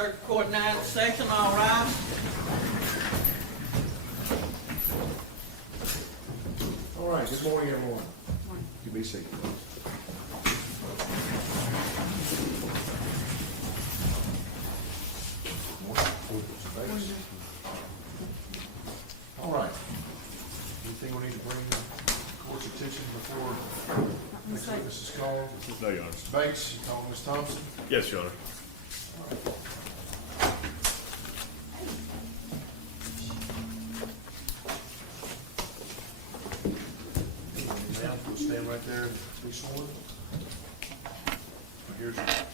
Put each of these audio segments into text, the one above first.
Circuit Court 9th session, all rise. All right, good morning, everyone. You be seated, please. All right. Anything we need to bring the court's attention before next witness is called? No, Your Honor. Mr. Bates, you calling Ms. Thompson? Yes, Your Honor. Now, we'll stand right there and be sworn. Here's your start.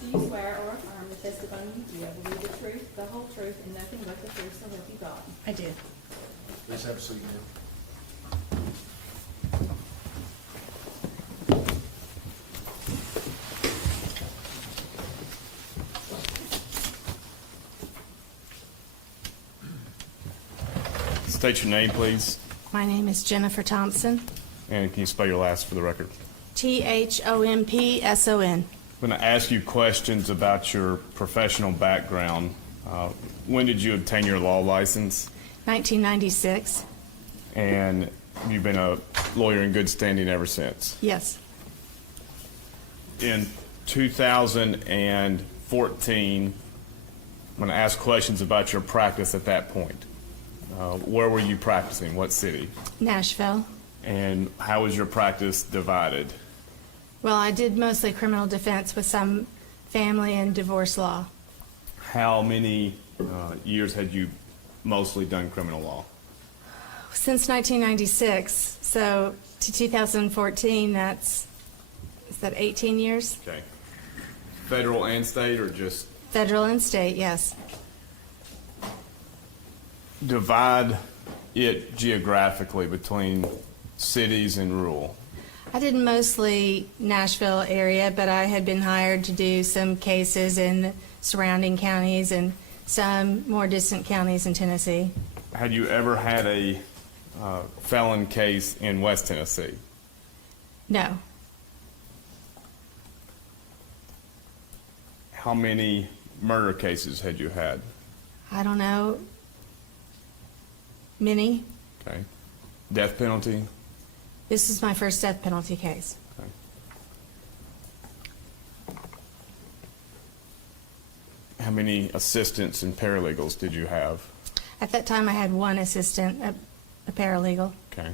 Do you swear or affirm the testimony you give will be the truth, the whole truth, and nothing but the truth, so help you God? I do. Please have a seat, ma'am. State your name, please, My name is Jennifer Thompson, and can you spell your last for the record? Thompson. I'm going to ask you questions about your professional background. When did you obtain your law license? 1996. And you've been a lawyer in good standing ever since. Yes. In 2014, I'm going to ask questions about your practice at that point. Where were you practicing? What city? Nashville. And how was your practice divided? Well, I did mostly criminal defense with some family and divorce law. How many years had you mostly done criminal law? Since 1996, so to 2014, is that 18 years? Okay. Federal and state, or just Federal and state, yes. divide it geographically between cities and rural? I did mostly Nashville area, but I had been hired to do some cases in the surrounding counties and some more distant counties in Tennessee. Had you ever had a felon case in West Tennessee? No. How many murder cases had you had? I don't know. Many. Okay. Death penalty? This is my first death penalty case. Okay. How many assistants and paralegals did you have? At that time, I had one assistant, a paralegal. Okay.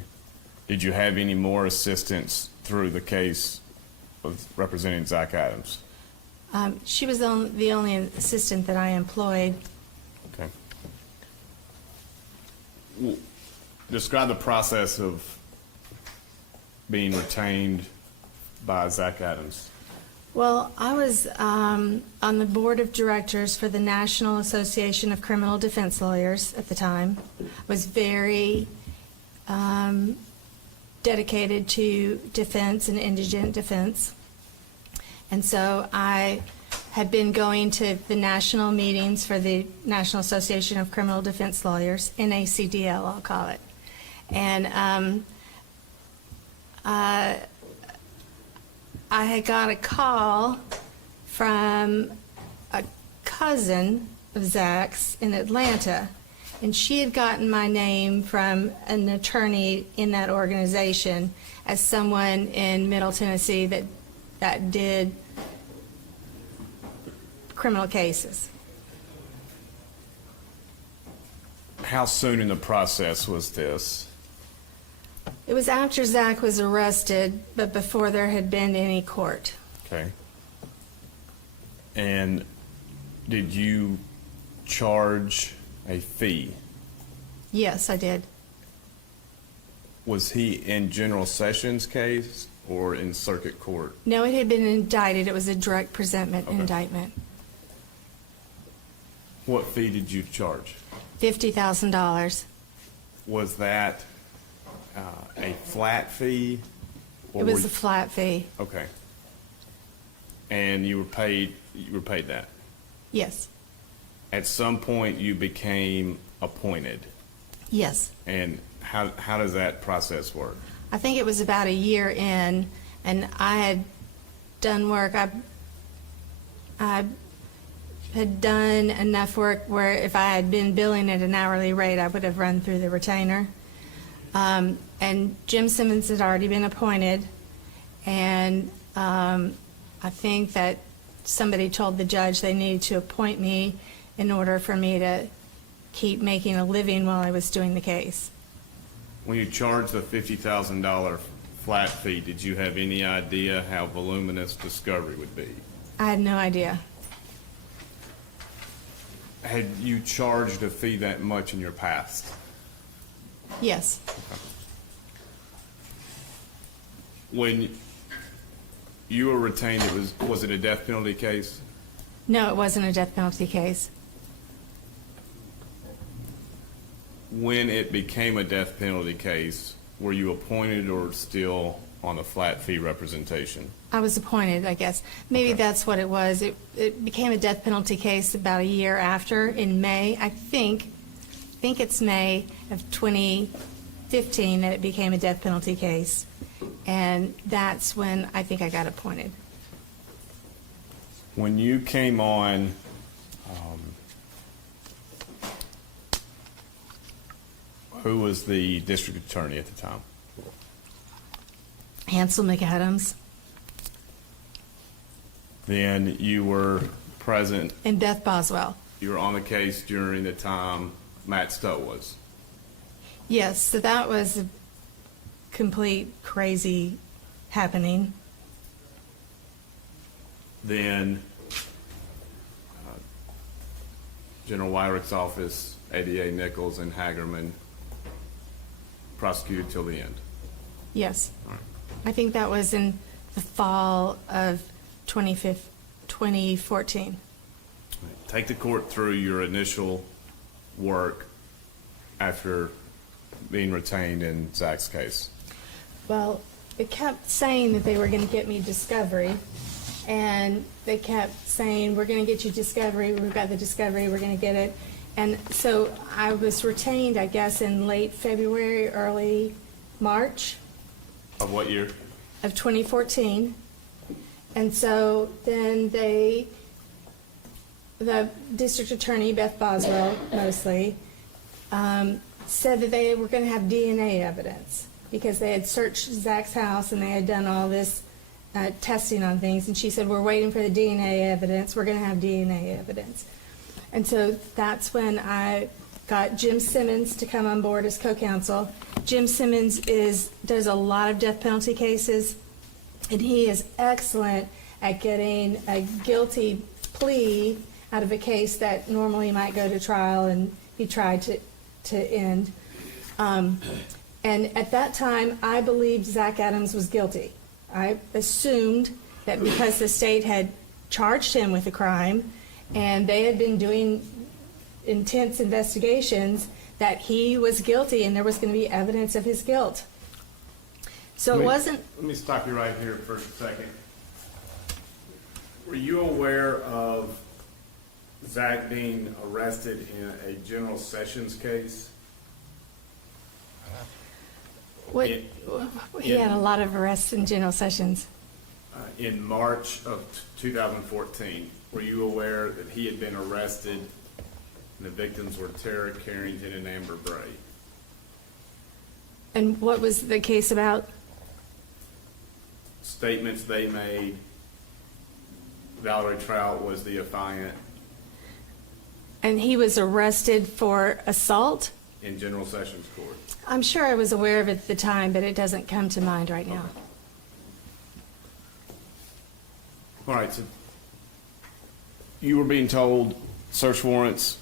Did you have any more assistants through the case of representing Zach Adams? She was the only assistant that I employed. Okay. Describe the process of being retained by Zach Adams. Well, I was on the board of directors for the National Association of Criminal Defense Lawyers at the time. Was very dedicated to defense and indigent defense. And so I had been going to the national meetings for the National Association of Criminal Defense Lawyers, NACDL, I'll call it. And I had got a call from a cousin of Zach's in Atlanta, and she had gotten my name from an attorney in that organization as someone in Middle Tennessee that did criminal cases. How soon in the process was this? It was after Zach was arrested, but before there had been any court. Okay. And did you charge a fee? Yes, I did. Was he in general sessions case or in circuit court? No, it had been indicted. It was a direct presentment Okay. indictment. What fee did you charge? $50,000. Was that a flat fee? It was a flat fee. Okay. And you were paid that? Yes. At some point you became appointed. Yes. And how does that process work? I think it was about a year in, and I had done work. I had done enough work where if I had been billing at an hourly rate, I would have run through the retainer. And Jim Simmons had already been appointed, and I think that somebody told the judge they needed to appoint me in order for me to keep making a living while I was doing the case. When you charged the $50,000 flat fee, did you have any idea how voluminous discovery would be? I had no idea. Had you charged a fee that much in your past? Yes. When you were retained, was it a death penalty case? No, it wasn't a death penalty case. When it became a death penalty case, were you appointed or still on the flat fee representation? I was appointed, I guess. Maybe Okay. that's what it was. It became a death penalty case about a year after, in May. I think it's May of 2015 that it became a death penalty case. And that's when I think I got appointed. When you came on, who was the district attorney at the time? Hansel McAdams Then you were present, and Beth Boswell. you were on the case during the time Matt Stowe was. Yes, so that was a complete crazy happening. Then General Wyrick's office, ADA Nichols and Hagerman prosecuted till the end. Yes. All right. I think that was in the fall of 2014. Take the court through your initial work after being retained in Zach's case. Well, it kept saying that they were going to get me discovery, and they kept saying, we're going to get you discovery, we've got the discovery, we're going to get it. And so I was retained, I guess, in late February, early March Of what year? of 2014. And so then the district attorney, Beth Boswell mostly, said that they were going to have DNA evidence because they had searched Zach's house and they had done all this testing on things. And she said, we're waiting for the DNA evidence. We're going to have DNA evidence. And so that's when I got Jim Simmons to come on board as co-counsel. Jim Simmons does a lot of death penalty cases, and he is excellent at getting a guilty plea out of a case that normally might go to trial and be tried to end. And at that time, I believed Zach Adams was guilty. I assumed that because the state had charged him with a crime and they had been doing intense investigations, that he was guilty and there was going to be evidence of his guilt. So it wasn't. Let me stop you right here for a second. Were you aware of Zach being arrested in a general sessions case? What, he had a lot of arrests in general sessions. In March of 2014, were you aware that he had been arrested and the victims were Tara Carrington and Amber Bray? And what was the case about? Statements they made. Valerie Trout was the affiant And he was arrested for assault? in general sessions court. I'm sure I was aware of it at the time, but it doesn't come to mind right now. All right, so you were being told search warrants.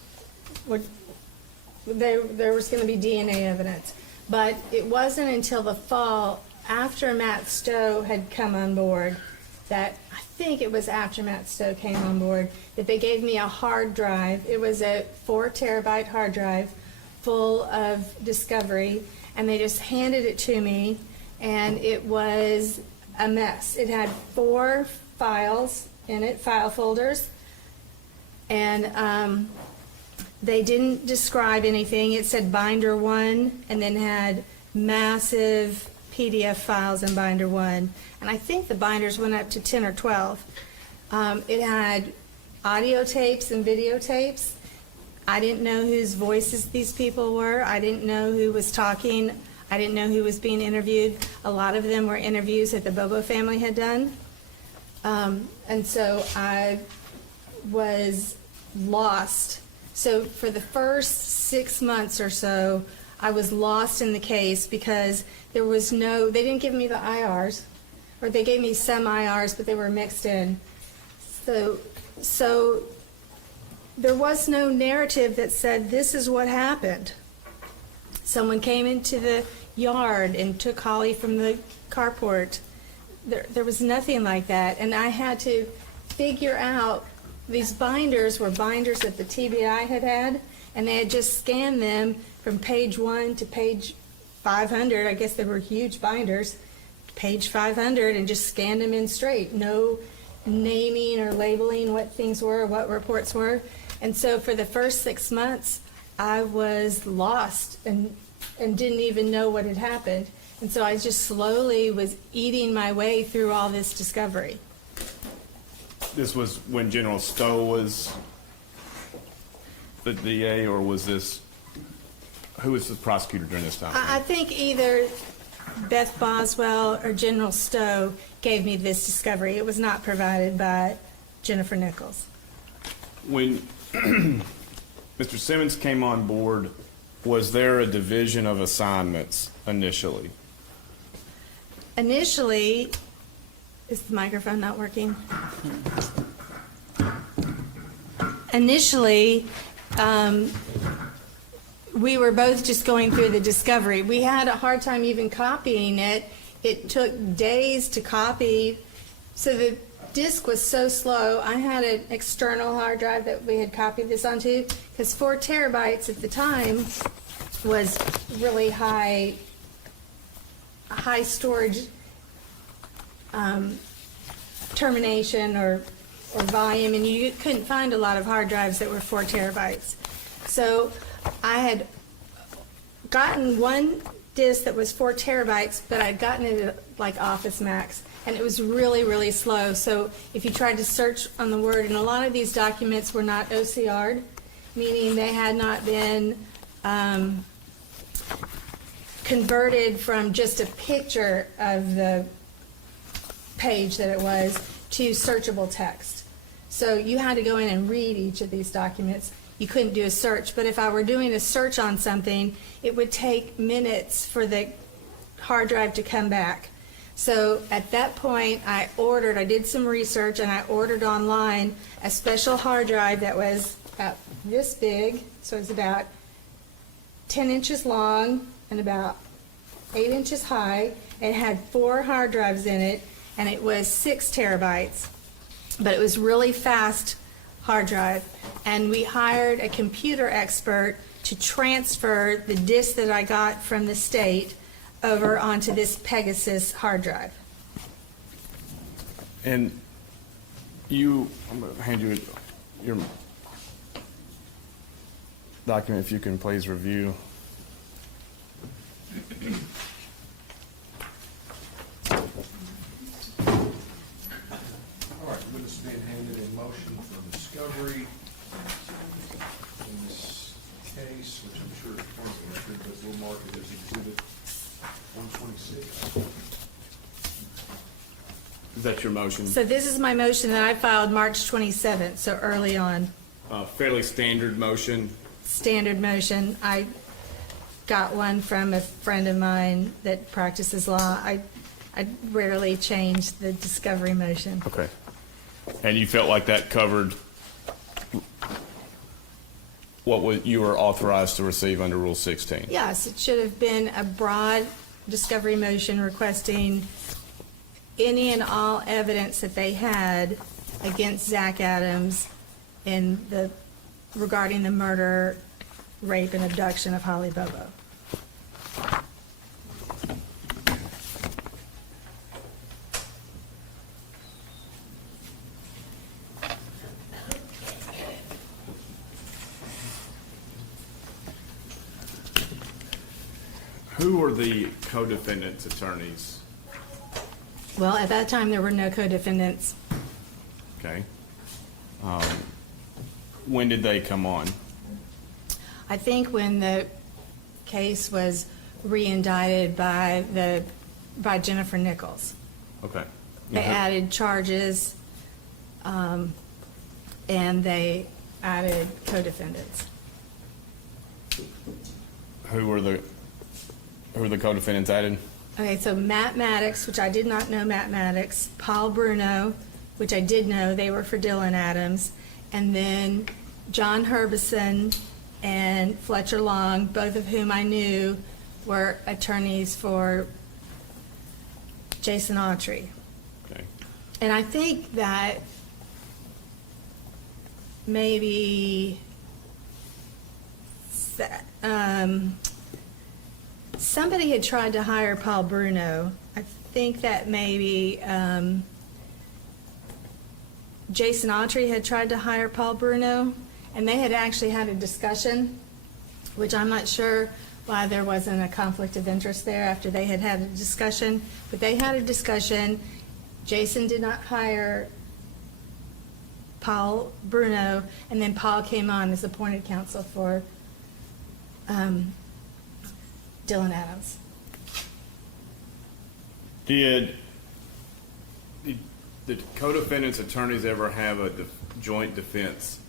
There was going to be DNA evidence. But it wasn't until the fall, after Matt Stowe had come on board, that I think it was after Matt Stowe came on board, that they gave me a hard drive. It was a 4 terabyte hard drive full of discovery, and they just handed it to me, and it was a mess. It had 4 files in it, file folders, and they didn't describe anything. It said binder 1, and then had massive PDF files in binder 1. And I think the binders went up to 10 or 12. It had audio tapes and videotapes. I didn't know whose voices these people were. I didn't know who was talking. I didn't know who was being interviewed. A lot of them were interviews that the Bobo family had done. And so I was lost. So for the first 6 months or so, I was lost in the case because there was they didn't give me the IRs, or they gave me some IRs, but they were mixed in. So there was no narrative that said, this is what happened. Someone came into the yard and took Holly from the carport. There was nothing like that. And I had to figure out, these binders were binders that the TBI had, and they had just scanned them from page 1 to page 500. I guess they were huge binders, page 500, and just scanned them in straight. No naming or labeling what things were, what reports were. And so for the first 6 months, I was lost and didn't even know what had happened. And so I just slowly was eating my way through all this discovery. This was when General Stowe was the DA, or was this, who was the prosecutor during this time? I think either Beth Boswell or General Stowe gave me this discovery. It was not provided by Jennifer Nichols. When Mr. Simmons came on board, was there a division of assignments initially? Initially, is the microphone not working? Initially, we were both just going through the discovery. We had a hard time even copying it. It took days to copy. So the disk was so slow. I had an external hard drive that we had copied this onto, because 4 terabytes at the time was really high storage termination or volume, and you couldn't find a lot of hard drives that were 4 terabytes. So I had gotten one disk that was 4 terabytes, but I'd gotten it at like Office Max, and it was really, really slow. So if you tried to search on the word, and a lot of these documents were not OCR'd, meaning they had not been converted from just a picture of the page that it was to searchable text. So you had to go in and read each of these documents. You couldn't do a search, but if I were doing a search on something, it would take minutes for the hard drive to come back. So at that point, I did some research, and I ordered online a special hard drive that was about this big, so it's about 10 inches long and about 8 inches high. It had 4 hard drives in it, and it was 6 terabytes, but it was really fast hard drive. And we hired a computer expert to transfer the disk that I got from the state over onto this Pegasus hard drive. And I'm going to hand you your document, if you can please review. All right, with this being handed in motion for discovery in this case, which I'm sure is part of the record, but we'll mark it as Exhibit 126. Is that your motion? So this is my motion that I filed March 27th, so early on. Fairly standard motion. Standard motion. I got one from a friend of mine that practices law. I rarely change the discovery motion. Okay. And you felt like that covered what you were authorized to receive under Rule 16? Yes, it should have been a broad discovery motion requesting any and all evidence that they had against Zach Adams regarding the murder, rape, and abduction of Holly Bobo. Who were the co-defendants' attorneys? Well, at that time, there were no co-defendants. Okay. When did they come on? I think when the case was re-indicted by Jennifer Nichols. Okay. They added charges, and they added co-defendants. Who were the co-defendants added? Okay, so Matt Maddox, which I did not know Matt Maddox, Paul Bruno, which I did know, they were for Dylan Adams, and then John Herbison and Fletcher Long, both of whom I knew were attorneys for Jason Autry. Okay. And I think that maybe somebody had tried to hire Paul Bruno. I think that maybe Jason Autry had tried to hire Paul Bruno, and they had actually had a discussion, which I'm not sure why there wasn't a conflict of interest there after they had had a discussion, but they had a discussion. Jason did not hire Paul Bruno, and then Paul came on as appointed counsel for Dylan Adams. Did the co-defendants' attorneys ever have a joint defense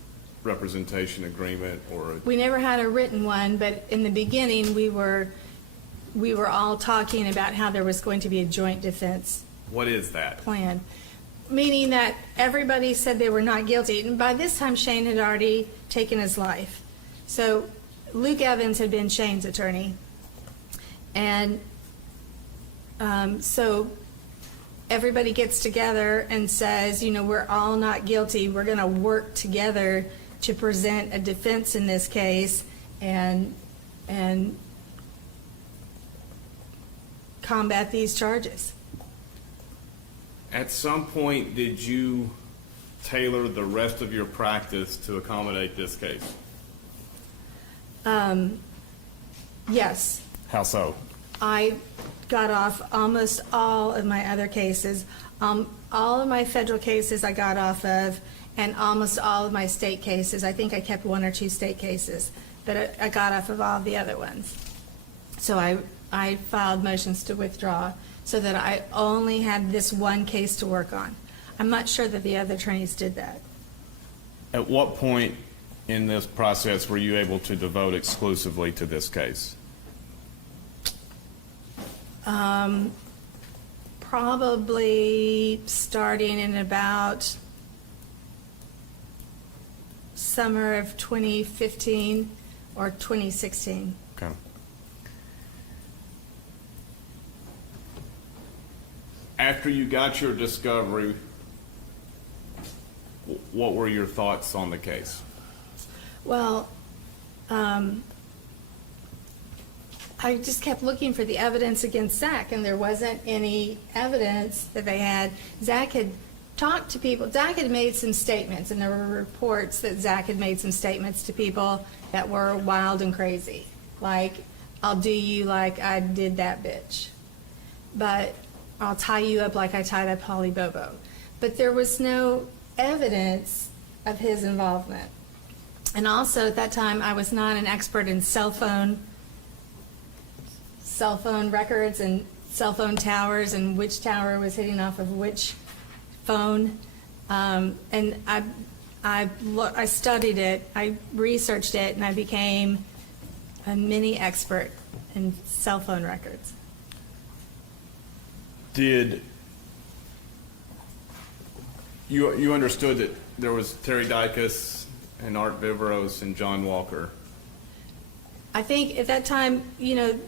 representation agreement or? We never had a written one, but in the beginning, we were all talking about how there was going to be a joint defense What is that? plan, meaning that everybody said they were not guilty. And by this time, Shane had already taken his life. So Luke Evans had been Shane's attorney. And so everybody gets together and says, you know, we're all not guilty. We're going to work together to present a defense in this case and combat these charges. At some point, did you tailor the rest of your practice to accommodate this case? Yes. How so? I got off almost all of my other cases. All of my federal cases I got off of, and almost all of my state cases. I think I kept 1 or 2 state cases, but I got off of all the other ones. So I filed motions to withdraw so that I only had this one case to work on. I'm not sure that the other attorneys did that. At what point in this process were you able to devote exclusively to this case? Probably starting in about summer of 2015 or 2016. Okay. After you got your discovery, what were your thoughts on the case? Well, I just kept looking for the evidence against Zach, and there wasn't any evidence that they had. Zach had talked to people. Zach had made some statements, and there were reports that Zach had made some statements to people that were wild and crazy, like, I'll do you like I did that bitch, but I'll tie you up like I tied up Holly Bobo. But there was no evidence of his involvement. And also at that time, I was not an expert in cell phone records and cell phone towers and which tower was hitting off of which phone. And I studied it, I researched it, and I became a mini expert in cell phone records. Did you understood that there was Terry Dicus and Art Vivros and John Walker? I think at that time, you know,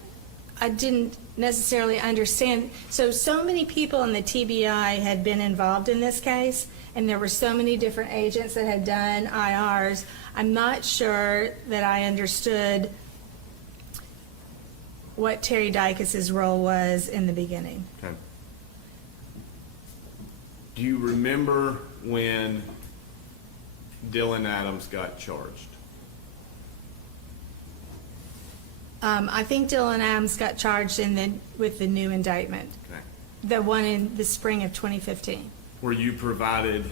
I didn't necessarily understand. So many people in the TBI had been involved in this case, and there were so many different agents that had done IRs. I'm not sure that I understood what Terry Dicus's role was in the beginning. Okay. Do you remember when Dylan Adams got charged? I think Dylan Adams got charged with the new indictment, Okay. the one in the spring of 2015. Were you provided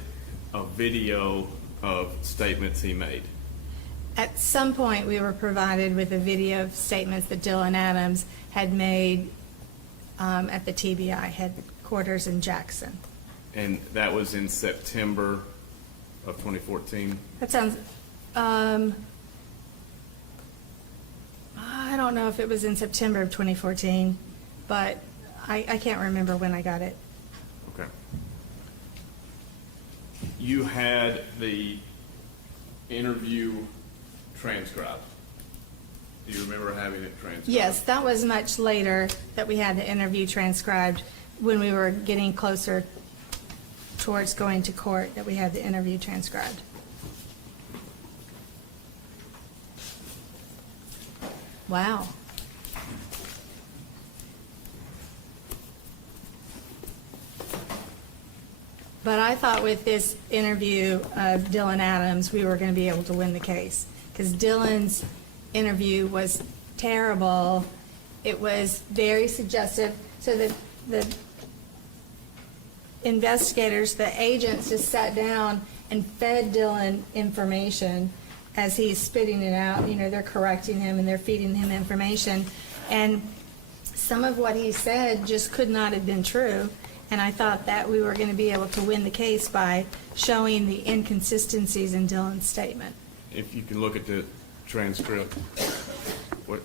a video of statements he made? At some point, we were provided with a video of statements that Dylan Adams had made at the TBI headquarters in Jackson. And that was in September of 2014? That sounds, I don't know if it was in September of 2014, but I can't remember when I got it. Okay. You had the interview transcribed. Do you remember having it transcribed? Yes, that was much later that we had the interview transcribed, when we were getting closer towards going to court, that we had the interview transcribed. Wow. But I thought with this interview of Dylan Adams, we were going to be able to win the case, because Dylan's interview was terrible. It was very suggestive. So the investigators, the agents, just sat down and fed Dylan information as he's spitting it out. You know, they're correcting him and they're feeding him information. And some of what he said just could not have been true. And I thought that we were going to be able to win the case by showing the inconsistencies in Dylan's statement. If you can look at the transcript. What?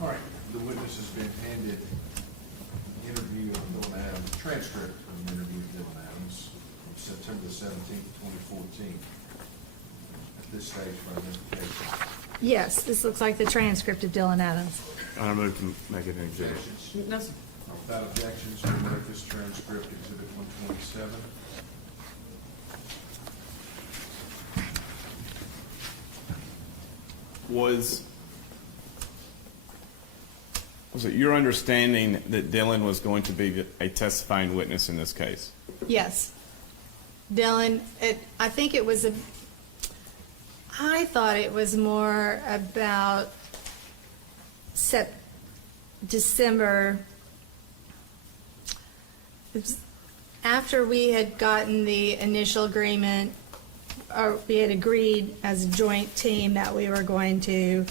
All right, the witness has been handed an interview of Dylan Adams, transcript of an interview of Dylan Adams from September the 17th, 2014. At this stage, for identification. Yes, this looks like the transcript of Dylan Adams. I move to make it an exhibit. Objections? Without objections, we make this transcript exhibit 127. Was it your understanding that Dylan was going to be a testifying witness in this case? Yes. Dylan, I think it was I thought it was more about December. It was after we had gotten the initial agreement, or we had agreed as a joint team that we were going to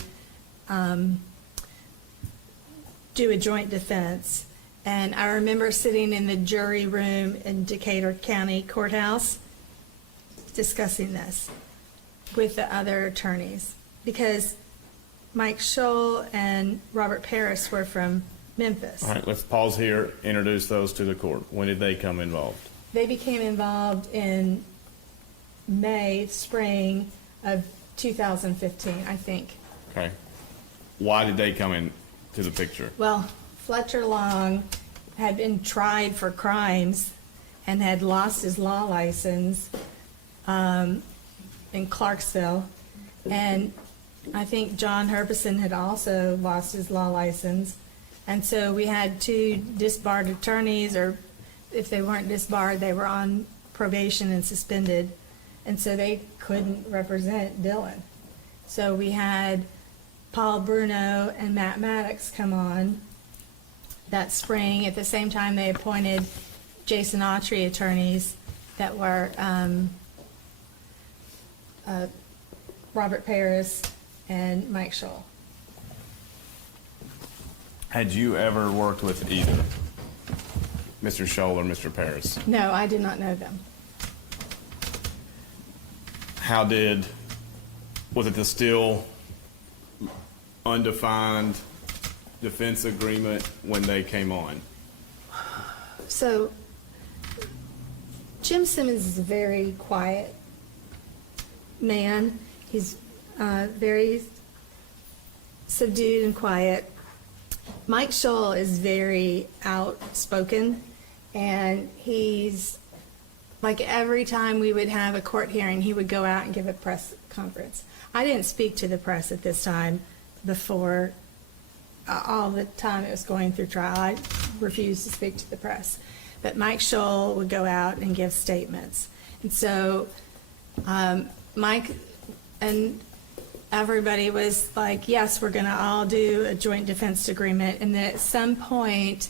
do a joint defense. And I remember sitting in the jury room in Decatur County Courthouse discussing this with the other attorneys, because Mike Scholl and Robert Paris were from Memphis. All right, let's pause here, introduce those to the court. When did they come involved? They became involved in spring of 2015, I think. Okay. Why did they come into the picture? Well, Fletcher Long had been tried for crimes and had lost his law license in Clarksville. And I think John Herbison had also lost his law license. And so we had two disbarred attorneys, or if they weren't disbarred, they were on probation and suspended. And so they couldn't represent Dylan. So we had Paul Bruno and Matt Maddox come on that spring. At the same time, they appointed Jason Autry attorneys that were Robert Paris and Mike Scholl. Had you ever worked with either Mr. Scholl or Mr. Paris? No, I did not know them. Was it the still undefined defense agreement when they came on? So Jim Simmons is a very quiet man. He's very subdued and quiet. Mike Scholl is very outspoken, and he's like, every time we would have a court hearing, he would go out and give a press conference. I didn't speak to the press at this time before all the time it was going through trial. I refused to speak to the press. But Mike Scholl would go out and give statements. And so Mike and everybody was like, yes, we're going to all do a joint defense agreement. And then at some point,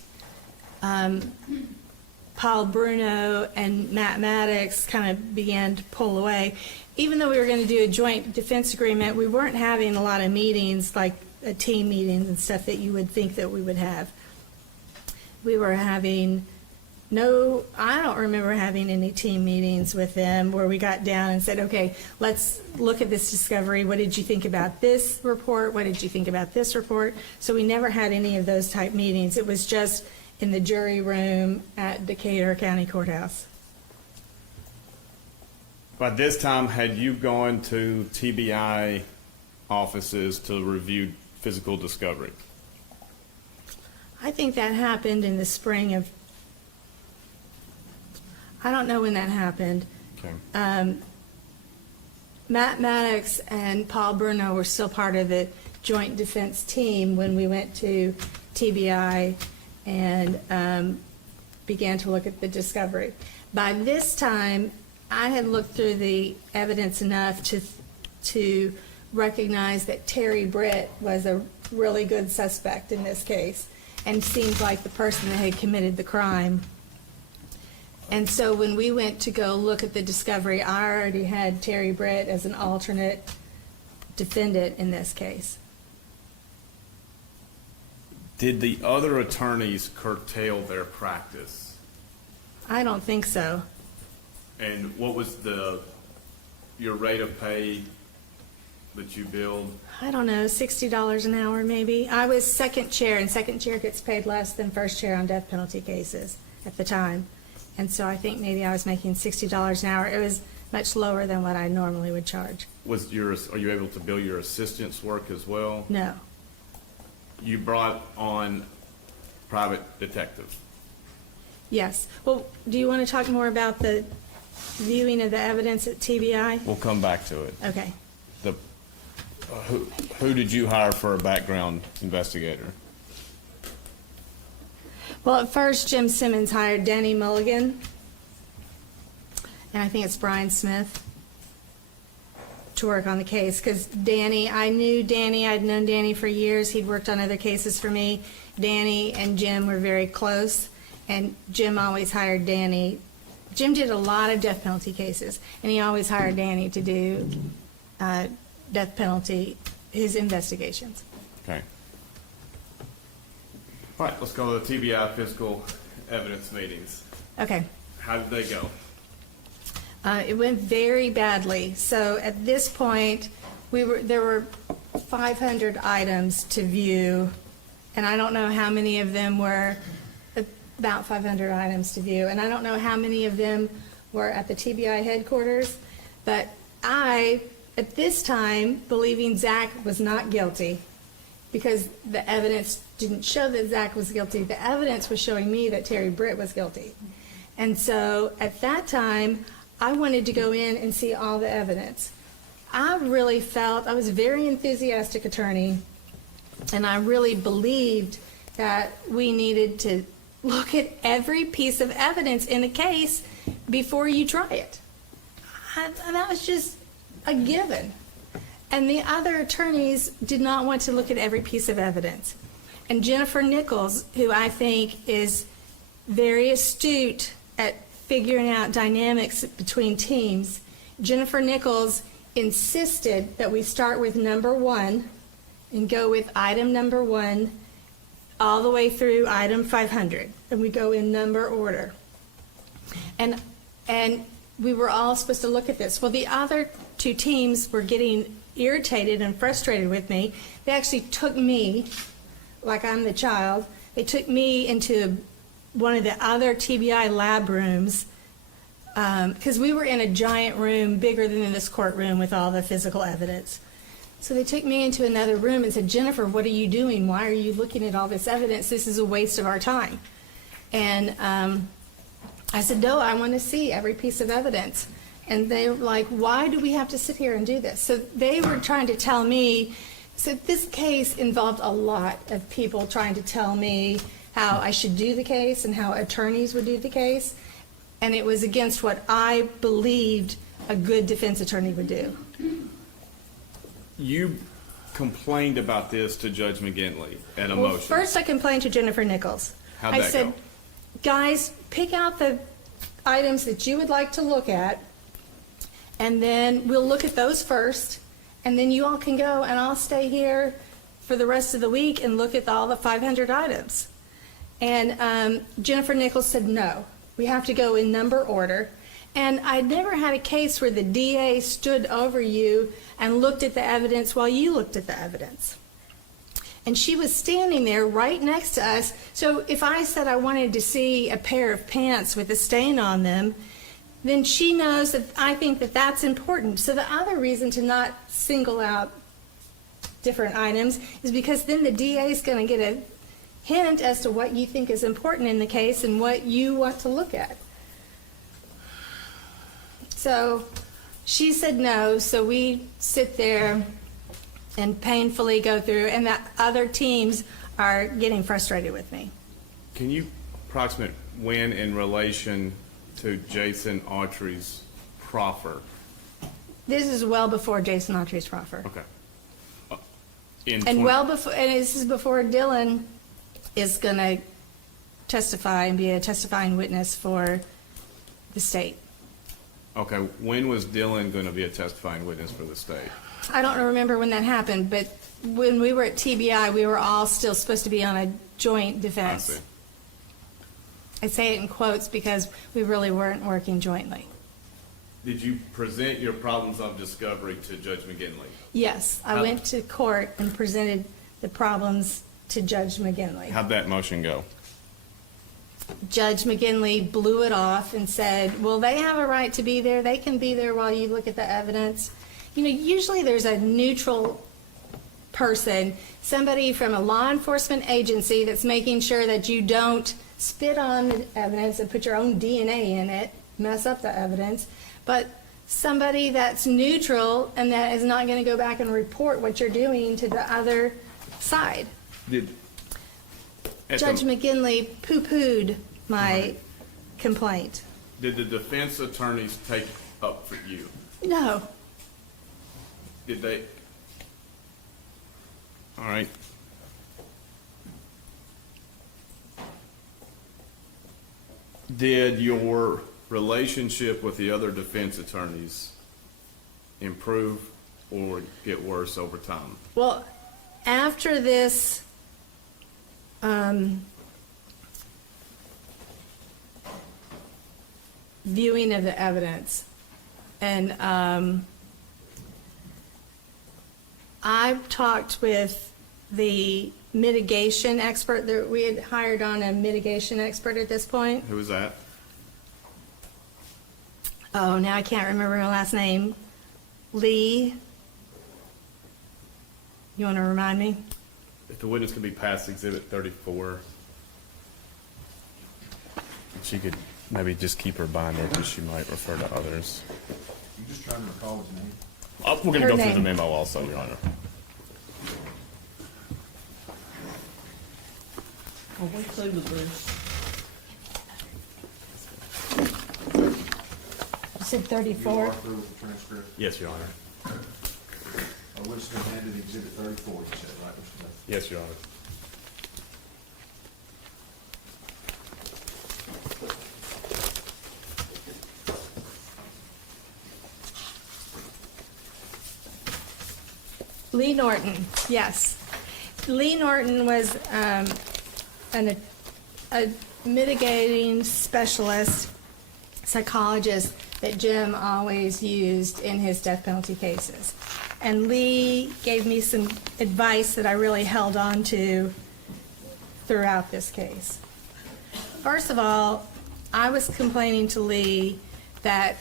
Paul Bruno and Matt Maddox kind of began to pull away. Even though we were going to do a joint defense agreement, we weren't having a lot of meetings, like team meetings and stuff that you would think that we would have. We were having I don't remember having any team meetings with them where we got down and said, okay, let's look at this discovery. What did you think about this report? What did you think about this report? So we never had any of those type meetings. It was just in the jury room at Decatur County Courthouse. By this time, had you gone to TBI offices to review physical discovery? I think that happened in the spring of, I don't know when that happened. Okay. Matt Maddox and Paul Bruno were still part of the joint defense team when we went to TBI and began to look at the discovery. By this time, I had looked through the evidence enough to recognize that Terry Britt was a really good suspect in this case and seemed like the person that had committed the crime. And so when we went to go look at the discovery, I already had Terry Britt as an alternate defendant in this case. Did the other attorneys curtail their practice? I don't think so. And what was your rate of pay that you billed? I don't know, $60 an hour maybe. I was second chair, and second chair gets paid less than first chair on death penalty cases at the time. And so I think maybe I was making $60 an hour. It was much lower than what I normally would charge. Are you able to bill your assistant's work as well? No. You brought on private detectives. Yes. Well, do you want to talk more about the viewing of the evidence at TBI? We'll come back to it. Okay. Who did you hire for a background investigator? Well, at first, Jim Simmons hired Danny Mulligan, and I think it's Brian Smith, to work on the case. Because Danny, I knew Danny, I'd known Danny for years. He'd worked on other cases for me. Danny and Jim were very close, and Jim always hired Danny. Jim did a lot of death penalty cases, and he always hired Danny to do death penalty, his investigations. Okay. All right, let's go to the TBI physical evidence meetings. Okay. How did they go? It went very badly. So at this point, there were 500 items to view, and I don't know how many of them were about 500 items to view, and I don't know how many of them were at the TBI headquarters, but I, at this time, believing Zach was not guilty, because the evidence didn't show that Zach was guilty. The evidence was showing me that Terry Britt was guilty. And so at that time, I wanted to go in and see all the evidence. I really felt, I was a very enthusiastic attorney, and I really believed that we needed to look at every piece of evidence in a case before you try it. And that was just a given. And the other attorneys did not want to look at every piece of evidence. And Jennifer Nichols, who I think is very astute at figuring out dynamics between teams, Jennifer Nichols insisted that we start with number 1 and go with item number 1 all the way through item 500, and we go in number order. And we were all supposed to look at this. Well, the other 2 teams were getting irritated and frustrated with me. They actually took me, like I'm the child, they took me into one of the other TBI lab rooms, because we were in a giant room bigger than this courtroom with all the physical evidence. So they took me into another room and said, Jennifer, what are you doing? Why are you looking at all this evidence? This is a waste of our time. And I said, no, I want to see every piece of evidence. And they were like, why do we have to sit here and do this? So they were trying to tell me, so this case involved a lot of people trying to tell me how I should do the case and how attorneys would do the case. And it was against what I believed a good defense attorney would do. You complained about this to Judge McGinley at a Well, motion. first I complained to Jennifer Nichols. How'd I that said, go? guys, pick out the items that you would like to look at, and then we'll look at those first, and then you all can go, and I'll stay here for the rest of the week and look at all the 500 items. And Jennifer Nichols said, no, we have to go in number order. And I never had a case where the DA stood over you and looked at the evidence while you looked at the evidence. And she was standing there right next to us. So if I said I wanted to see a pair of pants with a stain on them, then she knows that I think that that's important. So the other reason to not single out different items is because then the DA is going to get a hint as to what you think is important in the case and what you want to look at. So she said no, so we sit there and painfully go through, and the other teams are getting frustrated with me. Can you approximate when in relation to Jason Autry's proffer? This is well before Jason Autry's proffer. Okay. And well before, and this is before Dylan is going to testify and be a testifying witness for the state. Okay, when was Dylan going to be a testifying witness for the state? I don't remember when that happened, but when we were at TBI, we were all still supposed to be on a joint defense. I see. I say it in quotes because we really weren't working jointly. Did you present your problems of discovery to Judge McGinley? Yes, I went to court and presented the problems to Judge McGinley. How'd that motion go? Judge McGinley blew it off and said, well, they have a right to be there. They can be there while you look at the evidence. You know, usually there's a neutral person, somebody from a law enforcement agency that's making sure that you don't spit on the evidence and put your own DNA in it, mess up the evidence, but somebody that's neutral and that is not going to go back and report what you're doing to the other side. Judge McGinley poo-pooed my complaint. Did the defense attorneys take up for you? No. Did they? All right. Did your relationship with the other defense attorneys improve or get worse over time? Well, after this viewing of the evidence, and I've talked with the mitigation expert that we had hired on, a mitigation expert at this point. Who was that? Oh, now I can't remember her last name. Lee. You want to remind me? If the witness could be passed Exhibit 34, she could maybe just keep her binder because she might refer to others. You just trying to recall his name? We're going to Her go through the name. memo also, Your Honor. Well, we included this. You said You 34? are through with the transcript? Yes, Your Honor. I wish they handed Exhibit 34, you said, right, Mr. Smith? Yes, Your Honor. Lee Norton, yes. Lee Norton was a mitigating specialist psychologist that Jim always used in his death penalty cases. And Lee gave me some advice that I really held on to throughout this case. First of all, I was complaining to Lee that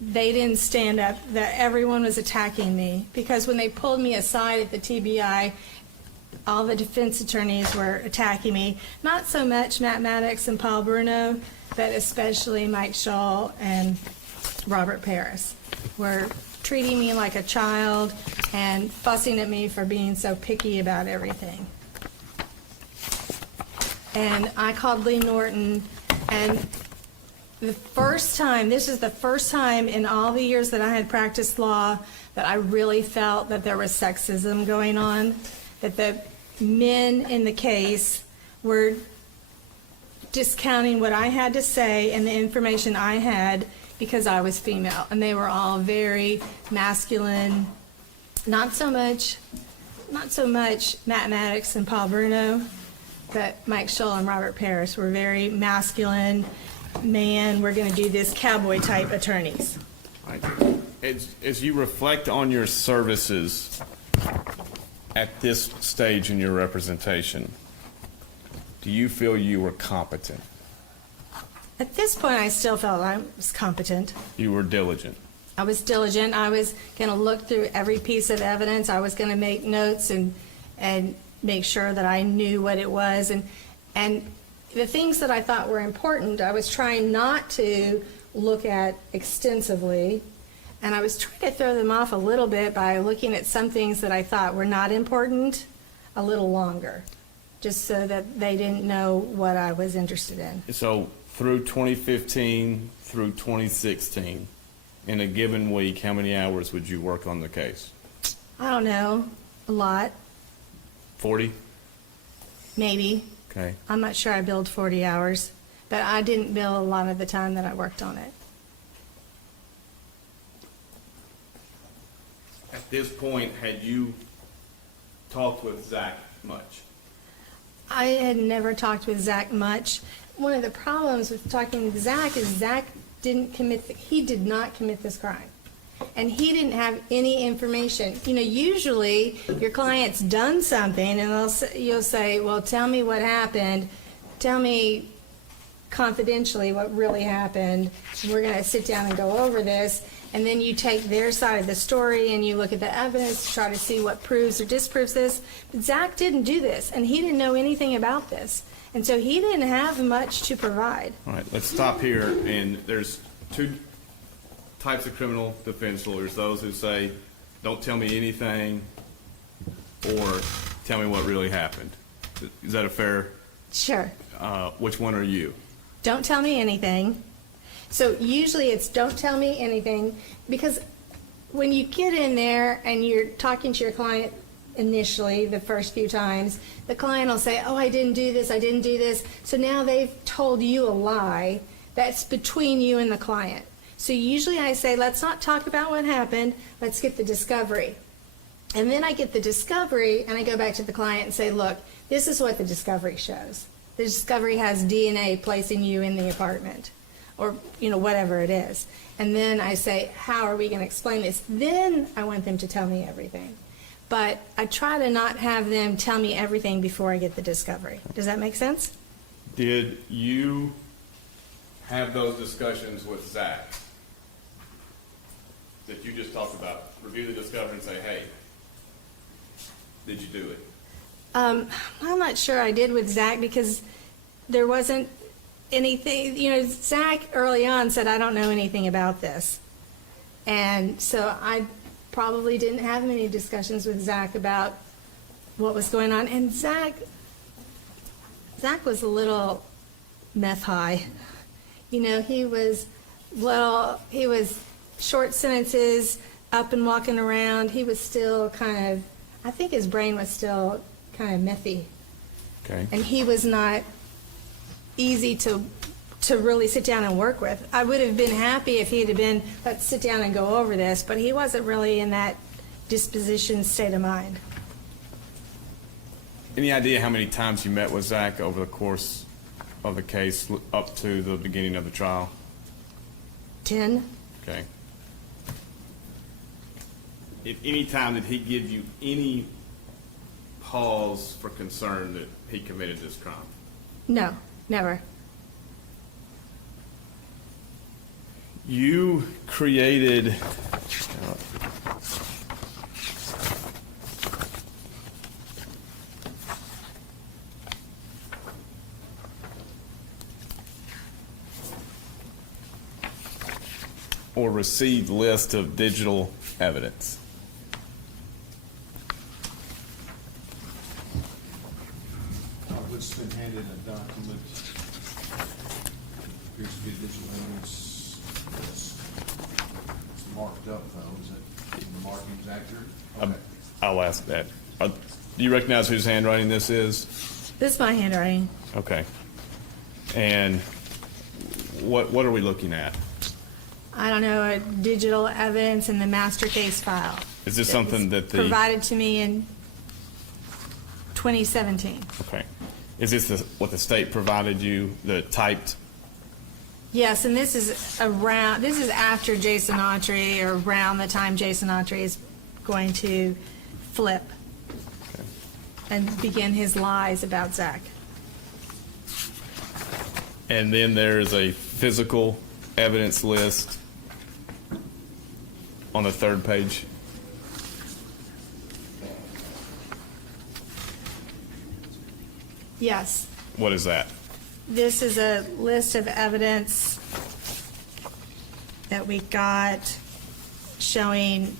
they didn't stand up, that everyone was attacking me, because when they pulled me aside at the TBI, all the defense attorneys were attacking me. Not so much Matt Maddox and Paul Bruno, but especially Mike Shaw and Robert Paris were treating me like a child and fussing at me for being so picky about everything. And I called Lee Norton, and the first time, this is the first time in all the years that I had practiced law that I really felt that there was sexism going on, that the men in the case were discounting what I had to say and the information I had because I was female. And they were all very masculine, not so much mathematics and Paul Bruno, but Mike Scholl and Robert Parrish were very masculine, man, we're going to do this cowboy type attorneys. Right. As you reflect on your services at this stage in your representation, do you feel you were competent? At this point, I still felt I was competent. You were diligent? I was diligent. I was going to look through every piece of evidence. I was going to make notes and make sure that I knew what it was. And the things that I thought were important, I was trying not to look at extensively. And I was trying to throw them off a little bit by looking at some things that I thought were not important a little longer, just so that they didn't know what I was interested in. So through 2015 through 2016, in a given week, how many hours would you work on the case? I don't know, a lot, 40? maybe. Okay. I'm not sure I billed 40 hours, but I didn't bill a lot of the time that I worked on it. At this point, had you talked with Zach much? I had never talked with Zach much. One of the problems with talking with Zach is Zach he did not commit this crime. And he didn't have any information. You know, usually your client's done something and you'll say, well, tell me what happened. Tell me confidentially what really happened. We're going to sit down and go over this. And then you take their side of the story and you look at the evidence to try to see what proves or disproves this. But Zach didn't do this, and he didn't know anything about this. And so he didn't have much to provide. All right, let's stop here. And there's two types of criminal defense lawyers, those who say, don't tell me anything, or tell me what really happened. Is that a fair? Sure. Which one are you? Don't tell me anything. So usually it's don't tell me anything, because when you get in there and you're talking to your client initially, the first few times, the client will say, oh, I didn't do this, I didn't do this. So now they've told you a lie that's between you and the client. So usually I say, let's not talk about what happened, let's get the discovery. And then I get the discovery and I go back to the client and say, look, this is what the discovery shows. The discovery has DNA placing you in the apartment, or whatever it is. And then I say, how are we going to explain this? Then I want them to tell me everything. But I try to not have them tell me everything before I get the discovery. Does that make sense? Did you have those discussions with Zach that you just talked about? Review the discovery and say, hey, did you do it? I'm not sure I did with Zach, because there wasn't anything. Zach early on said, I don't know anything about this. And so I probably didn't have many discussions with Zach about what was going on. And Zach was a little meth high. He was short sentences, up and walking around. He was still I think his brain was still kind of methy. Okay. And he was not easy to really sit down and work with. I would have been happy if he had been, let's sit down and go over this, but he wasn't really in that disposition state of mind. Any idea how many times you met with Zach over the course of the case up to the beginning of the trial? 10. Okay. At any time, did he give you any pause for concern that he committed this crime? No, never. You created or received list of digital evidence. What's been handed a document, appears to be digital evidence, it's marked up though, is it, the marking's accurate? Okay. I'll ask that. Do you recognize whose handwriting this is? This is my handwriting. Okay. And what are we looking at? I don't know, a digital evidence in the master case file. Is this that something was that the... provided to me in 2017. Okay. Is this what the state provided you, the typed? Yes, and this is after Jason Autry, or around the time Jason Autry is going to flip and begin his lies about Zach. And then there's a physical evidence list on the third page. Yes. What is that? This is a list of evidence that we got showing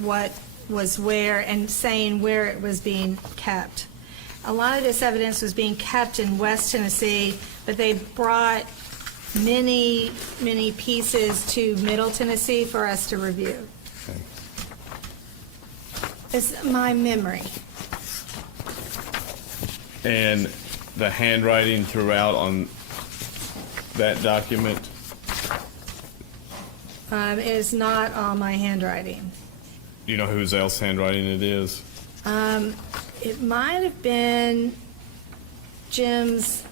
what was where and saying where it was being kept. A lot of this evidence was being kept in West Tennessee, but they brought many, many pieces to Middle Tennessee for us to review. Okay. It's my memory. And the handwriting throughout on that document? It is not all my handwriting. Do you know whose else handwriting it is? It might have been Jim's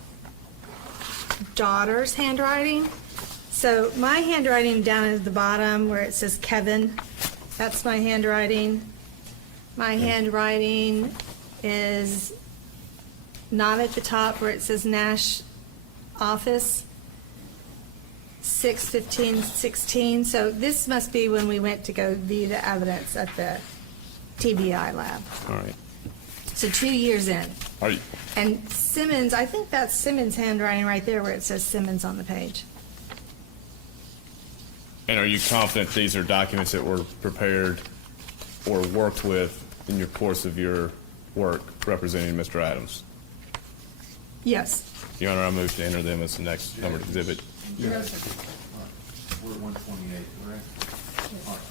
daughter's handwriting. So my handwriting down at the bottom where it says Kevin, that's my handwriting. My handwriting is not at the top where it says Nash office, 6/15/16. So this must be when we went to go view the evidence at the TBI lab. All right. So 2 years in. Are you, And Simmons, I think that's Simmons' handwriting right there where it says Simmons on the page. and are you confident these are documents that were prepared or worked with in your course of your work representing Mr. Adams? Yes. Your Honor, I move to enter them as the next numbered exhibit. Yes. All right. We're at 128, correct? All right.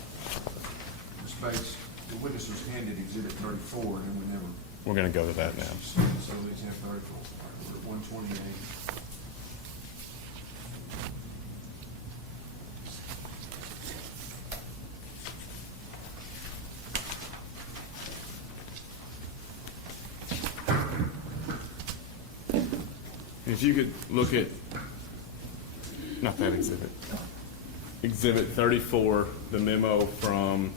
Ms. Bates, the witness was handed Exhibit 34, and then we never, We're going to go to that now. so we have 34. All right, we're at 128. If you could look at, not that exhibit, Exhibit 34, the memo from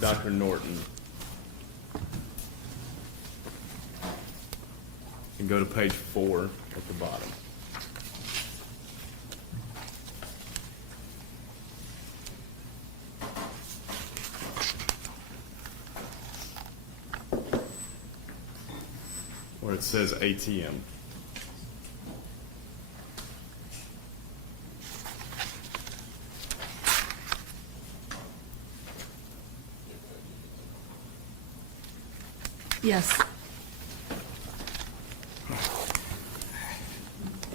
Dr. Norton. And go to page 4 at the bottom. Where it says ATM. Yes.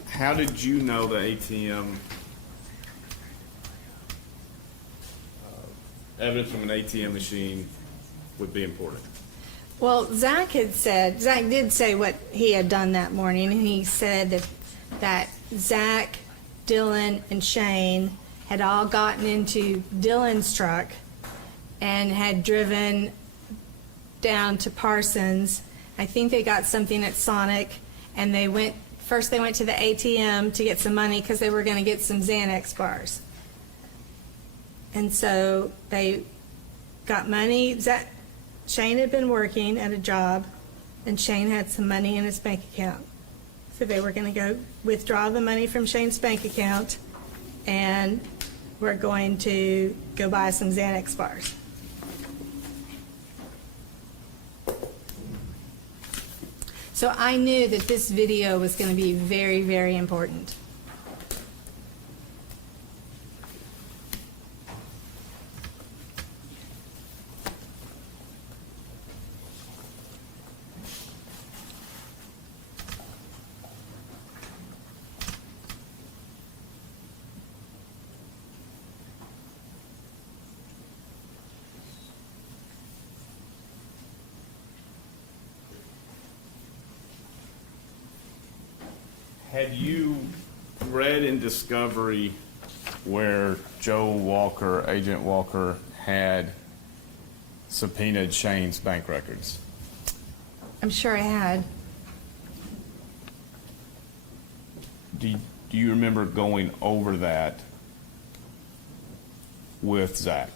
How did you know the ATM, evidence from an ATM machine would be important? Well, Zach did say what he had done that morning, and he said that Zach, Dylan, and Shane had all gotten into Dylan's truck and had driven down to Parsons. I think they got something at Sonic, and they went to the ATM to get some money because they were going to get some Xanax bars. And so they got money. Shane had been working at a job, and Shane had some money in his bank account. So they were going to go withdraw the money from Shane's bank account, and we're going to go buy some Xanax bars. So I knew that this video was going to be very, very important. Had you read in Discovery where Joe Walker, Agent Walker, had subpoenaed Shane's bank records? I'm sure I had. Do you remember going over that with Zach?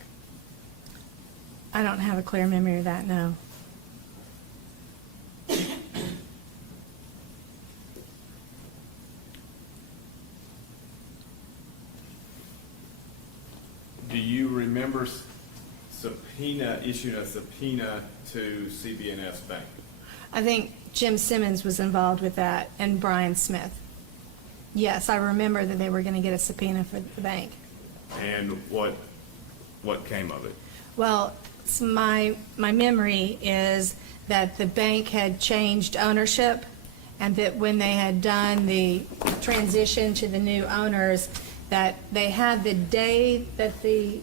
I don't have a clear memory of that, no. Do you remember issuing a subpoena to CB&S Bank? I think Jim Simmons was involved with that, and Brian Smith. Yes, I remember that they were going to get a subpoena for the bank. And what came of it? Well, my memory is that the bank had changed ownership, and that when they had done the transition to the new owners, that they had the day that the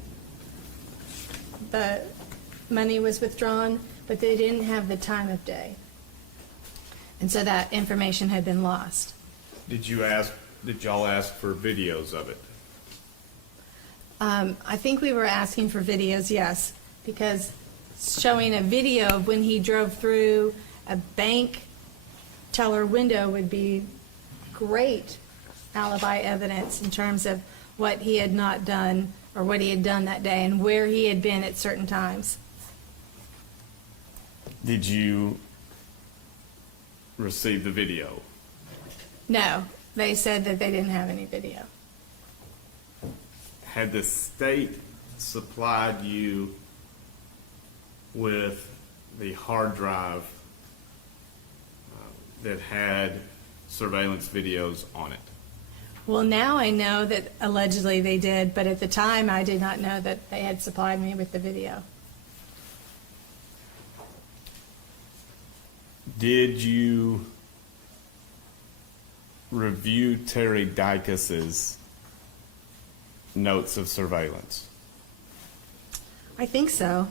money was withdrawn, but they didn't have the time of day. And so that information had been lost. Did y'all ask for videos of it? I think we were asking for videos, yes, because showing a video of when he drove through a bank teller window would be great alibi evidence in terms of what he had not done or what he had done that day and where he had been at certain times. Did you receive the video? No, they said that they didn't have any video. Had the state supplied you with the hard drive that had surveillance videos on it? Well, now I know that allegedly they did, but at the time I did not know that they had supplied me with the video. Did you review Terry Dykas's notes of surveillance? I think so.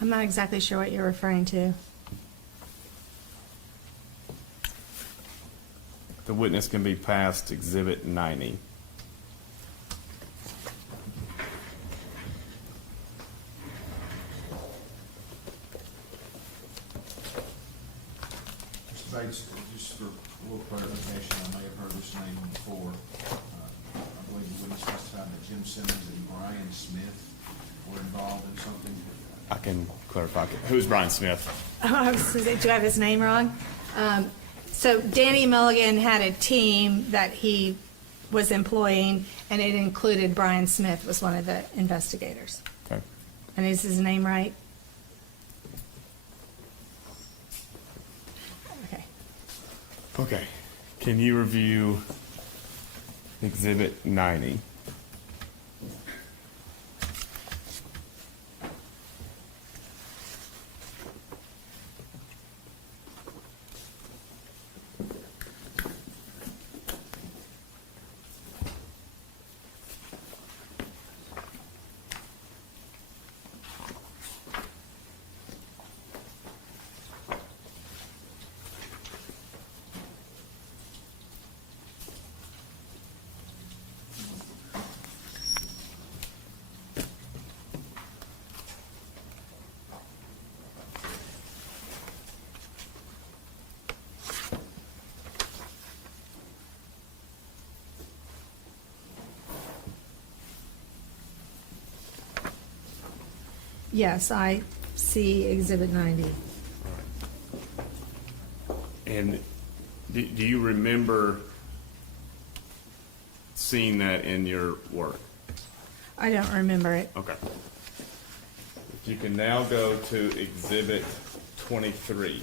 I'm not exactly sure what you're referring to. The witness can be passed Exhibit 90. Mr. Bates, just for a little clarification, I may have heard this name before. I believe the witness testified that Jim Simmons and Brian Smith were involved in something. I can clarify. Who's Brian Smith? Oh, I was gonna say, do I have his name wrong? So Danny Mulligan had a team that he was employing, and it included Brian Smith was one of the investigators. Okay. And is his name right? Okay. Okay. Can you review Exhibit 90? Yes, I see Exhibit 90. And do you remember seeing that in your work? I don't remember it. Okay. If you can now go to Exhibit 23.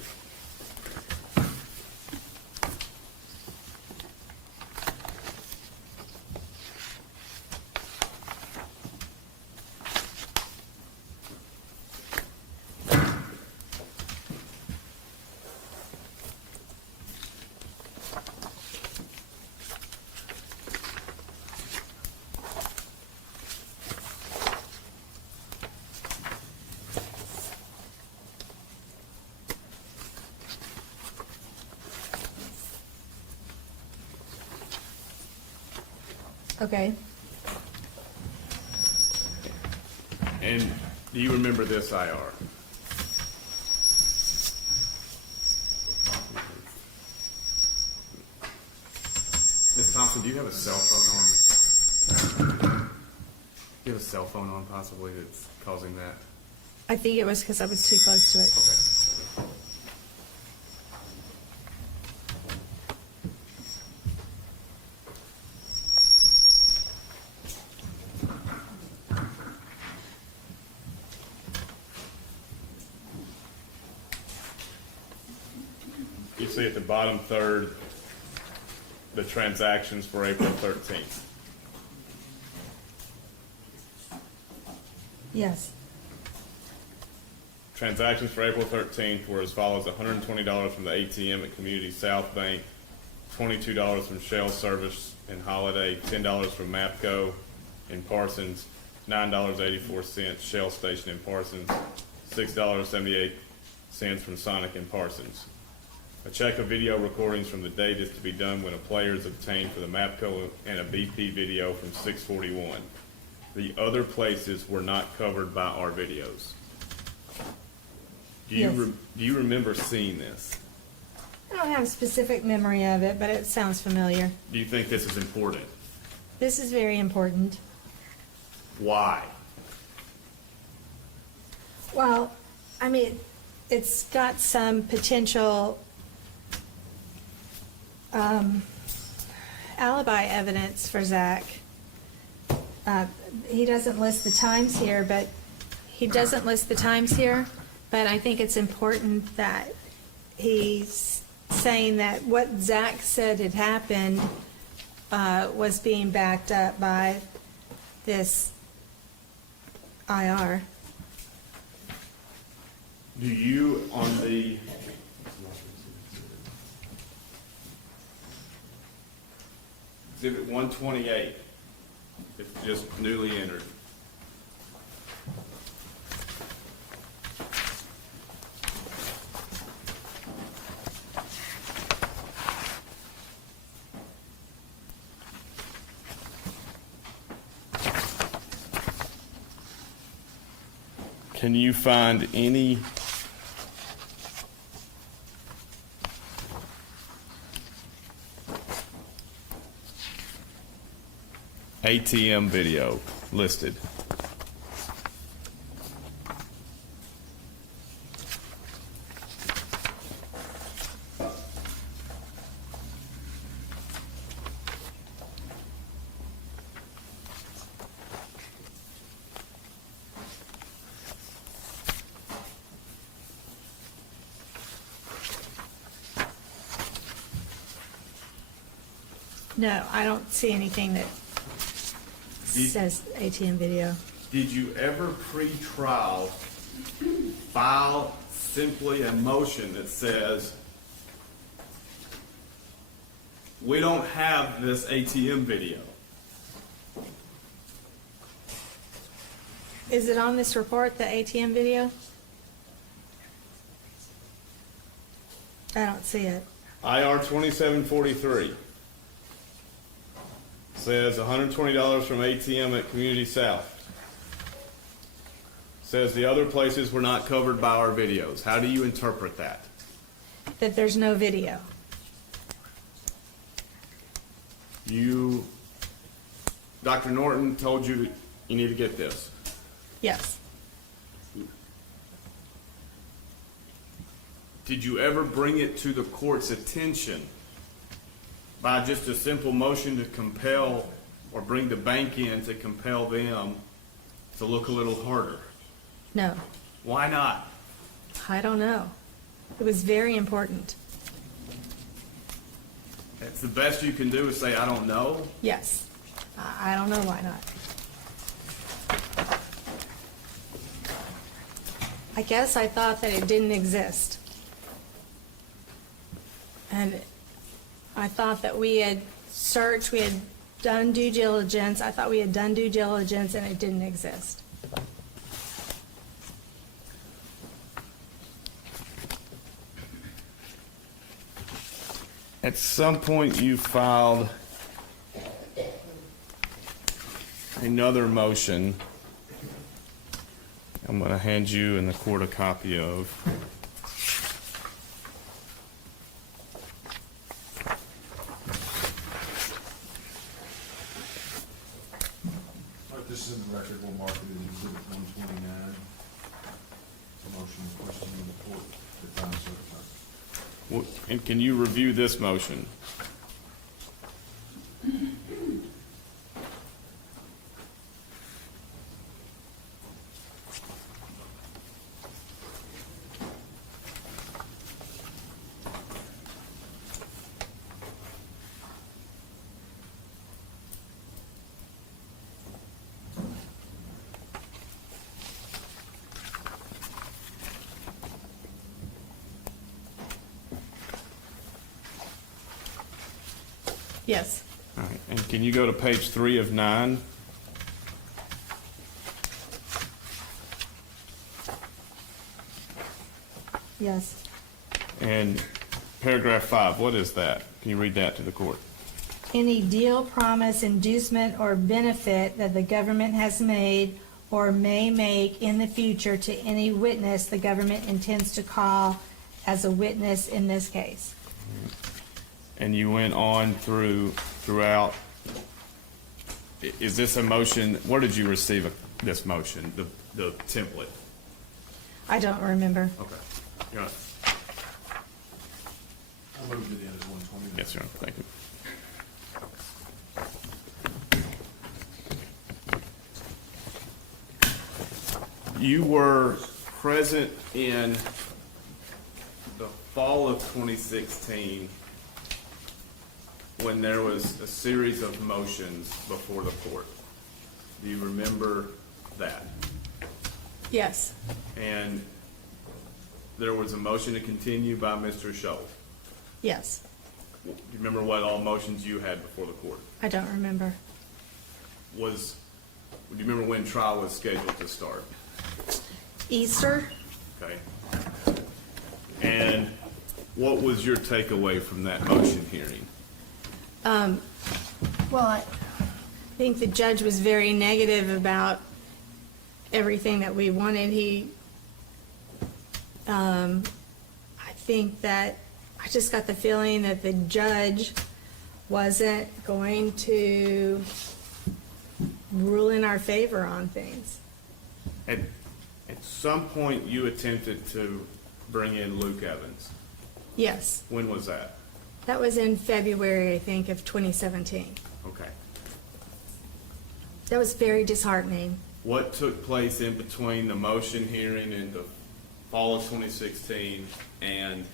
Okay. And do you remember this IR? Ms. Thompson, do you have a cell phone on? Do you have a cell phone on possibly that's causing that? I think it was because I was too close to it. Okay. You see at the bottom third, the transactions for April 13th. Yes. Transactions for April 13th were as follows: $120 from the ATM at Community South Bank, $22 from Shell Service and Holiday, $10 from MAPCO in Parsons, $9.84 Shell Station in Parsons, $6.78 from Sonic in Parsons. A check of video recordings from the date is to be done when a player is obtained for the MAPCO and a BP video from 641. The other places were not covered by our videos. Yes. Do you remember seeing this? I don't have a specific memory of it, but it sounds familiar. Do you think this is important? This is very important. Why? Well, I mean, it's got some potential alibi evidence for Zach. He doesn't list the times here, but I think it's important that he's saying that what Zach said had happened was being backed up by this IR. Do you, on the Exhibit 128, it's just newly entered. Can you find any ATM video listed? No, I don't see anything that says ATM video. Did you ever pre-trial file simply a motion that says, we don't have this ATM video? Is it on this report, the ATM video? I don't see it. IR 2743 says $120 from ATM at Community South. Says the other places were not covered by our videos. How do you interpret that? That there's no video. Dr. Norton told you you need to get this. Yes. Did you ever bring it to the court's attention by just a simple motion to compel or bring the bank in to compel them to look a little harder? No. Why not? I don't know. It was very important. It's the best you can do is say, I don't know. Yes. I don't know why not. I guess I thought that it didn't exist. And I thought that we had searched, we had done due diligence. I thought we had done due diligence and it didn't exist. At some point you filed another motion. I'm going to hand you and the court a copy of. All right, this is in the record, we'll mark it as exhibit 129. It's a motion requesting the court to find certified. And can you review this motion? Yes. All right, and can you go to page 3 of 9? Yes. And paragraph 5, what is that? Can you read that to the court? Any deal, promise, inducement, or benefit that the government has made or may make in the future to any witness the government intends to call as a witness in this case. And you went on throughout. Is this a motion? Where did you receive this motion? The template? I don't remember. Okay. You're right. I moved it in as 129. Yes, Your Honor. Thank you. You were present in the fall of 2016 when there was a series of motions before the court. Do you remember that? Yes. And there was a motion to continue by Mr. Scholl. Yes. Do you remember what all motions you had before the court? I don't remember. Do you remember when trial was scheduled to start? Easter? Okay. And what was your takeaway from that motion hearing? Well, I think the judge was very negative about everything that we wanted. I think that I just got the feeling that the judge wasn't going to rule in our favor on things. At some point, you attempted to bring in Luke Evans. Yes, When was that? that was in February, I think, of 2017. Okay. That was very disheartening. What took place in between the motion hearing in the fall of 2016 and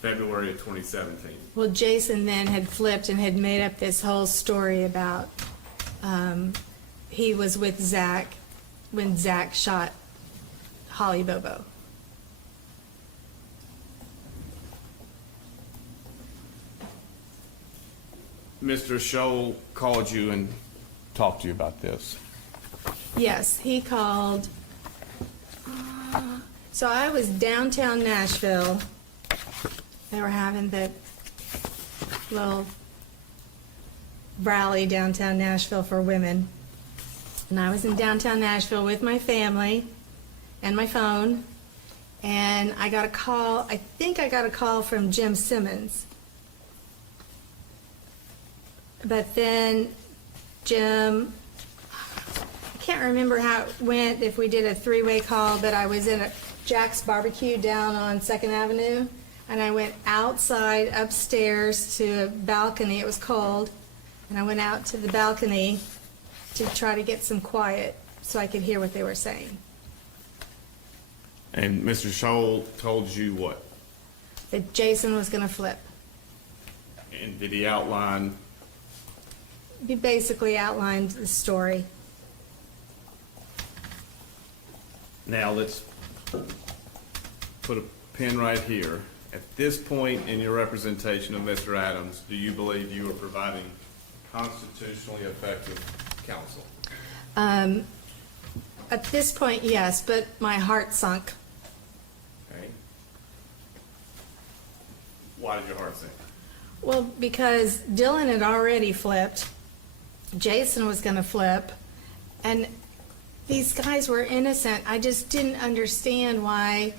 February of 2017? Well, Jason then had flipped and had made up this whole story about he was with Zach when Zach shot Holly Bobo. Mr. Scholl called you and talked to you about this. Yes, he called. So I was downtown Nashville. They were having the little rally downtown Nashville for women. And I was in downtown Nashville with my family and my phone. And I got a call, I think I got a call from Jim Simmons. But then Jim, I can't remember how it went, if we did a three-way call, but I was in a Jack's Barbecue down on 2nd Avenue, and I went outside upstairs to a balcony. It was cold, and I went out to the balcony to try to get some quiet so I could hear what they were saying. And Mr. Scholl told you what? That Jason was going to flip. And did he outline? He basically outlined the story. Now let's put a pin right here. At this point in your representation of Mr. Adams, do you believe you are providing constitutionally effective counsel? At this point, yes, but my heart sunk. Okay. Why did your heart sink? Well, because Dylan had already flipped, Jason was going to flip, and these guys were innocent. I just didn't understand why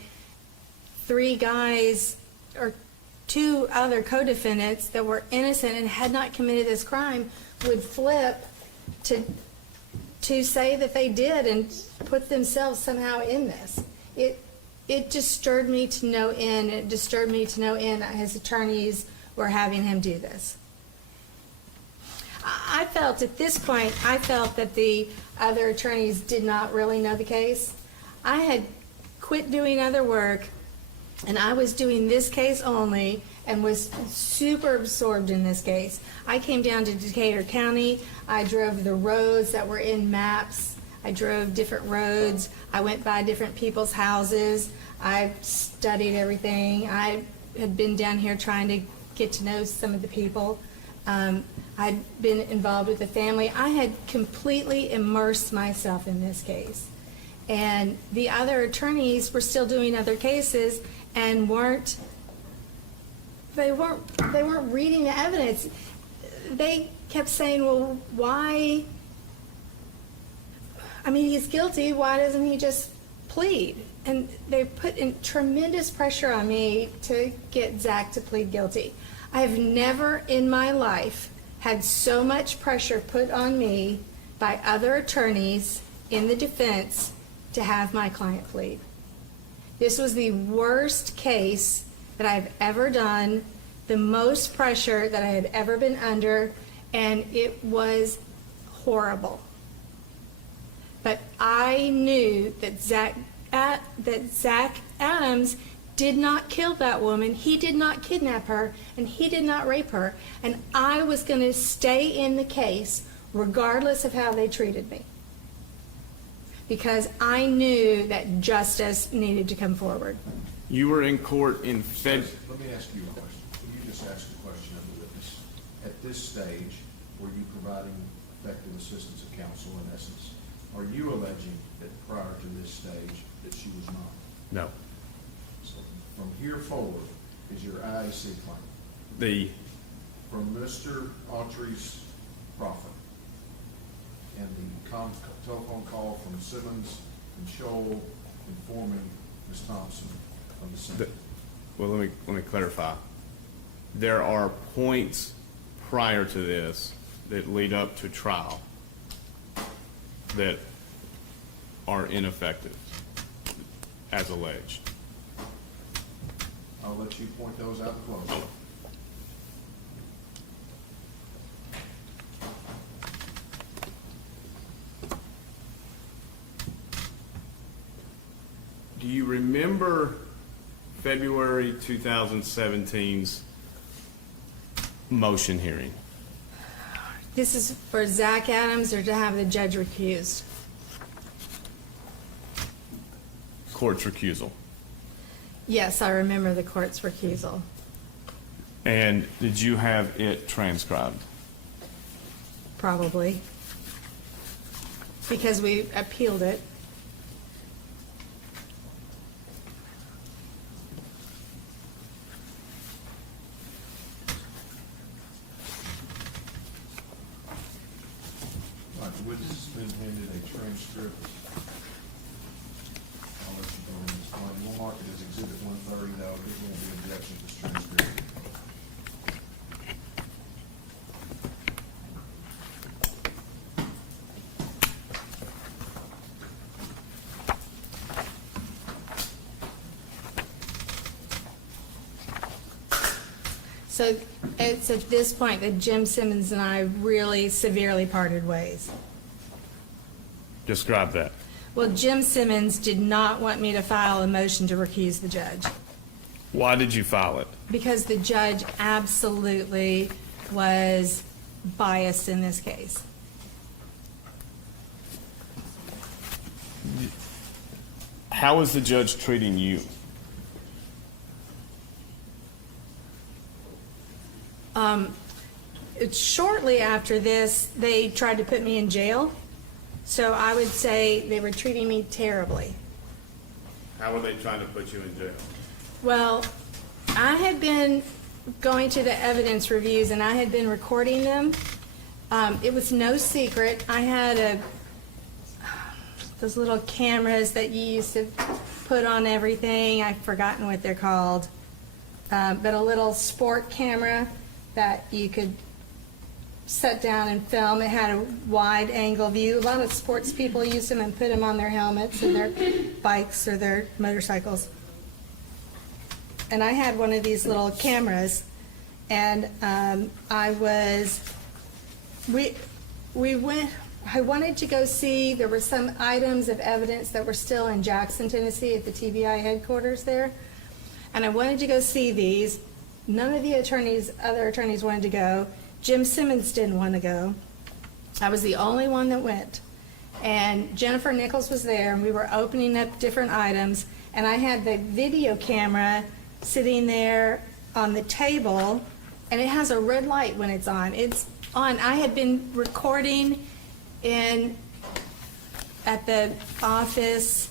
3 guys or 2 other co-defendants that were innocent and had not committed this crime would flip to say that they did and put themselves somehow in this. It just stirred me to no end. It disturbed me to no end that his attorneys were having him do this. I felt at this point, that the other attorneys did not really know the case. I had quit doing other work, and I was doing this case only and was super absorbed in this case. I came down to Decatur County. I drove the roads that were in maps. I drove different roads. I went by different people's houses. I studied everything. I had been down here trying to get to know some of the people. I'd been involved with the family. I had completely immersed myself in this case. And the other attorneys were still doing other cases and weren't reading the evidence. They kept saying, well, why? I mean, he's guilty. Why doesn't he just plead? And they put in tremendous pressure on me to get Zach to plead guilty. I've never in my life had so much pressure put on me by other attorneys in the defense to have my client plead. This was the worst case that I've ever done, the most pressure that I had ever been under, and it was horrible. But I knew that Zach Adams did not kill that woman. He did not kidnap her, and he did not rape her. And I was going to stay in the case regardless of how they treated me, because I knew that justice needed to come forward. You were in court in Let me ask you a question. You just asked a question of the witness. At this stage, were you providing effective assistance of counsel in essence? Are you alleging that prior to this stage that she was not? No. So from here forward is your IAC claim. From Mr. Autry's proffer and the telephone call from Simmons and Scholl informing Ms. Thompson of the same. Well, let me clarify. There are points prior to this that lead up to trial that are ineffective, as alleged. I'll let you point those out closely. Do you remember February 2017's motion hearing? This is for Zach Adams, or to have the judge recused? Court's recusal. Yes, I remember the court's recusal. And did you have it transcribed? Probably. Because we appealed it. All right, the witness has been handed a transcript. I'll let you go in this one. We'll mark it as Exhibit 130, though. There won't be objection to this transcript. So it's at this point that Jim Simmons and I really severely parted ways. Describe that. Well, Jim Simmons did not want me to file a motion to recuse the judge, Why did you file it? because the judge absolutely was biased in this case. How is the judge treating you? It's shortly after this, they tried to put me in jail. So I would say they were treating me terribly. How were they trying to put you in jail? Well, I had been going to the evidence reviews and I had been recording them. It was no secret. I had those little cameras that you used to put on everything. I've forgotten what they're called. But a little sport camera that you could set down and film. It had a wide angle view. A lot of sports people used them and put them on their helmets and their bikes or their motorcycles. And I had one of these little cameras, and I wanted to go see, there were some items of evidence that were still in Jackson, Tennessee at the TBI headquarters there. And I wanted to go see these. None of the other attorneys wanted to go. Jim Simmons didn't want to go. I was the only one that went. And Jennifer Nichols was there, and we were opening up different items. And I had the video camera sitting there on the table, and it has a red light when it's on. It's on. I had been recording at the office,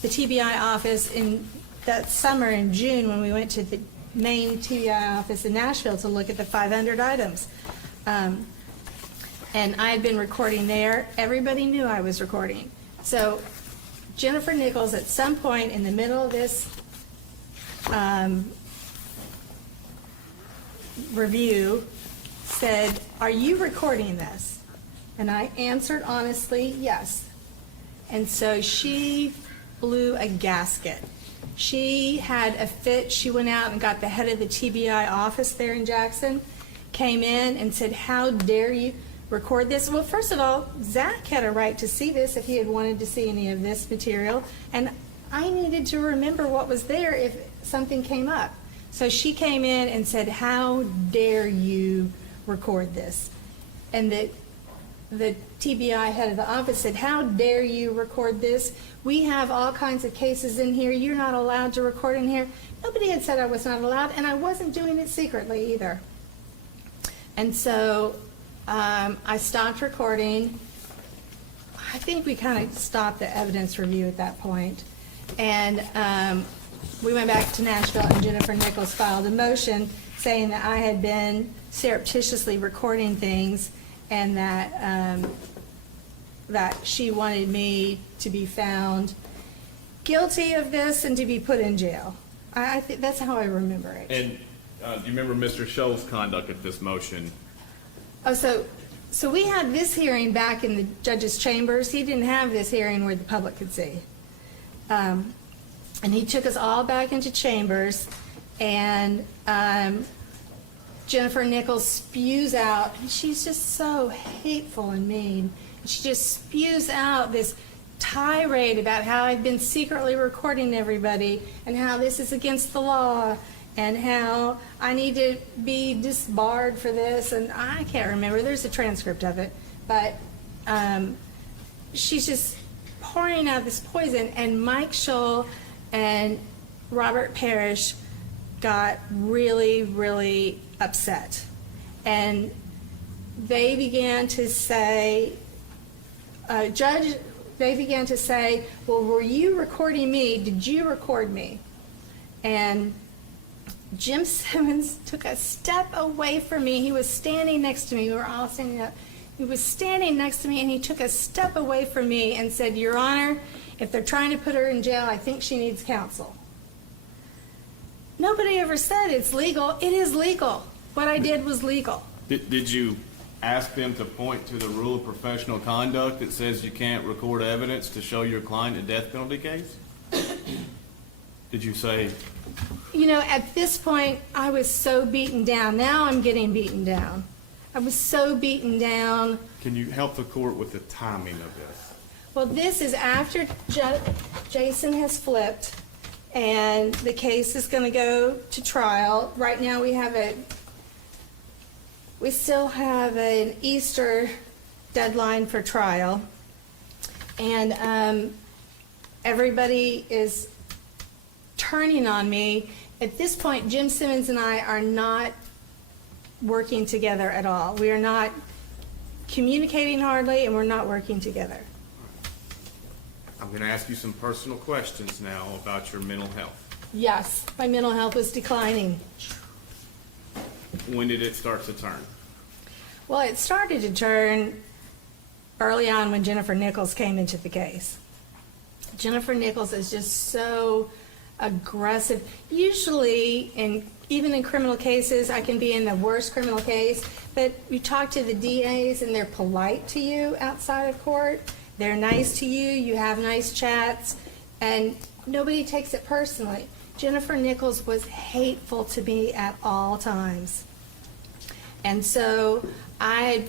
the TBI office, in that summer in June when we went to the main TBI office in Nashville to look at the 500 items. And I had been recording there. Everybody knew I was recording. So Jennifer Nichols, at some point in the middle of this review, said, "Are you recording this?" And I answered honestly, yes. And so she blew a gasket. She had a fit. She went out and got the head of the TBI office there in Jackson, came in and said, "How dare you record this?" Well, first of all, Zach had a right to see this if he had wanted to see any of this material, and I needed to remember what was there if something came up. So she came in and said, "How dare you record this?" And the TBI head of the office said, "How dare you record this? We have all kinds of cases in here. You're not allowed to record in here." Nobody had said I was not allowed, and I wasn't doing it secretly either. And so I stopped recording. I think we kind of stopped the evidence review at that point. And we went back to Nashville, and Jennifer Nichols filed a motion saying that I had been surreptitiously recording things, and that she wanted me to be found guilty of this and to be put in jail. I think that's how I remember it. And do you remember Mr. Scholl's conduct at this motion? Oh, so we had this hearing back in the judge's chambers. He didn't have this hearing where the public could see. And he took us all back into chambers, and Jennifer Nichols spews out, and she's just so hateful and mean. She just spews out this tirade about how I've been secretly recording everybody and how this is against the law and how I need to be disbarred for this. And I can't remember. There's a transcript of it. But she's just pouring out this poison. And Mike Scholl and Robert Parrish got really, really upset. And they began to say, Judge, they began to say, "Well, were you recording me? Did you record me?" And Jim Simmons took a step away from me. He was standing next to me. We were all standing up. He was standing next to me, and he took a step away from me and said, "Your Honor, if they're trying to put her in jail, I think she needs counsel." Nobody ever said it's legal. It is legal. What I did was legal. Did you ask them to point to the rule of professional conduct that says you can't record evidence to show your client a death penalty case? Did you say? You know, at this point, I was so beaten down. Now I'm getting beaten down. I was so beaten down. Can you help the court with the timing of this? Well, this is after Jason has flipped, and the case is going to go to trial. Right now we still have an Easter deadline for trial, and everybody is turning on me. At this point, Jim Simmons and I are not working together at all. We are not communicating hardly, and we're not working together. I'm going to ask you some personal questions now about your mental health. Yes, my mental health was declining. When did it start to turn? Well, it started to turn early on when Jennifer Nichols came into the case. Jennifer Nichols is just so aggressive. Usually, even in criminal cases, I can be in the worst criminal case, but you talk to the DAs and they're polite to you outside of court. They're nice to you. You have nice chats, and nobody takes it personally. Jennifer Nichols was hateful to me at all times. And so I had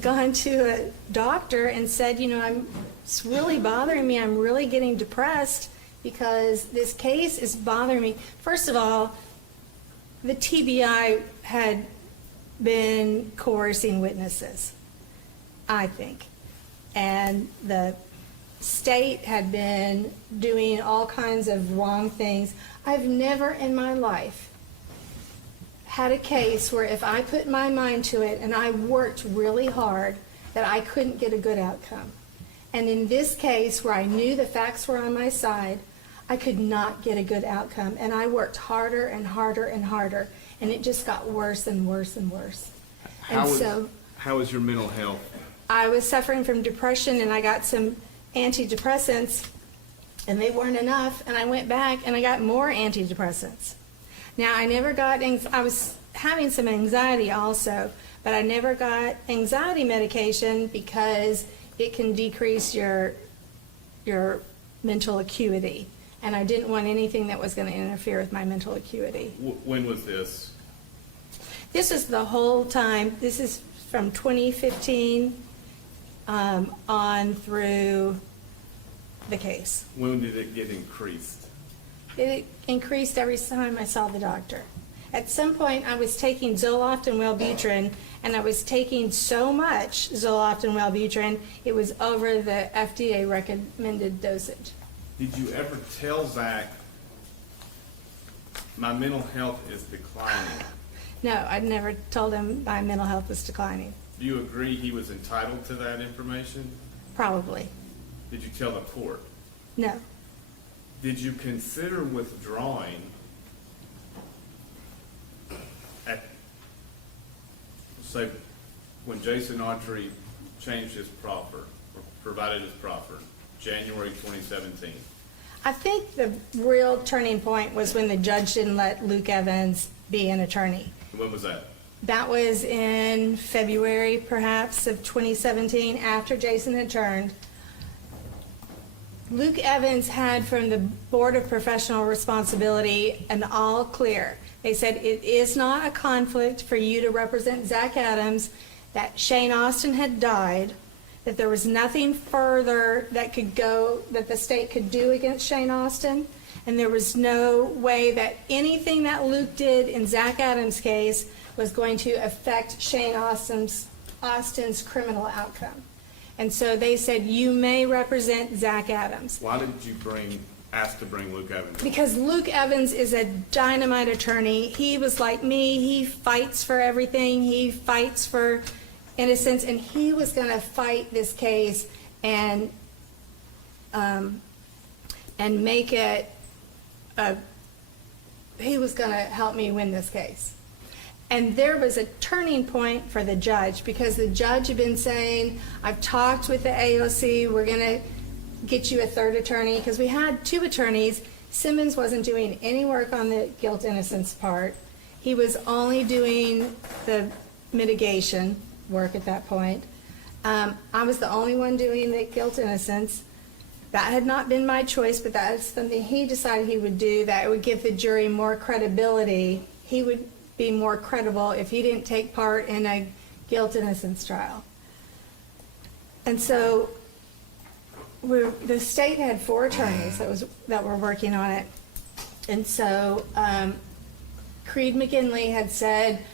gone to a doctor and said, you know, it's really bothering me. I'm really getting depressed because this case is bothering me. First of all, the TBI had been coercing witnesses, I think. And the state had been doing all kinds of wrong things. I've never in my life had a case where if I put my mind to it and I worked really hard, that I couldn't get a good outcome. And in this case, where I knew the facts were on my side, I could not get a good outcome. And I worked harder and harder and harder, and it just got worse and worse and worse. How was your mental health? I was suffering from depression, and I got some antidepressants, and they weren't enough, and I went back and I got more antidepressants. Now, I was having some anxiety also, but I never got anxiety medication because it can decrease your mental acuity, and I didn't want anything that was going to interfere with my mental acuity. When was this? This is the whole time. This is from 2015 on through the case. When did it get increased? It increased every time I saw the doctor. At some point, I was taking Zoloft and Wellbutrin, and I was taking so much Zoloft and Wellbutrin, it was over the FDA recommended dosage. Did you ever tell Zach, my mental health is declining? No, I'd never told him my mental health was declining. Do you agree he was entitled to that information? Probably. Did you tell the court? No. Did you consider withdrawing at, say, when Jason Autry changed his proffer, or provided his proffer, January 2017? I think the real turning point was when the judge didn't let Luke Evans be an attorney. When was that? That was in February, perhaps, of 2017, after Jason had turned. Luke Evans had from the Board of Professional Responsibility an all clear. They said it is not a conflict for you to represent Zach Adams, that Shane Austin had died, that there was nothing further that the state could do against Shane Austin, and there was no way that anything that Luke did in Zach Adams' case was going to affect Shane Austin's criminal outcome. And so they said, you may represent Zach Adams. Why did you ask to bring Luke Evans? Because Luke Evans is a dynamite attorney. He was like me. He fights for everything. He fights for innocence, and he was going to fight this case and make it he was going to help me win this case. And there was a turning point for the judge, because the judge had been saying, I've talked with the AOC, we're going to get you a third attorney, because we had two attorneys. Simmons wasn't doing any work on the guilt-innocence part. He was only doing the mitigation work at that point. I was the only one doing the guilt-innocence. That had not been my choice, but that is something he decided he would do, that it would give the jury more credibility. He would be more credible if he didn't take part in a guilt-innocence trial. And so the state had 4 attorneys that were working on it. And so Creed McGinley had said,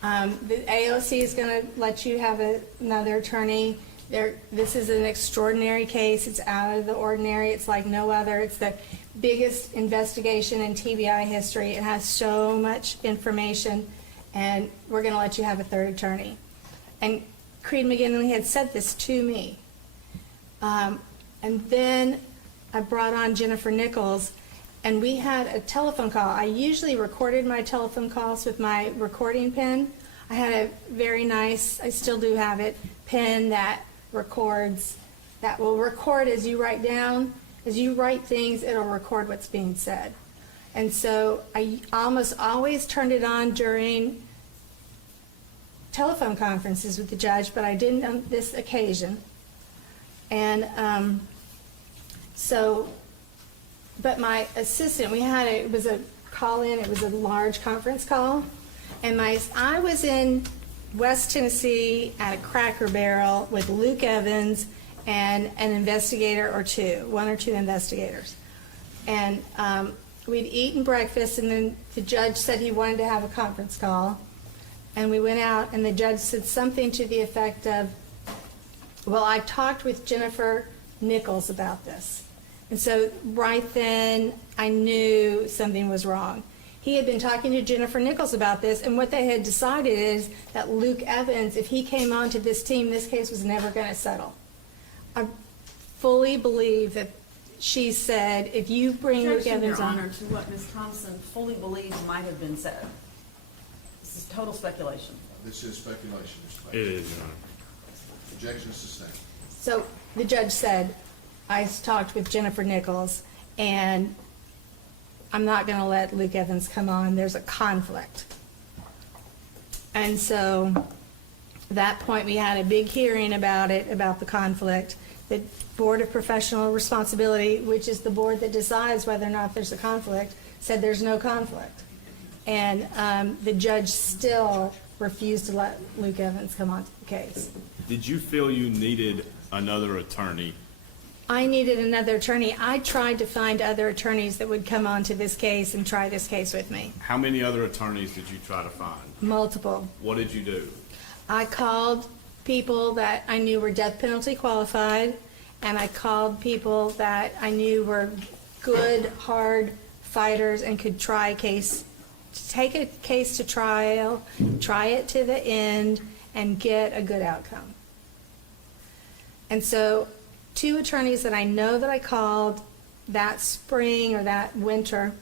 the AOC is going to let you have another attorney. This is an extraordinary case. It's out of the ordinary. It's like no other. It's the biggest investigation in TBI history. It has so much information, and we're going to let you have a third attorney. And Creed McGinley had said this to me. And then I brought on Jennifer Nichols, and we had a telephone call. I usually recorded my telephone calls with my recording pen. I had a very nice, I still do have it, pen that will record as you write down. As you write things, it'll record what's being said. And so I almost always turned it on during telephone conferences with the judge, but I didn't on this occasion. And but my assistant, it was a call-in, it was a large conference call, and I was in West Tennessee at a Cracker Barrel with Luke Evans and an investigator or two, one or two investigators. And we'd eaten breakfast, and then the judge said he wanted to have a conference call. And we went out, and the judge said something to the effect of, well, I talked with Jennifer Nichols about this. And so right then, I knew something was wrong. He had been talking to Jennifer Nichols about this, and what they had decided is that Luke Evans, if he came onto this team, this case was never going to settle. I fully believe that she said, if you bring Luke Objection, Evans Your on. Honor, to what Ms. Thompson fully believes might have been said. This is total speculation. This is speculation, Mr. It Baker. is, Your Honor. Objection is sustained. So the judge said, I talked with Jennifer Nichols, and I'm not going to let Luke Evans come on. There's a conflict. And so at that point, we had a big hearing about it, about the conflict. The Board of Professional Responsibility, which is the board that decides whether or not there's a conflict, said there's no conflict. And the judge still refused to let Luke Evans come on to the case. Did you feel you needed another attorney? I needed another attorney. I tried to find other attorneys that would come on to this case and try this case with me. How many other attorneys did you try to find? Multiple. What did you do? I called people that I knew were death penalty qualified, and I called people that I knew were good, hard fighters and could try a case, take a case to trial, try it to the end, and get a good outcome. And so 2 attorneys that I know that I called that spring or that winter,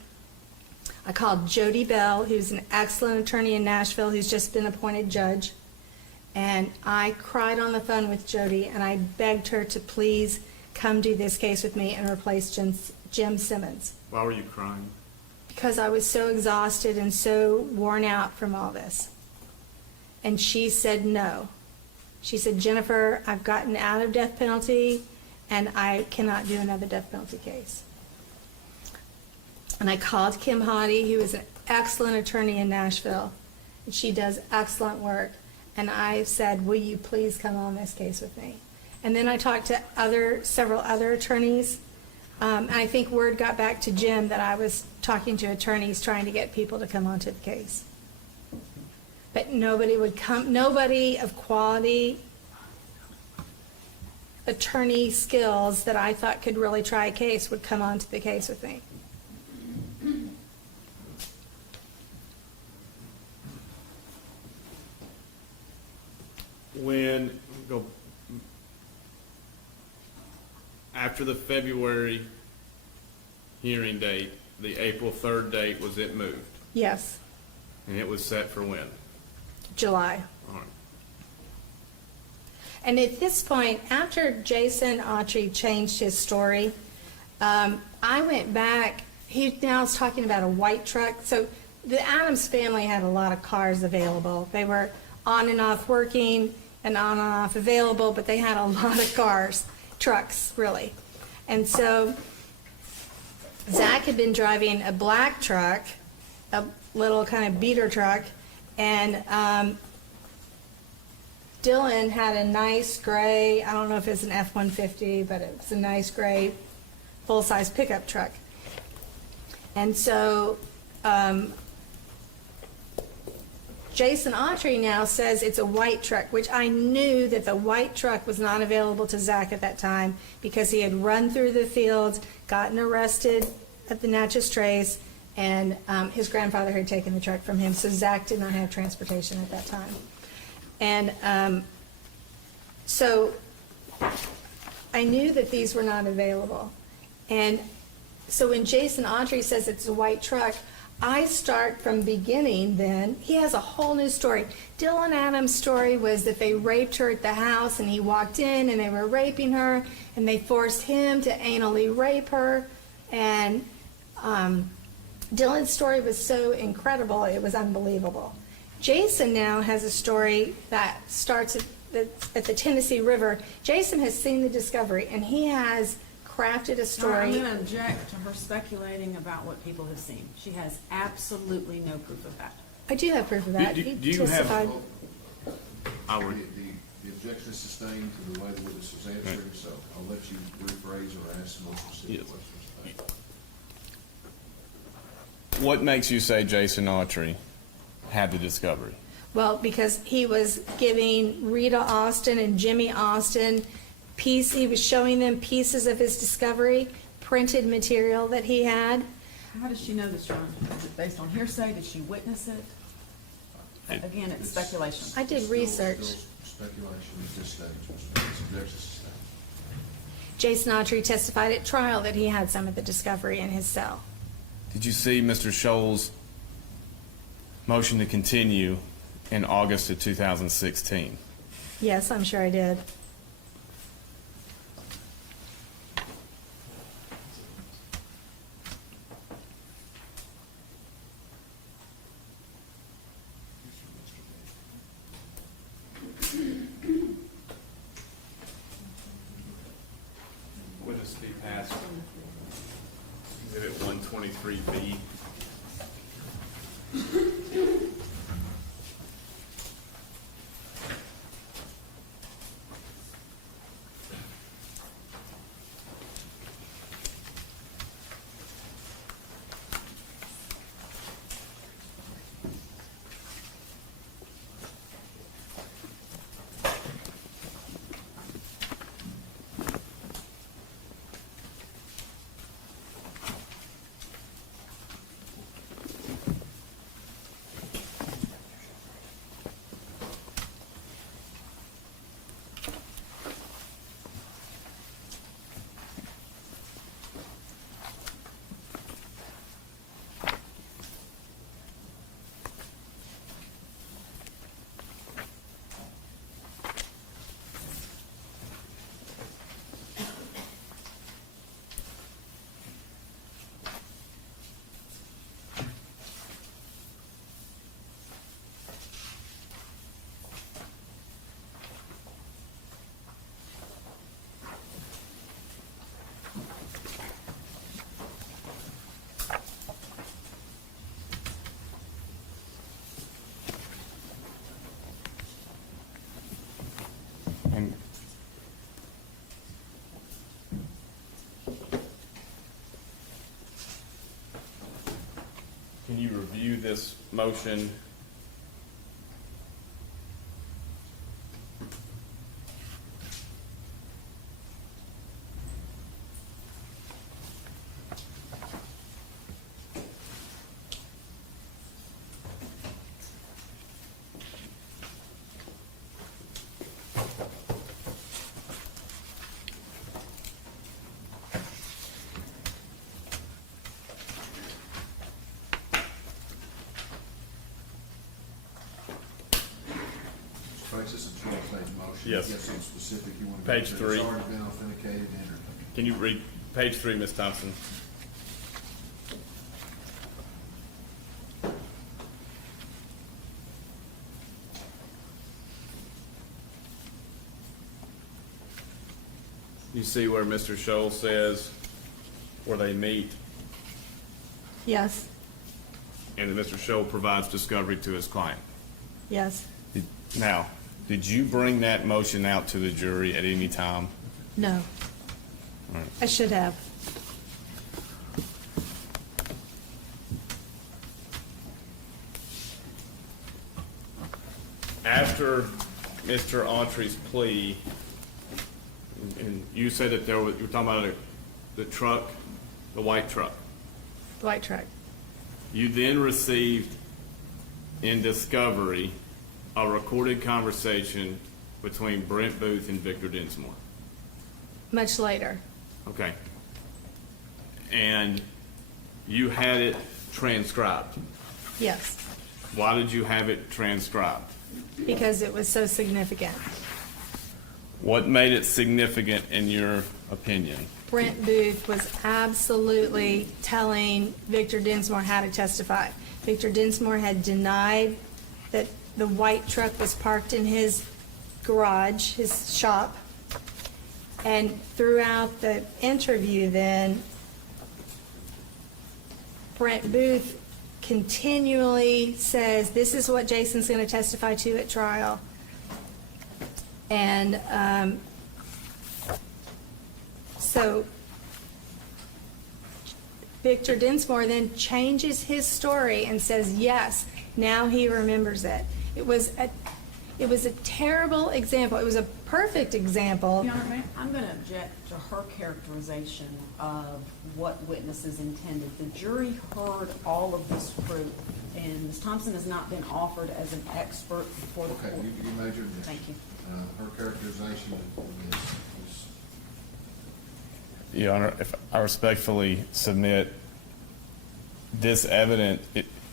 I called Jody Bell, who's an excellent attorney in Nashville, who's just been appointed judge. And I cried on the phone with Jody, and I begged her to please come do this case with me and replace Jim Simmons. Why were you crying? Because I was so exhausted and so worn out from all this. And she said no. She said, Jennifer, I've gotten out of death penalty, and I cannot do another death penalty case. And I called Kim Hottie, who is an excellent attorney in Nashville, and she does excellent work. And I said, will you please come on this case with me? And then I talked to several other attorneys, and I think word got back to Jim that I was talking to attorneys trying to get people to come onto the case. But nobody would come, nobody of quality attorney skills that I thought could really try a case would come onto the case with me. After the February hearing date, the April 3rd date, was it moved? Yes, And it was set for when? July. All right. And at this point, after Jason Autry changed his story, I went back. He now is talking about a white truck. So the Adams family had a lot of cars available. They were on and off working and on and off available, but they had a lot of cars, trucks, really. And so Zach had been driving a black truck, a little kind of beater truck, and Dylan had a nice gray, I don't know if it's an F-150, but it was a nice gray full-size pickup truck. And so Jason Autry now says it's a white truck, which I knew that the white truck was not available to Zach at that time because he had run through the fields, gotten arrested at the Natchez Trace, and his grandfather had taken the truck from him, so Zach did not have transportation at that time. And so I knew that these were not available. And so when Jason Autry says it's a white truck, I start from beginning then. He has a whole new story. Dylan Adams' story was that they raped her at the house and he walked in and they were raping her and they forced him to anally rape her. And Dylan's story was so incredible, it was unbelievable. Jason now has a story that starts at the Tennessee River. Jason has seen the discovery and he has crafted a I'm story. going to object to her speculating about what people have seen. She has absolutely no proof of that. I do have proof of that. Do He you have- testified. I would, The objection is sustained to the way the witness is answering, so I'll let you rephrase or ask some more specific Yes. questions. what makes you say Jason Autry had the discovery? Well, because he was giving Rita Austin and Jimmy Austin he was showing them pieces of his discovery, printed material that he had. How does she know this, John? Is it based on hearsay? Did she witness it? Again, it's speculation. I did research. Still speculation at this stage, Mr. Davis. Objection sustained. Jason Autry testified at trial that he had some of the discovery in his cell. Did you see Mr. Scholl's motion to continue in August of 2016? Yes, I'm sure I did. Would this be passed? Exhibit 123B. And can you review this motion? Francis, it's your page motion. Yes. You got something specific you want to? Page go to? 3. It's already been authenticated and entered. Can you read page 3, Ms. Thompson? You see where Mr. Scholl says where they meet, Yes, And Mr. Scholl provides discovery to his client. yes, Now, did you bring that motion out to the jury at any time? no. Right. I should have. after Mr. Autry's plea, and you said that you were talking about the truck, the white truck. The white truck. You then received in discovery a recorded conversation between Brent Booth and Victor Dinsmore. Much later. Okay. And you had it transcribed. Yes, Why did you have it transcribed? because it was so significant. What made it significant in your opinion? Brent Booth was absolutely telling Victor Dinsmore how to testify. Victor Dinsmore had denied that the white truck was parked in his garage, his shop. And throughout the interview then, Brent Booth continually says, this is what Jason's going to testify to at trial. And so Victor Dinsmore then changes his story and says, yes, now he remembers it. It was a terrible example. It was a perfect example. Your Honor, I'm going to object to her characterization of what witnesses intended. The jury heard all of this proof, and Ms. Thompson has not been offered as an expert before the Okay, court. you made your objection. Thank you. Her characterization is Your Honor, if I respectfully submit this evidence,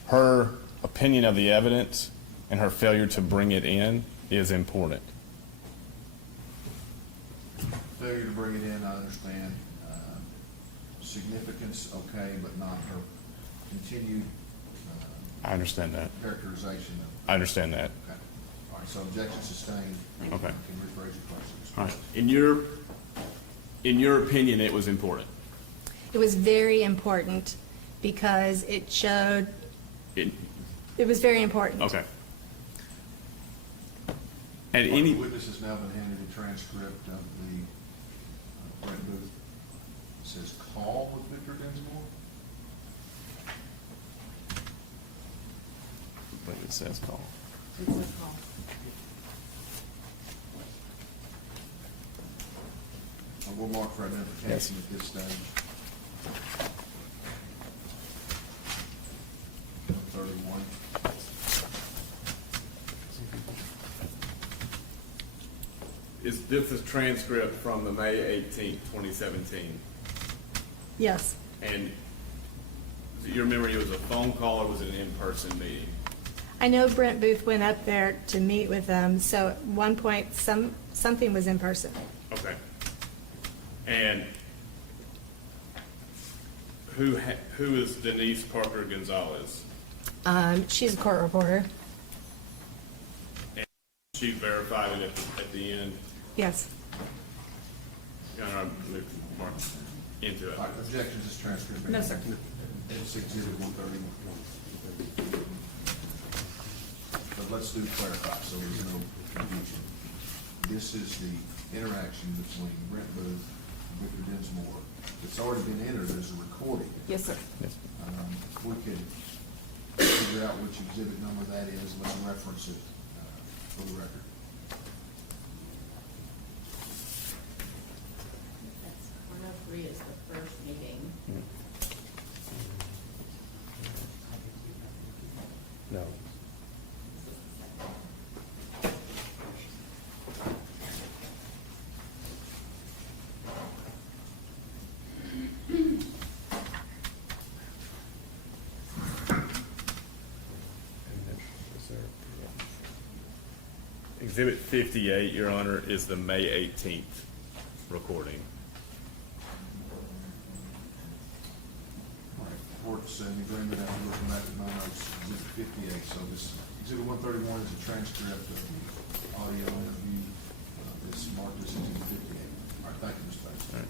her opinion of the evidence and her failure to bring it in is important. failure to bring it in, I understand. Significance, okay, but not her continued I understand that. characterization of. I understand that. Okay. All right, so objection sustained. Okay. Can you rephrase your questions? All right. In your opinion, it was important. It was very important because it showed, It, it was very important. okay. At The any, witness has now been handed a transcript of the Brent Booth. It says call with Victor Dinsmore. I believe it says call. It's a call. We'll mark for identification at this stage. 31. Is this a transcript from the May 18th, 2017? Yes. And your memory, it was a phone call or was it an in-person meeting? I know Brent Booth went up there to meet with them, so at one point, something was in person. Okay. And who is Denise Parker Gonzalez? She's a court reporter. And she verified it at the end. Yes. You know, move Mark into it. All right, objections to this transcript. No, sir. It's Exhibit 131. But let's do clarify, so there's no confusion. This is the interaction between Brent Booth and Victor Dinsmore. It's already been entered as a recording. Yes, sir. Yes. We could figure out which exhibit number that is, let's reference it for the record. That's 103 is the first meeting. No. Exhibit 58, Your Honor, is the May 18th recording. All right, court's in agreement after looking back at my notes, Exhibit 58. So this Exhibit 131 is a transcript of the audio interview. It's marked as Exhibit 58. All right, thank you, Mr. Bates. All right.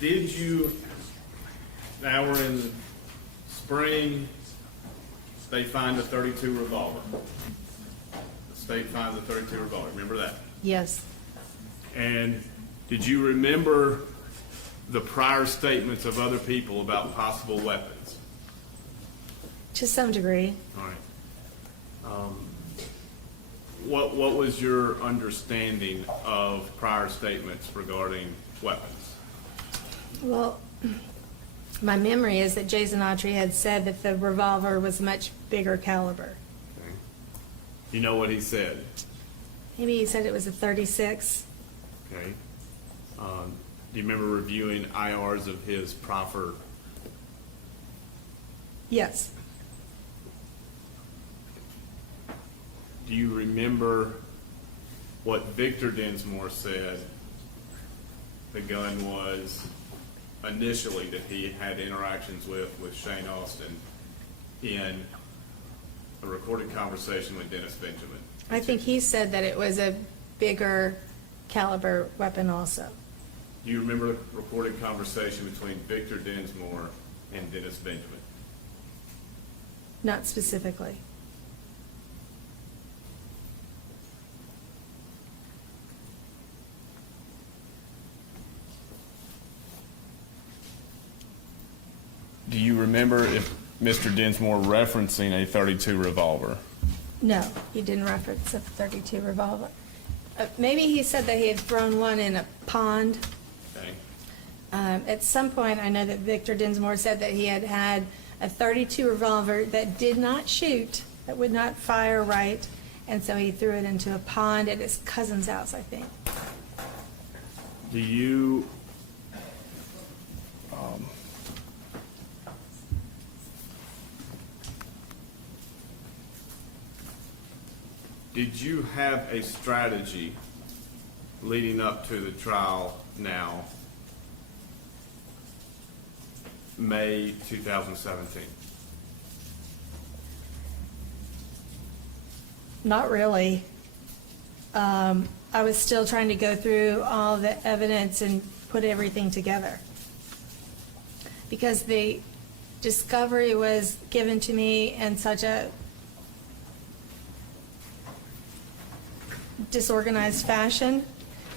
Did you, now we're in spring, they find a .32 revolver. The state finds a .32 revolver, remember that? Yes. And did you remember the prior statements of other people about possible weapons? To some degree. All right. What was your understanding of prior statements regarding weapons? Well, my memory is that Jason Autry had said that the revolver was much bigger caliber. Okay. You know what he said? Maybe he said it was a 36. Okay. Do you remember reviewing IRs of his proffer? Yes. Do you remember what Victor Dinsmore said the gun was initially that he had interactions with Shane Austin in a recorded conversation with Dennis Benjamin? I think he said that it was a bigger caliber weapon also. Do you remember the recorded conversation between Victor Dinsmore and Dennis Benjamin? Not specifically. Do you remember if Mr. Dinsmore referencing a .32 revolver? No, he didn't reference a 32 revolver. Maybe he said that he had thrown one in a pond. Okay. At some point, I know that Victor Dinsmore said that he had had a 32 revolver that did not shoot, that would not fire right, and so he threw it into a pond at his cousin's house, I think. Do you did you have a strategy leading up to the trial now, May 2017? Not really. I was still trying to go through all the evidence and put everything together. Because the discovery was given to me in such a disorganized fashion,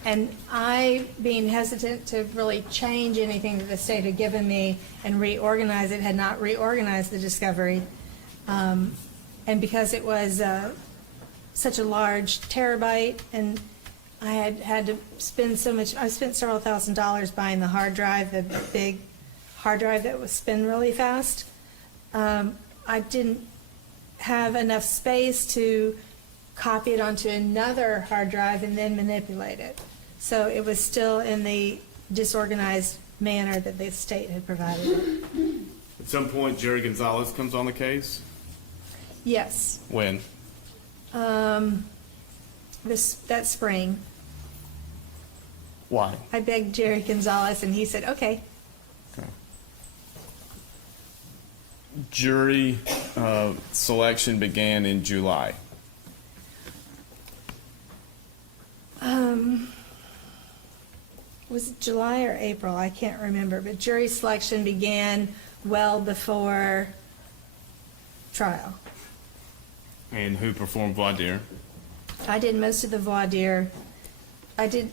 and I, being hesitant to really change anything that the state had given me and reorganize it, had not reorganized the discovery. And because it was such a large terabyte, and I had to spend so much, I spent several $1,000s buying the hard drive, the big hard drive that would spin really fast. I didn't have enough space to copy it onto another hard drive and then manipulate it. So it was still in the disorganized manner that the state had provided it. At some point, Jerry Gonzalez comes on the case? Yes. When? That spring. Why? I begged Jerry Gonzalez and he said, okay. Okay. Jury selection began in July. Was it July or April? I can't remember, but jury selection began well before trial. And who performed voir dire? I did most of the voir dire. I did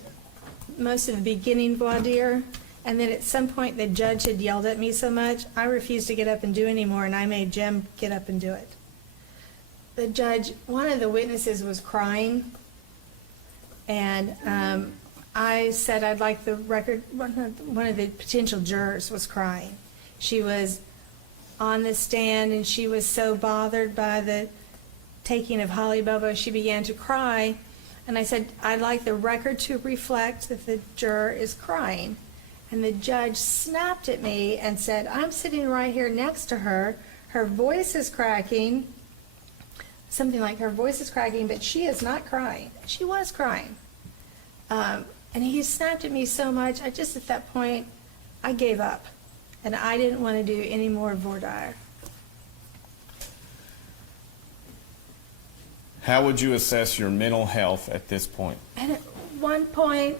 most of the beginning voir dire, and then at some point the judge had yelled at me so much, I refused to get up and do anymore, and I made Jim get up and do it. The judge, one of the witnesses was crying, and I said I'd like the record, one of the potential jurors was crying. She was on the stand, and she was so bothered by the taking of Holly Bobo, she began to cry. And I said, I'd like the record to reflect that the juror is crying. And the judge snapped at me and said, I'm sitting right here next to her. Her voice is cracking. Something like her voice is cracking, but she is not crying. She was crying. And he snapped at me so much, I just at that point, I gave up. And I didn't want to do any more voir dire. How would you assess your mental health at this point? And at one point,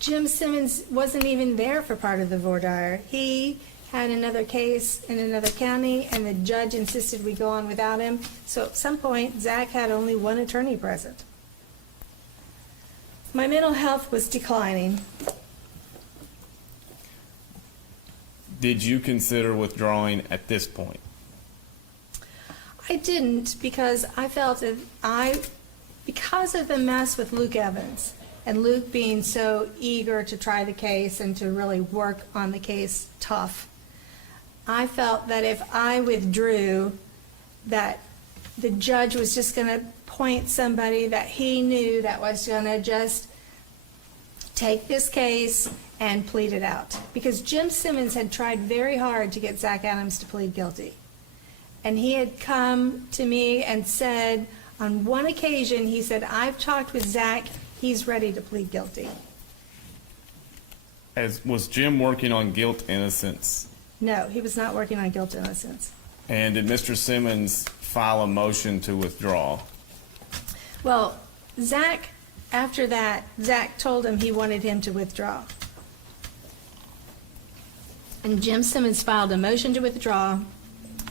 Jim Simmons wasn't even there for part of the voir dire. He had another case in another county, and the judge insisted we go on without him. So at some point, Zach had only one attorney present. My mental health was declining. Did you consider withdrawing at this point? I didn't, because I felt that because of the mess with Luke Evans, and Luke being so eager to try the case and to really work on the case tough, I felt that if I withdrew, that the judge was just going to appoint somebody that he knew that was gonna just take this case and plead it out. Because Jim Simmons had tried very hard to get Zach Adams to plead guilty. And he had come to me and said, on one occasion, he said, I've talked with Zach, he's ready to plead guilty. Was Jim working on guilt innocence? No, he was not working on guilt innocence. And did Mr. Simmons file a motion to withdraw? Well, Zach, after that, Zach told him he wanted him to withdraw. And Jim Simmons filed a motion to withdraw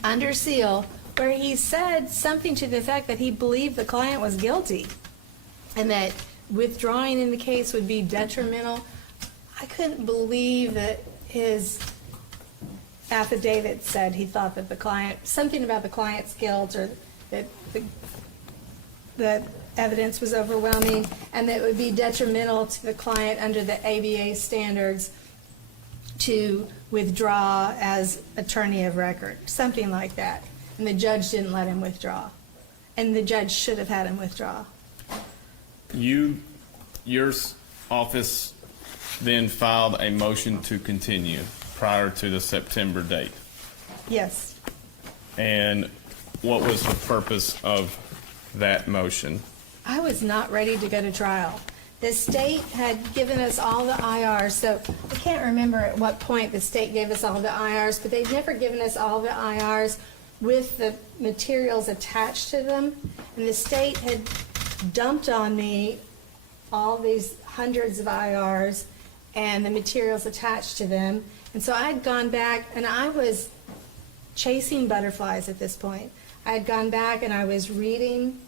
under seal where he said something to the effect that he believed the client was guilty and that withdrawing in the case would be detrimental. I couldn't believe that his affidavit said he thought that the client, something about the client's guilt, or that the evidence was overwhelming and that it would be detrimental to the client under the ABA standards to withdraw as attorney of record, something like that. And the judge didn't let him withdraw. And the judge should have had him withdraw. Your office then filed a motion to continue prior to the September date. Yes. And what was the purpose of that motion? I was not ready to go to trial. The state had given us all the IRs, so I can't remember at what point the state gave us all the IRs, but they'd never given us all the IRs with the materials attached to them. And the state had dumped on me all these hundreds of IRs and the materials attached to them. And so I had gone back, and I was chasing butterflies at this point. I had gone back and I was reading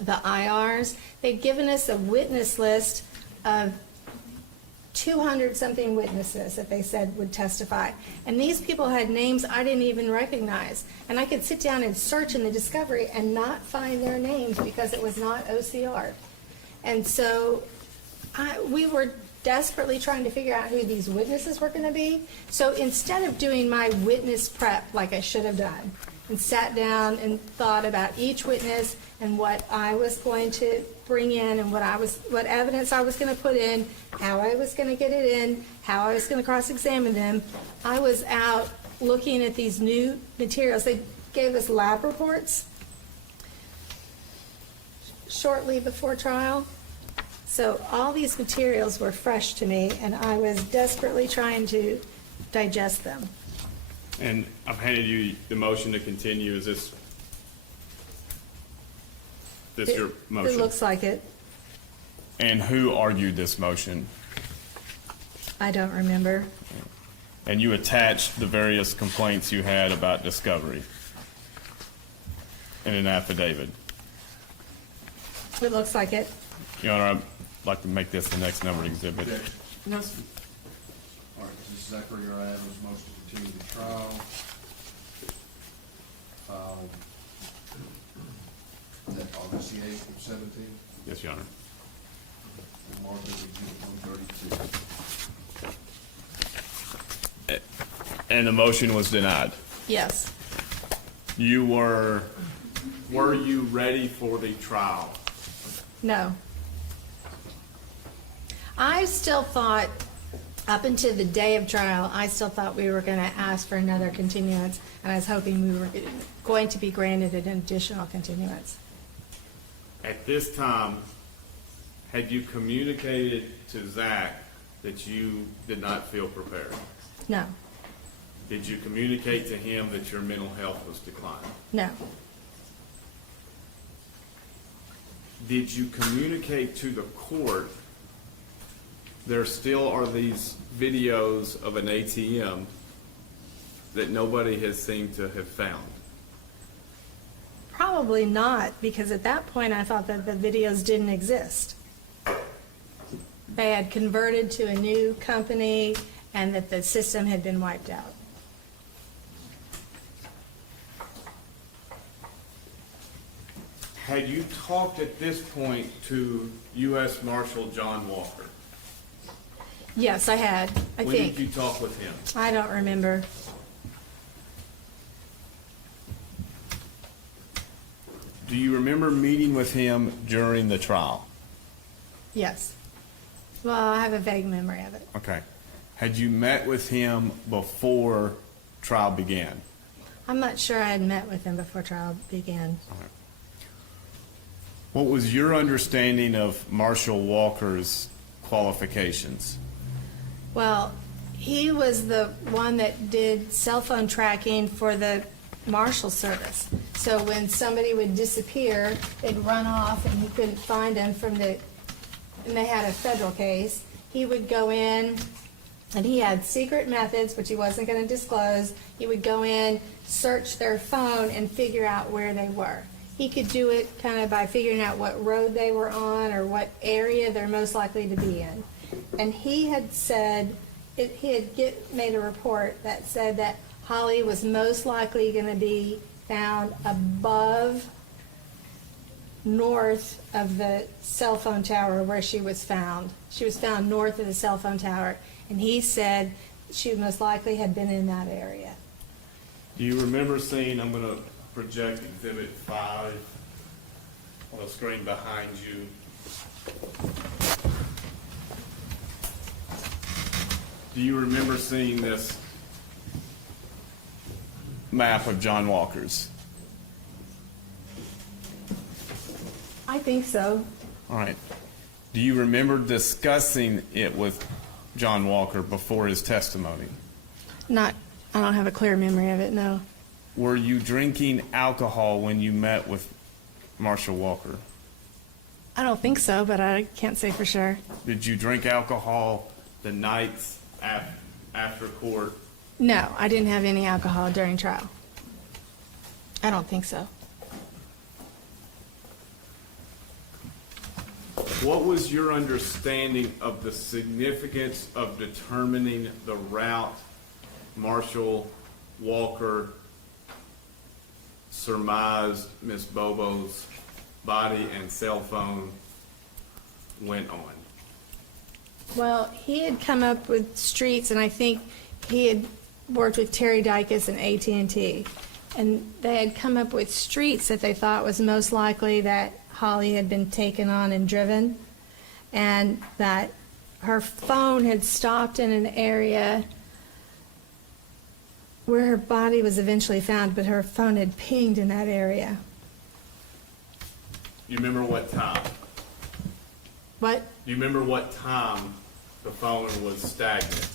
the IRs. They'd given us a witness list of 200-something witnesses that they said would testify. And these people had names I didn't even recognize. And I could sit down and search in the discovery and not find their names because it was not OCR. And so we were desperately trying to figure out who these witnesses were going to be. So instead of doing my witness prep like I should have done, and sat down and thought about each witness and what I was going to bring in and what evidence I was going to put in, how I was going to get it in, how I was going to cross-examine them, I was out looking at these new materials. They gave us lab reports shortly before trial. So all these materials were fresh to me, and I was desperately trying to digest them. And I've handed you the motion to continue. Is this your motion? It looks like it. And who argued this motion? I don't remember. And you attached the various complaints you had about discovery in an affidavit. It looks like it. Your Honor, I'd like to make this the next numbered exhibit. Objection. No. All right, this is Zachary Adams' motion to continue the trial. Is that August the 8th of 17? Yes, Your Honor. And marked as exhibit 132. And the motion was denied. Yes. Were you ready for the trial? No. I still thought, up until the day of trial, I still thought we were going to ask for another continuance, and I was hoping we were going to be granted an additional continuance. At this time, had you communicated to Zach that you did not feel prepared? No. Did you communicate to him that your mental health was declining? No. Did you communicate to the court there still are these videos of an ATM that nobody has seemed to have found? Probably not, because at that point I thought that the videos didn't exist. They had converted to a new company and that the system had been wiped out. Had you talked at this point to U.S. Marshal John Walker? Yes, I had, I When think. did you talk with him? I don't remember. Do Do you remember meeting with him during the trial? Yes. Well, I have a vague memory of it. Okay. Had you met with him before trial began? I'm not sure I had met with him before trial began. What was your understanding of Marshall Walker's qualifications? Well, he was the one that did cell phone tracking for the Marshal Service. So when somebody would disappear, they'd run off and he couldn't find them and they had a federal case, he would go in and he had secret methods, which he wasn't going to disclose. He would go in, search their phone, and figure out where they were. He could do it kind of by figuring out what road they were on or what area they're most likely to be in. And he had said, made a report that said that Holly was most likely going to be found above, north of the cell phone tower where she was found. She was found north of the cell phone tower, and he said she most likely had been in that area. Do you remember seeing, I'm going to project Exhibit 5 on the screen behind you. Do you remember seeing this map of John Walker's? I think so. All right. Do you remember discussing it with John Walker before his testimony? I don't have a clear memory of it, no. Were you drinking alcohol when you met with Marshall Walker? I don't think so, but I can't say for sure. Did you drink alcohol the nights after court? No, I didn't have any alcohol during trial. I don't think so. What was your understanding of the significance of determining the route Marshall Walker surmised Miss Bobo's body and cell phone went on? Well, he had come up with streets, and I think he had worked with Terry Dicus and AT&T, and they had come up with streets that they thought was most likely that Holly had been taken on and driven, and that her phone had stopped in an area where her body was eventually found, but her phone had pinged in that area. You remember what time? What? Do you remember what time the phone was stagnant?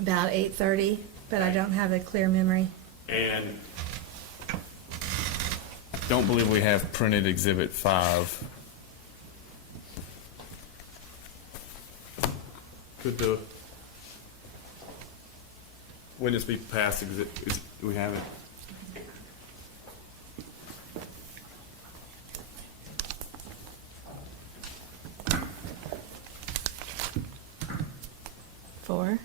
About 8:30, but I don't have a clear memory. And don't believe we have printed Exhibit 5. Could the witness be passed? Do we have it? Four.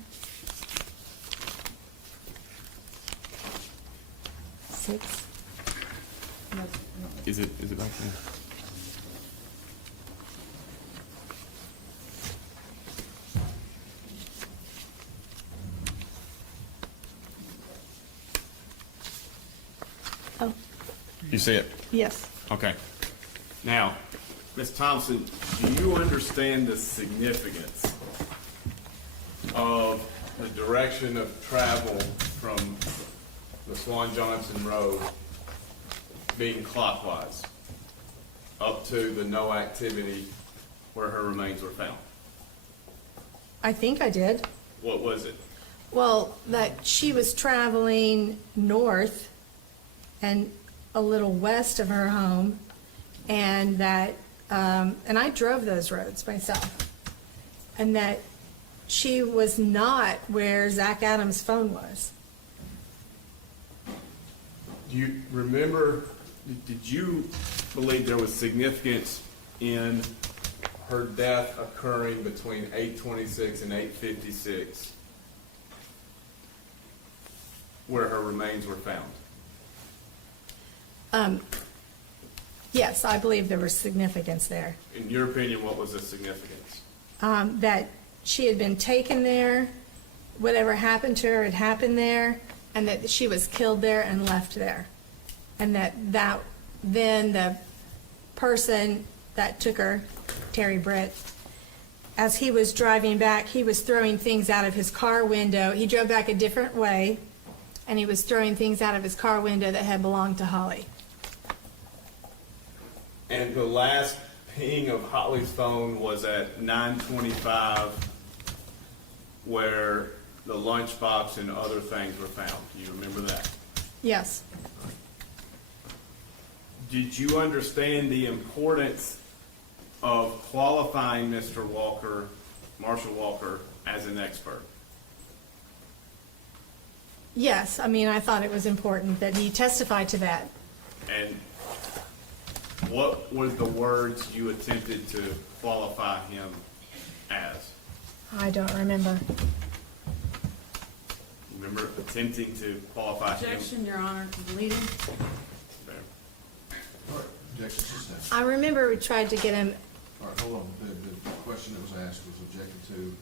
6. Is it back there? Oh, You see it? yes. Okay. Now, Ms. Thompson, do you understand the significance of the direction of travel from the Swan Johnson Road being clockwise up to the no activity where her remains were found? I think I did. What was it? Well, that she was traveling north and a little west of her home, and that, and I drove those roads myself, and that she was not where Zach Adams' phone was. Do you remember, did you believe there was significance in her death occurring between 8:26 and 8:56 where her remains were found? Yes, I believe there was significance there. In your opinion, what was the significance? That she had been taken there, whatever happened to her had happened there, and that she was killed there and left there. And that then the person that took her, Terry Britt, as he was driving back, he was throwing things out of his car window. He drove back a different way, and he was throwing things out of his car window that had belonged to Holly. And the last ping of Holly's phone was at 9:25, where the lunchbox and other things were found. Do you remember that? Yes. Did you understand the importance of qualifying Mr. Walker, Marshall Walker, as an expert? Yes, I mean, I thought it was important that he testified to that. And what were the words you attempted to qualify him as? I don't remember. Remember attempting to qualify him? Objection, Your Honor, to deleting. Okay. All right, objection sustained. I remember we tried to get him, All right, hold on. The question that was asked was objected to and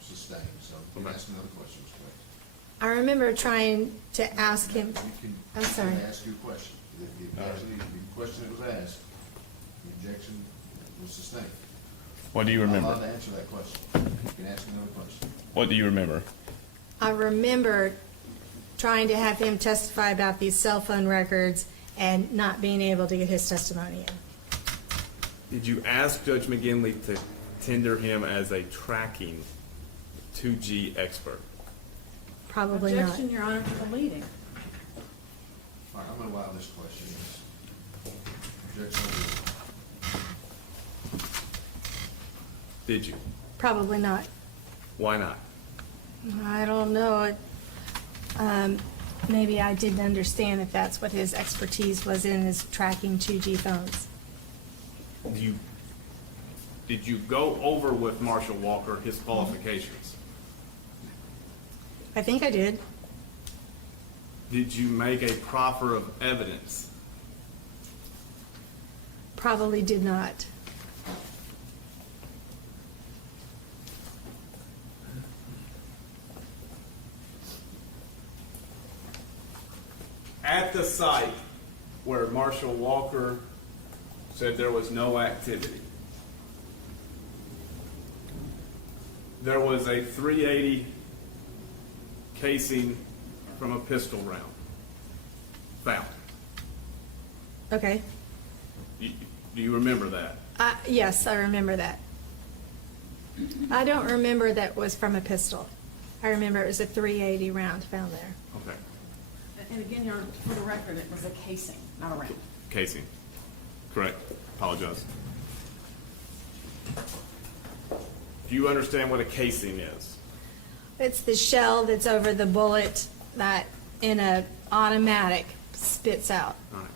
sustained, so you can Okay. ask another question, Mr. Wade. I remember trying to ask him, You can, I'm you sorry. can ask your question. Actually, the question that was asked, the objection was sustained. What do you You're not remember? allowed to answer that question. You can ask another question. What do you remember? I remember trying to have him testify about these cell phone records and not being able to get his testimony in. Did you ask Judge McGinley to tender him as a tracking 2G expert? Probably not. Objection, Your Honor, to deleting. All right, I'm gonna allow this question. Objection overruled. Did you? Probably not. Why not? I don't know. Maybe I didn't understand that that's what his expertise was in, is tracking 2G phones. Did you go over with Marshall Walker his qualifications? I think I did. Did you make a proffer of evidence? Probably did not. At the site where Marshall Walker said there was no activity, there was a .380 casing from a pistol round found. Okay. Do you remember that? Yes, I remember that. I don't remember that was from a pistol. I remember it was a .380 round found there. Okay. And again, Your Honor, for the record, it was a casing, not a round. Casing. Correct. Apologize. Do you understand what a casing is? It's the shell that's over the bullet that in a automatic spits out. All right.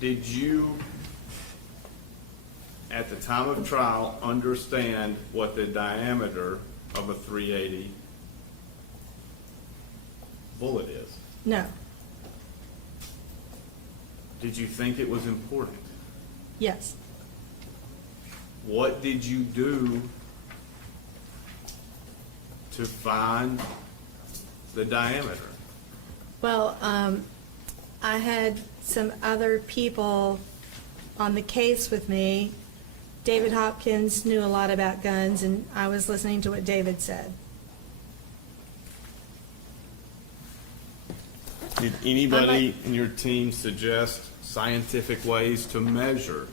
Did you, at the time of trial, understand what the diameter of a .380 bullet is? No. Did you think it was important? Yes. What did you do to find the diameter? Well, I had some other people on the case with me. David Hopkins knew a lot about guns, and I was listening to what David said. Did anybody in your team suggest scientific ways to measure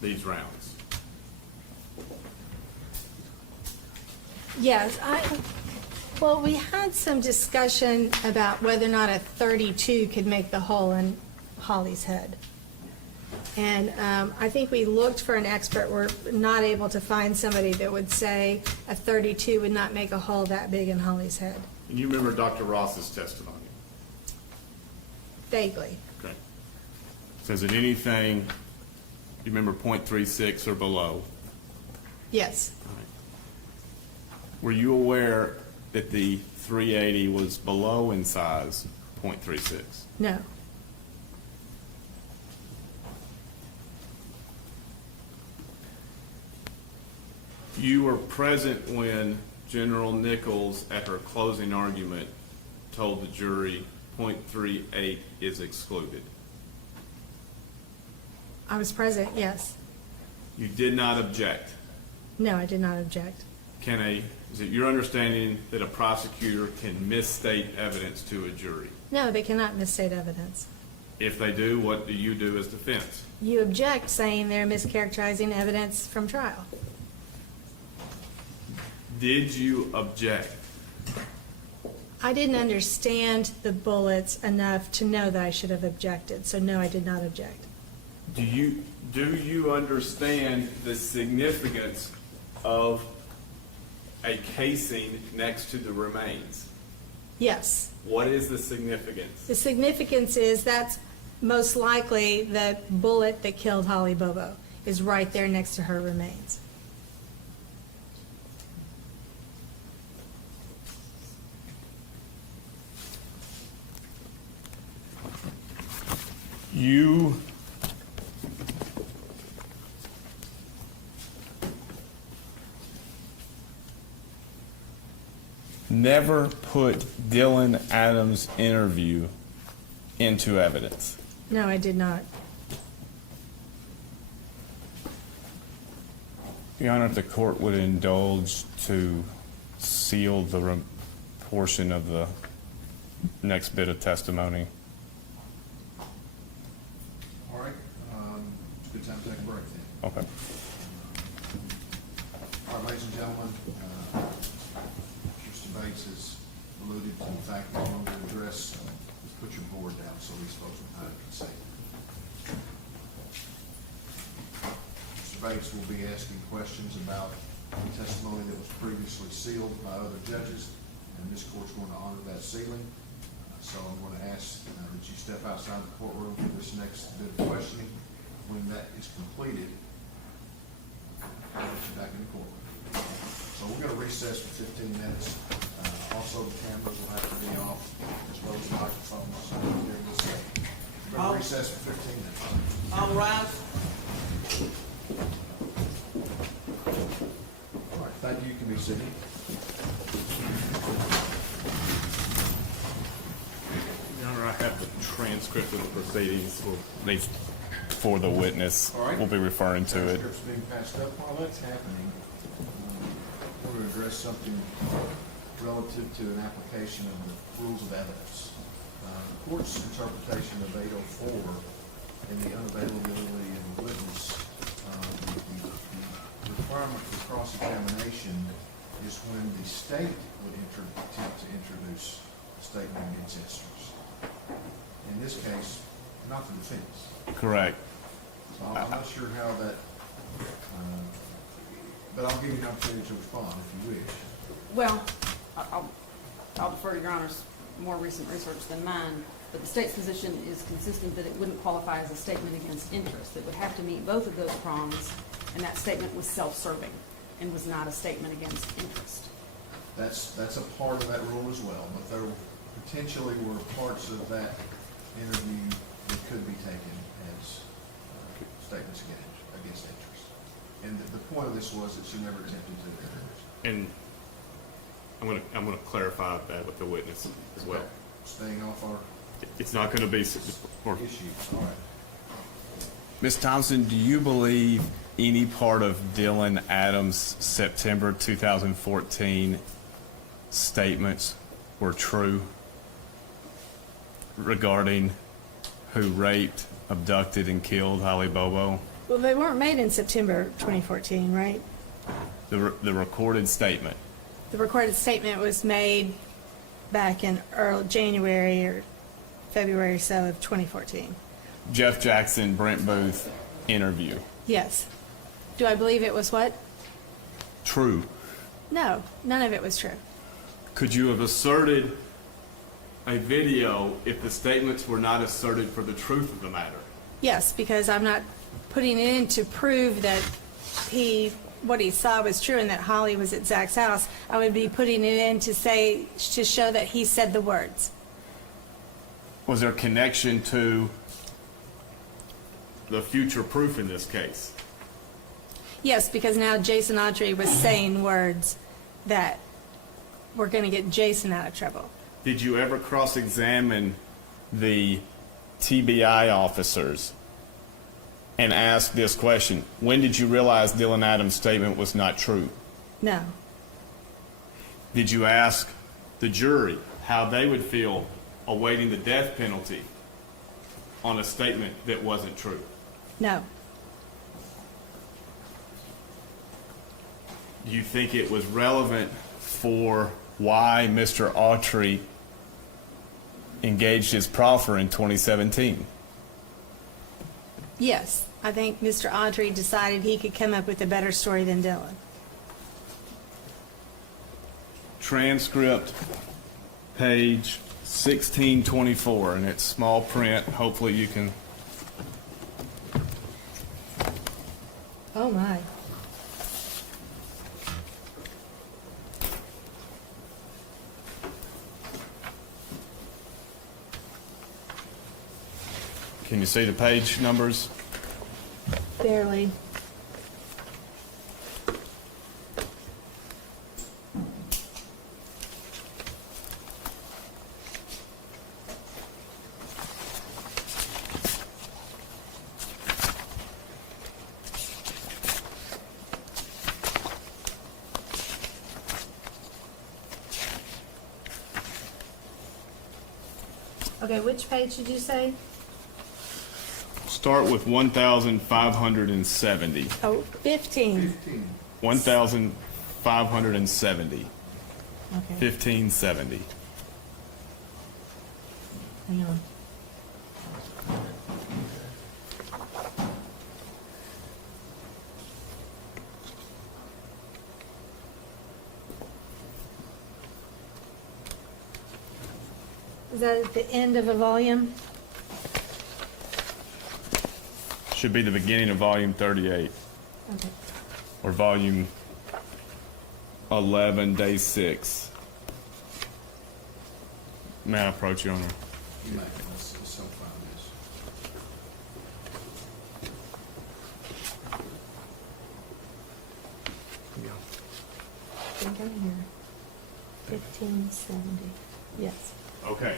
these rounds? Yes, well, we had some discussion about whether or not a .32 could make the hole in Holly's head. And I think we looked for an expert. We're not able to find somebody that would say a .32 would not make a hole that big in Holly's head. And you remember Dr. Ross's testimony? Vaguely. Okay. Says that anything, you remember .36 or below? Yes. All right. Were you aware that the .380 was below in size .36? No. You were present when General Nichols, at her closing argument, told the jury .38 is excluded. I was present, yes. You did not object. No, I did not object. Is it your understanding that a prosecutor can misstate evidence to a jury? No, they cannot misstate evidence. If they do, what do you do as defense? You object, saying they're mischaracterizing evidence from trial. Did you object? I didn't understand the bullets enough to know that I should have objected, so no, I did not object. Do you understand the significance of a casing next to the remains? Yes. What is the significance? The significance is that's most likely the bullet that killed Holly Bobo is right there next to her remains. You never put Dylan Adams' interview into evidence. No, I did not. Your Honor, if the court would indulge to seal the portion of the next bit of testimony. All right, it's a good time to take a break then. Okay. All right, ladies and gentlemen, Mr. Bates has alluded to the fact that we want to address, let's put your board down so these folks behind can see. Mr. Bates will be asking questions about testimony that was previously sealed by other judges, and this court's going to honor that sealing. So I'm going to ask that you step outside the courtroom for this next bit of questioning. When that is completed, I'll let you back in the courtroom. So we're going to recess for 15 minutes. Also, the cameras will have to be off, as well as the microphones during this session. We're going to recess for 15 minutes. All rise. All right, thank you. You can be seated. Your Honor, I have the transcript of the proceedings for the witness. All right. We'll be referring to it. Transcript's being passed up. While that's happening, I want to address something relative to an application of the rules of evidence. The court's interpretation of 804 and the unavailability of a witness, the requirement for cross-examination is when the state would attempt to introduce a statement against ancestors. In this case, not the defense. Correct. So I'm not sure how that, but I'll give you an opportunity to respond if you wish. Well, I'll defer to Your Honor's more recent research than mine, but the state's position is consistent that it wouldn't qualify as a statement against interest. It would have to meet both of those prongs, and that statement was self-serving and was not a statement against interest. That's a part of that rule as well, but there potentially were parts of that interview that could be taken as statements against interest. And the point of this was that she never attempted to introduce. And I'm gonna clarify that with the witness as well. Staying off our It's not gonna be, issue. All right. Ms. Thompson, do you believe any part of Dylan Adams' September 2014 statements were true regarding who raped, abducted, and killed Holly Bobo? Well, they weren't made in September 2014, right? The recorded statement. The recorded statement was made back in early January or February or so of 2014. Jeff Jackson, Brent Booth interview. Yes. Do I believe it was what? True. No, none of it was true. Could you have asserted a video if the statements were not asserted for the truth of the matter? Yes, because I'm not putting it in to prove that what he saw was true and that Holly was at Zach's house. I would be putting it in to show that he said the words. Was there a connection to The future proof in this case. Yes, because now Jason Autry was saying words that we're going to get Jason out of trouble. Did you ever cross-examine the TBI officers and ask this question? When did you realize Dylan Adams' statement was not true? No. Did you ask the jury how they would feel awaiting the death penalty on a statement that wasn't true? No. Do you think it was relevant for why Mr. Autry engaged his proffer in 2017? Yes. I think Mr. Autry decided he could come up with a better story than Dylan. Transcript, page 1624, and it's small print. Hopefully you can. Oh, my. Can you see the page numbers? Barely. Okay, which page did you say? Start with 1,570. Oh, 15. 15. 1,570. Okay. 1570. Hang on. Is that at the end of a volume? Should be the beginning of volume 38, Okay. or volume 11, day 6. May I approach you on her? You may, let's help find this. I think I'm here. 1570. Yes. Okay.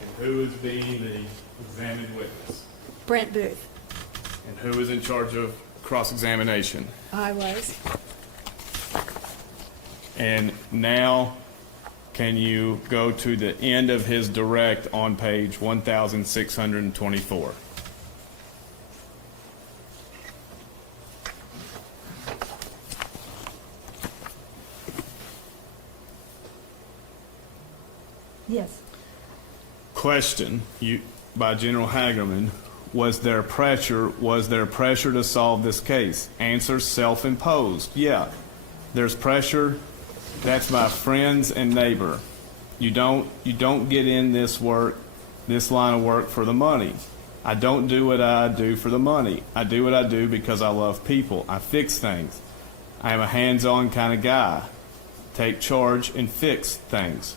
And who is being the examined witness? Brent Booth. And who is in charge of cross-examination? I was. And now, can you go to the end of his direct on page 1,624? Yes. Question by General Hagerman: was there pressure to solve this case? Answer: self-imposed. Yeah, there's pressure. That's my friends and neighbor. You don't get in this line of work for the money. I don't do what I do for the money. I do what I do because I love people. I fix things. I am a hands-on kind of guy. Take charge and fix things.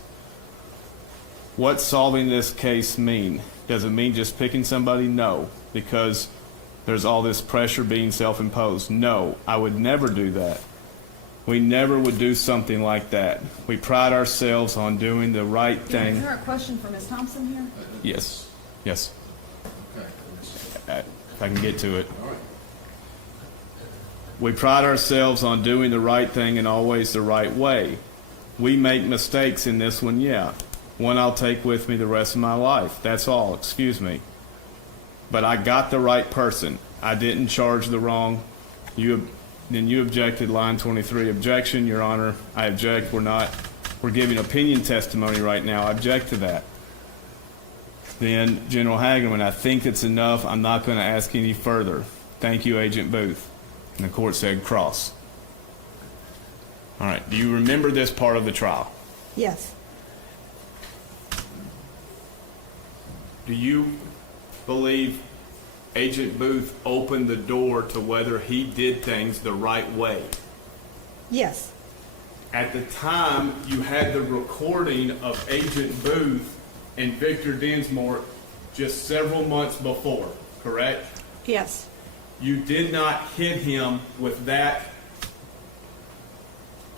What's solving this case mean? Does it mean just picking somebody? No, because there's all this pressure being self-imposed. No, I would never do that. We never would do something like that. We pride ourselves on doing the right Is thing. there a question for Ms. Thompson here? Yes, yes, Okay, let's- if I can get to it. all right. We pride ourselves on doing the right thing and always the right way. We make mistakes in this one, yeah. One I'll take with me the rest of my life. That's all, excuse me. But I got the right person. I didn't charge the wrong. Then you objected, line 23. Objection, Your Honor. I object. We're giving opinion testimony right now. I object to that. Then General Hagerman, I think it's enough. I'm not going to ask any further. Thank you, Agent Booth. And the court said cross. All right. Do you remember this part of the trial? Yes. Do you believe Agent Booth opened the door to whether he did things the right way? Yes. At the time, you had the recording of Agent Booth and Victor Dinsmore just several months before, correct? Yes. You did not hit him with that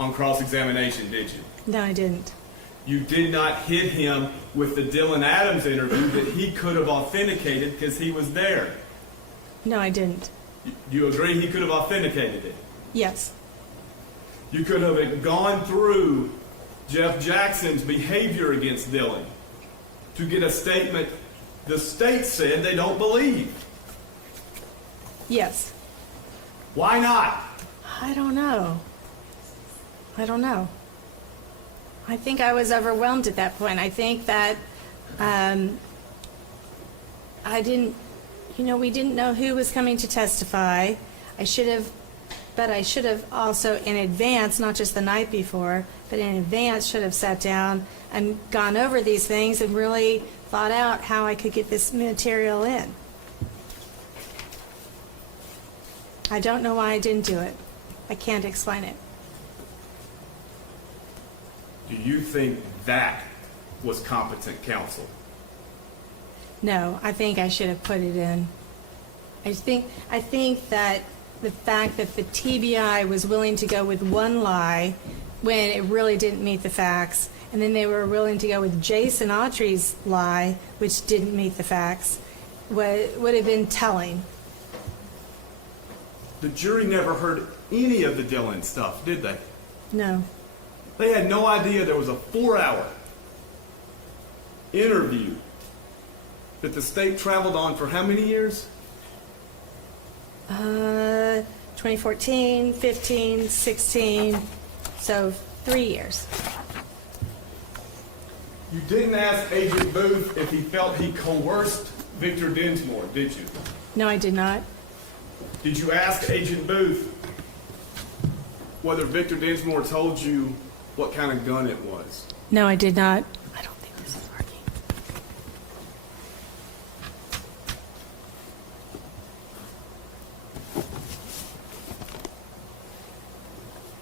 on cross-examination, did you? No, I didn't. You did not hit him with the Dylan Adams interview that he could have authenticated because he was there. No, I didn't. You agree he could have authenticated it? Yes. You could have gone through Jeff Jackson's behavior against Dylan to get a statement the state said they don't believe. Yes. Why not? I don't know. I don't know. I think I was overwhelmed at that point. I think that I didn't, we didn't know who was coming to testify. I should have also in advance, not just the night before, but in advance should have sat down and gone over these things and really thought out how I could get this material in. I don't know why I didn't do it. I can't explain it. Do you think that was competent counsel? No, I think I should have put it in. I think that the fact that the TBI was willing to go with one lie when it really didn't meet the facts, and then they were willing to go with Jason Autry's lie, which didn't meet the facts, would have been telling. The jury never heard any of the Dylan stuff, did they? No. They had no idea there was a 4-hour interview that the state traveled on for how many years? 2014, 15, 16, so 3 years. You didn't ask Agent Booth if he felt he coerced Victor Dinsmore, did you? No, I did not. Did you ask Agent Booth whether Victor Dinsmore told you what kind of gun it was? No, I did not. I don't think this is working.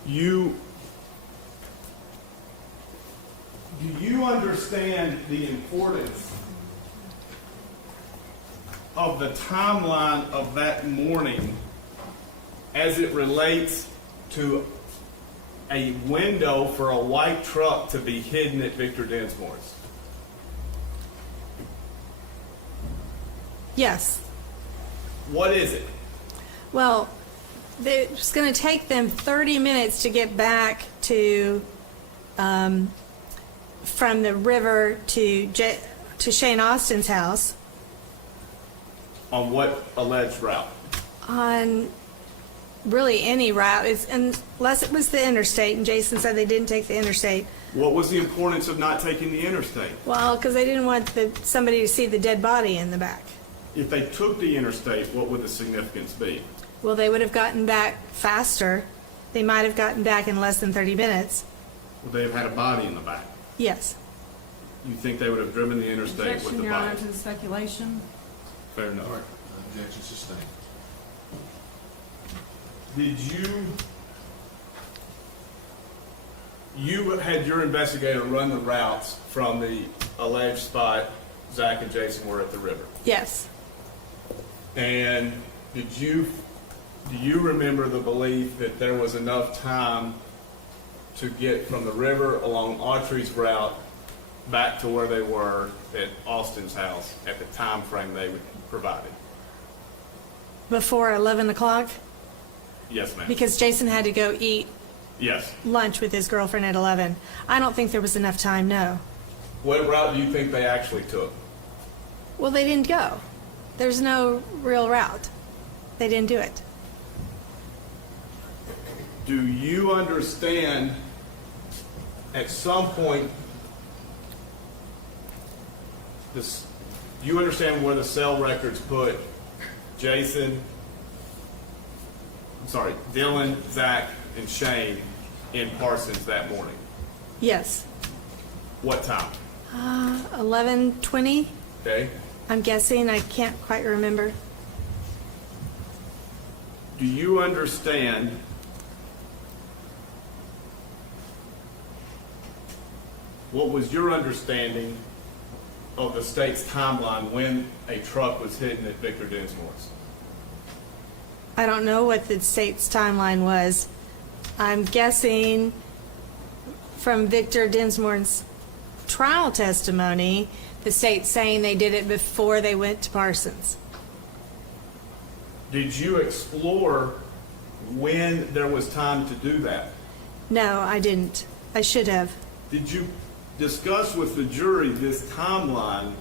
Do you understand the importance of the timeline of that morning as it relates to a window for a white truck to be hidden at Victor Dinsmore's? Yes. What is it? Well, it's going to take them 30 minutes to get back to, from the river to Shane Austin's house On what alleged route? on really any route, unless it was the interstate, and Jason said they didn't take the interstate. What was the importance of not taking the interstate? Well, because they didn't want somebody to see the dead body in the back. If they took the interstate, what would the significance be? Well, they would have gotten back faster. They might have gotten back in less than 30 minutes. Would they have had a body in the back? Yes. You think they would have driven the interstate with Objection, the Your Honor, body? to the speculation. Fair All enough. right, objection sustained. Did you had your investigator run the routes from the alleged spot Zach and Jason were at the river? Yes. And do you remember the belief that there was enough time to get from the river along Autry's route back to where they were at Austin's house at the time frame they provided? Before 11 o'clock? Yes, ma'am. Because Jason had to go eat Yes. lunch with his girlfriend at 11. I don't think there was enough time, no. What route do you think they actually took? Well, they didn't go. There's no real route. They didn't do it. Do you understand at some point this? Do you understand where the cell records put Jason? I'm sorry, Dylan, Zach, and Shane in Parsons that morning. Yes. What time? 11:20, Okay. I'm guessing. I can't quite remember. Do you understand what was your understanding of the state's timeline when a truck was hidden at Victor Dinsmore's? I don't know what the state's timeline was. I'm guessing from Victor Dinsmore's trial testimony, the state saying they did it before they went to Parsons. Did you explore when there was time to do that? No, I didn't. I should have. Did you discuss with the jury this timeline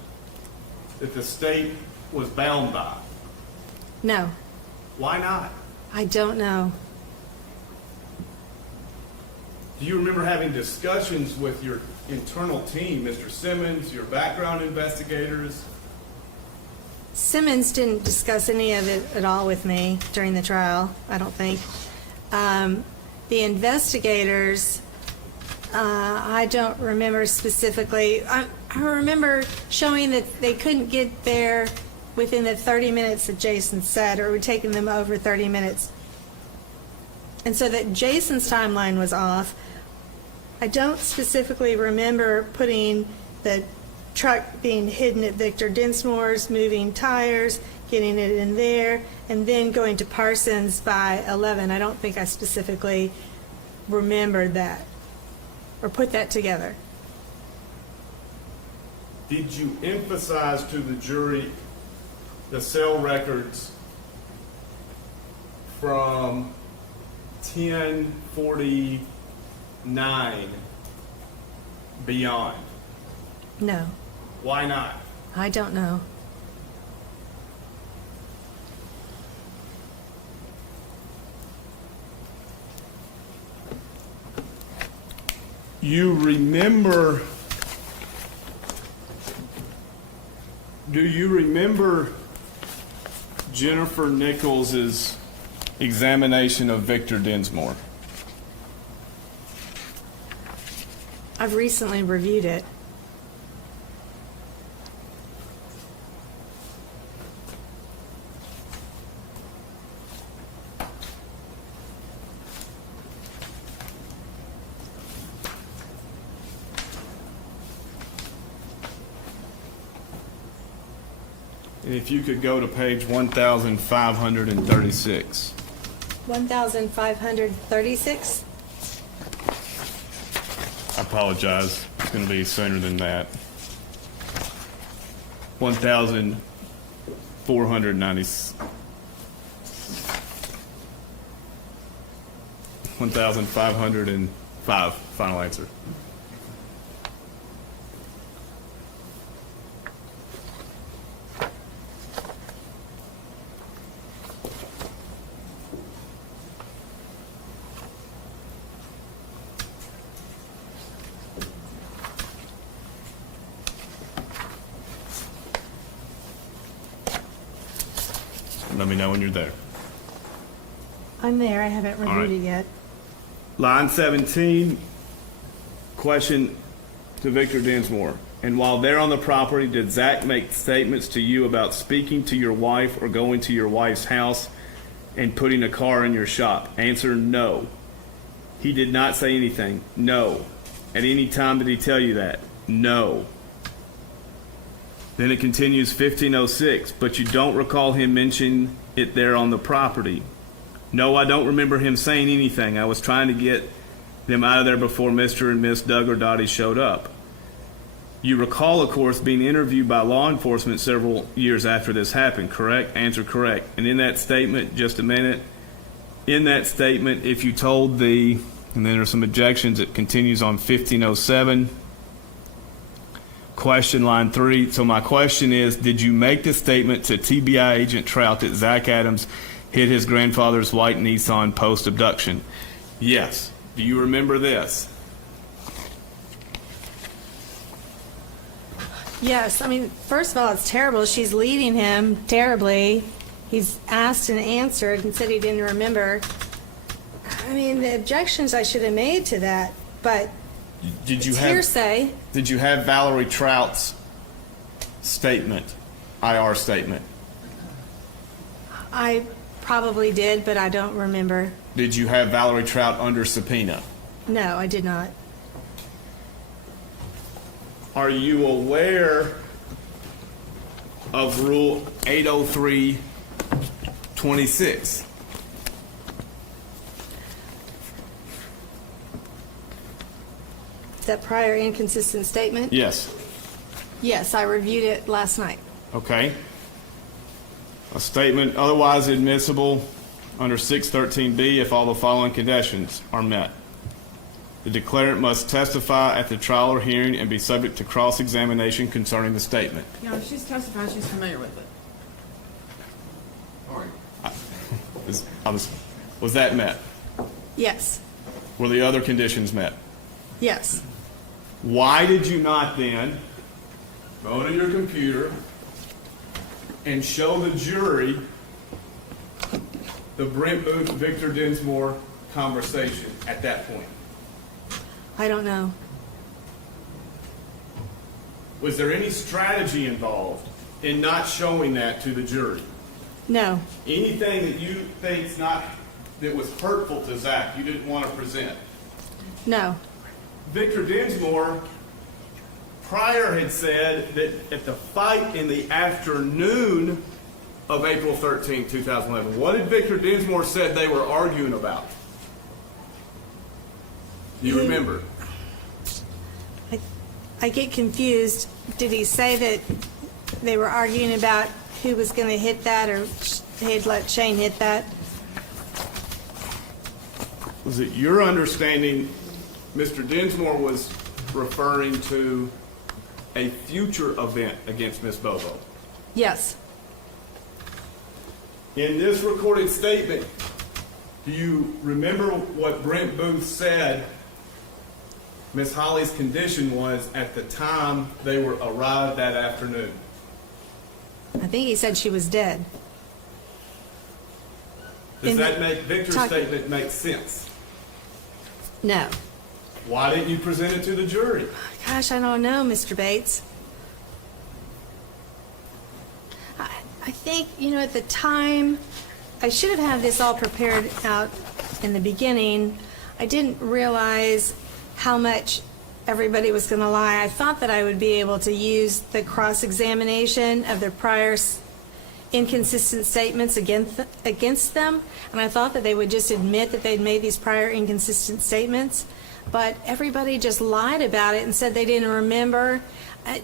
that the state was bound by? No, Why not? I don't know. Do you remember having discussions with your internal team, Mr. Simmons, your background investigators? Simmons didn't discuss any of it at all with me during the trial, I don't think. The investigators, I don't remember specifically. I remember showing that they couldn't get there within the 30 minutes that Jason said, or it would take them over 30 minutes. And so that Jason's timeline was off. I don't specifically remember putting the truck being hidden at Victor Dinsmore's, moving tires, getting it in there, and then going to Parsons by 11. I don't think I specifically remembered that or put that together. Did you emphasize to the jury the cell records from 10:49 beyond? No, Why not? I don't know. Do you remember Jennifer Nichols's examination of Victor Dinsmore? I've recently reviewed it. And if you could go to page 1536. 1,536? I apologize. It's going to be sooner than that. 1,490. 1,505. Final answer. Let me know when you're there. I'm there. I haven't right. reviewed it yet. Line 17, question to Victor Dinsmore. And while there on the property, did Zach make statements to you about speaking to your wife or going to your wife's house and putting a car in your shop? Answer, no. He did not say anything. No. At any time did he tell you that? No. Then it continues 1506, but you don't recall him mentioning it there on the property. No, I don't remember him saying anything. I was trying to get them out of there before Mr. and Miss Doug or Dottie showed up. You recall, of course, being interviewed by law enforcement several years after this happened, correct? Answer, correct. And in that statement, just a minute, in that statement, if you told and then there's some objections, it continues on 1507. Question line 3. So my question is, did you make the statement to TBI agent Trout that Zach Adams hit his grandfather's white Nissan post-abduction? Yes. Do you remember this? Yes. I mean, first of all, it's terrible. She's leading him terribly. He's asked and answered and said he didn't remember. I mean, the objections I should have made to that, but Did you it's have hearsay. Did you have Valerie Trout's statement, IR statement? I probably did, but I don't remember. Did you have Valerie Trout under subpoena? No, I did not. Are you aware of Rule 803-26? that prior inconsistent statement? Yes. Yes, I reviewed it last night. Okay. A statement otherwise admissible under 613B if all the following conditions are met. The declarant must testify at the trial or hearing and be subject to cross-examination concerning the statement. You know, if she's testified, she's familiar with it. All right. Was that met? Yes, Were the other conditions met? yes. Why did you not then go to your computer and show the jury the Brent Booth, Victor Dinsmore conversation at that point? I don't know. Was there any strategy involved in not showing that to the jury? No, Anything that you think's not, that was hurtful to Zach, you didn't want to present? no, Victor Dinsmore prior had said that at the fight in the afternoon of April 13, 2011, what did Victor Dinsmore said they were arguing about? Do you remember? I get confused. Did he say that they were arguing about who was going to hit that, or he'd let Shane hit that? Was it your understanding Mr. Dinsmore was referring to a future event against Miss Bobo? Yes, In this recorded statement, do you remember what Brent Booth said Miss Holly's condition was at the time they were arrived that afternoon? I think he said she was dead. Does In that the- make Victor's talk- statement make sense? No. Why didn't you present it to the jury? Gosh, I don't know, Mr. Bates. I think, at the time, I should have had this all prepared out in the beginning. I didn't realize how much everybody was going to lie. I thought that I would be able to use the cross-examination of their prior inconsistent statements against them, and I thought that they would just admit that they'd made these prior inconsistent statements, but everybody just lied about it and said they didn't remember.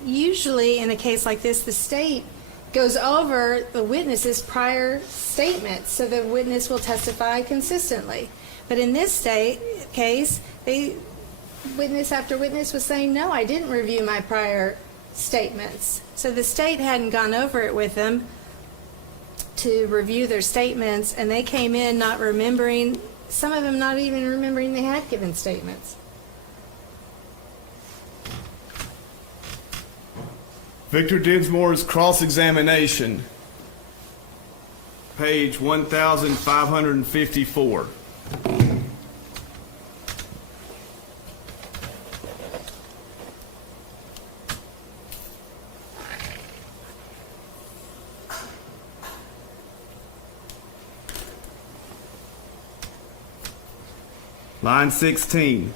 Usually, in a case like this, the state goes over the witness's prior statements, so the witness will testify consistently. But in this case, witness after witness was saying, no, I didn't review my prior statements. So the state hadn't gone over it with them to review their statements, and they came in not remembering, some of them not even remembering they had given statements. Victor Dinsmore's cross-examination, page 1554. Line 16.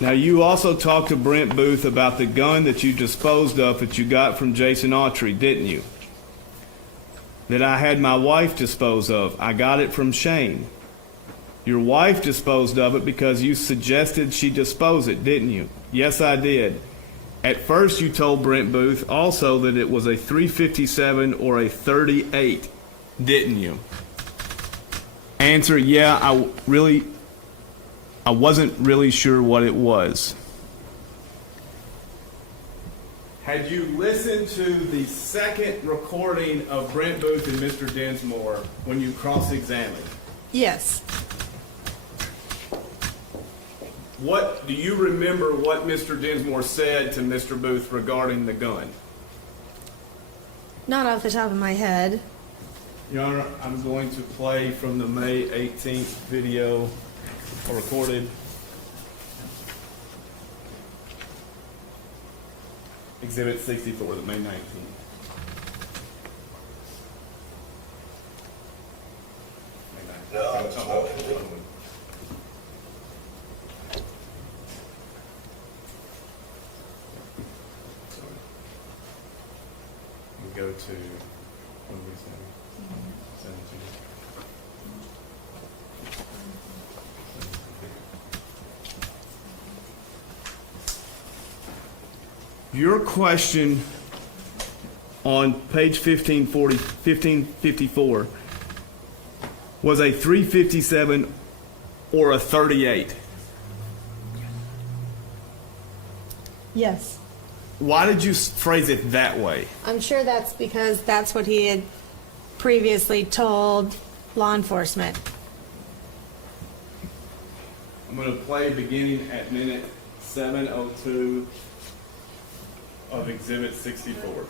Now, you also talked to Brent Booth about the gun that you disposed of that you got from Jason Autry, didn't you? That I had my wife dispose of. I got it from Shane. Your wife disposed of it because you suggested she dispose it, didn't you? Yes, I did. At first, you told Brent Booth also that it was a .357 or a .38, didn't you? Answer, yeah, I wasn't really sure what it was. Had you listened to the second recording of Brent Booth and Mr. Dinsmore when you cross-examined? Yes. What do you remember what Mr. Dinsmore said to Mr. Booth regarding the gun? Not off the top of my head. Your Honor, I'm going to play from the May 18th video recorded. Exhibit 64, the May 19th. No, I'm smoking. We go to, what did we say? 17. Your question on page 1554 was a 357 or a 38. Yes. Why did you phrase it that way? I'm sure that's because that's what he had previously told law enforcement. I'm going to play beginning at minute 7:02 of Exhibit 64.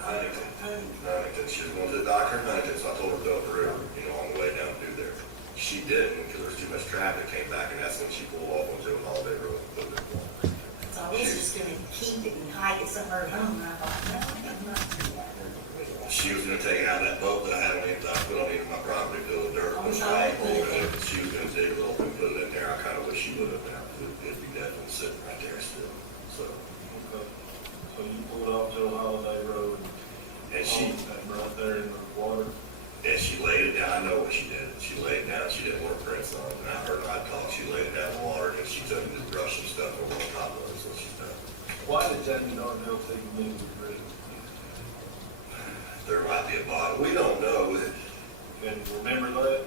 Huntington, she was going to the doctor in Huntington, so I told her to go up the river, on the way down through there. She didn't, because there was too much traffic, came back, and that's when she pulled off onto a holiday road. So I was just gonna keep it and hide it somewhere at home, and I thought, no, I'm not doing that. She was gonna take it out of that boat that I had on it, I put on it in my property, fill of dirt, push it, pull it in, and she was gonna dig a little and put it in there. I kinda wish she would have now, because it'd be definitely sitting right there still, so. So you pulled off to a holiday road And she, and right there in the water? and she laid it down, I know what she did. She laid it down, she didn't wear prints on it, and I heard her, I talk, she laid it down in the water, and she took this brush and stuff over on top of it, so she's done. Why did Jamie Darnell take me to the bridge? There might be a bottle, we don't know. Can you remember that?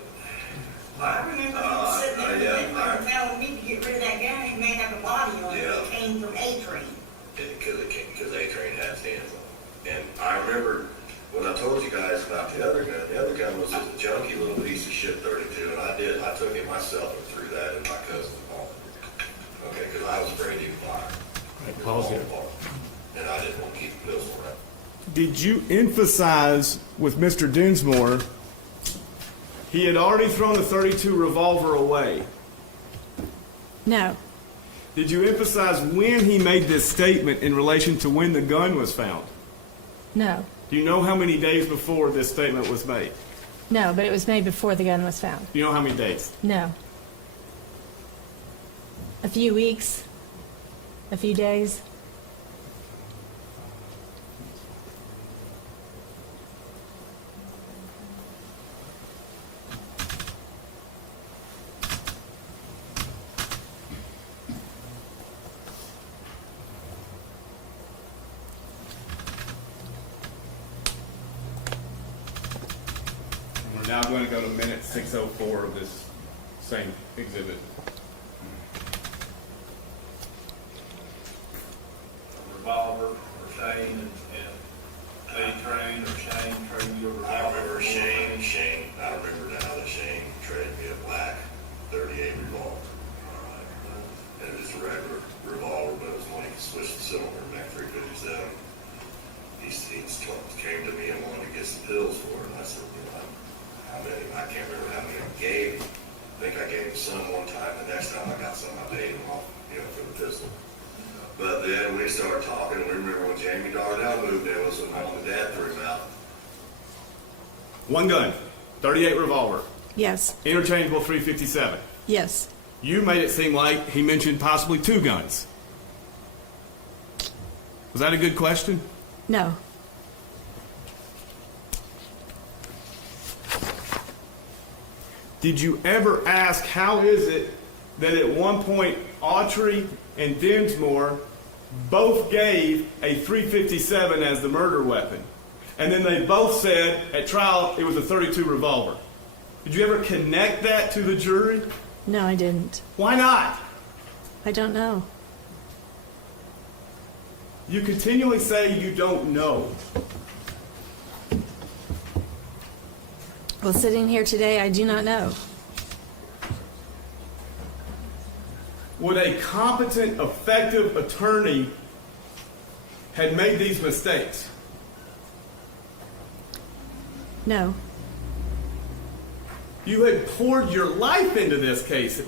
I remember him sitting there and telling me to get rid of that guy, he may have a body on it, Yeah. it came from Autry. Because A-Train has hands on it. And I remember when I told you guys about the other gun was just a junky little piece of shit 32, and I took it myself and threw that in my cousin's palm. Okay, because I was afraid he'd fire. Pause here. And I didn't want to keep the pistol around. Did you emphasize with Mr. Dinsmore he had already thrown the .32 revolver away? No. Did you emphasize when he made this statement in relation to when the gun was found? No. Do you know how many days before this statement was made? No, but it was made before the gun was found. Do you know how many days? No. A few weeks, a few days. We're now going to go to minute 6:04 of this same exhibit. Revolver or Shane and A-Train or Shane traded you a revolver? I remember Shane, I remember now that Shane traded me a black 38 revolver. And it was a regular revolver, but it was one he could switch the cylinder back 357. He came to me and wanted to get some pills for it, and I said, how many? I can't remember how many I gave him. I think I gave him some one time, the next time I got some, I paid him off, for the pistol. But then we started talking, and we remember when Jamie Darnell moved in, was when mom and dad threw him out. One gun, 38 revolver, Yes. interchangeable 357. Yes. You made it seem like he mentioned possibly two guns. Was that a good question? No. Did you ever ask how is it that at one point Autry and Dinsmore both gave a 357 as the murder weapon, and then they both said at trial it was a .32 revolver? Did you ever connect that to the jury? No, I didn't. Why not? I don't know. You continually say you don't know. Well, sitting here today, I do not know. Would a competent, effective attorney had made these mistakes? No. You had poured your life into this case.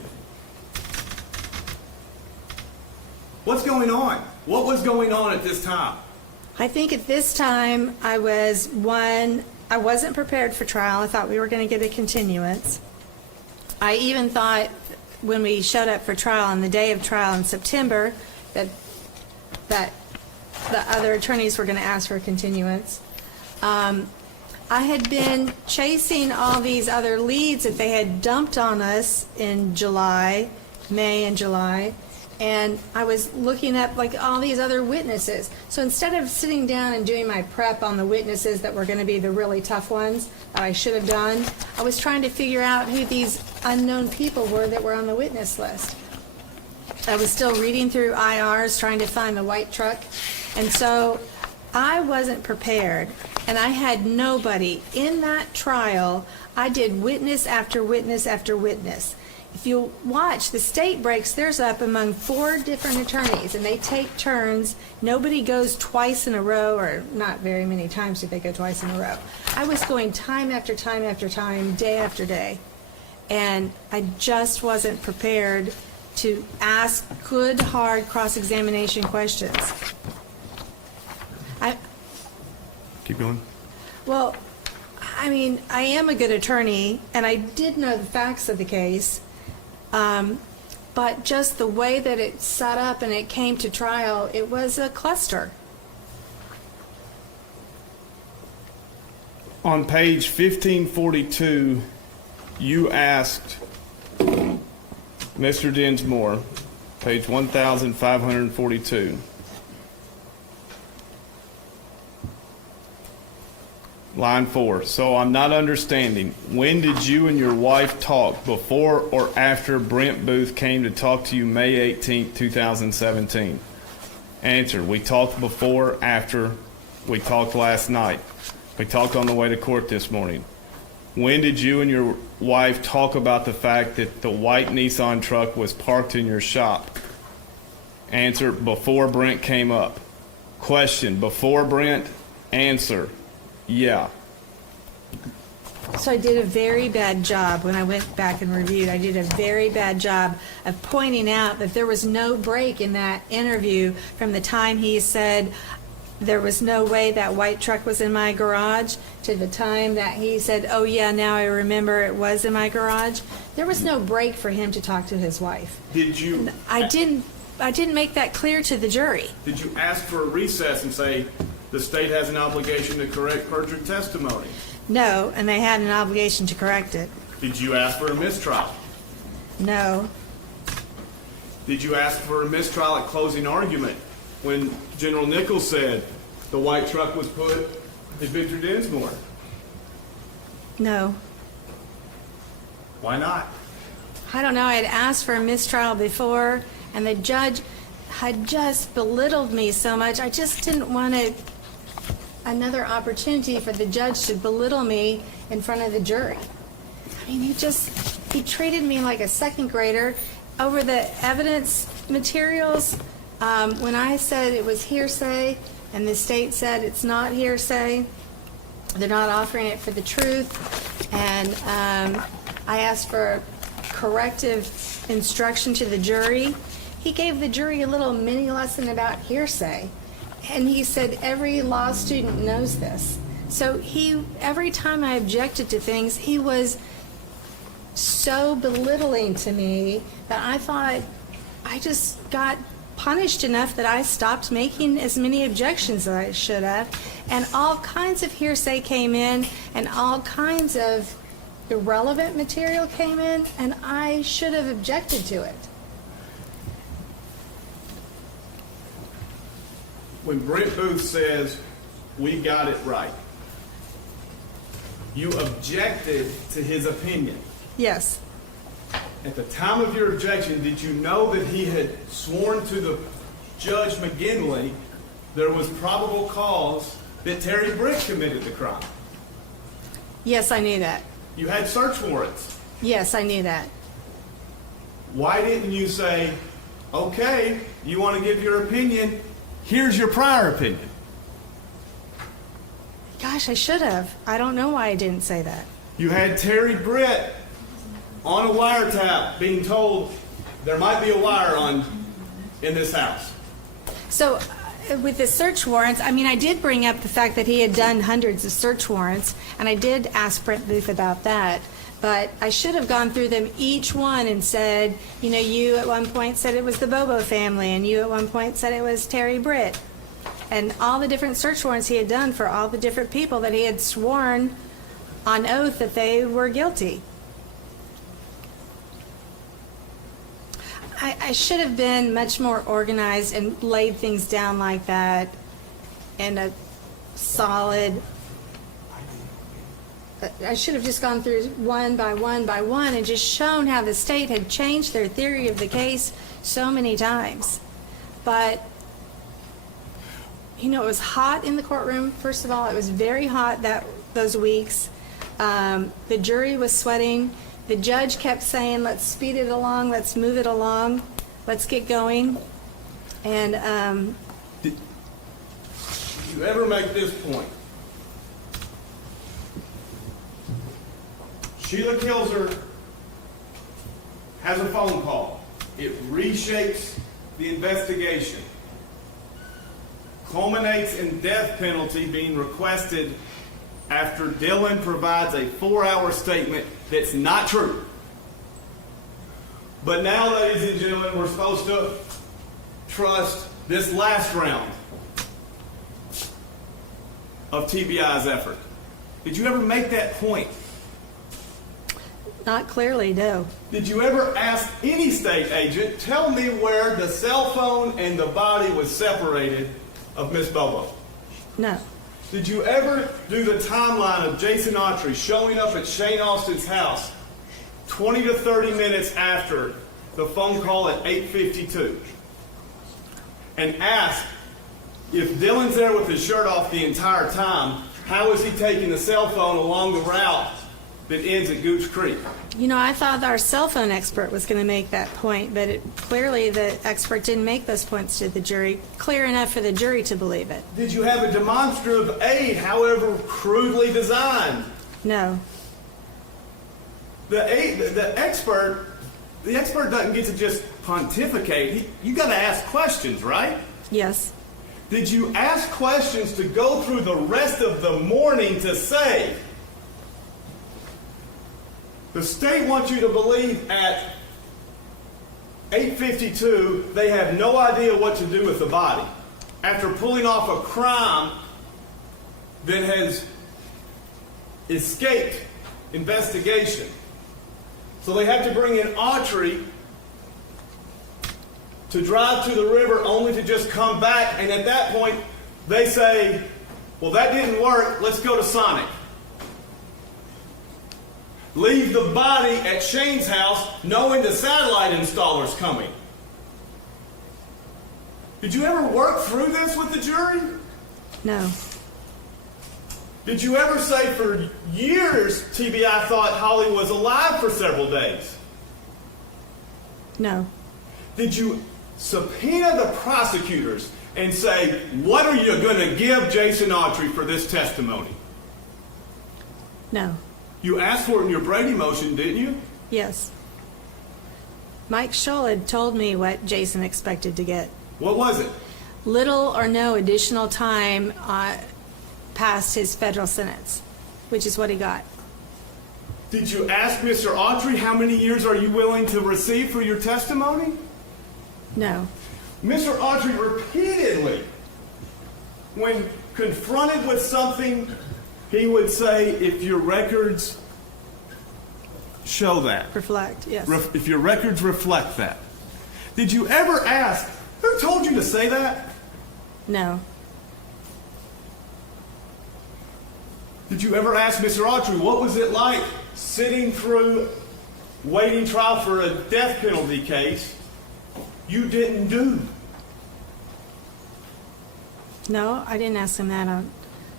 What's going on? What was going on at this time? I think at this time, I wasn't prepared for trial. I thought we were going to get a continuance. I even thought when we showed up for trial on the day of trial in September that the other attorneys were going to ask for a continuance. I had been chasing all these other leads that they had dumped on us in May and July, and I was looking up like all these other witnesses. So instead of sitting down and doing my prep on the witnesses that were going to be the really tough ones that I should have done, I was trying to figure out who these unknown people were that were on the witness list. I was still reading through IRs, trying to find the white truck, and so I wasn't prepared, and I had nobody. In that trial, I did witness after witness after witness. If you watch, the state breaks theirs up among 4 different attorneys, and they take turns. Nobody goes twice in a row, or not very many times if they go twice in a row. I was going time after time after time, day after day, and I just wasn't prepared to ask good, hard cross-examination questions. Keep going. Well, I mean, I am a good attorney, and I did know the facts of the case, but just the way that it set up and it came to trial, it was a cluster. On page 1542, you asked Mr. Dinsmore, page 1542. Line 4. So I'm not understanding. When did you and your wife talk, before or after Brent Booth came to talk to you May 18, 2017? Answer. We talked before, after. We talked last night. We talked on the way to court this morning. When did you and your wife talk about the fact that the white Nissan truck was parked in your shop? Answer. Before Brent came up. Question. Before Brent? Answer. Yeah. So I did a very bad job when I went back and reviewed. I did a very bad job of pointing out that there was no break in that interview from the time he said there was no way that white truck was in my garage to the time that he said, oh yeah, now I remember it was in my garage. There was no break for him to talk to his wife. Did you? I didn't make that clear to the jury. Did you ask for a recess and say the state has an obligation to correct perjured testimony? No, and they had an obligation to correct it. Did you ask for a mistrial? No. Did you ask for a mistrial at closing argument when General Nichols said the white truck was put in Victor Dinsmore? No. Why not? I don't know. I had asked for a mistrial before, and the judge had just belittled me so much. I just didn't want another opportunity for the judge to belittle me in front of the jury. I mean, he treated me like a second grader over the evidence materials. When I said it was hearsay and the state said it's not hearsay, they're not offering it for the truth, and I asked for corrective instruction to the jury. He gave the jury a little mini lesson about hearsay, and he said every law student knows this. So every time I objected to things, he was so belittling to me that I thought I just got punished enough that I stopped making as many objections as I should have, and all kinds of hearsay came in, and all kinds of irrelevant material came in, and I should have objected to it. When Brent Booth says, we got it right, you objected to his opinion. Yes. At the time of your objection, did you know that he had sworn to the Judge McGinley there was probable cause that Terry Britt committed the crime? Yes, I knew that. You had search warrants. Yes, I knew that. Why didn't you say, okay, you want to give your opinion, here's your prior opinion? Gosh, I should have. I don't know why I didn't say that. You had Terry Britt on a wiretap being told there might be a wire in this house. So with the search warrants, I mean, I did bring up the fact that he had done hundreds of search warrants, and I did ask Brent Booth about that. But I should have gone through them each one and said, you know, you at one point said it was the Bobo family, and you at one point said it was Terry Britt. And all the different search warrants he had done for all the different people that he had sworn on oath that they were guilty. I should have been much more organized and laid things down like that in a solid, I should have just gone through one by one by one and just shown how the state had changed their theory of the case so many times. But, you know, it was hot in the courtroom. First of all, it was very hot those weeks. The jury was sweating. The judge kept saying, let's speed it along, let's move it along, let's get going. And Did you ever make this point? Sheila Kilzer has a phone call. It reshapes the investigation. Culminates in death penalty being requested after Dylan provides a 4-hour statement that's not true. But now, ladies and gentlemen, we're supposed to trust this last round of TBI's effort. Did you ever make that point? not clearly, no. Did you ever ask any state agent, tell me where the cell phone and the body was separated of Miss Bobo? No. Did you ever do the timeline of Jason Autry showing up at Shane Austin's house 20 to 30 minutes after the phone call at 8:52 and ask if Dylan's there with his shirt off the entire time, how is he taking the cell phone along the route that ends at Gooch Creek? You know, I thought our cell phone expert was going to make that point, but clearly the expert didn't make those points to the jury, clear enough for the jury to believe it. Did you have a demonstrative aid, however crudely designed? No. The expert doesn't get to just pontificate. You got to ask questions, right? Yes. Did you ask questions to go through the rest of the morning to say, the state wants you to believe at 8:52 they have no idea what to do with the body after pulling off a crime that has escaped investigation. So they have to bring in Autry to drive to the river only to just come back, and at that point they say, well, that didn't work, let's go to Sonic. Leave the body at Shane's house knowing the satellite installer's coming. Did you ever work through this with the jury? No. Did you ever say for years TBI thought Holly was alive for several days? No. Did you subpoena the prosecutors and say, what are you going to give Jason Autry for this testimony? No. You asked for it in your Brady motion, didn't you? Yes. Mike Scholl had told me what Jason expected to get. What was it? Little or no additional time past his federal sentence, which is what he got. Did you ask Mr. Autry how many years are you willing to receive for your testimony? No. Mr. Autry repeatedly, when confronted with something, he would say, if your records show that. Reflect, yes. If your records reflect that. Did you ever ask, who told you to say that? No. Did you ever ask Mr. Autry, what was it like sitting through waiting trial for a death penalty case you didn't do? No, I didn't ask him that on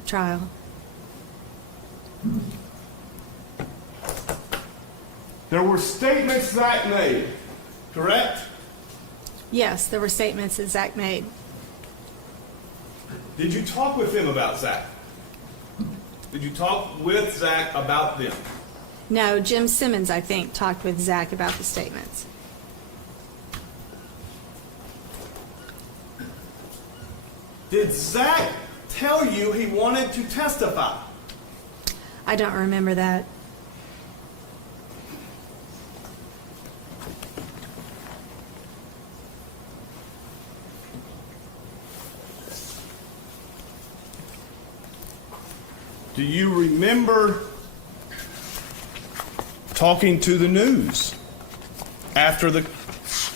trial. There were statements Zach made, correct? Yes, there were statements that Zach made. Did you talk with him about Zach? Did you talk with Zach about them? No, Jim Simmons, I think, talked with Zach about the statements. Did Zach tell you he wanted to testify? I don't remember that. Do you remember talking to the news after the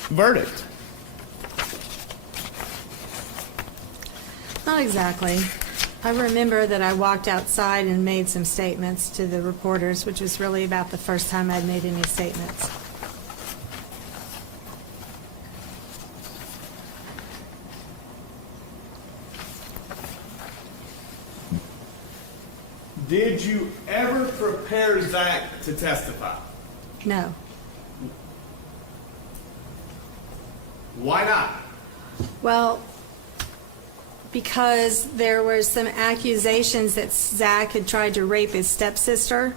verdict. Not exactly. I remember that I walked outside and made some statements to the reporters, which was really about the first time I'd made any statements. Did you ever prepare Zach to testify? No. Why not? Well, because there were some accusations that Zach had tried to rape his stepsister,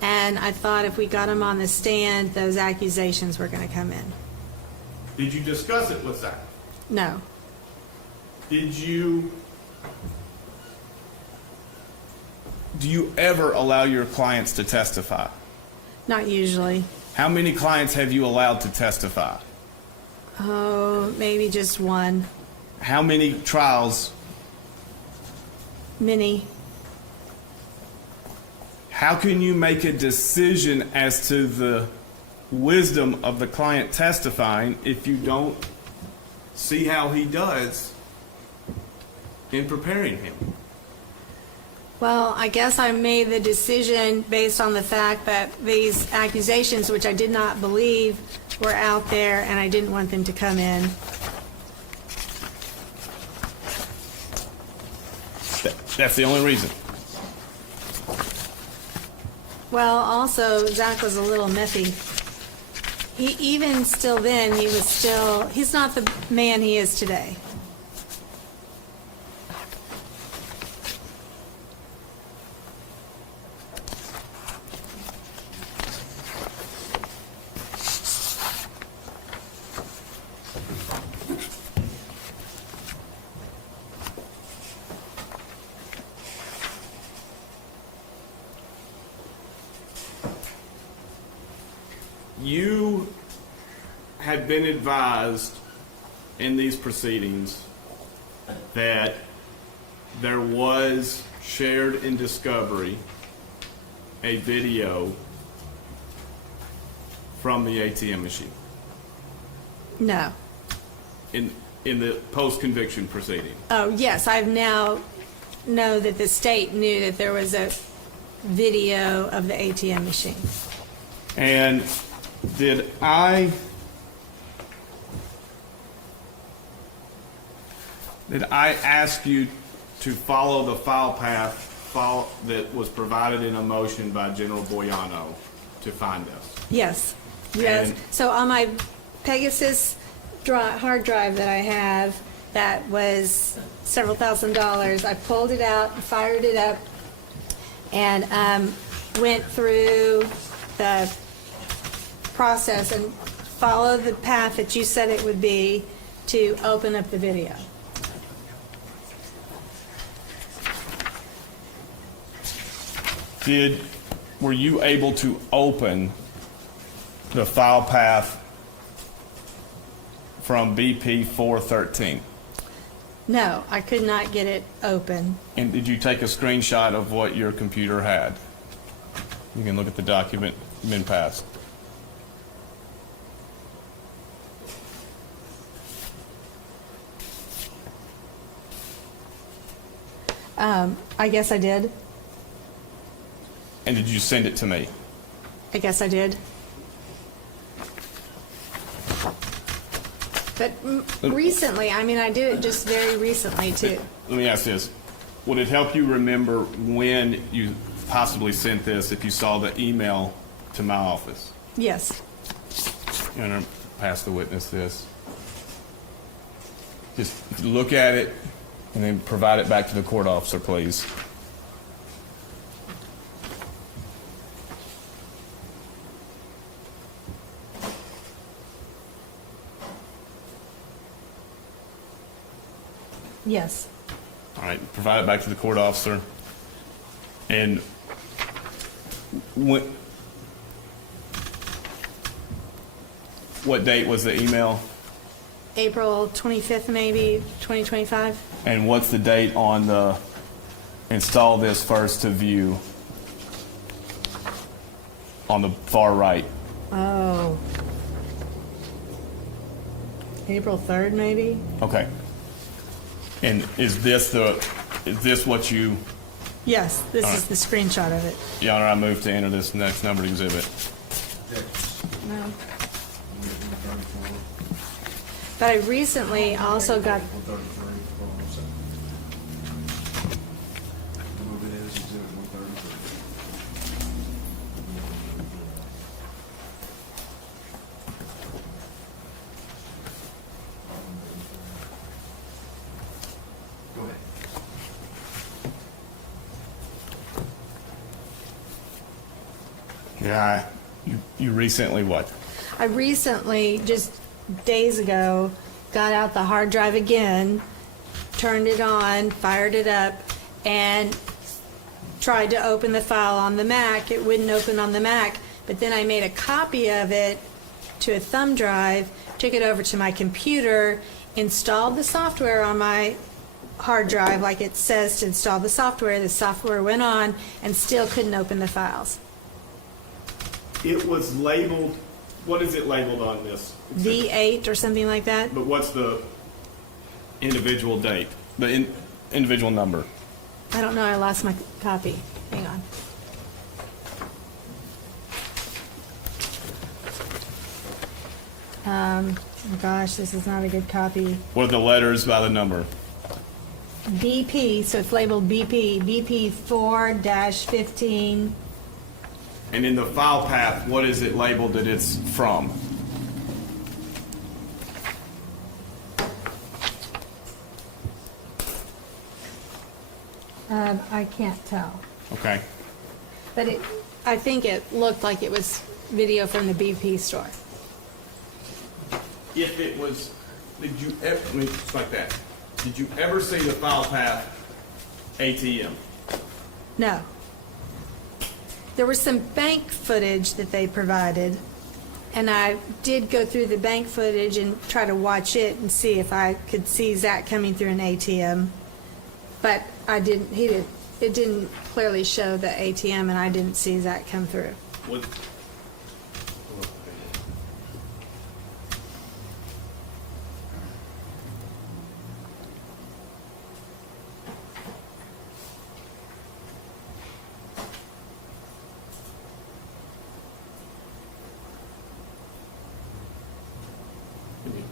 and I thought if we got him on the stand, those accusations were going to come in. Did you discuss it with Zach? No. Do you ever allow your clients to testify? Not usually. How many clients have you allowed to testify? Oh, maybe just one. How many trials? Many. How can you make a decision as to the wisdom of the client testifying if you don't see how he does in preparing him? Well, I guess I made the decision based on the fact that these accusations, which I did not believe, were out there, and I didn't want them to come in. That's the only reason. Well, also, Zach was a little methy. Even still then, he's not the man he is today. You had been advised in these proceedings that there was shared in discovery a video from the ATM machine No. in the post-conviction proceeding. Oh, yes, I've now know that the state knew that there was a video of the ATM machine. And did I ask you to follow the file path that was provided in a motion by General Boyano to find us? Yes. Yes. And- So on my Pegasus hard drive that I have, that was several $1,000s, I pulled it out, fired it up, and went through the process and followed the path that you said it would be to open up the video. Were you able to open the file path from BP 413? No, I could not get it open. And did you take a screenshot of what your computer had? You can look at the document been passed. I guess I did. And did you send it to me? I guess I did. But recently, I mean, I did it just very recently, too. Let me ask this. Would it help you remember when you possibly sent this if you saw the email to my office? Yes. I'm going to pass the witness this. Just look at it and then provide it back to the court officer, please. Yes. All right, provide it back to the court officer. And what date was the email? April 25th, maybe, 2025. And what's the date on the install this first to view on the far right? Oh. April 3rd, maybe? Okay. And is this what you, Yes, this is the screenshot of it. Your Honor, I move to enter this next numbered exhibit. Objections? No. 134, But I recently also got, 133, hold on a second. Move it as exhibit 133. Go ahead. Yeah, you recently what? I recently, just days ago, got out the hard drive again, turned it on, fired it up, and tried to open the file on the Mac. It wouldn't open on the Mac, but then I made a copy of it to a thumb drive, took it over to my computer, installed the software on my hard drive like it says to install the software. The software went on and still couldn't open the files. It was labeled, what is it labeled on this? V8 or something like that. But what's the individual date, the individual number? I don't know, I lost my copy. Hang on. Oh gosh, this is not a good copy. What are the letters by the number? BP, so it's labeled BP, BP 4-15. And in the file path, what is it labeled that it's from? I can't tell. Okay. But I think it looked like it was video from the BP store. If it was, did you ever, I mean, it's like that. Did you ever see the file path ATM? No. There was some bank footage that they provided, and I did go through the bank footage and try to watch it and see if I could see Zach coming through an ATM. But I didn't, it didn't clearly show the ATM, and I didn't see Zach come through. What?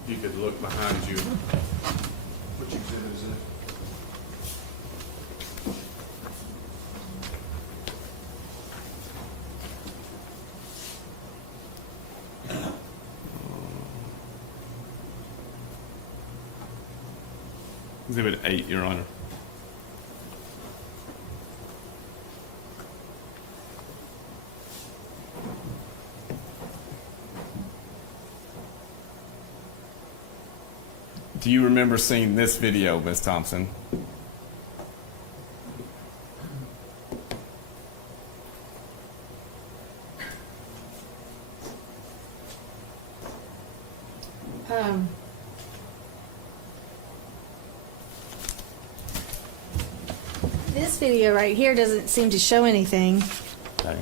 You could look behind you. Which exhibit is it? Exhibit 8, Your Honor. Do you remember seeing this video, Ms. Thompson? This video right here doesn't seem to show anything. Okay.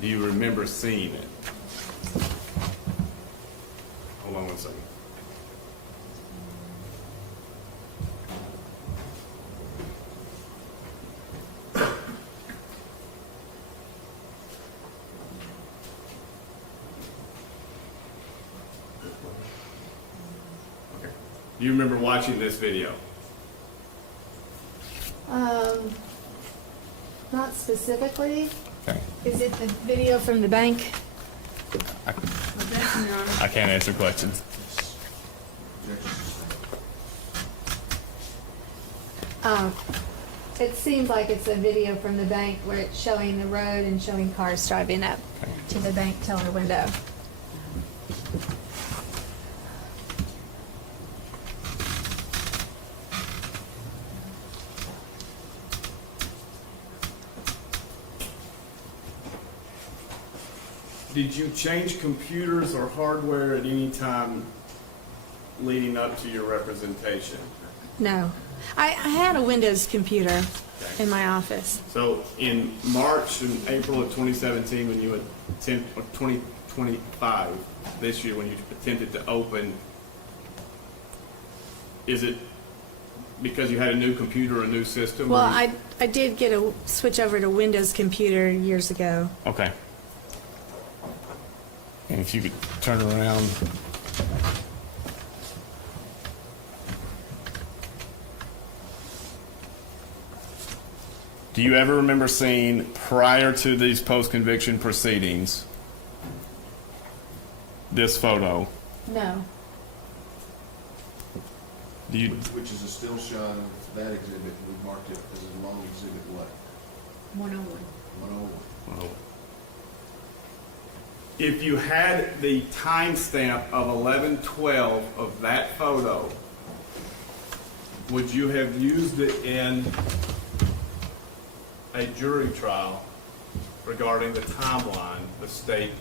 Do you remember seeing it? Hold on one second. Do you remember watching this video? Not specifically. Okay. Is it the video from the bank? I can't answer questions. It seems like it's a video from the bank where it's showing the road and showing cars driving up to the bank teller window. Did you change computers or hardware at any time leading up to your representation? No. I had a Windows computer in my office. So in March and April of 2017, when you attempted, or 2025, this year, when you attempted to open Is it because you had a new computer, a new system? Well, or- I did get a switch over to Windows computer years ago. Okay. And if you could turn around. Do you ever remember seeing, prior to these post-conviction proceedings, this photo? No. Do you, Which is a still shot of that exhibit, we marked it as a long exhibit what? 101. 101. if you had the timestamp of 11/12 of that photo, would you have used it in a jury trial regarding the timeline the state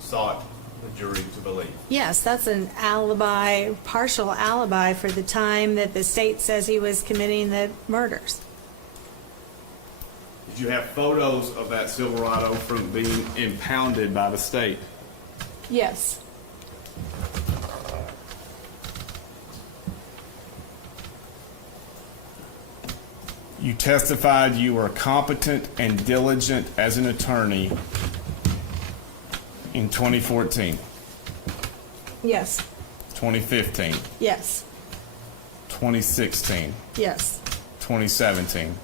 sought the jury to believe? Yes, that's an alibi, partial alibi for the time that the state says he was committing the murders. Did you have photos of that Silverado from being impounded by the state? Yes. You testified you were competent and diligent as an attorney in 2014, Yes. 2015, Yes. 2016, Yes. 2017.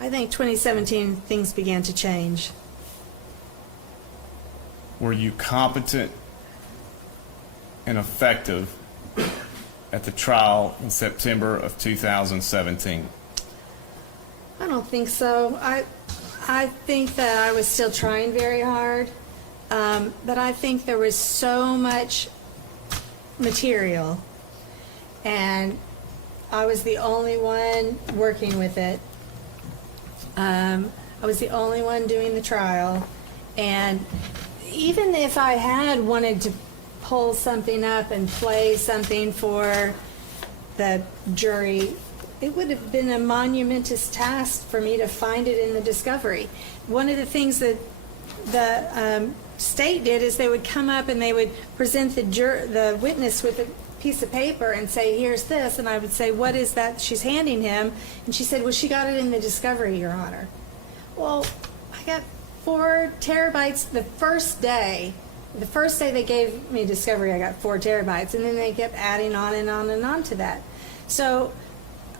I think 2017 things began to change. Were you competent and effective at the trial in September of 2017? I don't think so. I think that I was still trying very hard, but I think there was so much material, and I was the only one working with it. I was the only one doing the trial, and even if I had wanted to pull something up and play something for the jury, it would have been a monumentous task for me to find it in the discovery. One of the things that the state did is they would come up and they would present the witness with a piece of paper and say, here's this, and I would say, what is that she's handing him? And she said, well, she got it in the discovery, Your Honor. Well, I got 4 terabytes the first day. The first day they gave me discovery, I got 4 terabytes, and then they kept adding on and on and on to that. So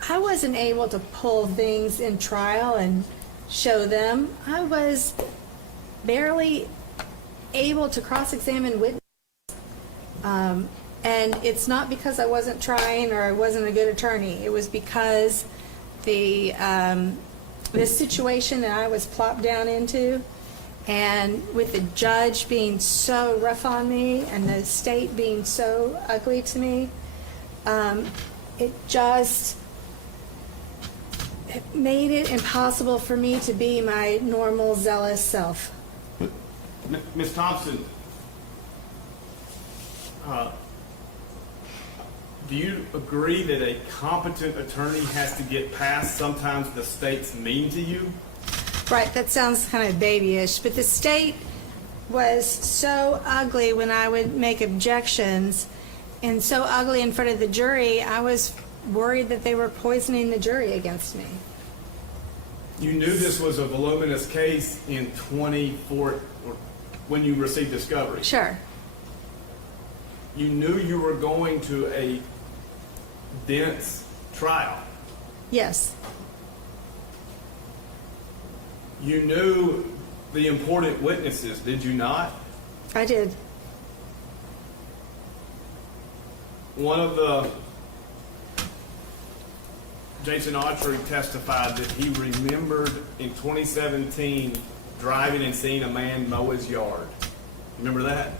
I wasn't able to pull things in trial and show them. I was barely able to cross-examine witnesses. And it's not because I wasn't trying or I wasn't a good attorney. It was because the situation that I was plopped down into, and with the judge being so rough on me and the state being so ugly to me, it just made it impossible for me to be my normal, zealous self. Ms. Thompson, do you agree that a competent attorney has to get past sometimes the state's mean to you? Right, that sounds kind of babyish, but the state was so ugly when I would make objections, and so ugly in front of the jury, I was worried that they were poisoning the jury against me. You knew this was a voluminous case in 24, or when you received discovery. Sure. You knew you were going to a dense trial. Yes. You knew the important witnesses, did you not? I did. One of the, Jason Autry testified that he remembered in 2017 driving and seeing a man mow his yard. Remember that?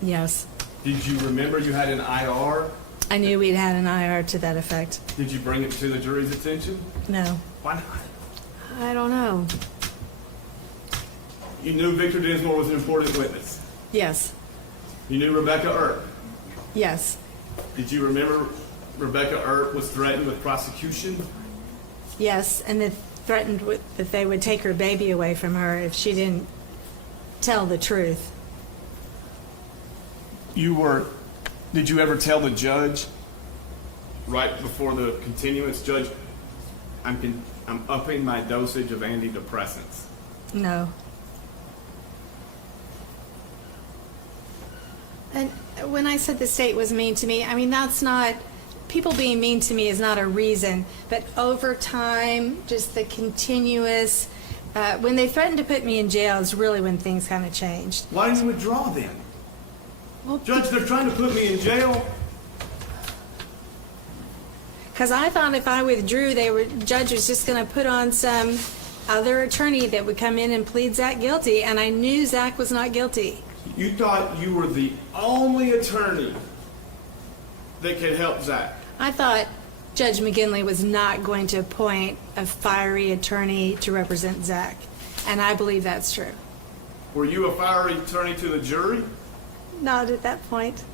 Yes. Did you remember you had an IR? I knew we'd had an IR to that effect. Did you bring it to the jury's attention? No. Why not? I don't know. You knew Victor Dinsmore was an important witness. Yes. You knew Rebecca Earp. Yes. Did you remember Rebecca Earp was threatened with prosecution? Yes, and they threatened that they would take her baby away from her if she didn't tell the truth. Did you ever tell the judge right before the continuance, Judge, I'm upping my dosage of antidepressants. No. And when I said the state was mean to me, I mean, that's not, people being mean to me is not a reason, but over time, just the continuous, when they threatened to put me in jail is really when things kind of changed. Why did you withdraw then? Well, Judge, they're trying to put me in jail. because I thought if I withdrew, judge was just going to put on some other attorney that would come in and plead Zach guilty, and I knew Zach was not guilty. You thought you were the only attorney that could help Zach. I thought Judge McGinley was not going to appoint a fiery attorney to represent Zach, and I believe that's true. Were you a fiery attorney to the jury? Not at that point.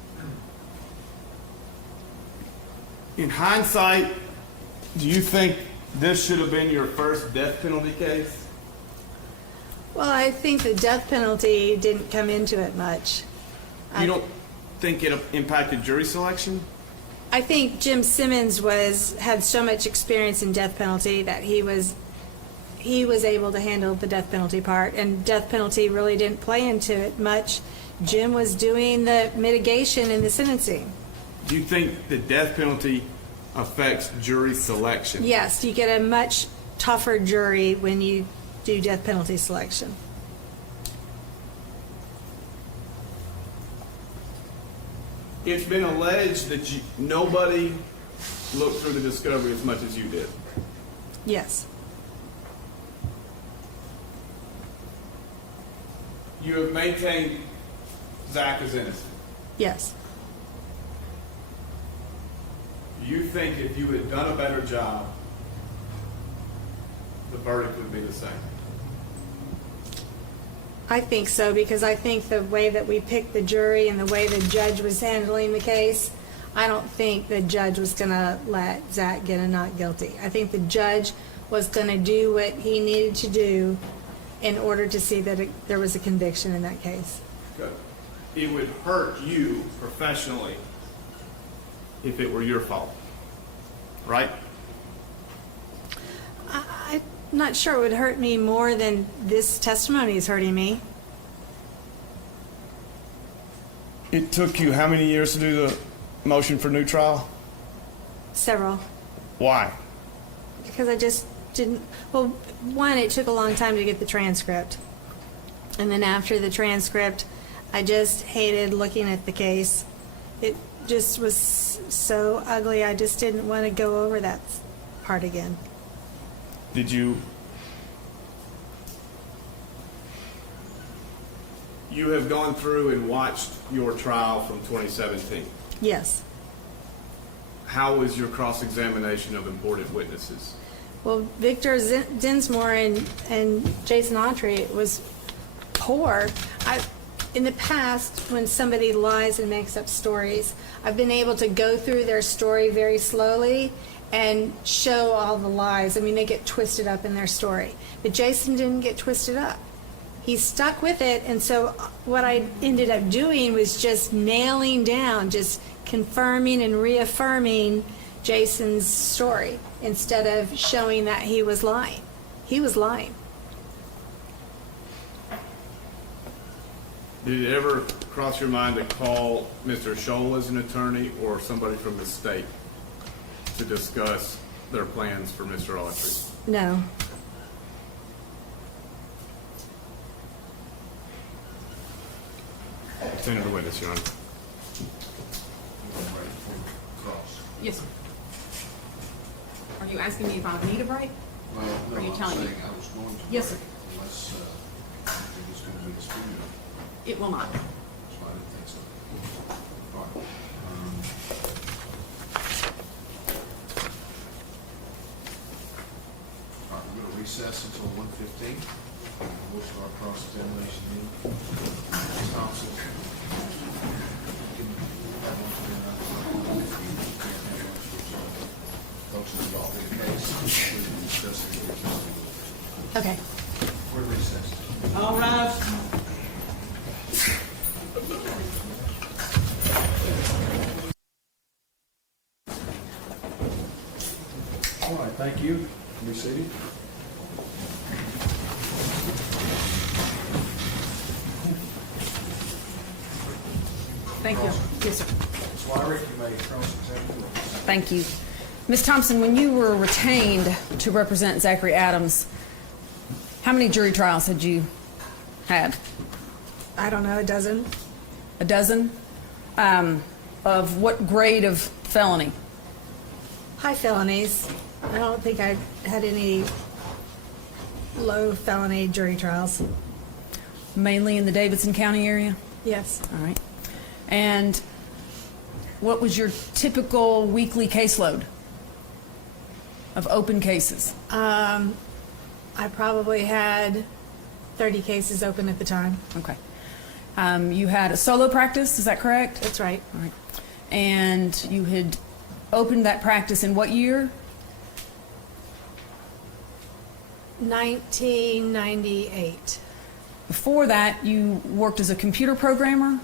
In hindsight, do you think this should have been your first death penalty case? Well, I think the death penalty didn't come into it much. You don't think it impacted jury selection? I think Jim Simmons had so much experience in death penalty that he was able to handle the death penalty part, and death penalty really didn't play into it much. Jim was doing the mitigation and the sentencing. Do you think the death penalty affects jury selection? Yes, you get a much tougher jury when you do death penalty selection. It's been alleged that nobody looked through the discovery as much as you did. Yes. You have maintained Zach is innocent. Yes. You think if you had done a better job, the verdict would be the same? I think so, because I think the way that we picked the jury and the way the judge was handling the case, I don't think the judge was going to let Zach get a not guilty. I think the judge was going to do what he needed to do in order to see that there was a conviction in that case. Good. It would hurt you professionally if it were your fault, right? I'm not sure it would hurt me more than this testimony is hurting me. It took you how many years to do the motion for new trial? Several. Why? Because I just didn't, well, one, it took a long time to get the transcript. And then after the transcript, I just hated looking at the case. It just was so ugly, I just didn't want to go over that part again. Did you have gone through and watched your trial from 2017? Yes. How was your cross-examination of important witnesses? Well, Victor Dinsmore and Jason Autry was poor. In the past, when somebody lies and makes up stories, I've been able to go through their story very slowly and show all the lies. I mean, they get twisted up in their story. But Jason didn't get twisted up. He stuck with it, and so what I ended up doing was just nailing down, just confirming and reaffirming Jason's story instead of showing that he was lying. He was lying. Did it ever cross your mind to call Mr. Scholl as an attorney or somebody from the state to discuss their plans for Mr. Autry? No. Senator Witness, Your Honor. Yes, sir. Are you asking me if I need a break? Well, no, Are you I'm telling me? saying I was going to. Yes, break sir. Unless, I think it's going to be disputed. It will not. So I didn't think so. Fine. All right, we're going to recess until 1:15. We'll start cross-examination in. Ms. Thompson. Folks involved in the case, we're discussing it. Okay. We're recessed. All rise. thank you. Be seated. Thank you. Yes, sir. Ms. Wyrick, you may cross-examine the witness. Thank you. Ms. Thompson, when you were retained to represent Zachary Adams, how many jury trials had you had? I don't know, a dozen. A dozen? Of what grade of felony? High felonies. I don't think I had any low felony jury trials. Mainly in the Davidson County area? Yes. All right. And what was your typical weekly caseload of open cases? I probably had 30 cases open at the time. Okay. You had a solo practice, is that correct? That's right. All right. And you had opened that practice in what year? 1998. Before that, you worked as a computer programmer,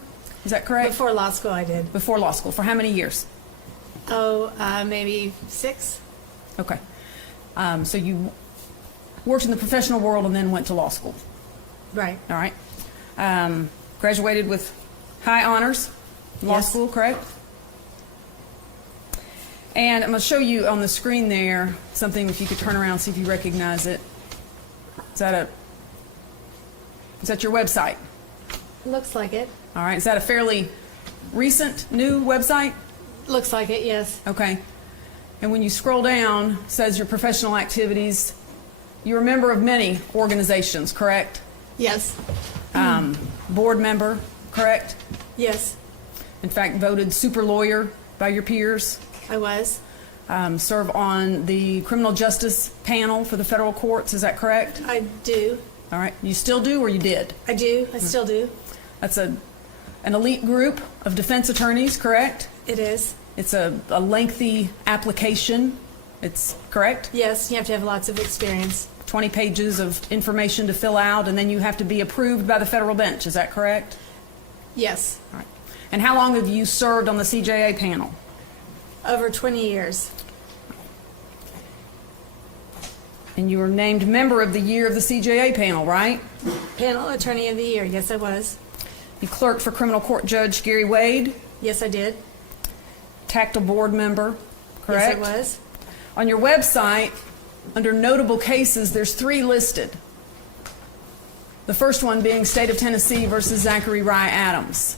is that correct? Before law school, I did. Before law school. For how many years? Maybe 6. Okay. So you worked in the professional world and then went to law school. Right. All right. Graduated with high honors in law Yes. school, correct? And I'm going to show you on the screen there something, if you could turn around, see if you recognize it. Is that your website? Looks like it. All right. Is that a fairly recent, new website? Looks like it, yes. Okay. And when you scroll down, it says your professional activities. You're a member of many organizations, correct? Yes. Board member, correct? Yes, In fact, voted super lawyer by your peers. I was. Serve on the criminal justice panel for the federal courts, is that correct? I do. All right. You still do or you did? I do. I still do. That's an elite group of defense attorneys, correct? It is. It's a lengthy application. It's correct? Yes, you have to have lots of experience. 20 pages of information to fill out, and then you have to be approved by the federal bench. Is that correct? Yes. All right. And how long have you served on the CJA panel? Over 20 years. And you were named member of the year of the CJA panel, right? Panel Attorney of the Year. Yes, I was. You clerked for criminal court Judge Gary Wade, Yes, I did. tactile board member, correct? Yes, I was. On your website, under notable cases, there's 3 listed. The first one being State of Tennessee versus Zachary Adams.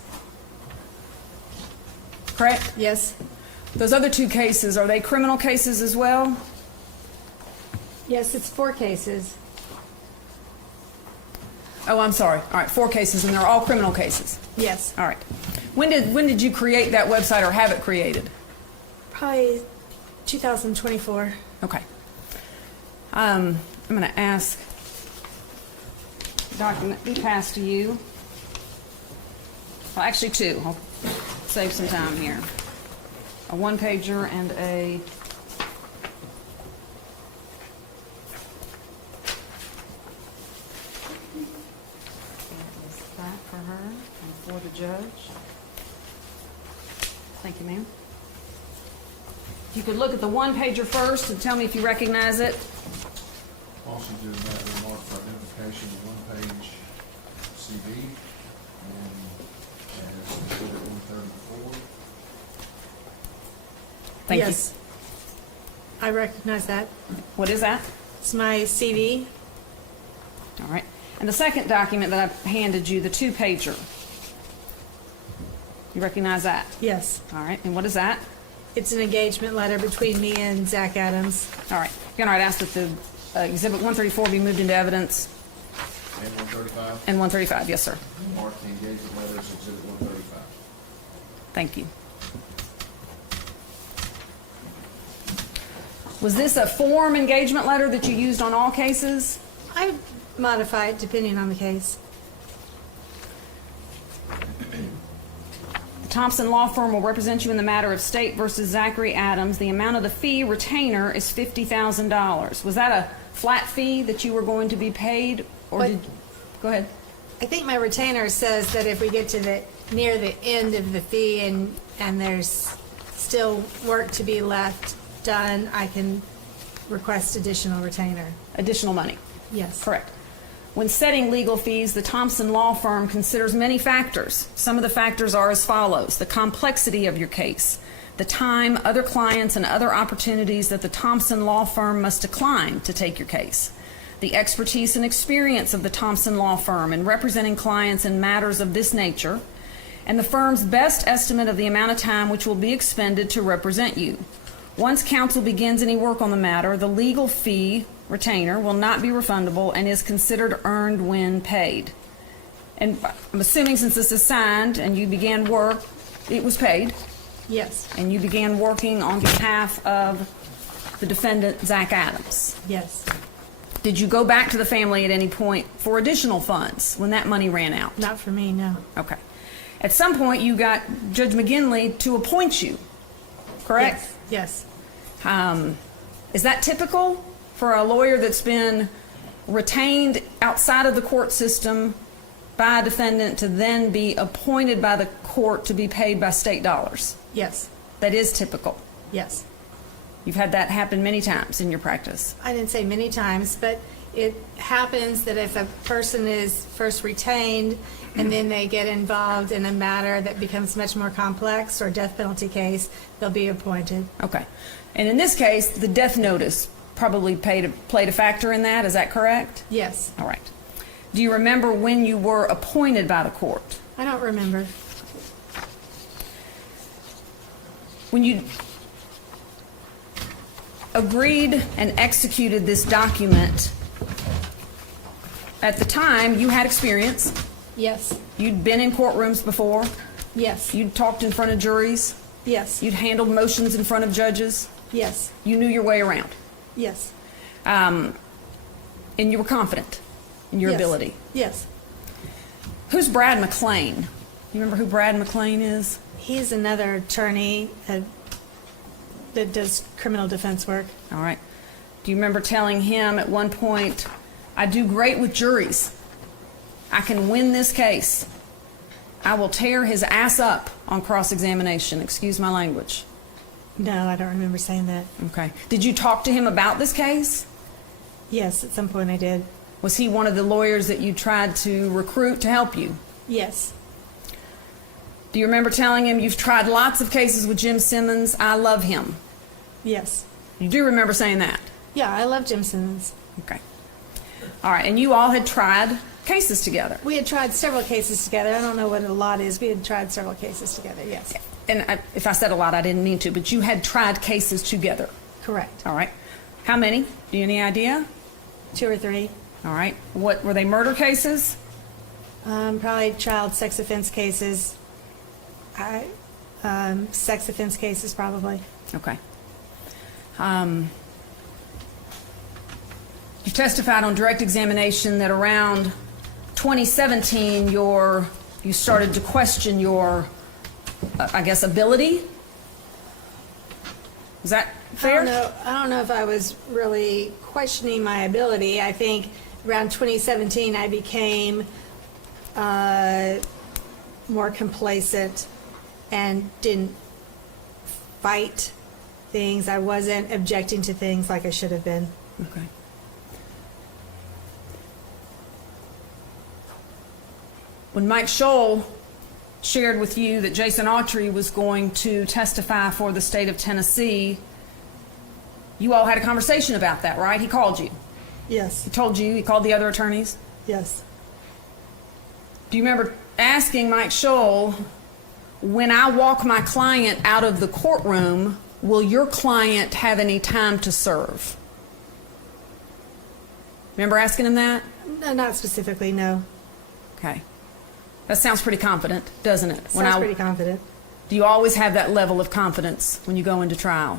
Correct? Yes. Those other 2 cases, are they criminal cases as well? Yes, it's 4 cases. Oh, I'm sorry. All right, 4 cases, and they're all criminal cases. Yes. All right. When did you create that website or have it created? Probably 2024. Okay. I'm going to ask the document be passed to you. Well, actually 2. I'll save some time here. A 1-pager and a that for her and for the judge. Thank you, ma'am. If you could look at the 1-pager first and tell me if you recognize it. Also do that remark for identification, the 1-page CV, and as Exhibit 134. Thank Yes. I recognize that. you. What is that? It's my CV. All right. And the second document that I handed you, the 2-pager. You recognize that? Yes. All right. And what is that? It's an engagement letter between me and Zach Adams. All right. Again, I'd ask that the Exhibit 134 be moved into evidence. And 135, And 135, yes, sir. mark the engagement letters, Exhibit 135. Thank you. Was this a form engagement letter that you used on all cases? I modify it depending on the case. The Thompson Law Firm will represent you in the matter of State versus Zachary Adams. The amount of the fee retainer is $50,000. Was that a flat fee that you were going to be paid, or What- did? Go ahead. I think my retainer says that if we get to near the end of the fee and there's still work to be left done, I can request additional retainer. additional money. Yes. Correct. When setting legal fees, the Thompson Law Firm considers many factors. Some of the factors are as follows: the complexity of your case, the time, other clients, and other opportunities that the Thompson Law Firm must decline to take your case, the expertise and experience of the Thompson Law Firm in representing clients in matters of this nature, and the firm's best estimate of the amount of time which will be expended to represent you. Once counsel begins any work on the matter, the legal fee retainer will not be refundable and is considered earned when paid. And I'm assuming since this is signed and you began work, it was paid, Yes. and you began working on behalf of the defendant, Zach Adams. Yes. Did you go back to the family at any point for additional funds when that money ran out? Not for me, no. Okay. At some point, you got Judge McGinley to appoint you, correct? Yes. Is that typical for a lawyer that's been retained outside of the court system by a defendant to then be appointed by the court to be paid by state dollars? Yes. That is typical. Yes. You've had that happen many times in your practice. I didn't say many times, but it happens that if a person is first retained and then they get involved in a matter that becomes much more complex or death penalty case, they'll be appointed. Okay. And in this case, the death notice probably played a factor in that. Is that correct? Yes. All right. Do you remember when you were appointed by the court? I don't remember. When you agreed and executed this document, at the time, you had experience. Yes. You'd been in courtrooms before. Yes. You'd talked in front of juries. Yes. You'd handled motions in front of judges. Yes. You knew your way around. Yes. And you were confident in your Yes. ability. Yes. Who's Brad McClain? You remember who Brad McClain is? He's another attorney that does criminal defense work. All right. Do you remember telling him at one point, I do great with juries. I can win this case. I will tear his ass up on cross-examination. Excuse my language. No, I don't remember saying that. Okay. Did you talk to him about this case? Yes, at some point I did. Was he one of the lawyers that you tried to recruit to help you? Yes. Do you remember telling him you've tried lots of cases with Jim Simmons? I love him. Yes. You do remember saying that? Yeah, I love Jim Simmons. Okay. All right. And you all had tried cases together. We had tried several cases together. I don't know what a lot is. We had tried several cases together, yes. And if I said a lot, I didn't mean to, but you had tried cases together. Correct. All right. How many? Do you have any idea? 2 or 3. All right. What were they? Murder cases? Probably child sex offense cases. Sex offense cases, probably. Okay. You testified on direct examination that around 2017 you started to question your, I guess, ability. Is that fair? I don't know if I was really questioning my ability. I think around 2017 I became more complacent and didn't fight things. I wasn't objecting to things like I should have been. Okay. When Mike Scholl shared with you that Jason Autry was going to testify for the state of Tennessee, you all had a conversation about that, right? He called you. Yes. He told you, he called the other attorneys. Yes. Do you remember asking Mike Scholl, when I walk my client out of the courtroom, will your client have any time to serve? Remember asking him that? No, not specifically, no. Okay. That sounds pretty confident, doesn't it? Sounds pretty confident. Do you always have that level of confidence when you go into trial?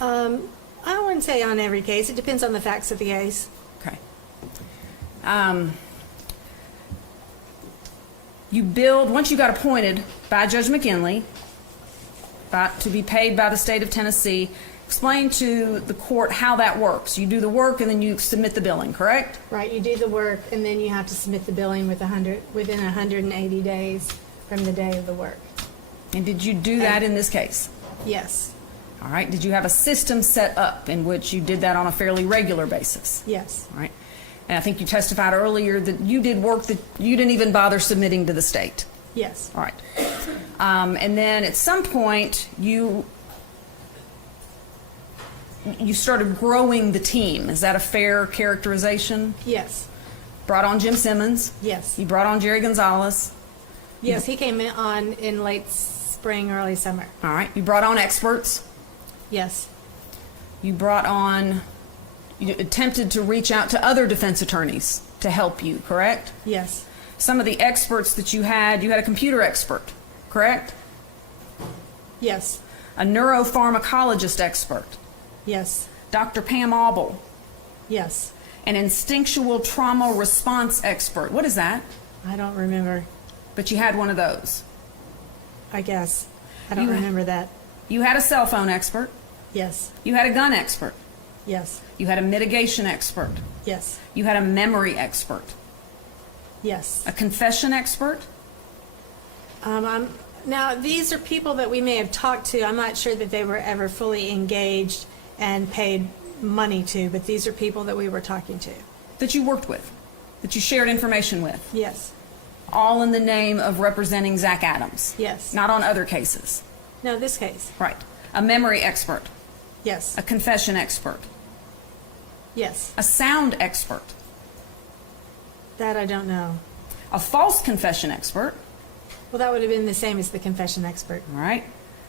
I wouldn't say on every case. It depends on the facts of the case. Okay. You billed, once you got appointed by Judge McGinley to be paid by the state of Tennessee, explain to the court how that works. You do the work and then you submit the billing, correct? Right, you do the work and then you have to submit the billing within 180 days from the day of the work. And did you do that in this case? Yes. All right. Did you have a system set up in which you did that on a fairly regular basis? Yes. All right. And I think you testified earlier that you did work that you didn't even bother submitting to the state. Yes. All right. And then at some point, you started growing the team. Is that a fair characterization? Yes. Brought on Jim Simmons. Yes. You brought on Jerry Gonzalez. Yes, he came on in late spring, early summer. All right. You brought on experts. Yes. You attempted to reach out to other defense attorneys to help you, correct? Yes. Some of the experts that you had a computer expert, correct? Yes. A neuropharmacologist expert. Yes. Dr. Pam Auble. Yes. An instinctual trauma response expert. What is that? I don't remember. But you had one of those. I guess. I don't You- remember that. You had a cell phone expert. Yes. You had a gun expert. Yes. You had a mitigation expert. Yes. You had a memory expert. Yes. A confession expert. Now, these are people that we may have talked to. I'm not sure that they were ever fully engaged and paid money to, but these are people that we were talking to. That you worked with. That you shared information with. Yes. All in the name of representing Zach Adams. Yes. Not on other cases. No, this case. Right. A memory expert. Yes. A confession expert. Yes. A sound expert. That I don't know. A false confession expert. Well, that would have been the same as the confession expert. All right.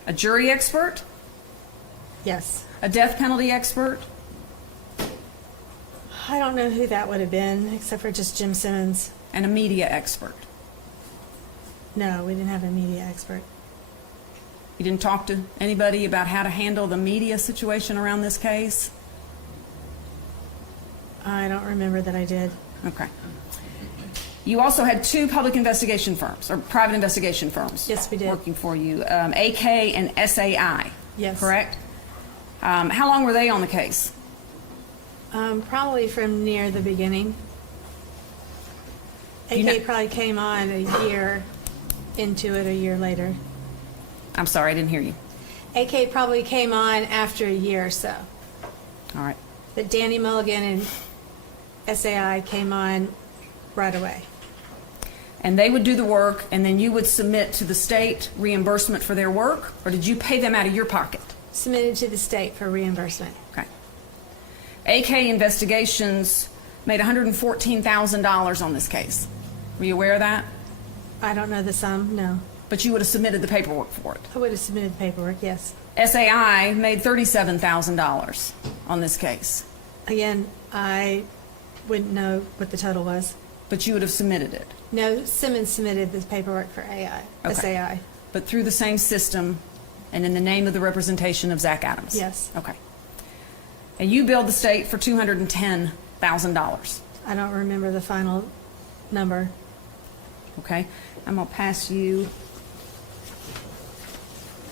A jury expert. Yes. A death penalty expert. I don't know who that would have been, except for just Jim Simmons. And a media expert. No, we didn't have a media expert. You didn't talk to anybody about how to handle the media situation around this case? I don't remember that I did. Okay. You also had two public investigation firms, or private investigation firms. Yes, we did. Working for you, AK and SAI. Yes. Correct? How long were they on the case? Probably from near the beginning. You know- AK probably came on a year into it, a year later. I'm sorry, I didn't hear you. AK probably came on after a year or so. All right. But Danny Mulligan and SAI came on right away. And they would do the work, and then you would submit to the state reimbursement for their work, or did you pay them out of your pocket? Submitted to the state for reimbursement. Okay. AK Investigations made $114,000 on this case. Were you aware of that? I don't know the sum, no. But you would have submitted the paperwork for it. I would have submitted the paperwork, yes. SAI made $37,000 on this case, Again, I wouldn't know what the total was. but you would have submitted it. No, Simmons submitted the paperwork for Okay. SAI. But through the same system and in the name of the representation of Zach Adams? Yes. Okay. And you billed the state for $210,000. I don't remember the final number. Okay? I'm going to pass you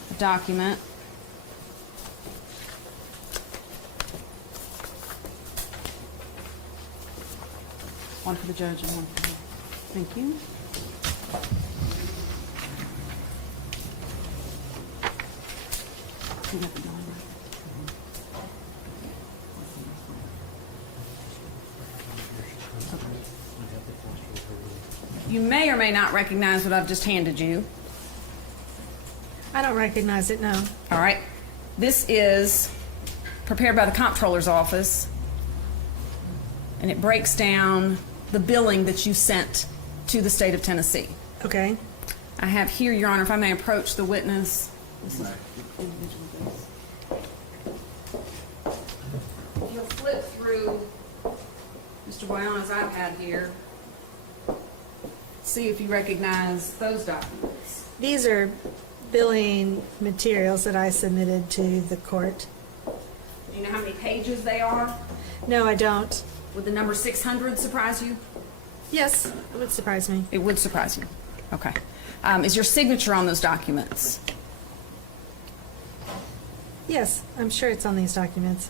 a document. One for the judge and one for you. Thank you. You got the dollar right? You may or may not recognize what I've just handed you. I don't recognize it, no. All right. This is prepared by the comptroller's office, and it breaks down the billing that you sent to the state of Tennessee. Okay. I have here, Your Honor, if I may approach the witness. This is individual bills. If you'll flip through Mr. Boyana's iPad here, see if you recognize those documents. These are billing materials that I submitted to the court. Do you know how many pages they are? No, I don't. Would the number 600 surprise you? Yes, it would surprise me. It would surprise you. Okay. Is your signature on those documents? Yes, I'm sure it's on these documents.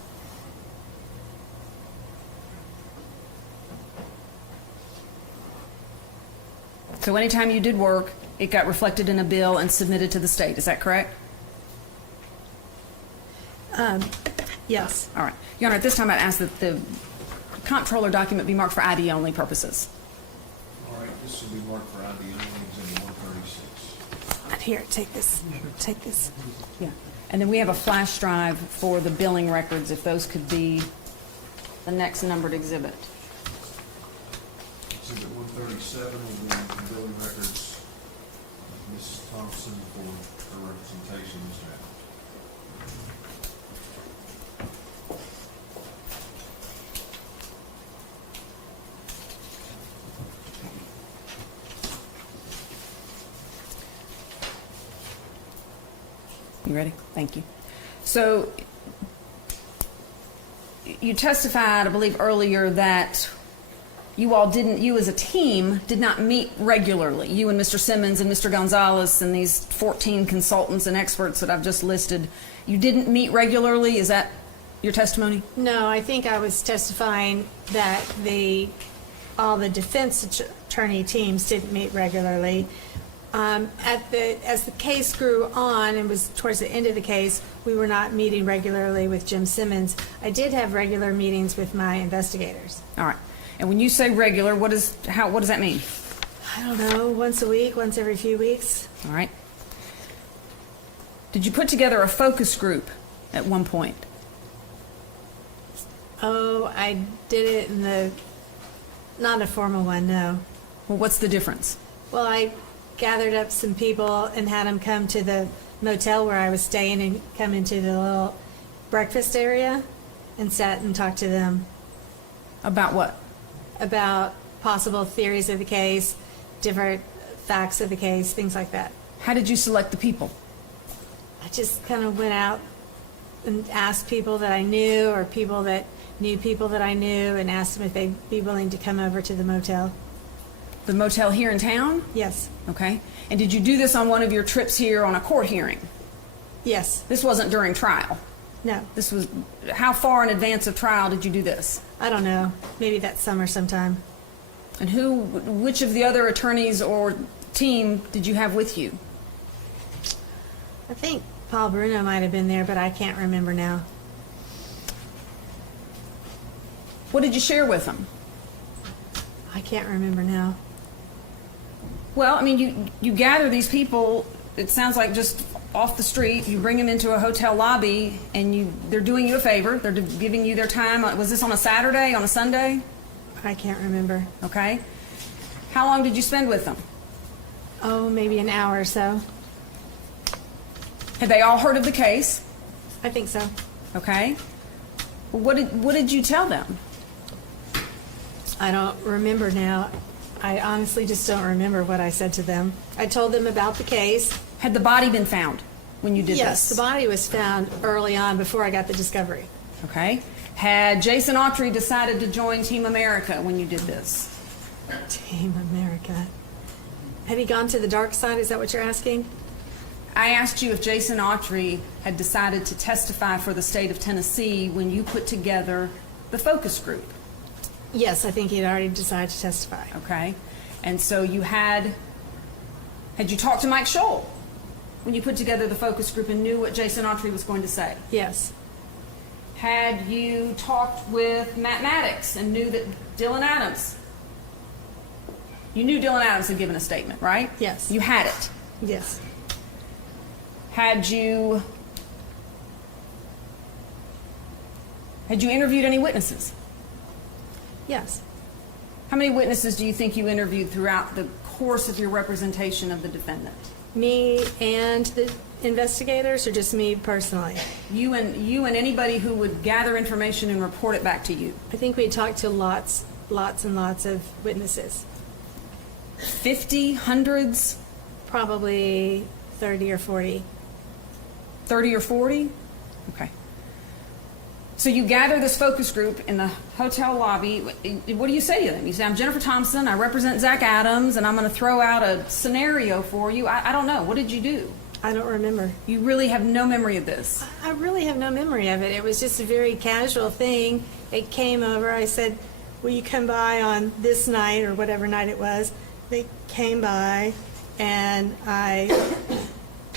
So anytime you did work, it got reflected in a bill and submitted to the state. Is that correct? Yes. All right. Your Honor, at this time, I'd ask that the comptroller document be marked for ID only purposes. All right, this will be marked for ID only, Exhibit 136. And here, take this. Take this. Yeah. And then we have a flash drive for the billing records, if those could be the next numbered exhibit. Exhibit 137 will be the billing records of Ms. Thompson for her representation, Mr. Adams. You ready? Thank you. So you testified, I believe, earlier that you as a team did not meet regularly. You and Mr. Simmons and Mr. Gonzalez and these 14 consultants and experts that I've just listed, you didn't meet regularly? Is that your testimony? No, I think I was testifying that all the defense attorney teams didn't meet regularly. As the case grew on and was towards the end of the case, we were not meeting regularly with Jim Simmons. I did have regular meetings with my investigators. All right. And when you say regular, what does that mean? I don't know, once a week, once every few weeks. All right. Did you put together a focus group at one point? Oh, I did it not a formal one, no. Well, what's the difference? Well, I gathered up some people and had them come to the motel where I was staying and come into the little breakfast area and sat and talked to them. About what? About possible theories of the case, different facts of the case, things like that. How did you select the people? I just kind of went out and asked people that I knew or people that knew people that I knew and asked them if they'd be willing to come over to the motel. The motel here in town? Yes. Okay. And did you do this on one of your trips here on a court hearing? Yes. This wasn't during trial? No. This was, how far in advance of trial did you do this? I don't know. Maybe that summer sometime. And which of the other attorneys or team did you have with you? I think Paul Bruno might have been there, but I can't remember now. What did you share with them? I can't remember now. Well, I mean, you gather these people, it sounds like just off the street, you bring them into a hotel lobby, and they're doing you a favor, they're giving you their time. Was this on a Saturday, on a Sunday? I can't remember. Okay. How long did you spend with them? Oh, maybe an hour or so. Had they all heard of the case? I think so. Okay. What did you tell them? I don't remember now. I honestly just don't remember what I said to them. I told them about the case. Had the body been found when you did Yes, this? the body was found early on before I got the discovery. Okay. Had Jason Autry decided to join Team America when you did this? Team America. Had he gone to the dark side? Is that what you're asking? I asked you if Jason Autry had decided to testify for the state of Tennessee when you put together the focus group. Yes, I think he had already decided to testify. Okay. And so had you talked to Mike Scholl when you put together the focus group and knew what Jason Autry was going to say? Yes. Had you talked with Matt Maddox and knew that Dylan Adams, you knew Dylan Adams had given a statement, right? Yes. You had it. Yes. Had you interviewed any witnesses? Yes. How many witnesses do you think you interviewed throughout the course of your representation of the defendant? Me and the investigators, or just me personally? You and anybody who would gather information and report it back to you. I think we talked to lots and lots of witnesses. 50, hundreds? Probably 30 or 40. 30 or 40? Okay. So you gather this focus group in the hotel lobby. What do you say to them? You say, I'm Jennifer Thompson, I represent Zach Adams, and I'm going to throw out a scenario for you. I don't know. What did you do? I don't remember. You really have no memory of this? I really have no memory of it. It was just a very casual thing. They came over. I said, will you come by on this night or whatever night it was? They came by, and I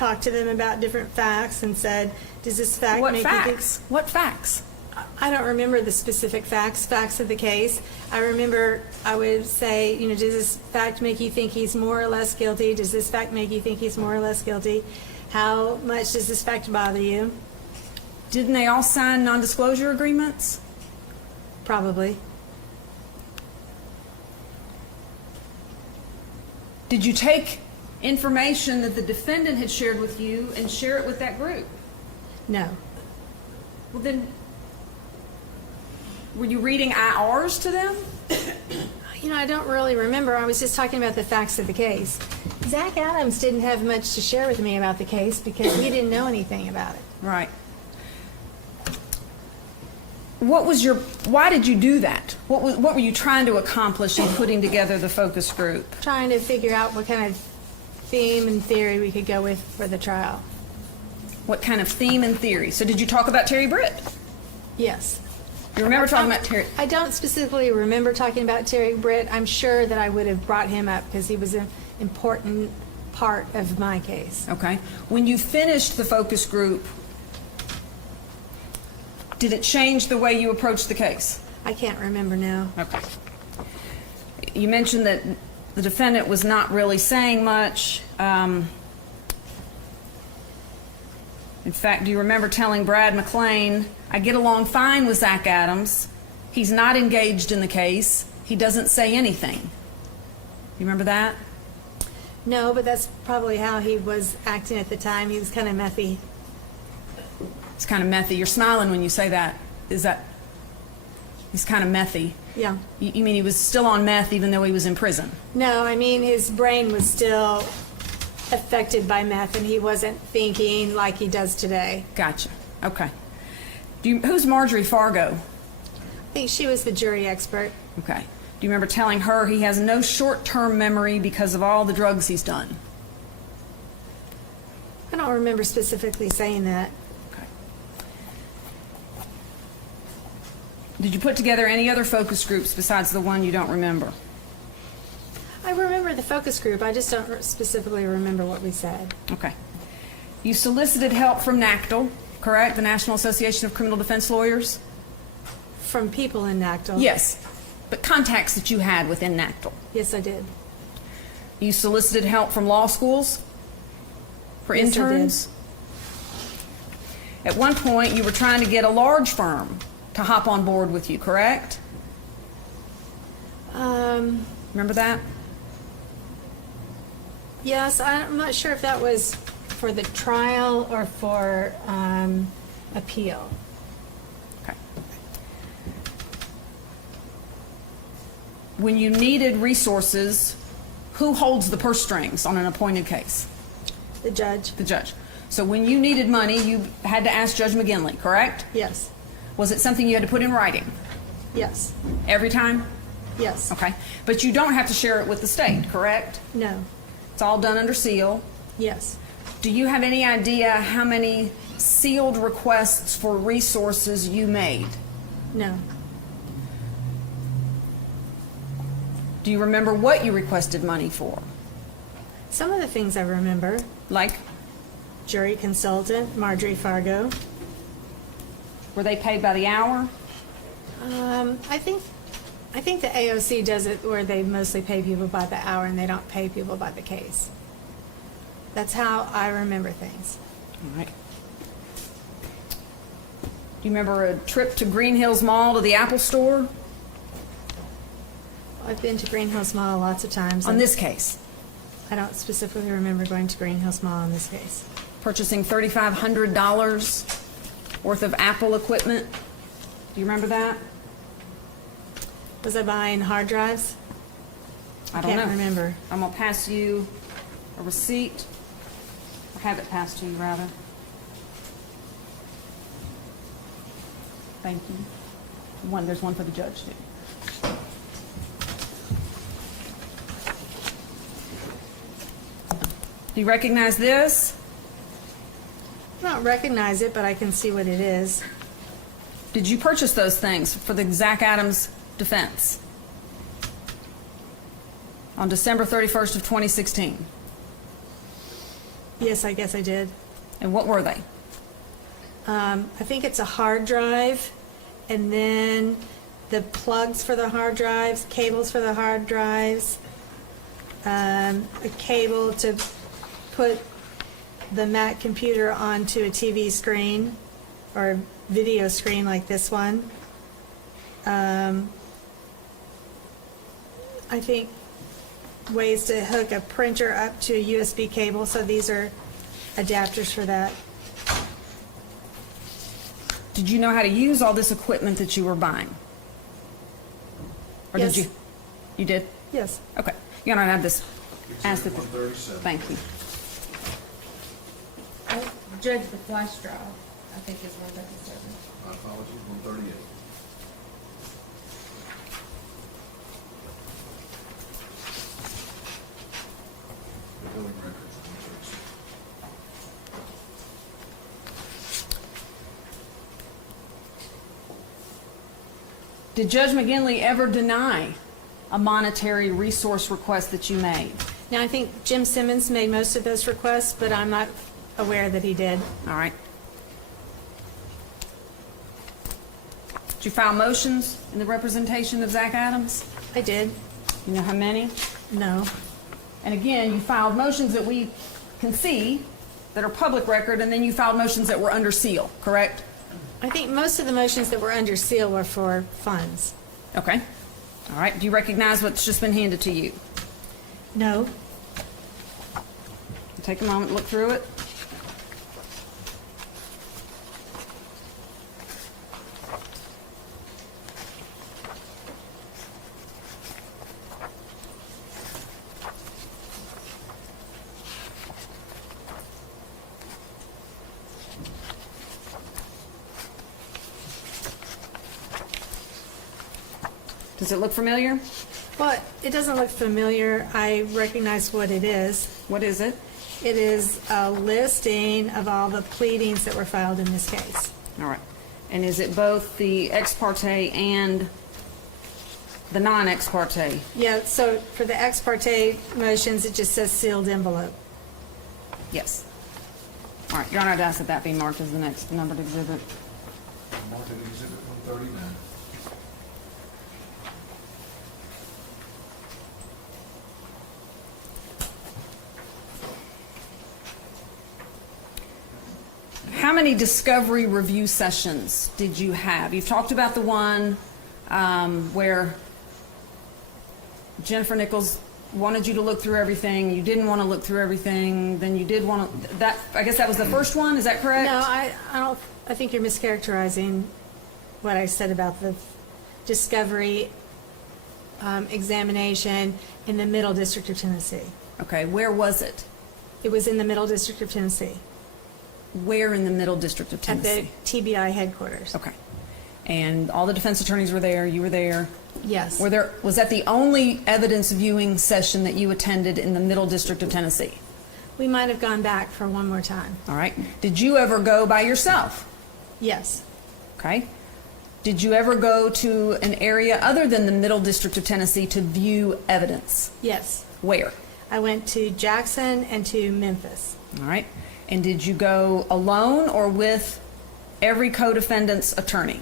talked to them about different facts and said, does this fact What make you think? facts? What facts? I don't remember the specific facts of the case. I remember I would say, you know, does this fact make you think he's more or less guilty? Does this fact make you think he's more or less guilty? How much does this fact bother you? Didn't they all sign non-disclosure agreements? Probably. Did you take information that the defendant had shared with you and share it with that group? No. Well, then, were you reading IRs to them? You know, I don't really remember. I was just talking about the facts of the case. Zach Adams didn't have much to share with me about the case because he didn't know anything about it. Right. Why did you do that? What were you trying to accomplish in putting together the focus group? Trying to figure out what kind of theme and theory we could go with for the trial. What kind of theme and theory? So did you talk about Terry Britt? Yes. You remember talking about Terry? I don't specifically remember talking about Terry Britt. I'm sure that I would have brought him up because he was an important part of my case. Okay. When you finished the focus group, did it change the way you approached the case? I can't remember now. Okay. You mentioned that the defendant was not really saying much. In fact, do you remember telling Brad McClain, I get along fine with Zach Adams. He's not engaged in the case. He doesn't say anything. You remember that? No, but that's probably how he was acting at the time. He was kind of methy. It's kind of methy. You're smiling when you say that. Is that, he's kind of methy? Yeah. You mean he was still on meth even though he was in prison? No, I mean his brain was still affected by meth and he wasn't thinking like he does today. Gotcha. Okay. Who's Marjorie Fargo? I think she was the jury expert. Okay. Do you remember telling her he has no short-term memory because of all the drugs he's done? I don't remember specifically saying that. Okay. Did you put together any other focus groups besides the one you don't remember? I remember the focus group. I just don't specifically remember what we said. Okay. You solicited help from NACDL, correct? The National Association of Criminal Defense Lawyers? From people in NACDL? Yes, but contacts that you had within NACDL. Yes, I did. You solicited help from law schools for Yes, I did. interns? At one point, you were trying to get a large firm to hop on board with you, correct? Remember that? Yes, I'm not sure if that was for the trial or for appeal. Okay. When you needed resources, who holds the purse strings on an appointed case? The judge? The judge. So when you needed money, you had to ask Judge McGinley, correct? Yes. Was it something you had to put in writing? Yes. Every time? Yes. Okay. But you don't have to share it with the state, correct? No. It's all done under seal. Yes. Do you have any idea how many sealed requests for resources you made? No. Do you remember what you requested money for? Some of the things I remember. Like? Jury consultant, Marjorie Fargo. Were they paid by the hour? I think the AOC does it where they mostly pay people by the hour and they don't pay people by the case. That's how I remember things. All right. Do you remember a trip to Green Hills Mall to the Apple Store? I've been to Green Hills Mall lots of times. On this case? I don't specifically remember going to Green Hills Mall on this case. Purchasing $3,500 worth of Apple equipment? Do you remember that? Was I buying hard drives? I don't know. Can't remember. I'm going to pass you a receipt, or have it passed to you, rather. Thank you. There's one for the judge, too. Do you recognize this? I don't recognize it, but I can see what it is. Did you purchase those things for the Zach Adams defense on December 31st of 2016? Yes, I guess I did. And what were they? I think it's a hard drive, and then the plugs for the hard drives, cables for the hard drives, a cable to put the Mac computer onto a TV screen or video screen like this one. I think ways to hook a printer up to a USB cable, so these are adapters for that. Did you know how to use all this equipment that you were buying? Or Yes. did you? You did? Yes. Okay. You're gonna have this asked at Exhibit the, 137. thank you. Judge, the flash drive, I think is 137. My apologies, 138. The billing records, 136. Did Judge McGinley ever deny a monetary resource request that you made? Now, I think Jim Simmons made most of those requests, but I'm not aware that he did. All right. Did you file motions in the representation of Zach Adams? I did. You know how many? No. And again, you filed motions that we can see that are public record, and then you filed motions that were under seal, correct? I think most of the motions that were under seal were for funds. Okay. All right. Do you recognize what's just been handed to you? No. Take a moment, look through it. Does it look familiar? Well, it doesn't look familiar. I recognize what it is. What is it? It is a listing of all the pleadings that were filed in this case. All right. And is it both the ex parte and the non-ex parte? Yeah, so for the ex parte motions, it just says sealed envelope. Yes. All right. Your Honor, I'd ask that that be marked as the next numbered exhibit. Marked at exhibit 139. How many discovery review sessions did you have? You've talked about the one where Jennifer Nichols wanted you to look through everything. You didn't want to look through everything. Then you did want to. That, I guess that was the first one. Is that correct? No, I don't. I think you're mischaracterizing what I said about the discovery examination in the Middle District of Tennessee. Okay. Where was it? It was in the Middle District of Tennessee. Where in the Middle District of Tennessee? At the TBI headquarters. Okay. And all the defense attorneys were there. You were there. Yes. Was that the only evidence viewing session that you attended in the Middle District of Tennessee? We might have gone back for one more time. All right. Did you ever go by yourself? Yes. Okay. Did you ever go to an area other than the Middle District of Tennessee to view evidence? Yes. Where? I went to Jackson and to Memphis. All right. And did you go alone or with every co-defendant's attorney?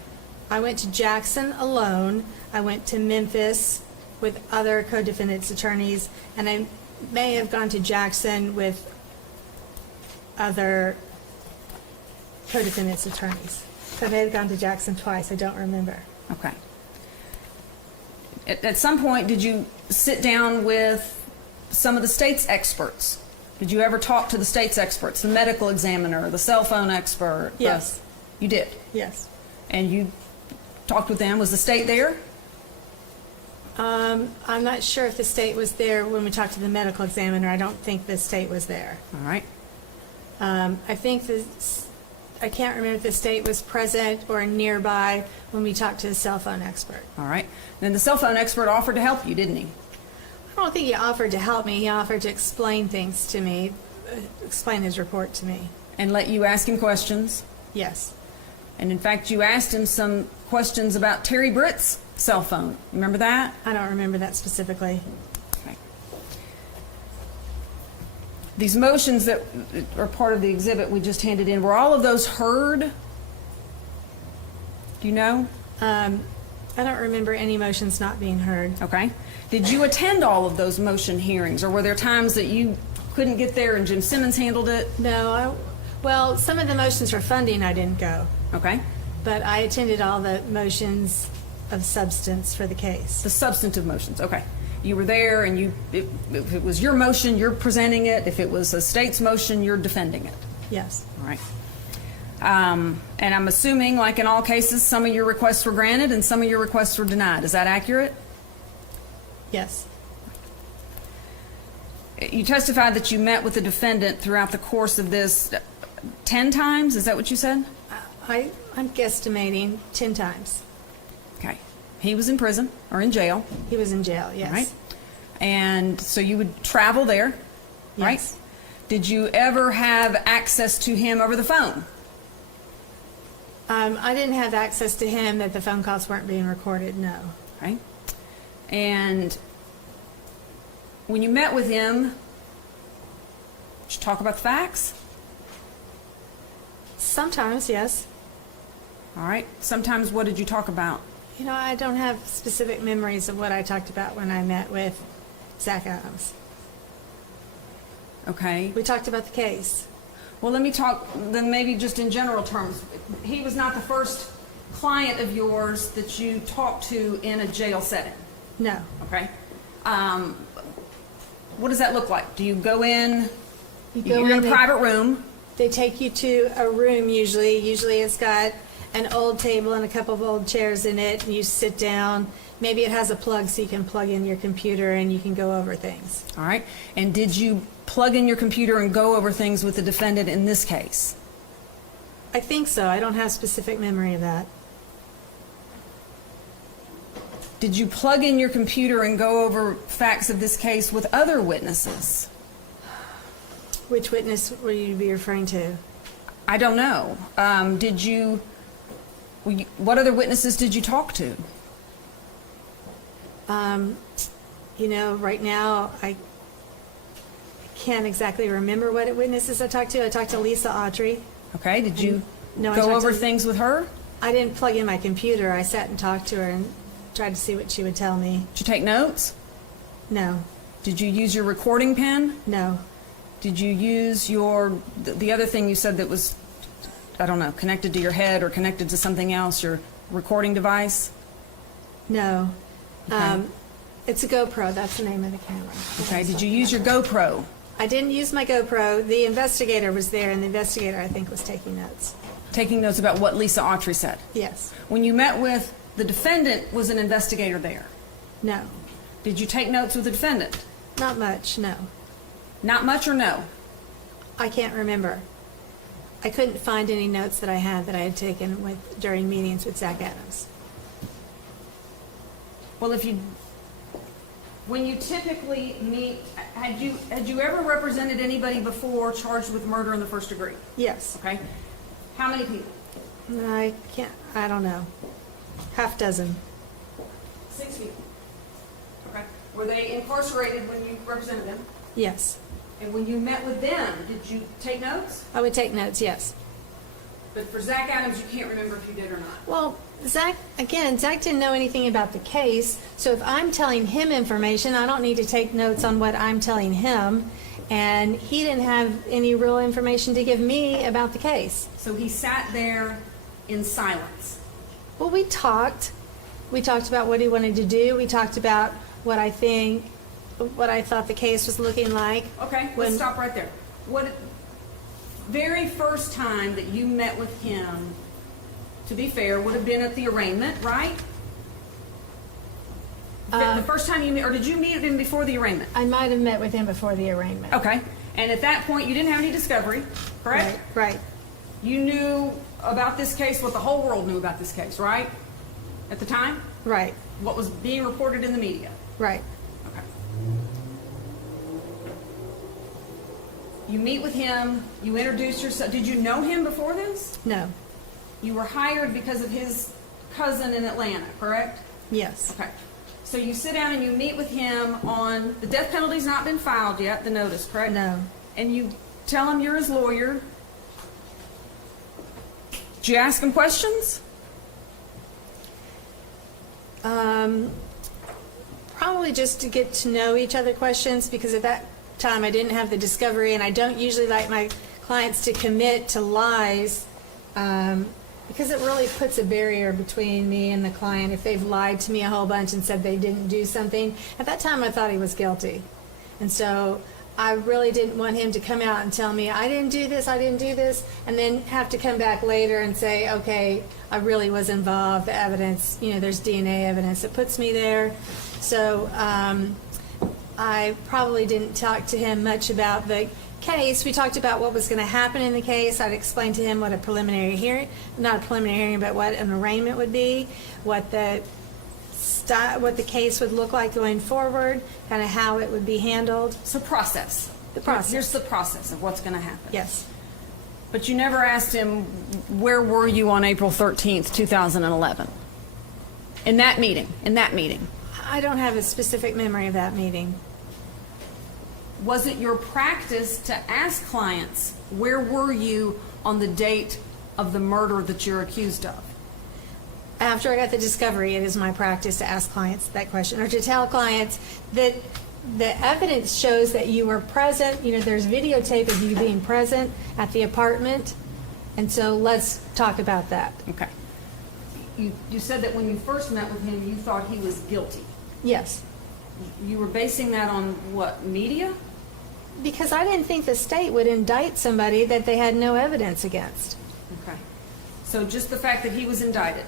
I went to Jackson alone. I went to Memphis with other co-defendants' attorneys, and I may have gone to Jackson with other co-defendants' attorneys. So I may have gone to Jackson twice. I don't remember. Okay. At some point, did you sit down with some of the state's experts? Did you ever talk to the state's experts, the medical examiner, the cell phone expert? Yes. You did? Yes. And you talked with them? Was the state there? I'm not sure if the state was there when we talked to the medical examiner. I don't think the state was there. All right. I think I can't remember if the state was present or nearby when we talked to the cell phone expert. All right. Then the cell phone expert offered to help you, didn't he? I don't think he offered to help me. He offered to explain things to me, explain his report to me. And let you ask him questions? Yes. And in fact, you asked him some questions about Terry Britt's cell phone. Remember that? I don't remember that specifically. Okay. these motions that are part of the exhibit we just handed in, were all of those heard? Do you know? I don't remember any motions not being heard. Okay. Did you attend all of those motion hearings, or were there times that you couldn't get there and Jim Simmons handled it? No, well, some of the motions for funding I didn't go, Okay. but I attended all the motions of substance for the case. The substantive motions, okay. You were there, and if it was your motion, you're presenting it. If it was a state's motion, you're defending it. Yes. All right. And I'm assuming, like in all cases, some of your requests were granted and some of your requests were denied. Is that accurate? Yes. You testified that you met with the defendant throughout the course of this 10 times? Is that what you said? I'm guesstimating 10 times. Okay. He was in prison or in jail. He was in jail, yes. Right. And so you would travel there, right? Yes. Did you ever have access to him over the phone? I didn't have access to him that the phone calls weren't being recorded, no. Right. And when you met with him, did you talk about the facts? Sometimes, yes. All right. Sometimes what did you talk about? You know, I don't have specific memories of what I talked about when I met with Zach Adams. Okay. We talked about the case. Well, let me talk then maybe just in general terms. He was not the first client of yours that you talked to in a jail setting. No. Okay. What does that look like? Do you go in? You're in a private room. They take you to a room usually. Usually it's got an old table and a couple of old chairs in it, and you sit down. Maybe it has a plug so you can plug in your computer and you can go over things. All right. And did you plug in your computer and go over things with the defendant in this case? I think so. I don't have specific memory of that. Did you plug in your computer and go over facts of this case with other witnesses? Which witness would you be referring to? I don't know. What other witnesses did you talk to? You know, right now I can't exactly remember what witnesses I talked to. I talked to Lisa Autry. Okay. Did you No, I go talked over to- things with her? I didn't plug in my computer. I sat and talked to her and tried to see what she would tell me. Did you take notes? No, Did you use your recording pen? no, Did you use the other thing you said that was, I don't know, connected to your head or connected to something else, your recording device? no. Okay. It's a GoPro. That's the name of the camera. Okay. Did you use your GoPro? I didn't use my GoPro. The investigator was there, and the investigator, I think, was taking notes. Taking notes about what Lisa Autry said. Yes. When you met with the defendant, was an investigator there? No. Did you take notes with the defendant? Not much, no. Not much or no? I can't remember. I couldn't find any notes that I had taken during meetings with Zach Adams. Well, when you typically meet, had you ever represented anybody before charged with murder in the first degree? Yes. Okay. How many people? I don't know. Half dozen. 6 people. Okay. Were they incarcerated when you represented them? Yes. And when you met with them, did you take notes? I would take notes, yes. But for Zach Adams, you can't remember if you did or not. Well, Zach didn't know anything about the case, so if I'm telling him information, I don't need to take notes on what I'm telling him, and he didn't have any real information to give me about the case. So he sat there in silence. Well, we talked. We talked about what he wanted to do. We talked about what I thought the case was looking like. Okay, let's stop right there. What very first time that you met with him, to be fair, would have been at the arraignment, right? The first time you met, or did you meet him before the arraignment? I might have met with him before the arraignment. Okay, and at that point you didn't have any discovery, correct? Right. You knew about this case what the whole world knew about this case, right? At the time? Right. What was being reported in the media? Right. Okay. You meet with him, you introduce yourself. Did you know him before this? No. You were hired because of his cousin in Atlanta, correct? Yes. Okay. So you sit down and you meet with him on, the death penalty's not been filed yet, the notice, correct? No. and you tell him you're his lawyer. Did you ask him questions? Probably just to get to know each other questions, because at that time I didn't have the discovery, and I don't usually like my clients to commit to lies, because it really puts a barrier between me and the client if they've lied to me a whole bunch and said they didn't do something. At that time I thought he was guilty, and so I really didn't want him to come out and tell me, I didn't do this, and then have to come back later and say, okay, I really was involved, the evidence, there's DNA evidence that puts me there. So I probably didn't talk to him much about the case. We talked about what was going to happen in the case. I'd explained to him what a preliminary hearing, not a preliminary hearing, but what an arraignment would be, what the case would look like going forward, kind of how it would be handled. So process. The process. Here's the process of what's going to happen. Yes. But you never asked him, where were you on April 13th, 2011? In that meeting. I don't have a specific memory of that meeting. Was it your practice to ask clients, where were you on the date of the murder that you're accused of? After I got the discovery, it is my practice to ask clients that question, or to tell clients that the evidence shows that you were present. There's videotape of you being present at the apartment, and so let's talk about that. Okay. You said that when you first met with him, you thought he was guilty. Yes. You were basing that on what, media? Because I didn't think the state would indict somebody that they had no evidence against. Okay. So just the fact that he was indicted?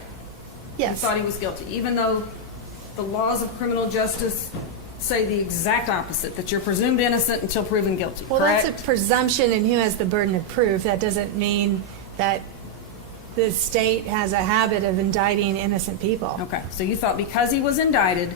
Yes. You thought he was guilty, even though the laws of criminal justice say the exact opposite, that you're presumed innocent until proven guilty, Well, correct? that's a presumption, and who has the burden of proof? That doesn't mean that the state has a habit of indicting innocent people. Okay, so you thought because he was indicted,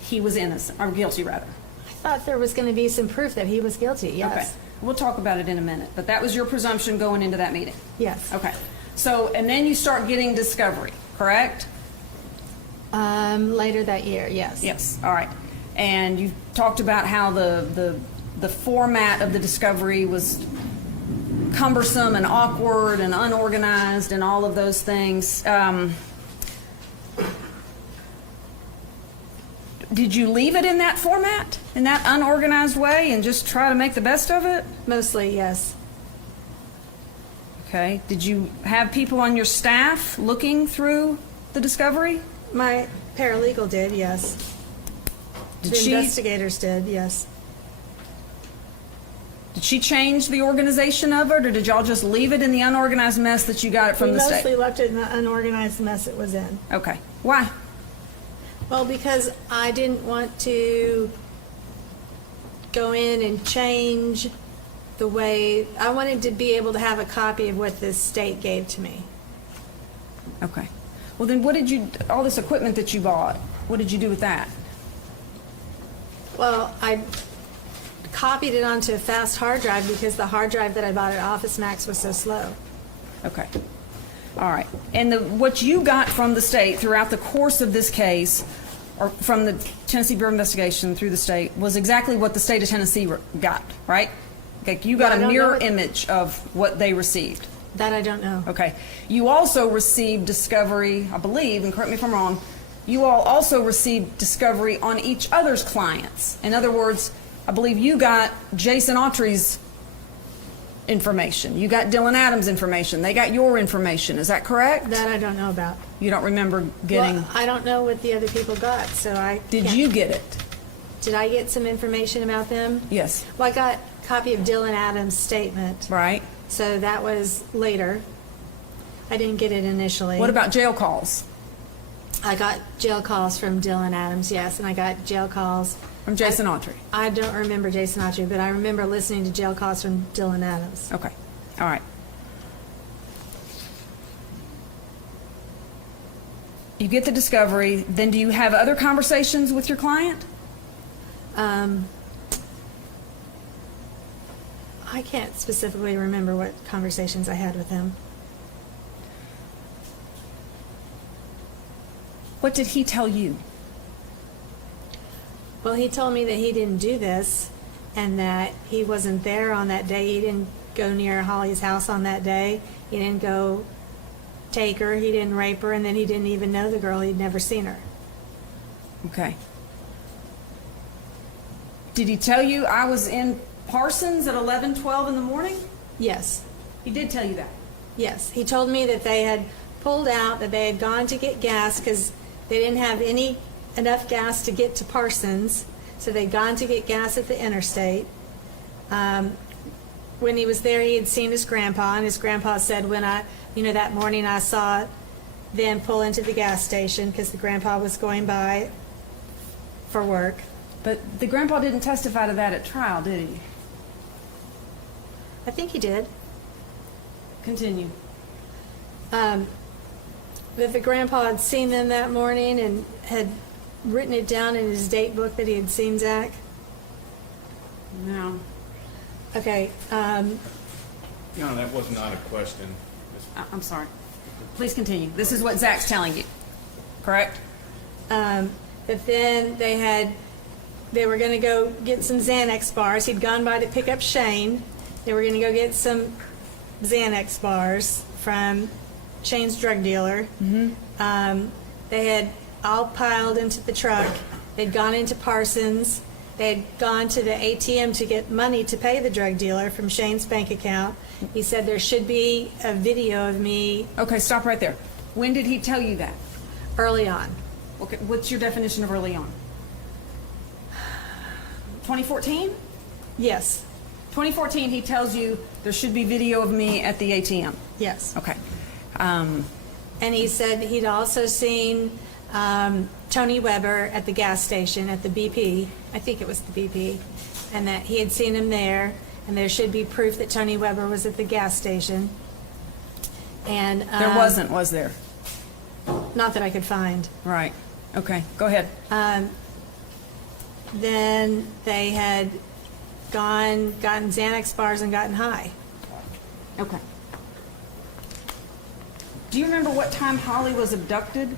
he was innocent, or guilty rather. I thought there was going to be some proof that he was guilty, yes. Okay, we'll talk about it in a minute, but that was your presumption going into that meeting? Yes. Okay, so, and then you start getting discovery, correct? Later that year, yes. Yes, all right. And you talked about how the format of the discovery was cumbersome and awkward and unorganized and all of those things. Did you leave it in that format, in that unorganized way, and just try to make the best of it? Mostly, yes. Okay. Did you have people on your staff looking through the discovery? My paralegal did, yes. Did The she? investigators did, yes. Did she change the organization of it, or did y'all just leave it in the unorganized mess that you got it from We the state? mostly left it in the unorganized mess it was in. Okay. Why? Well, because I didn't want to go in and change the way, I wanted to be able to have a copy of what the state gave to me. Okay. Well, then what did you, all this equipment that you bought, what did you do with that? Well, I copied it onto a fast hard drive because the hard drive that I bought at Office Max was so slow. Okay. All right. And what you got from the state throughout the course of this case, or from the Tennessee Bureau of Investigation through the state, was exactly what the state of Tennessee got, right? Okay. You got Well, I a don't mirror know image of what they received. That I don't know. Okay. You also received discovery, I believe, and correct me if I'm wrong, you all also received discovery on each other's clients. In other words, I believe you got Jason Autry's information. You got Dylan Adams' information. They got your information. Is that correct? That I don't know about. You don't remember getting... Well, I don't know what the other people got, so I Did can't- you get it? Did I get some information about them? Yes. Well, I got a copy of Dylan Adams' statement. Right. So that was later. I didn't get it initially. What about jail calls? I got jail calls from Dylan Adams, yes, and I got jail calls. From Jason Autry? I don't remember Jason Autry, but I remember listening to jail calls from Dylan Adams. Okay. All right. You get the discovery, then do you have other conversations with your client? I can't specifically remember what conversations I had with him. What did he tell you? Well, he told me that he didn't do this, and that he wasn't there on that day. He didn't go near Holly's house on that day. He didn't go take her, he didn't rape her, and then he didn't even know the girl. He'd never seen her. Okay. Did he tell you I was in Parsons at 11:12 in the morning? Yes. He did tell you that? Yes, he told me that they had pulled out, that they had gone to get gas because they didn't have enough gas to get to Parsons, so they'd gone to get gas at the interstate. When he was there, he had seen his grandpa, and his grandpa said, that morning I saw them pull into the gas station because the grandpa was going by for work. But the grandpa didn't testify to that at trial, did he? I think he did. Continue. That the grandpa had seen them that morning and had written it down in his date book that he had seen Zach. No. Okay. No, that was not a question. I'm sorry. Please continue. This is what Zach's telling you, correct? But then they were going to go get some Xanax bars. He'd gone by to pick up Shane. They were going to go get some Xanax bars from Shane's drug dealer. Mm-hmm. They had all piled into the truck. They'd gone into Parsons. They had gone to the ATM to get money to pay the drug dealer from Shane's bank account. He said there should be a video of me. Okay, stop right there. When did he tell you that? Early on. Okay, what's your definition of early on? 2014? Yes. 2014, he tells you there should be video of me at the ATM. Yes. Okay. And he said he'd also seen Tony Weber at the gas station at the BP. I think it was the BP. And that he had seen him there, and there should be proof that Tony Weber was at the gas station. And There wasn't, was there? not that I could find. Right. Okay, go ahead. Then they had gotten Xanax bars and gotten high. Okay. Do you remember what time Holly was abducted?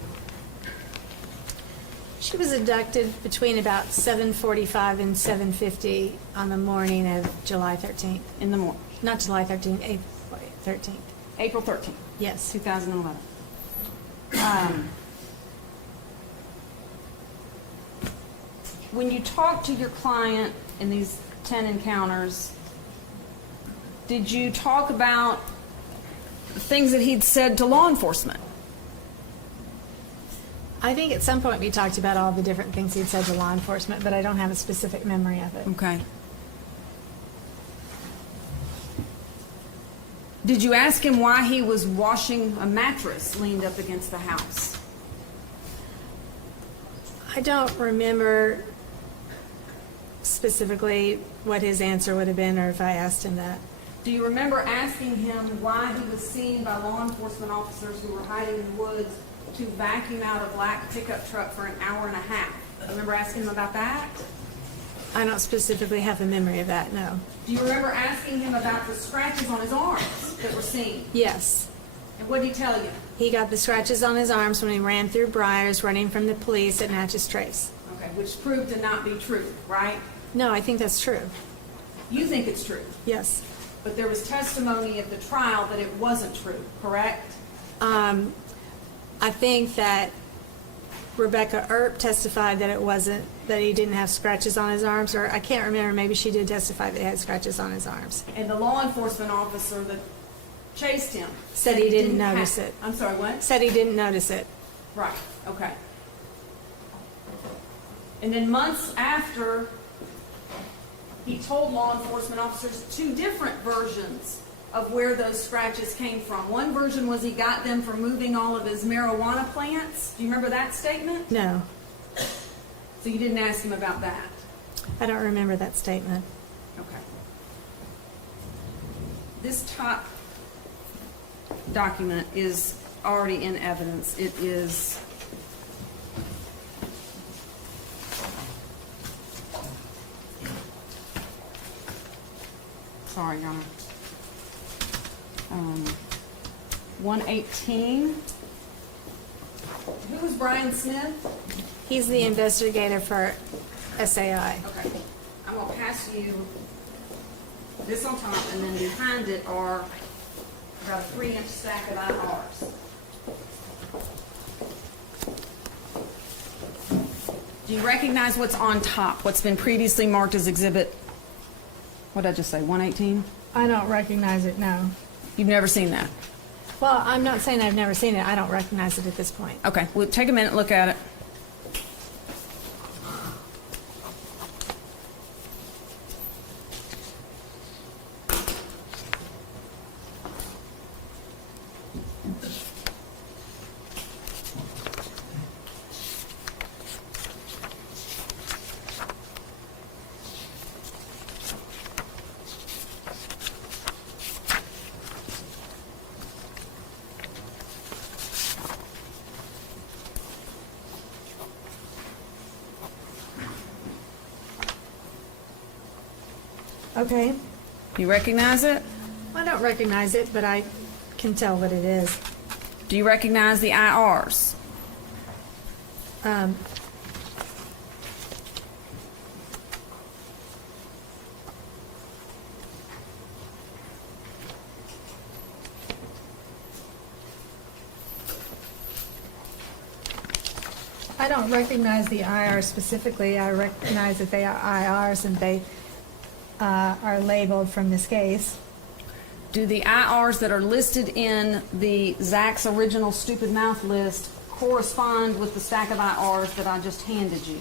She was abducted between about 7:45 and 7:50 on the morning of July 13th. In the morning. Not July 13th, April 13th. April 13th, Yes. 2011. When you talked to your client in these 10 encounters, did you talk about the things that he'd said to law enforcement? I think at some point we talked about all the different things he'd said to law enforcement, but I don't have a specific memory of it. Okay. Did you ask him why he was washing a mattress leaned up against the house? I don't remember specifically what his answer would have been or if I asked him that. Do you remember asking him why he was seen by law enforcement officers who were hiding in the woods to vacuum out a black pickup truck for an hour and a half? Remember asking him about that? I don't specifically have a memory of that, no. Do you remember asking him about the scratches on his arms that were seen? Yes. And what did he tell you? He got the scratches on his arms when he ran through briars running from the police at Natchez Trace. Okay, which proved to not be true, right? No, I think that's true. You think it's true, Yes. but there was testimony at the trial that it wasn't true, correct? I think that Rebecca Earp testified that it wasn't, that he didn't have scratches on his arms, or I can't remember, maybe she did testify that he had scratches on his arms. And the law enforcement officer that chased him Said he didn't notice it. I'm sorry, what? Said he didn't notice it. Right, okay. And then months after, he told law enforcement officers two different versions of where those scratches came from. One version was he got them from moving all of his marijuana plants. Do you remember that statement? No, So you didn't ask him about that? I don't remember that statement. Okay. This top document is already in evidence. It is sorry, Your Honor. 118. Who was Brian Smith? He's the investigator for SAI. Okay. I'm going to pass pass you this on top, and then behind it are about a 3-inch stack of IRs. Do you recognize what's on top, what's been previously marked as exhibit, what did I just say, 118? I don't recognize it, no. You've never seen that? Well, I'm not saying I've never seen it. I don't recognize it at this point. Okay, well, take a minute, look at it. Okay. You recognize it? I don't recognize it, but I can tell what it is. Do you recognize the IRs? I don't recognize the IR specifically. I recognize that they are IRs and they are labeled from this case. Do the IRs that are listed in the Zach's original stupid mouth list correspond with the stack of IRs that I just handed you?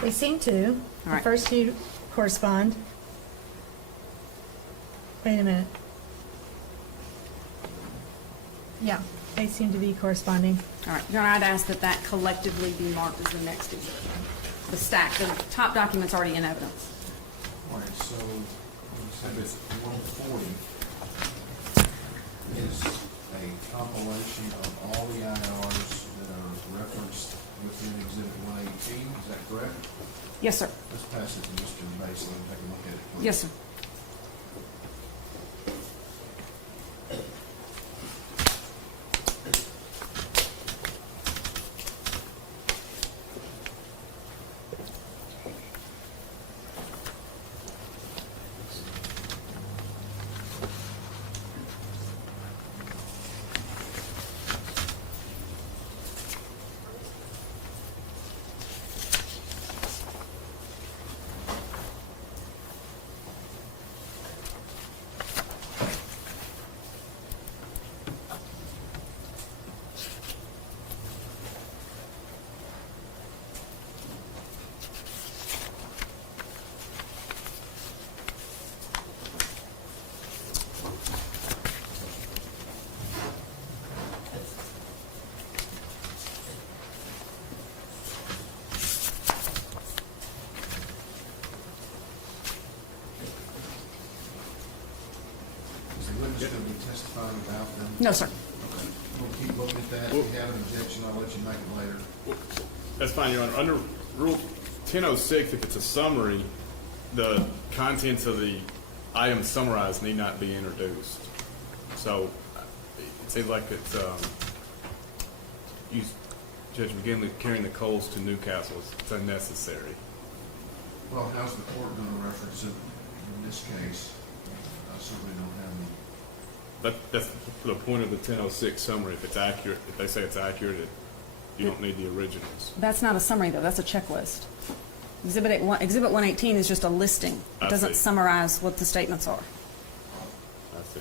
They seem to. All The right. first two correspond. Wait a minute. Yeah, they seem to be corresponding. All right, Your Honor, I'd ask that that collectively be marked as the next exhibit. The stack, the top document's already in evidence. All right, so exhibit 140 is a compilation of all the IRs that are referenced within exhibit 118, is that correct? Yes, sir. Let's pass it to Mr. Basil and take a look at it, please. Yes, sir. Is the witness going to be testifying about them? No, sir. Okay, we'll keep looking at that. If you have an objection, I'll let you make it later. That's fine, Your Honor. Under Rule 1006, if it's a summary, the contents of the item summarized need not be introduced. So it seems like it's, Judge McGinley carrying the coals to Newcastle, it's unnecessary. Well, how's the court going to reference it in this case? I certainly don't have any. That's the point of the 1006 summary. If it's accurate, if they say it's accurate, you don't need the originals. That's not a summary, though. That's a checklist. Exhibit 118 is just a listing. It I doesn't see. summarize what the statements are. I see.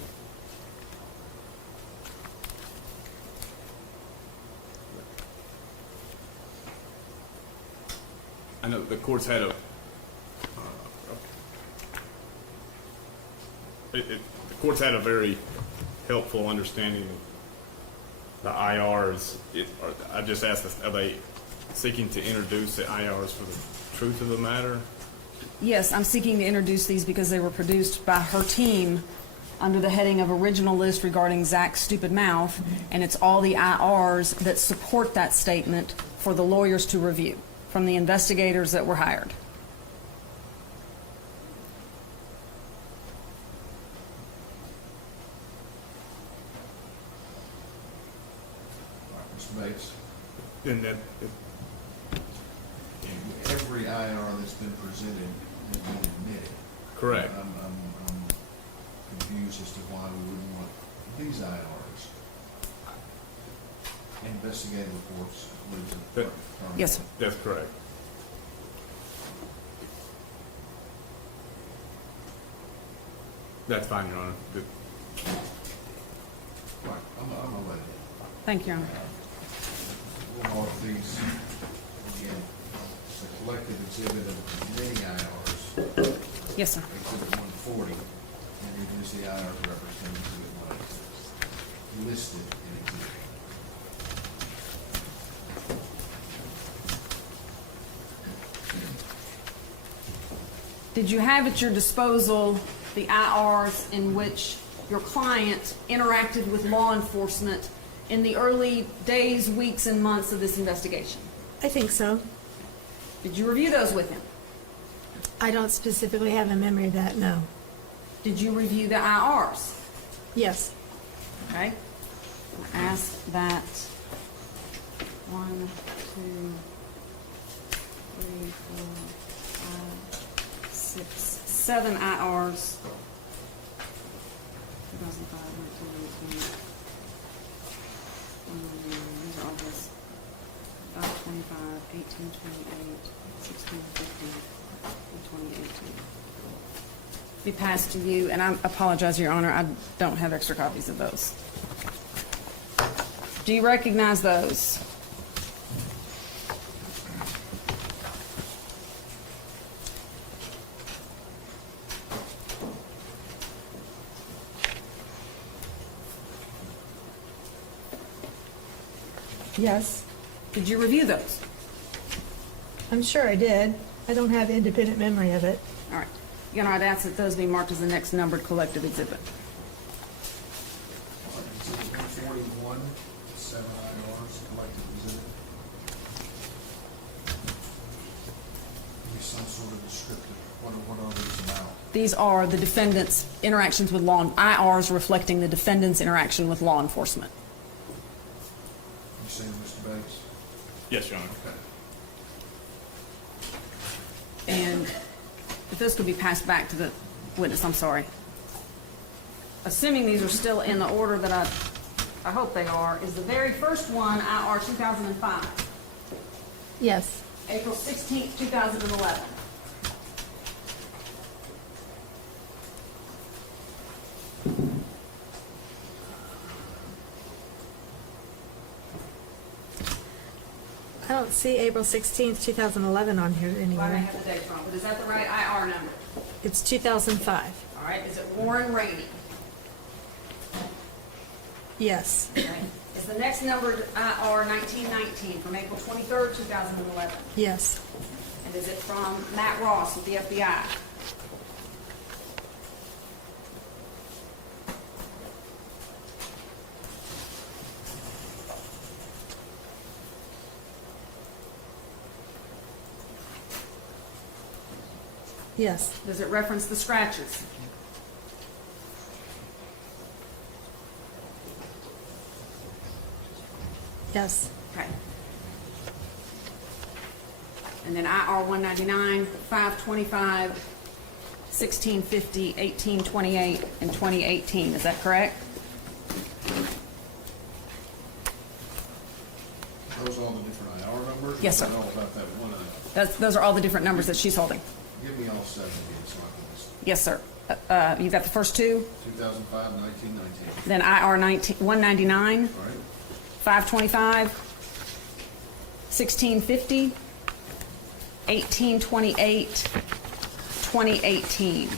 I know the court's had the court's had a very helpful understanding of the IRs. I just asked, are they seeking to introduce the IRs for the truth of the matter? Yes, I'm seeking to introduce these because they were produced by her team under the heading of original list regarding Zach's stupid mouth, and it's all the IRs that support that statement for the lawyers to review from the investigators that were hired. Bates? And that, Every IR that's been presented has been admitted. correct. I'm confused as to why we wouldn't want these IRs. Investigative reports includes a That- term. Yes, sir. That's correct. That's fine, Your Honor. Good. Right, I'm gonna let it. Thank you, Your Honor. We'll mark these, again, the collective exhibit of many IRs, Yes, sir. exhibit 140, and it is the IR representing exhibit 186, listed in exhibit. Did you have at your disposal the IRs in which your client interacted with law enforcement in the early days, weeks, and months of this investigation? I think so. Did you review those with him? I don't specifically have a memory of that, no. Did you review the IRs? Yes. Okay. I ask that 1, 2, 3, 4, 5, 6, 7 IRs. 2005, 19, 19. These are all this. 25, 18, 28, 16, 15, and 2018. Be passed to you, and I apologize, Your Honor, I don't have extra copies of those. Do you recognize those? Yes. Did you review those? I'm sure I did. I don't have independent memory of it. All right. Your Honor, I'd ask that those be marked as the next numbered collective exhibit. Exhibit 141, 7 IRs, collective exhibit. Give me some sort of descriptive, what are these about? These are the defendant's interactions with law, IRs reflecting the defendant's interaction with law enforcement. You saying Mr. Bates? Yes, Your Honor. Okay. And if this could be passed back to the witness, I'm sorry. Assuming these are still in the order that I hope they are, is the very first one, IR 2005, Yes. April 16th, 2011. I don't see April 16th, 2011 on here Why do I anywhere. have the date wrong? But is that the right IR number? It's 2005. All right, is it Warren Rainey? Yes. Okay. Is the next numbered IR 1919 from April 23rd, 2011? Yes. And is it from Matt Ross with the FBI? Yes. Does it reference the scratches? Yes. Okay. And then IR 199, 525, 1650, 1828, and 2018. Is that correct? Those all the different IR numbers? Yes, sir. I know about that one IR. Those are all the different numbers that she's holding. Give me all 7 again so I can list. Yes, sir. You've got the first two, 2005, 1919. then IR 199, All right? 525, 1650, 1828, 2018.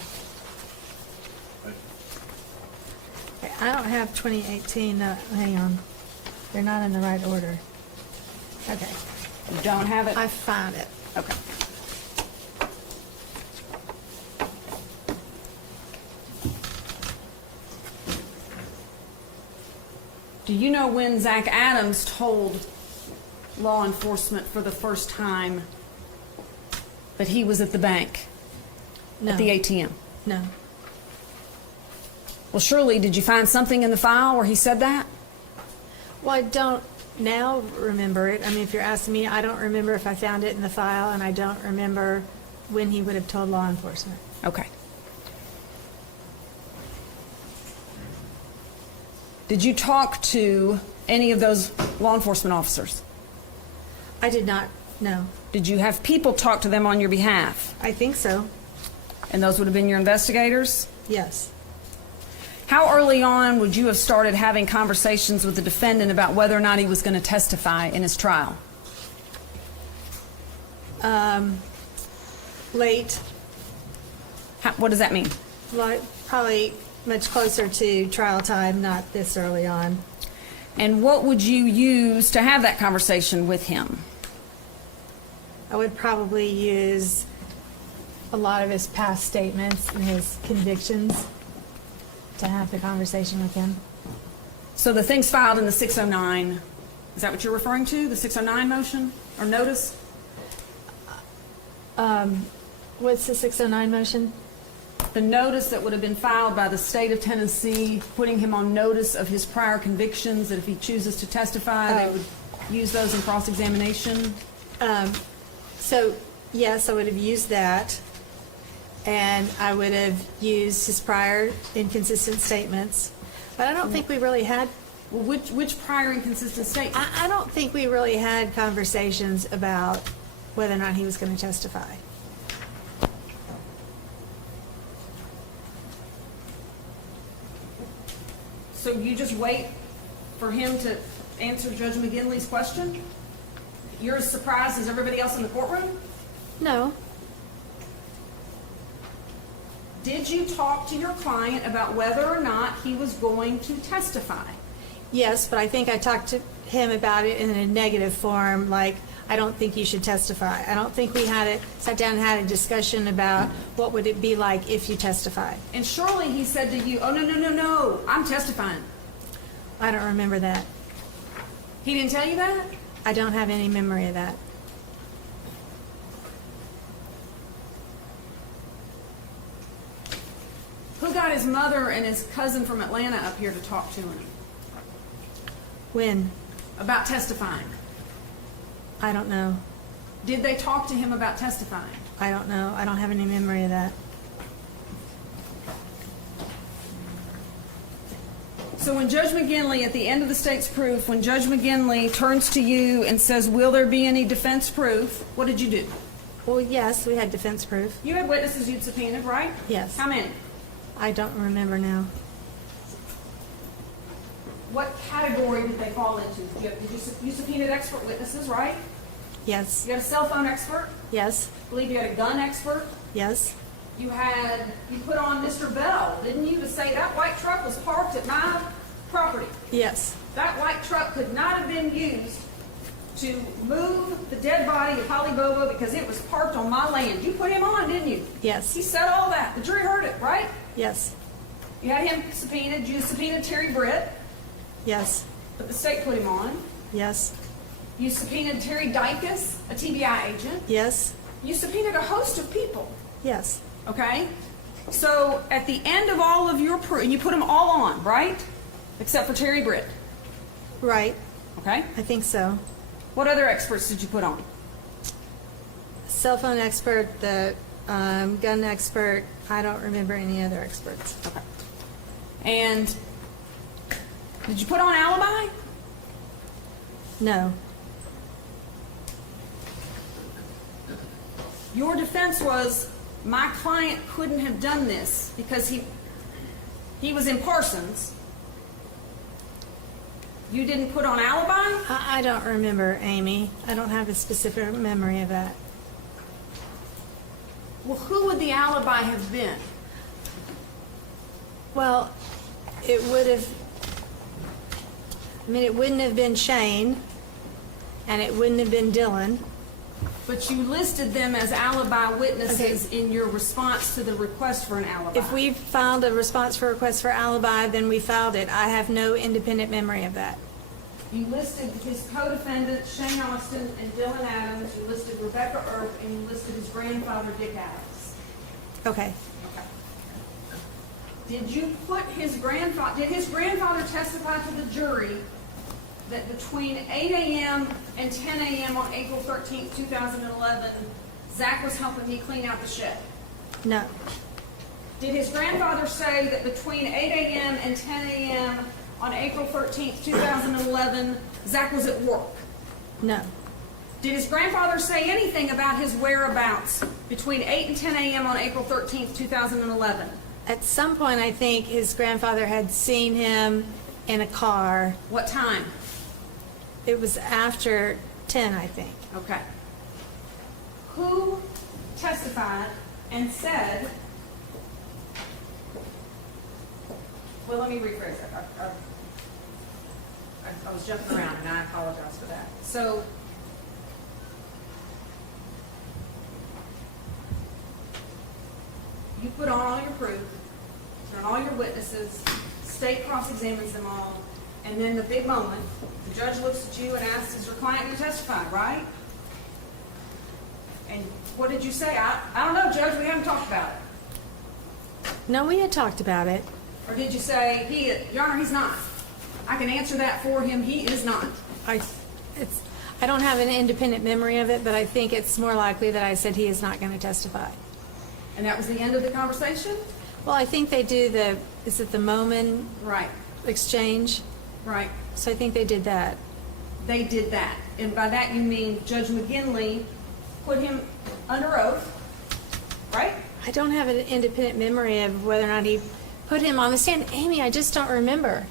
Okay, I don't have 2018. Hang on. They're not in the right order. Okay. You don't have it? I found it. Okay. Do you know when Zach Adams told law enforcement for the first time that he was at the bank, No. at the ATM? No. Well, surely, did you find something in the file where he said that? Well, I don't now remember it. I mean, if you're asking me, I don't remember if I found it in the file, and I don't remember when he would have told law enforcement. Okay. Did you talk to any of those law enforcement officers? I did not, no. Did you have people talk to them on your behalf? I think so, And those would have been your investigators? yes. How early on would you have started having conversations with the defendant about whether or not he was going to testify in his trial? Late, What does that mean? like, probably much closer to trial time, not this early on. And what would you use to have that conversation with him? I would probably use a lot of his past statements and his convictions to have the conversation with him. So the things filed in the 609, is that what you're referring to? The 609 motion or notice? What's the 609 motion? The notice that would have been filed by the state of Tennessee, putting him on notice of his prior convictions, that if he chooses to testify, they would use those in cross-examination. So, yes, I would have used that, and I would have used his prior inconsistent statements. But I don't think we really had, Well, which prior inconsistent statement? I don't think we really had conversations about whether or not he was going to testify. So you just wait for him to answer Judge McGinley's question? You're as surprised as everybody else in the courtroom? No, Did you talk to your client about whether or not he was going to testify? yes, but I think I talked to him about it in a negative form, like, I don't think you should testify. I don't think we sat down and had a discussion about what would it be like if you testify. And surely he said to you, oh, no, I'm testifying. I don't remember that. He didn't tell you that? I don't have any memory of that. Who got his mother and his cousin from Atlanta up here to talk to him When? about testifying? I don't know. Did they talk to him about testifying? I don't know. I don't have any memory of that. So when Judge McGinley, at the end of the state's proof, when Judge McGinley turns to you and says, will there be any defense proof, what did you do? Well, yes, we had defense proof. You had witnesses you'd subpoenaed, right? Yes. How many? I don't remember now. What category did they fall into? You subpoenaed expert witnesses, right? Yes. You had a cell phone expert. Yes. I believe you had a gun expert. Yes. You put on Mr. Bell, didn't you, to say that white truck was parked at my property. Yes. That white truck could not have been used to move the dead body of Holly Bobo because it was parked on my land. You put him on, didn't you? Yes. He said all that. The jury heard it, right? Yes. You had him subpoenaed. You subpoenaed Terry Britt, Yes. but the state put him on. Yes. You subpoenaed Terry Dykus, a TBI agent. Yes. You subpoenaed a host of people, Yes. okay? So at the end of all of your proof, you put them all on, right? Except for Terry Britt, Right. okay? I think so. What other experts did you put on? Cell phone expert, the gun expert. I don't remember any other experts. Okay. And did you put on alibi? No. Your defense was, my client couldn't have done this because he was in Parsons. You didn't put on alibi? I don't remember, Amy. I don't have a specific memory of that. Well, who would the alibi have been? Well, it would have, it wouldn't have been Shane, and it wouldn't have been Dylan. But you listed them as alibi witnesses in your response to the request for an alibi. If we filed a response for request for alibi, then we filed it. I have no independent memory of that. You listed his co-defendants, Shane Austin and Dylan Adams. You listed Rebecca Earp, and you listed his grandfather, Dick Adams. Okay. Did his grandfather testify to the jury that between 8 a.m. and 10 a.m. on April 13th, 2011, Zach was helping me clean out the shed? No, Did his grandfather say that between 8 a.m. and 10 a.m. on April 13th, 2011, Zach was at work? no, Did his grandfather say anything about his whereabouts between 8 and 10 a.m. on April 13th, 2011? at some point, I think his grandfather had seen him in a car. What time? It was after 10, I think. Okay. Who testified and said, well, let me rephrase that. I was jumping around and I apologize for that. So, you put on all your proof, turn all your witnesses, state cross-examines them all, and then the big moment, the judge looks at you and asks, is your client going to testify, right? And what did you say? I don't know, Judge, we haven't talked about it. No, we had talked about it. Or did you say, Your Honor, he's not? I can answer that for him, he is not. I don't have an independent memory of it, but I think it's more likely that I said he is not going to testify. And that was the end of the conversation? Well, I think they do is it the Moman Right, exchange? right. So I think they did that. They did that. And by that you mean Judge McGinley put him under oath, right? I don't have an independent memory of whether or not he put him on the stand. Amy, I just don't remember.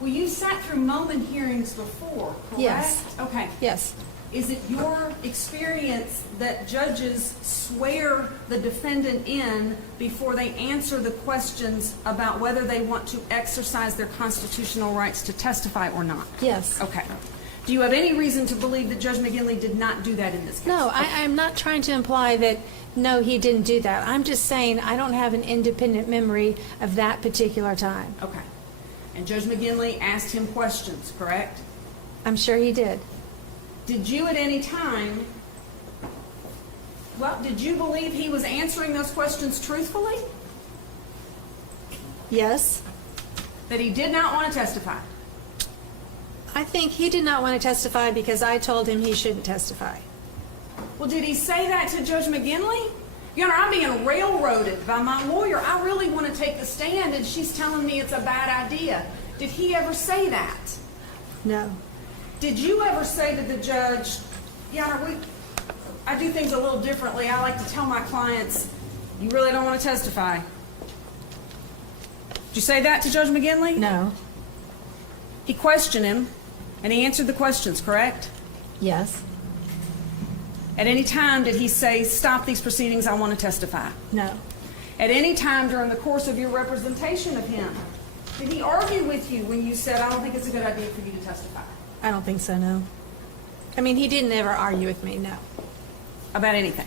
Well, you sat through Moman hearings before, correct? Yes. Okay. Yes. Is it your experience that judges swear the defendant in before they answer the questions about whether they want to exercise their constitutional rights to testify or not? Yes. Okay. Do you have any reason to believe that Judge McGinley did not do that in this case? No, I'm not trying to imply that, no, he didn't do that. I'm just saying I don't have an independent memory of that particular time. Okay. And Judge McGinley asked him questions, correct? I'm sure he did. Did you at any time, did you believe he was answering those questions truthfully? Yes. That he did not want to testify? I think he did not want to testify because I told him he shouldn't testify. Well, did he say that to Judge McGinley? Your Honor, I'm being railroaded by my lawyer. I really want to take the stand, and she's telling me it's a bad idea. Did he ever say that? No. Did you ever say to the judge, Your Honor, I do things a little differently. I like to tell my clients, you really don't want to testify. Did you say that to Judge McGinley? No. He questioned him, and he answered the questions, correct? Yes. At any time did he say, stop these proceedings, I want to testify? No. At any time during the course of your representation of him, did he argue with you when you said, I don't think it's a good idea for you to testify? I don't think so, no. I mean, he didn't ever argue with me, no. About anything?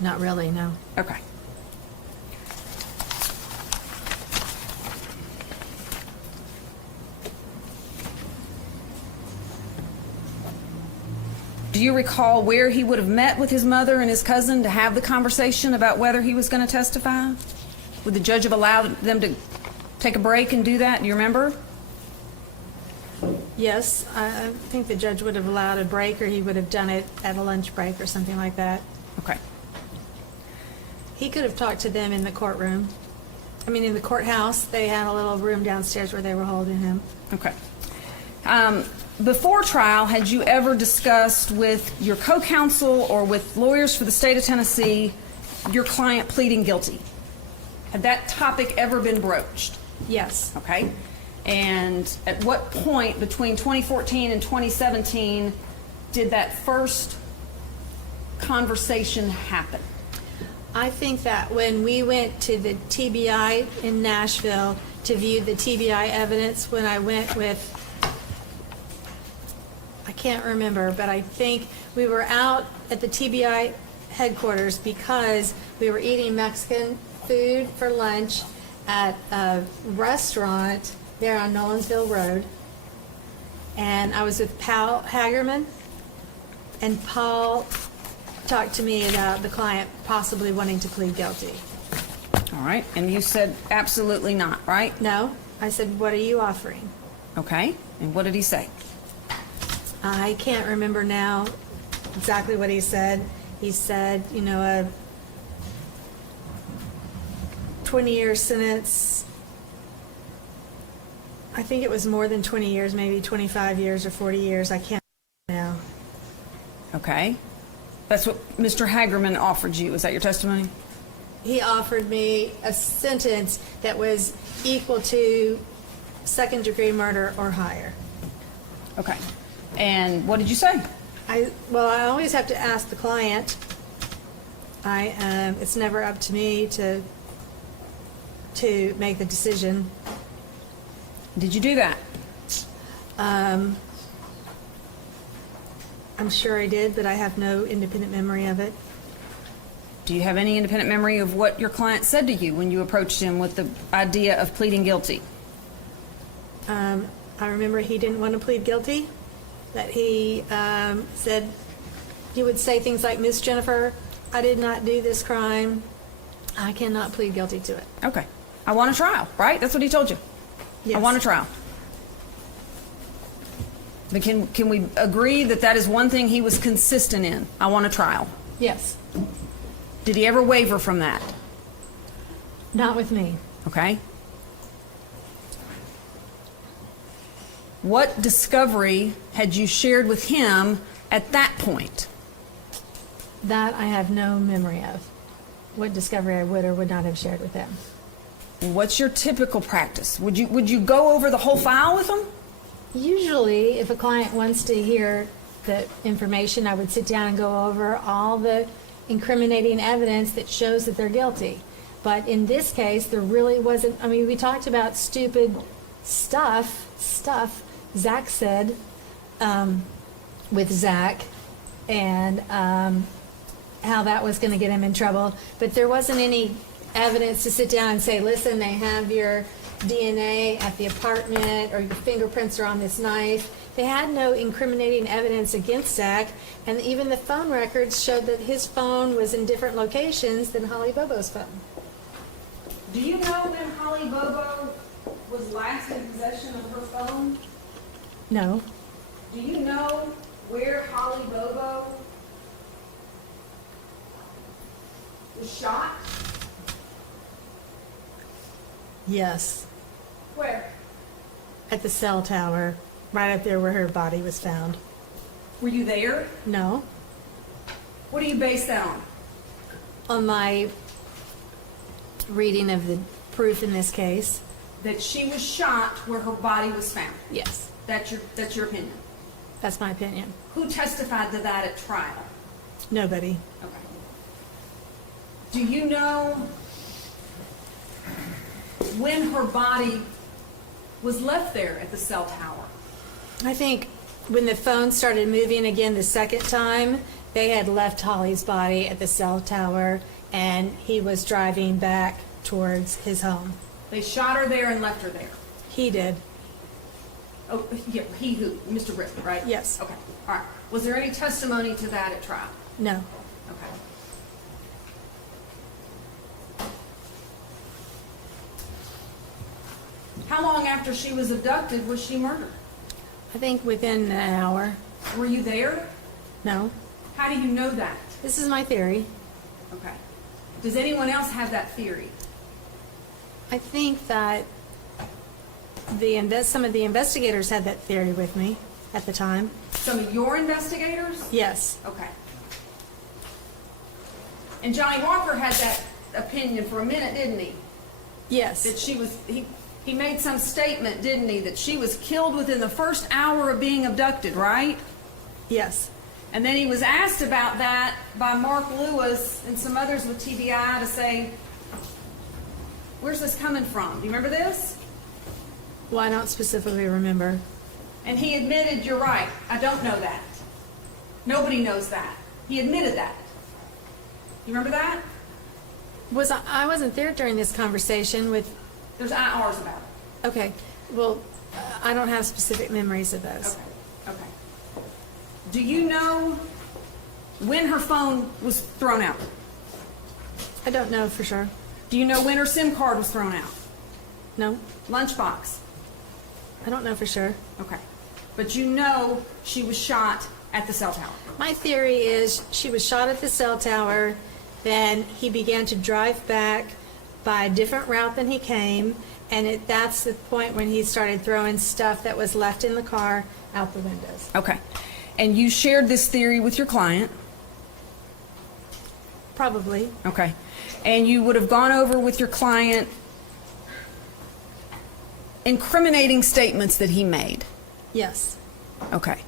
Not really, no. Okay. Do you recall where he would have met with his mother and his cousin to have the conversation about whether he was going to testify? Would the judge have allowed them to take a break and do that? Do you remember? Yes, I think the judge would have allowed a break, or he would have done it at a lunch break or something like that. Okay. He could have talked to them in the courtroom. I mean, in the courthouse, they had a little room downstairs where they were holding him. Okay. Before trial, had you ever discussed with your co-counsel or with lawyers for the state of Tennessee your client pleading guilty? Had that topic ever been broached? Yes. Okay. And at what point between 2014 and 2017 did that first conversation happen? I think that when we went to the TBI in Nashville to view the TBI evidence, when I went with, I can't remember, but I think we were out at the TBI headquarters because we were eating Mexican food for lunch at a restaurant there on Nolensville Road. And I was with Paul Hagerman, and Paul talked to me about the client possibly wanting to plead guilty. All right. And you said absolutely not, right? No, I said, what are you offering? Okay, and what did he say? I can't remember now exactly what he said. He said, you know, a 20-year sentence. I think it was more than 20 years, maybe 25 years or 40 years. I can't now. Okay. That's what Mr. Hagerman offered you. Is that your testimony? He offered me a sentence that was equal to second-degree murder or higher. Okay. And what did you say? I always have to ask the client. It's never up to me to make the decision. Did you do that? I'm sure I did, but I have no independent memory of it. Do you have any independent memory of what your client said to you when you approached him with the idea of pleading guilty? I remember he didn't want to plead guilty, that he said he would say things like, Miss Jennifer, I did not do this crime. I cannot plead guilty to it. Okay. I want a trial, right? That's what he told you. Yes. I want a trial. But can we agree that that is one thing he was consistent in? I want a trial. Yes. Did he ever waver from that? Not with me. Okay. What discovery had you shared with him at that point? That I have no memory of. What discovery I would or would not have shared with him. What's your typical practice? Would you go over the whole file with him? Usually, if a client wants to hear the information, I would sit down and go over all the incriminating evidence that shows that they're guilty. But in this case, there really wasn't. I mean, we talked about stupid stuff Zach said with Zach, and how that was going to get him in trouble. But there wasn't any evidence to sit down and say, listen, they have your DNA at the apartment, or your fingerprints are on this knife. They had no incriminating evidence against Zach, and even the phone records showed that his phone was in different locations than Holly Bobo's phone. Do you know when Holly Bobo was last in possession of her phone? No. Do you know where Holly Bobo was shot? Yes. Where? At the cell tower, right up there where her body was found. Were you there? No. What do you base that on? On my reading of the proof in this case. That she was shot where her body was found. Yes. That's your opinion. That's my opinion. Who testified to that at trial? Nobody. Okay. Do you know when her body was left there at the cell tower? I think when the phone started moving again the second time, they had left Holly's body at the cell tower, and he was driving back towards his home. They shot her there and left her there. He did. Oh, yeah, he who? Mr. Rick, right? Yes. Okay, all right. Was there any testimony to that at trial? No. Okay. How long after she was abducted was she murdered? I think within an hour. Were you there? No. How do you know that? This is my theory. Okay. Does anyone else have that theory? I think that some of the investigators had that theory with me at the time. Some of your investigators? Yes. Okay. And Johnny Walker had that opinion for a minute, didn't he? Yes. That she was, he made some statement, didn't he, that she was killed within the first hour of being abducted, right? Yes. And then he was asked about that by Mark Lewis and some others with TBI to say, where's this coming from? Do you remember this? Well, I don't specifically remember. And he admitted, you're right, I don't know that. Nobody knows that. He admitted that. You remember that? I wasn't there during this conversation with... There's IRs about it. Okay. Well, I don't have specific memories of those. Okay. Okay. Do you know when her phone was thrown out? I don't know for sure. Do you know when her SIM card was thrown out? No. Lunchbox? I don't know for sure. Okay. But you know she was shot at the cell tower. My theory is she was shot at the cell tower, then he began to drive back by a different route than he came, and that's the point when he started throwing stuff that was left in the car out the windows. Okay. And you shared this theory with your client. Probably. Okay. And you would have gone over with your client incriminating statements that he made. Yes. Okay.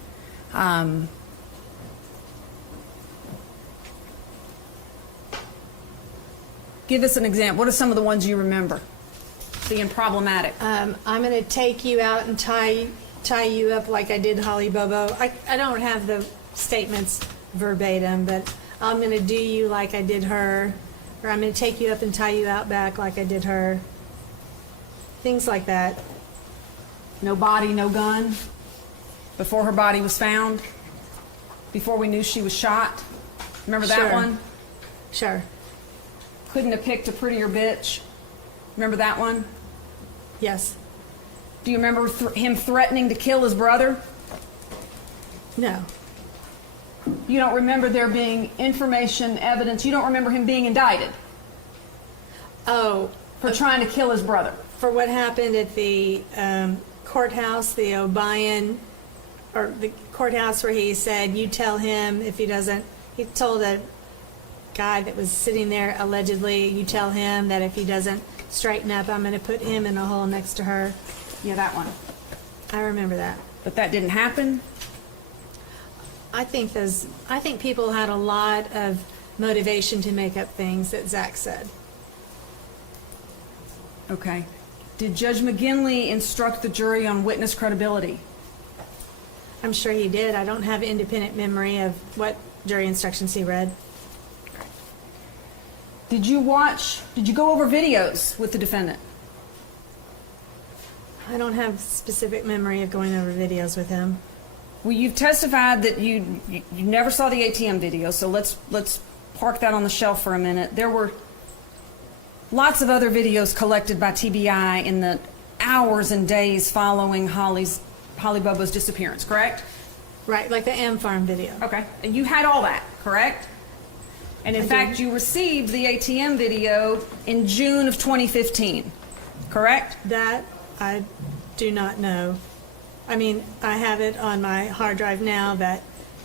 Give us an example. What are some of the ones you remember being problematic? I'm going to take you out and tie you up like I did Holly Bobo. I don't have the statements verbatim, but I'm going to do you like I did her, or I'm going to take you up and tie you out back like I did her. Things like that. No body, no gun. Before her body was found. Before we knew she was shot. Remember that Sure. one? Sure. Couldn't have picked a prettier bitch. Remember that one? Yes. Do you remember him threatening to kill his brother? No. You don't remember there being information, evidence. You don't remember him being indicted Oh, for trying to kill his brother. for what happened at the courthouse, the O'Brien, or the courthouse where he said, you tell him if he doesn't, he told a guy that was sitting there allegedly, you tell him that if he doesn't straighten up, I'm going to put him in a hole next to her. Yeah, that one. I remember that. But that didn't happen? I think people had a lot of motivation to make up things that Zach said. Okay. Did Judge McGinley instruct the jury on witness credibility? I'm sure he did. I don't have independent memory of what jury instructions he read. Did you go over videos with the defendant? I don't have specific memory of going over videos with him. Well, you've testified that you never saw the ATM video, so let's park that on the shelf for a minute. There were lots of other videos collected by TBI in the hours and days following Holly Bobo's disappearance, correct? Right, like the M Farm video. Okay. And you had all that, correct? And in fact, you received the ATM video in June of 2015, correct? That I do not know. I mean, I have it on my hard drive now that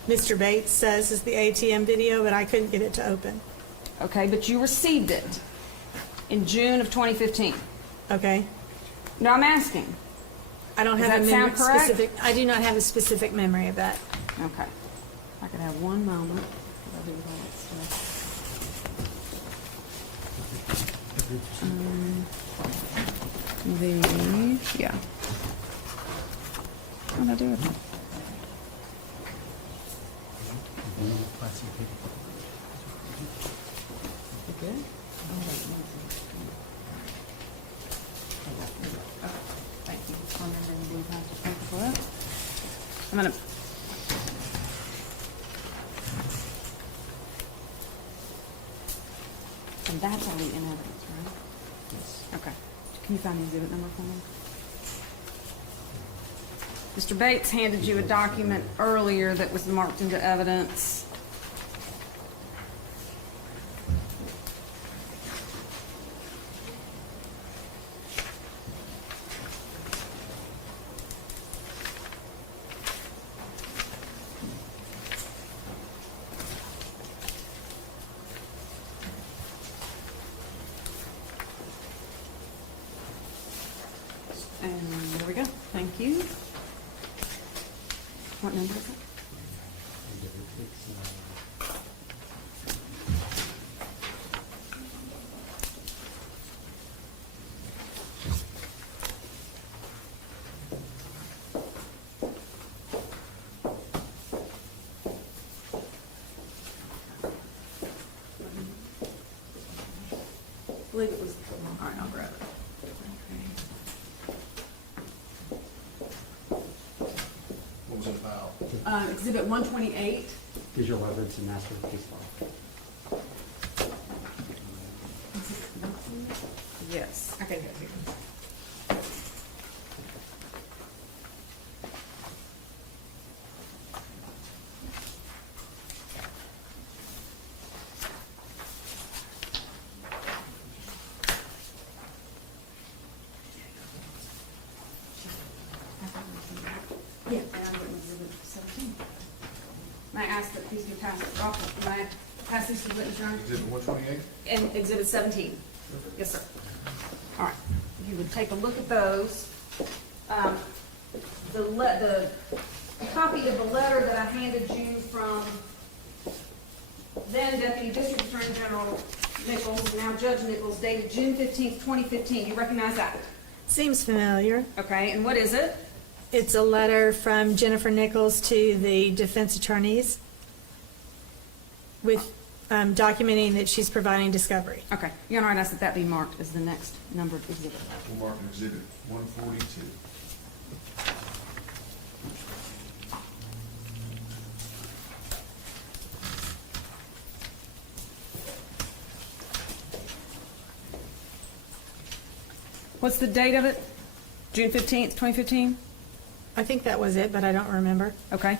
Mr. Bates says is the ATM video, but I couldn't get it to open. Okay, but you received it in June of 2015. Okay? Now I'm asking. I don't Does have that a sound correct? specific. I do not have a specific memory of that. Okay. If I could have one moment. What do I do with all that stuff? Yeah. How'd I do it? Good? Thank you for remembering the plastic paper for that. I'm gonna. And that's already in evidence, right? Yes. Okay. Can you find the exhibit number for me? Mr. Bates handed you a document earlier that was marked into evidence. And there we go. Thank you. What number is it? I believe it was. All right, I'll grab it. What was it about? Exhibit 128. Visual evidence and master case law. Yes. I can go here. May I ask that these be passed, may I pass these to the witness, Your Honor? Exhibit 128? And Exhibit 17. Yes, sir. All right, if you would take a look at those. The copy of the letter that I handed you from then Deputy District Attorney General Nichols, now Judge Nichols, dated June 15th, 2015. You recognize that? Seems familiar. Okay, and what is it? It's a letter from Jennifer Nichols to the defense attorneys with documenting that she's providing discovery. Okay, Your Honor, I'd ask that that be marked as the next numbered exhibit. We'll mark exhibit 142. What's the date of it? June 15th, 2015? I think that was it, but I don't remember. Okay.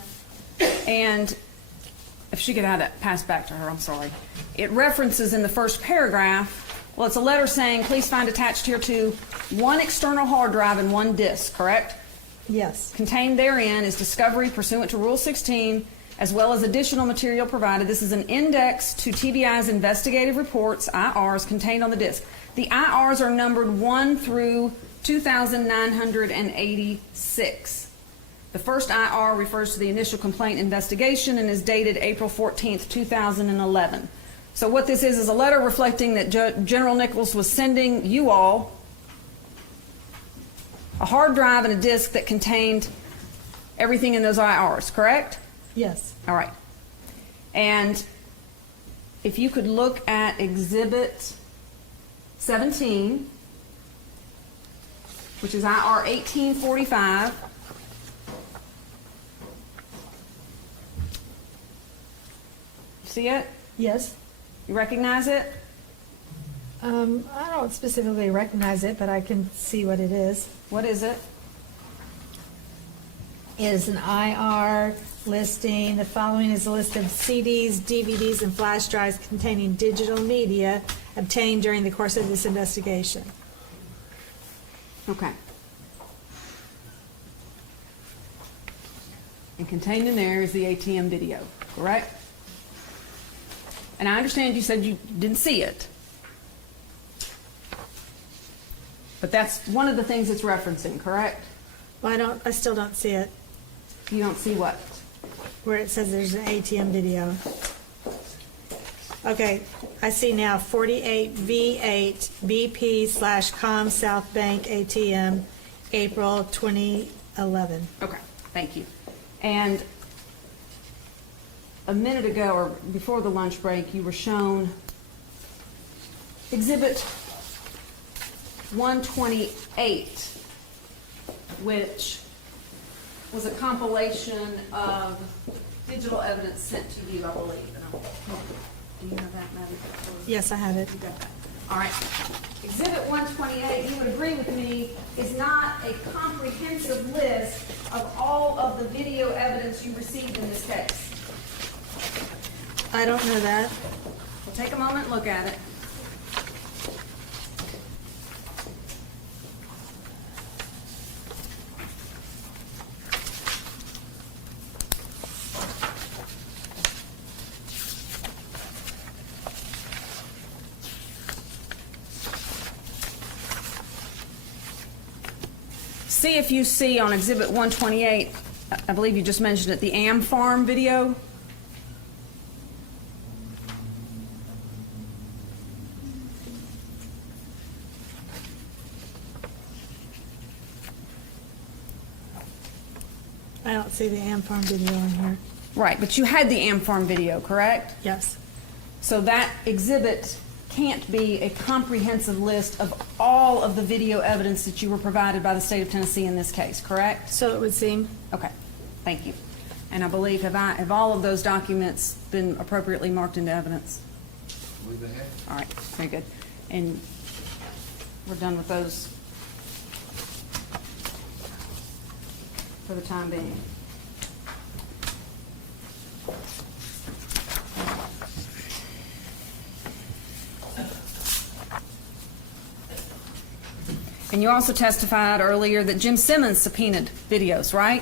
And if she could have that passed back to her, I'm sorry. It references in the first paragraph, well, it's a letter saying, please find attached here to one external hard drive and one disk, correct? Yes. Contained therein is discovery pursuant to Rule 16, as well as additional material provided. This is an index to TBI's investigative reports, IRs, contained on the disk. The IRs are numbered 1 through 2,986. The first IR refers to the initial complaint investigation and is dated April 14th, 2011. So what this is a letter reflecting that General Nichols was sending you all a hard drive and a disk that contained everything in those IRs, correct? Yes. All right. And if you could look at Exhibit 17, which is IR 1845. See it? Yes. You recognize it? I don't specifically recognize it, but I can see what it is. What is it? It is an IR listing. The following is a list of CDs, DVDs, and flash drives containing digital media obtained during the course of this investigation. Okay. And contained in there is the ATM video, correct? And I understand you said you didn't see it. But that's one of the things it's referencing, correct? Well, I still don't see it. You don't see what? Where it says there's an ATM video. Okay, I see now 48V8 BP/Com South Bank ATM, April 2011. Okay, thank you. And a minute ago, or before the lunch break, you were shown Exhibit 128, which was a compilation of digital evidence sent to you, I believe. Do you have that, Madam? Yes, I have it. You got that. All right. Exhibit 128, you would agree with me, is not a comprehensive list of all of the video evidence you received in this case. I don't know that. Well, take a moment and look at it. See if you see on Exhibit 128, I believe you just mentioned it, the Am Farm video. I don't see the Am Farm video in here. Right, but you had the Am Farm video, correct? Yes. So that exhibit can't be a comprehensive list of all of the video evidence that you were provided by the state of Tennessee in this case, correct? So it would seem. Okay, thank you. And I believe, have all of those documents been appropriately marked into evidence? I believe they have. All right, very good. And we're done with those for the time being. And you also testified earlier that Jim Simmons subpoenaed videos, right?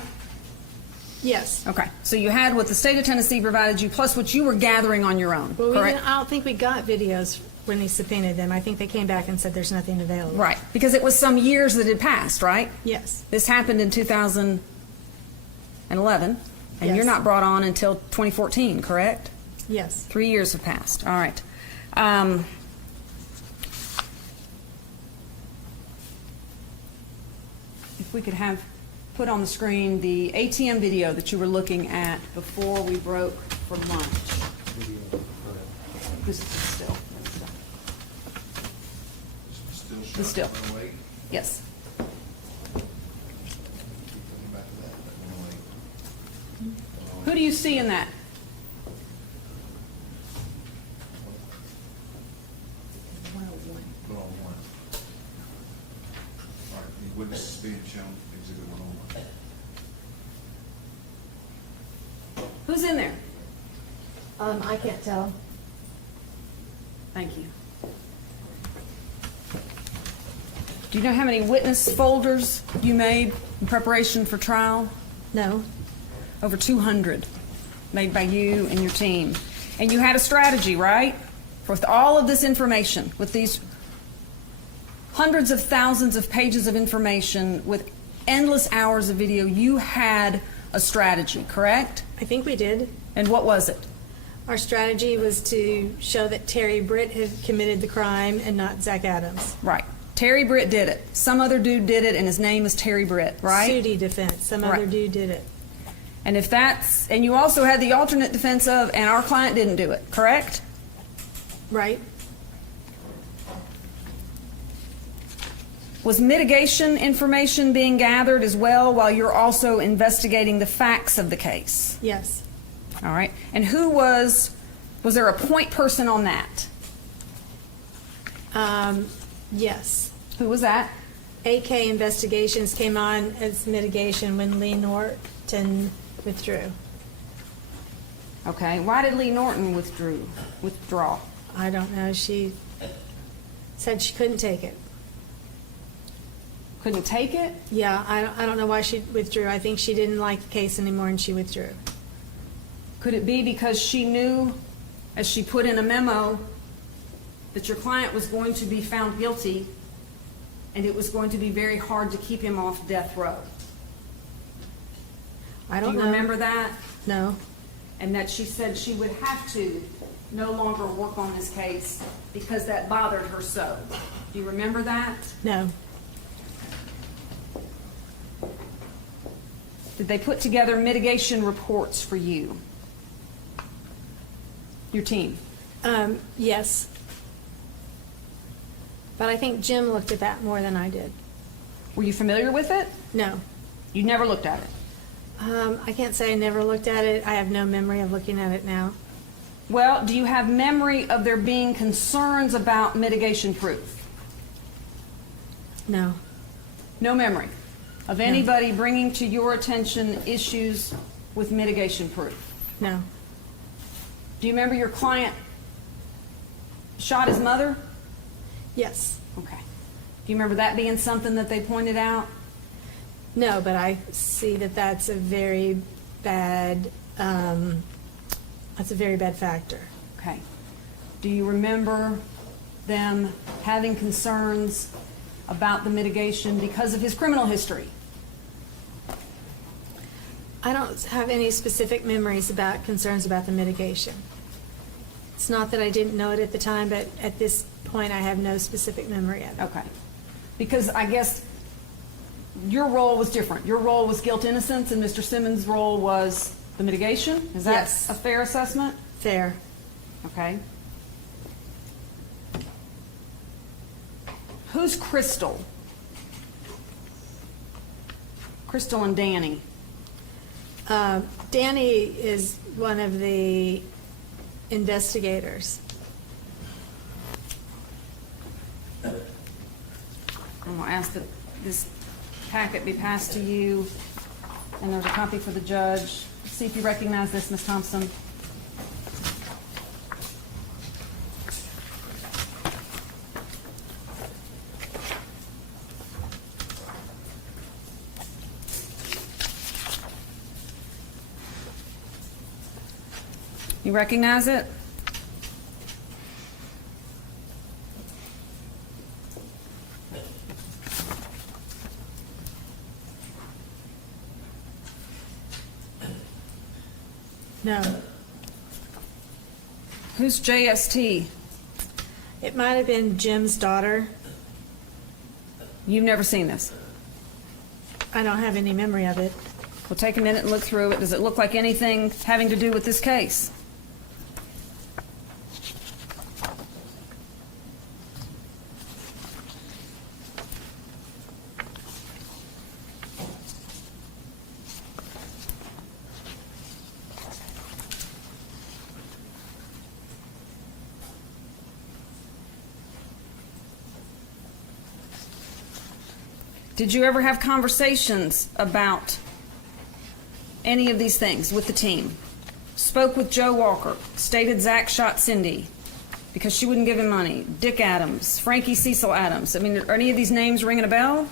Yes. Okay, so you had what the state of Tennessee provided you, plus what you were gathering on your own, Well, correct? I don't think we got videos when he subpoenaed them. I think they came back and said there's nothing available. Right, because it was some years that had passed, right? Yes. This happened in 2011, and you're Yes. not brought on until 2014, correct? Yes. 3 years have passed, all right. If we could have put on the screen the ATM video that you were looking at before we broke for lunch. This is still. Still The shot still. 108. Yes. Keep coming back to that 108. Who do you see in that? Put on one. All right, the witness is being shown exhibit 101. Who's in there? I can't tell. Thank you. Do you know how many witness folders you made in preparation for trial? No. Over 200 made by you and your team. And you had a strategy, right? With all of this information, with these hundreds of thousands of pages of information, with endless hours of video, you had a strategy, correct? I think we did. And what was it? Our strategy was to show that Terry Britt had committed the crime and not Zach Adams. Right. Terry Britt did it. Some other dude did it, and his name is Terry Britt, right? Sudi defense. Some other Right. dude did it. And if that's, and you also had the alternate defense of, and our client didn't do it, correct? Right? Was mitigation information being gathered as well while you're also investigating the facts of the case? Yes. All right. And who was there a point person on that? Yes. Who was that? AK Investigations came on as mitigation when Lee Norton withdrew. Okay. Why did Lee Norton withdraw? I don't know. She said she couldn't take it. Couldn't take it? Yeah, I don't know why she withdrew. I think she didn't like the case anymore and she withdrew. Could it be because she knew, as she put in a memo, that your client was going to be found guilty and it was going to be very hard to keep him off death row? I don't Do you know. remember that? No. And that she said she would have to no longer work on this case because that bothered her so. Do you remember that? No. Did they put together mitigation reports for you? Your team? Yes. But I think Jim looked at that more than I did. Were you familiar with it? No. You never looked at it? I can't say I never looked at it. I have no memory of looking at it now. Well, do you have memory of there being concerns about mitigation proof? No. No memory of anybody bringing to your attention issues with mitigation proof? No. Do you remember your client shot his mother? Yes. Okay. Do you remember that being something that they pointed out? No, but I see that that's a very bad, factor. Okay. Do you remember them having concerns about the mitigation because of his criminal history? I don't have any specific memories about concerns about the mitigation. It's not that I didn't know it at the time, but at this point I have no specific memory of it. Okay. Because I guess your role was different. Your role was guilt innocence and Mr. Simmons' role was the mitigation? Is that Yes. a fair assessment? Fair. Okay. Who's Crystal? Crystal and Danny. Danny is one of the investigators. I'm going to ask that this packet be passed to you, and there's a copy for the judge. See if you recognize this, Ms. Thompson. You recognize it? No. Who's JST? It might have been Jim's daughter. You've never seen this? I don't have any memory of it. We'll take a minute and look through it. Does it look like anything having to do with this case? Did you ever have conversations about any of these things with the team? Spoke with Joe Walker, stated Zach shot Cindy because she wouldn't give him money. Dick Adams, Frankie Cecil Adams. I mean, are any of these names ringing a bell?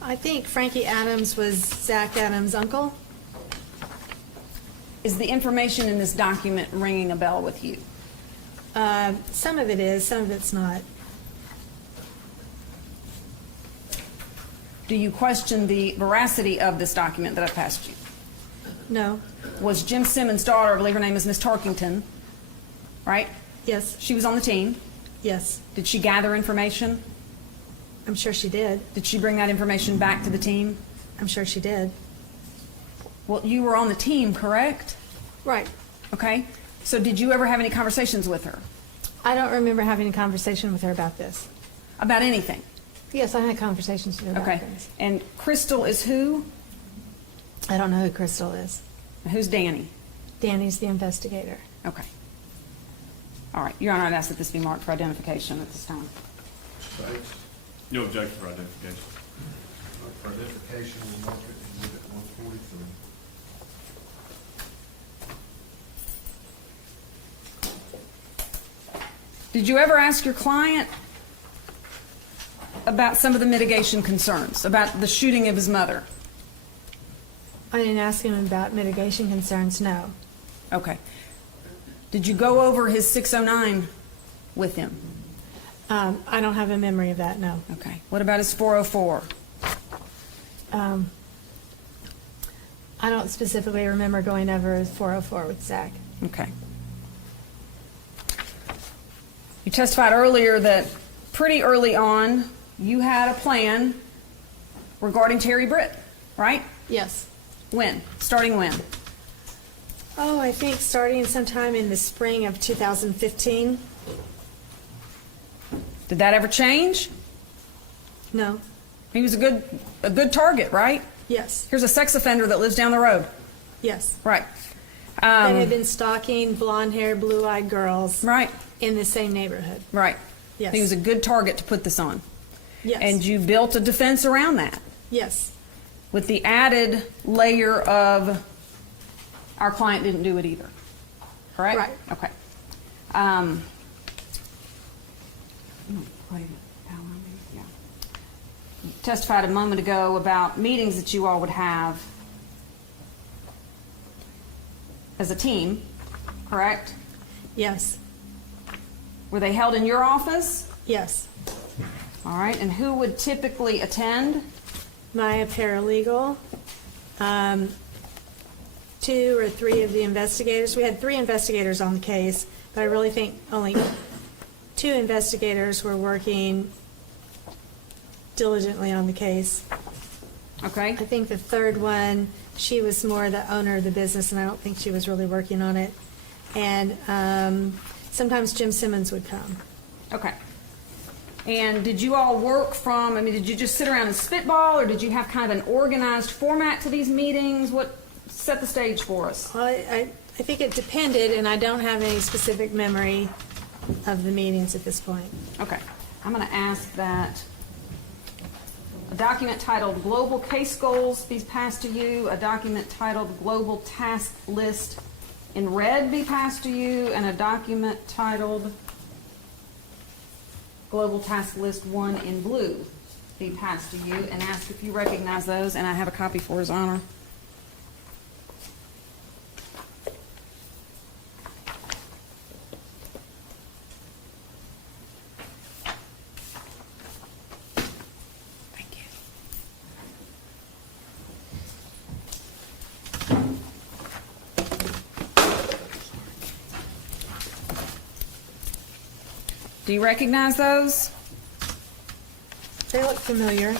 I think Frankie Adams was Zach Adams' uncle. Is the information in this document ringing a bell with you? Some of it is, some of it's not. Do you question the veracity of this document that I passed you? No. Was Jim Simmons' daughter, I believe her name is Miss Tarkington, right? Yes. She was on the team. Yes. Did she gather information? I'm sure she did. Did she bring that information back to the team? I'm sure she did. Well, you were on the team, correct? Right. Okay. So did you ever have any conversations with her? I don't remember having a conversation with her about this. About anything? Yes, I had conversations with her about Okay. things. And Crystal is who? I don't know who Crystal is. Who's Danny? Danny's the investigator. Okay. All right. Your Honor, I'd ask that this be marked for identification at this time. Bates. No objection for identification. For identification, we'll mark it Exhibit 143. Did you ever ask your client about some of the mitigation concerns, about the shooting of his mother? I didn't ask him about mitigation concerns, no. Okay. Did you go over his 609 with him? I don't have a memory of that, no. Okay. What about his 404? I don't specifically remember going over his 404 with Zach. Okay. You testified earlier that pretty early on you had a plan regarding Terry Britt, right? Yes. When? Starting when? Oh, I think starting sometime in the spring of 2015. Did that ever change? No. He was a good target, right? Yes. Here's a sex offender that lives down the road. Yes. Right. That had been stalking blonde-haired, blue-eyed girls. Right. In the same neighborhood. Right. Yes. He was a good target to put this on. Yes. And you built a defense around that Yes. with the added layer of our client didn't do it either. Correct? Right. Okay. You testified a moment ago about meetings that you all would have as a team, correct? Yes. Were they held in your office? Yes. All right, and who would typically attend? My paralegal, 2 or 3 of the investigators. We had 3 investigators on the case, but I really think only 2 investigators were working diligently on the case. Okay. I think the 3rd one, she was more the owner of the business, and I don't think she was really working on it. And sometimes Jim Simmons would come. Okay. And did you all work from, did you just sit around and spitball, or did you have kind of an organized format to these meetings? What set the stage for us? Well, I think it depended, and I don't have any specific memory of the meetings at this point. Okay. I'm going to ask that a document titled Global Case Goals be passed to you, a document titled Global Task List in red be passed to you, and a document titled Global Task List 1 in blue be passed to you, and ask if you recognize those, and I have a copy for His Honor. Do you recognize those? They look familiar.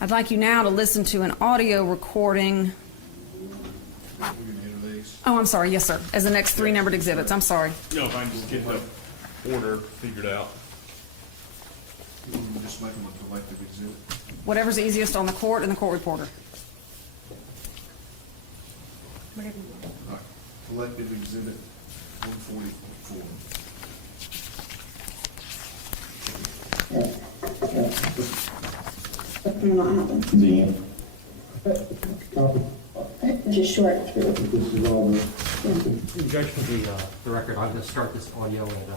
I'd like you now to listen to an audio recording. We can enter these. Oh, I'm sorry. Yes, sir. As the next 3 numbered exhibits. I'm sorry. No, if I can just get the order figured out. We can just make them a collective exhibit. Whatever's easiest on the court and the court reporter. All right, collective exhibit 144. Just short. Judge, for the record, I'm going to start this audio at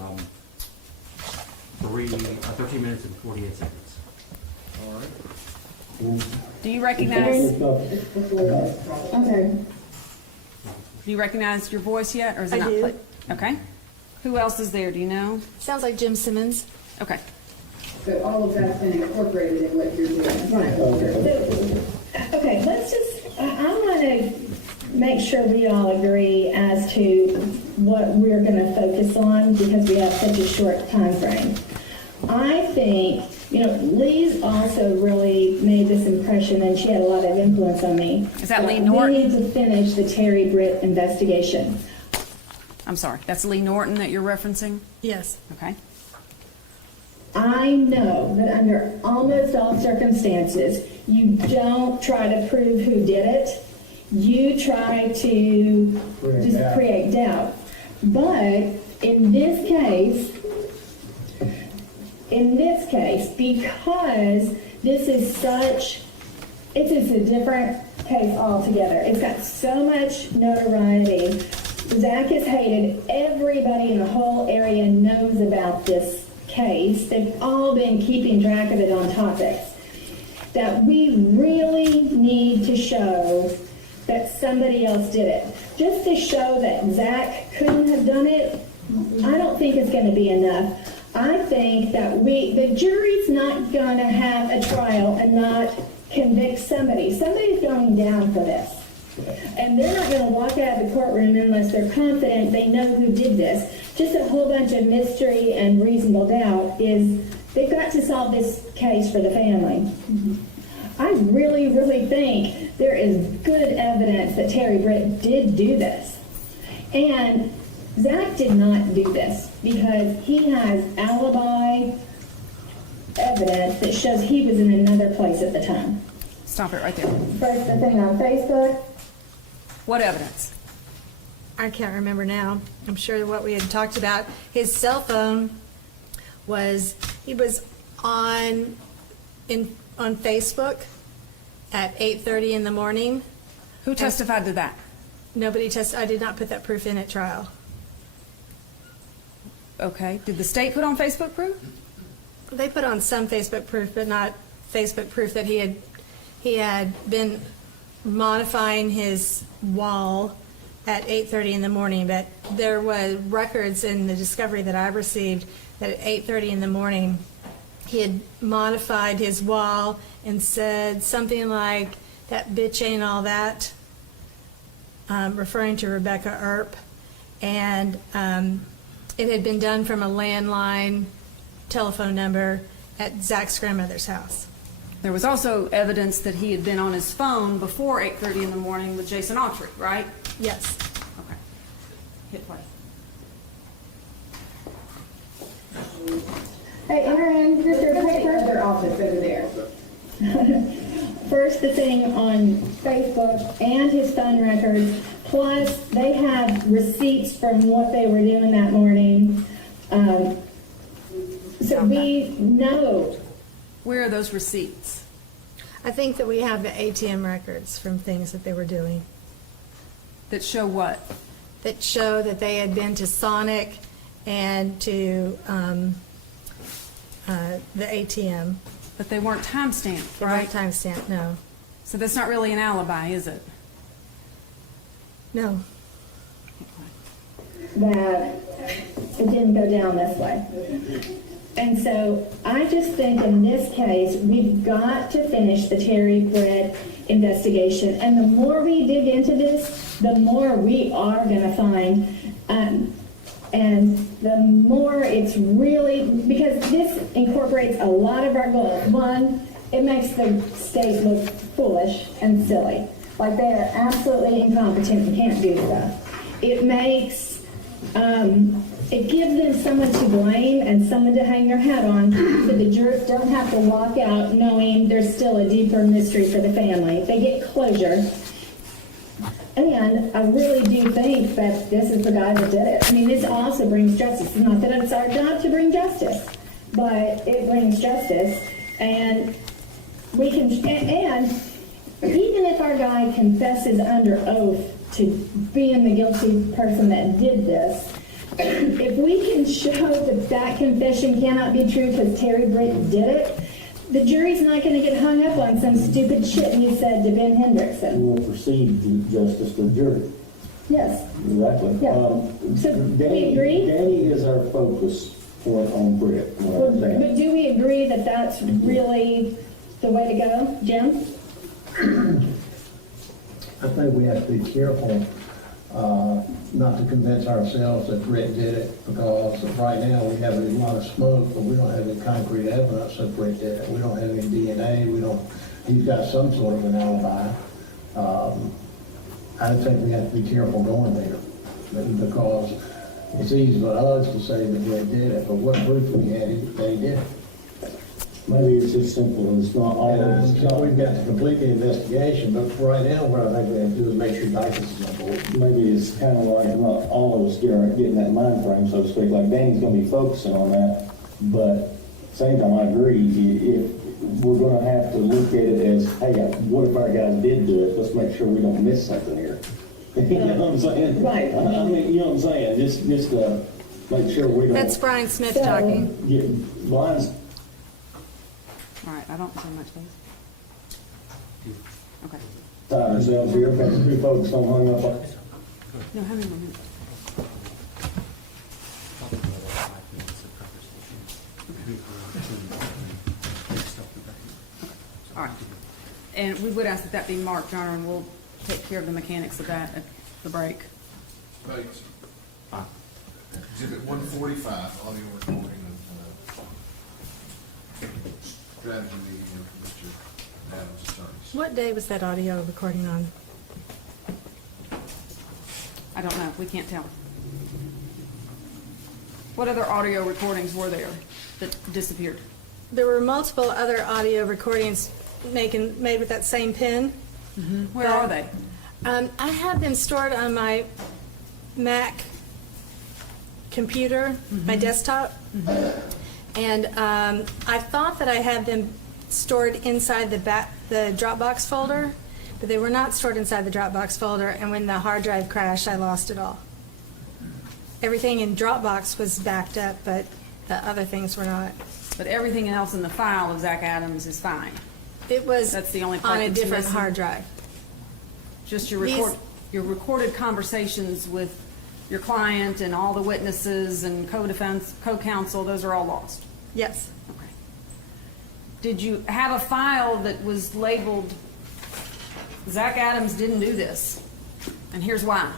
13 minutes and 48 seconds. All right. Do you recognize? Okay. Do you recognize your voice yet, or is it I not? do. Okay. Who else is there? Do you know? Sounds like Jim Simmons. Okay. So all of that's been incorporated in what you're doing. Right. So, okay, let's just, I want to make sure we all agree as to what we're going to focus on because we have such a short time frame. I think, Lee's also really made this impression and she had a lot of influence on me. Is that Lee Norton? We need to finish the Terry Britt investigation. I'm sorry. That's Lee Norton that you're referencing? Yes. Okay. I know that under almost all circumstances, you don't try to prove who did it. You try to just create doubt. But in this case, because this is such, it is a different case altogether. It's got so much notoriety. Zach is hated. Everybody in the whole area knows about this case. They've all been keeping track of it on topics. That we really need to show that somebody else did it. Just to show that Zach couldn't have done it, I don't think it's going to be enough. I think that the jury's not going to have a trial and not convict somebody. Somebody's going down for this. And they're not going to walk out of the courtroom unless they're confident they know who did this. Just a whole bunch of mystery and reasonable doubt is they've got to solve this case for the family. I really, really think there is good evidence that Terry Britt did do this. And Zach did not do this because he has alibi evidence that shows he was in another place at the time. Stop it right there. First, the thing on Facebook. What evidence? I can't remember now. I'm sure what we had talked about. His cell phone he was on Facebook at 8:30 in the morning. Who testified to that? Nobody I did not put that proof in at trial. Okay. Did the state put on Facebook proof? They put on some Facebook proof, but not Facebook proof that he had been modifying his wall at 8:30 in the morning. But there was records in the discovery that I received that at 8:30 in the morning he had modified his wall and said something like, "That bitch ain't all that," referring to Rebecca Earp, and it had been done from a landline telephone number at Zach's grandmother's house. There was also evidence that he had been on his phone before 8:30 in the morning with Jason Autry, right? Yes. Okay. Hit play. Hey, Aaron, here's your paper. Their office over there. First, the thing on Facebook and his phone records, plus they have receipts from what they were doing that morning. So we know. Where are those receipts? I think that we have the ATM records from things that they were doing That show what? that show that they had been to Sonic and to the ATM. But they weren't timestamped, They right? weren't timestamped, no. So that's not really an alibi, is it? No. That it didn't go down this way. And so I just think in this case, we've got to finish the Terry Britt investigation. And the more we dig into this, the more we are going to find. And the more it's really, because this incorporates a lot of our goals. One, it makes the state look foolish and silly. Like they are absolutely incompetent and can't do stuff. It makes, it gives them someone to blame and someone to hang their hat on, so the jurors don't have to walk out knowing there's still a deeper mystery for the family. They get closure. And I really do think that this is the guy that did it. I mean, this also brings justice. It's not that it's our job to bring justice, but it brings justice. And we can, and even if our guy confesses under oath to being the guilty person that did this, if we can show that that confession cannot be true because Terry Britt did it, the jury's not going to get hung up on some stupid shit you said to Ben Hendrickson. Will proceed to justice to the jury. Yes. Exactly. Yeah. So we agree? Danny is our focus point on Britt. But do we agree that that's really the way to go, Jim? I think we have to be careful not to convince ourselves that Britt did it, because right now we have a lot of smoke, but we don't have any concrete evidence that Britt did it. We don't have any DNA. He's got some sort of an alibi. I think we have to be careful going there, because it's easy for us to say that Britt did it, but what proof we had that he did it? Maybe it's as simple as not all of us. So we've got to complete the investigation, but right now, what I think we have to do is make sure Dykes is on board. Maybe it's kind of like not all of us getting that mind frame, so to speak. Like Danny's going to be focusing on that, but at the same time, I agree. If we're going to have to look at it as, hey, what if our guys did do it? Let's make sure we don't miss something here. You know what I'm saying? Right. I mean, you know what I'm saying? Just make sure we don't. That's Brian Smith talking. Brian's. All right, I don't say much, please. Okay. Time ourselves here, but two folks don't hung up on. No, how many more minutes? All right. And we would ask that that be marked, Your Honor, and we'll take care of the mechanics of that at the break. Bates. Exhibit 145, audio recording of strategy meeting with Mr. Adams' attorneys. What day was that audio recording on? I don't know. We can't tell. What other audio recordings were there that disappeared? There were multiple other audio recordings made with that same pin. Where are they? I have them stored on my Mac computer, my desktop. And I thought that I had them stored inside the Dropbox folder, but they were not stored inside the Dropbox folder, and when the hard drive crashed, I lost it all. Everything in Dropbox was backed up, but the other things were not. But everything else in the file of Zach Adams is fine. It was That's the only part on a that's different missing. hard drive. Just your recorded conversations with your client and all the witnesses and co-defense, co-counsel, those are all lost. Yes. Okay. Did you have a file that was labeled, Zach Adams didn't do this, and here's why?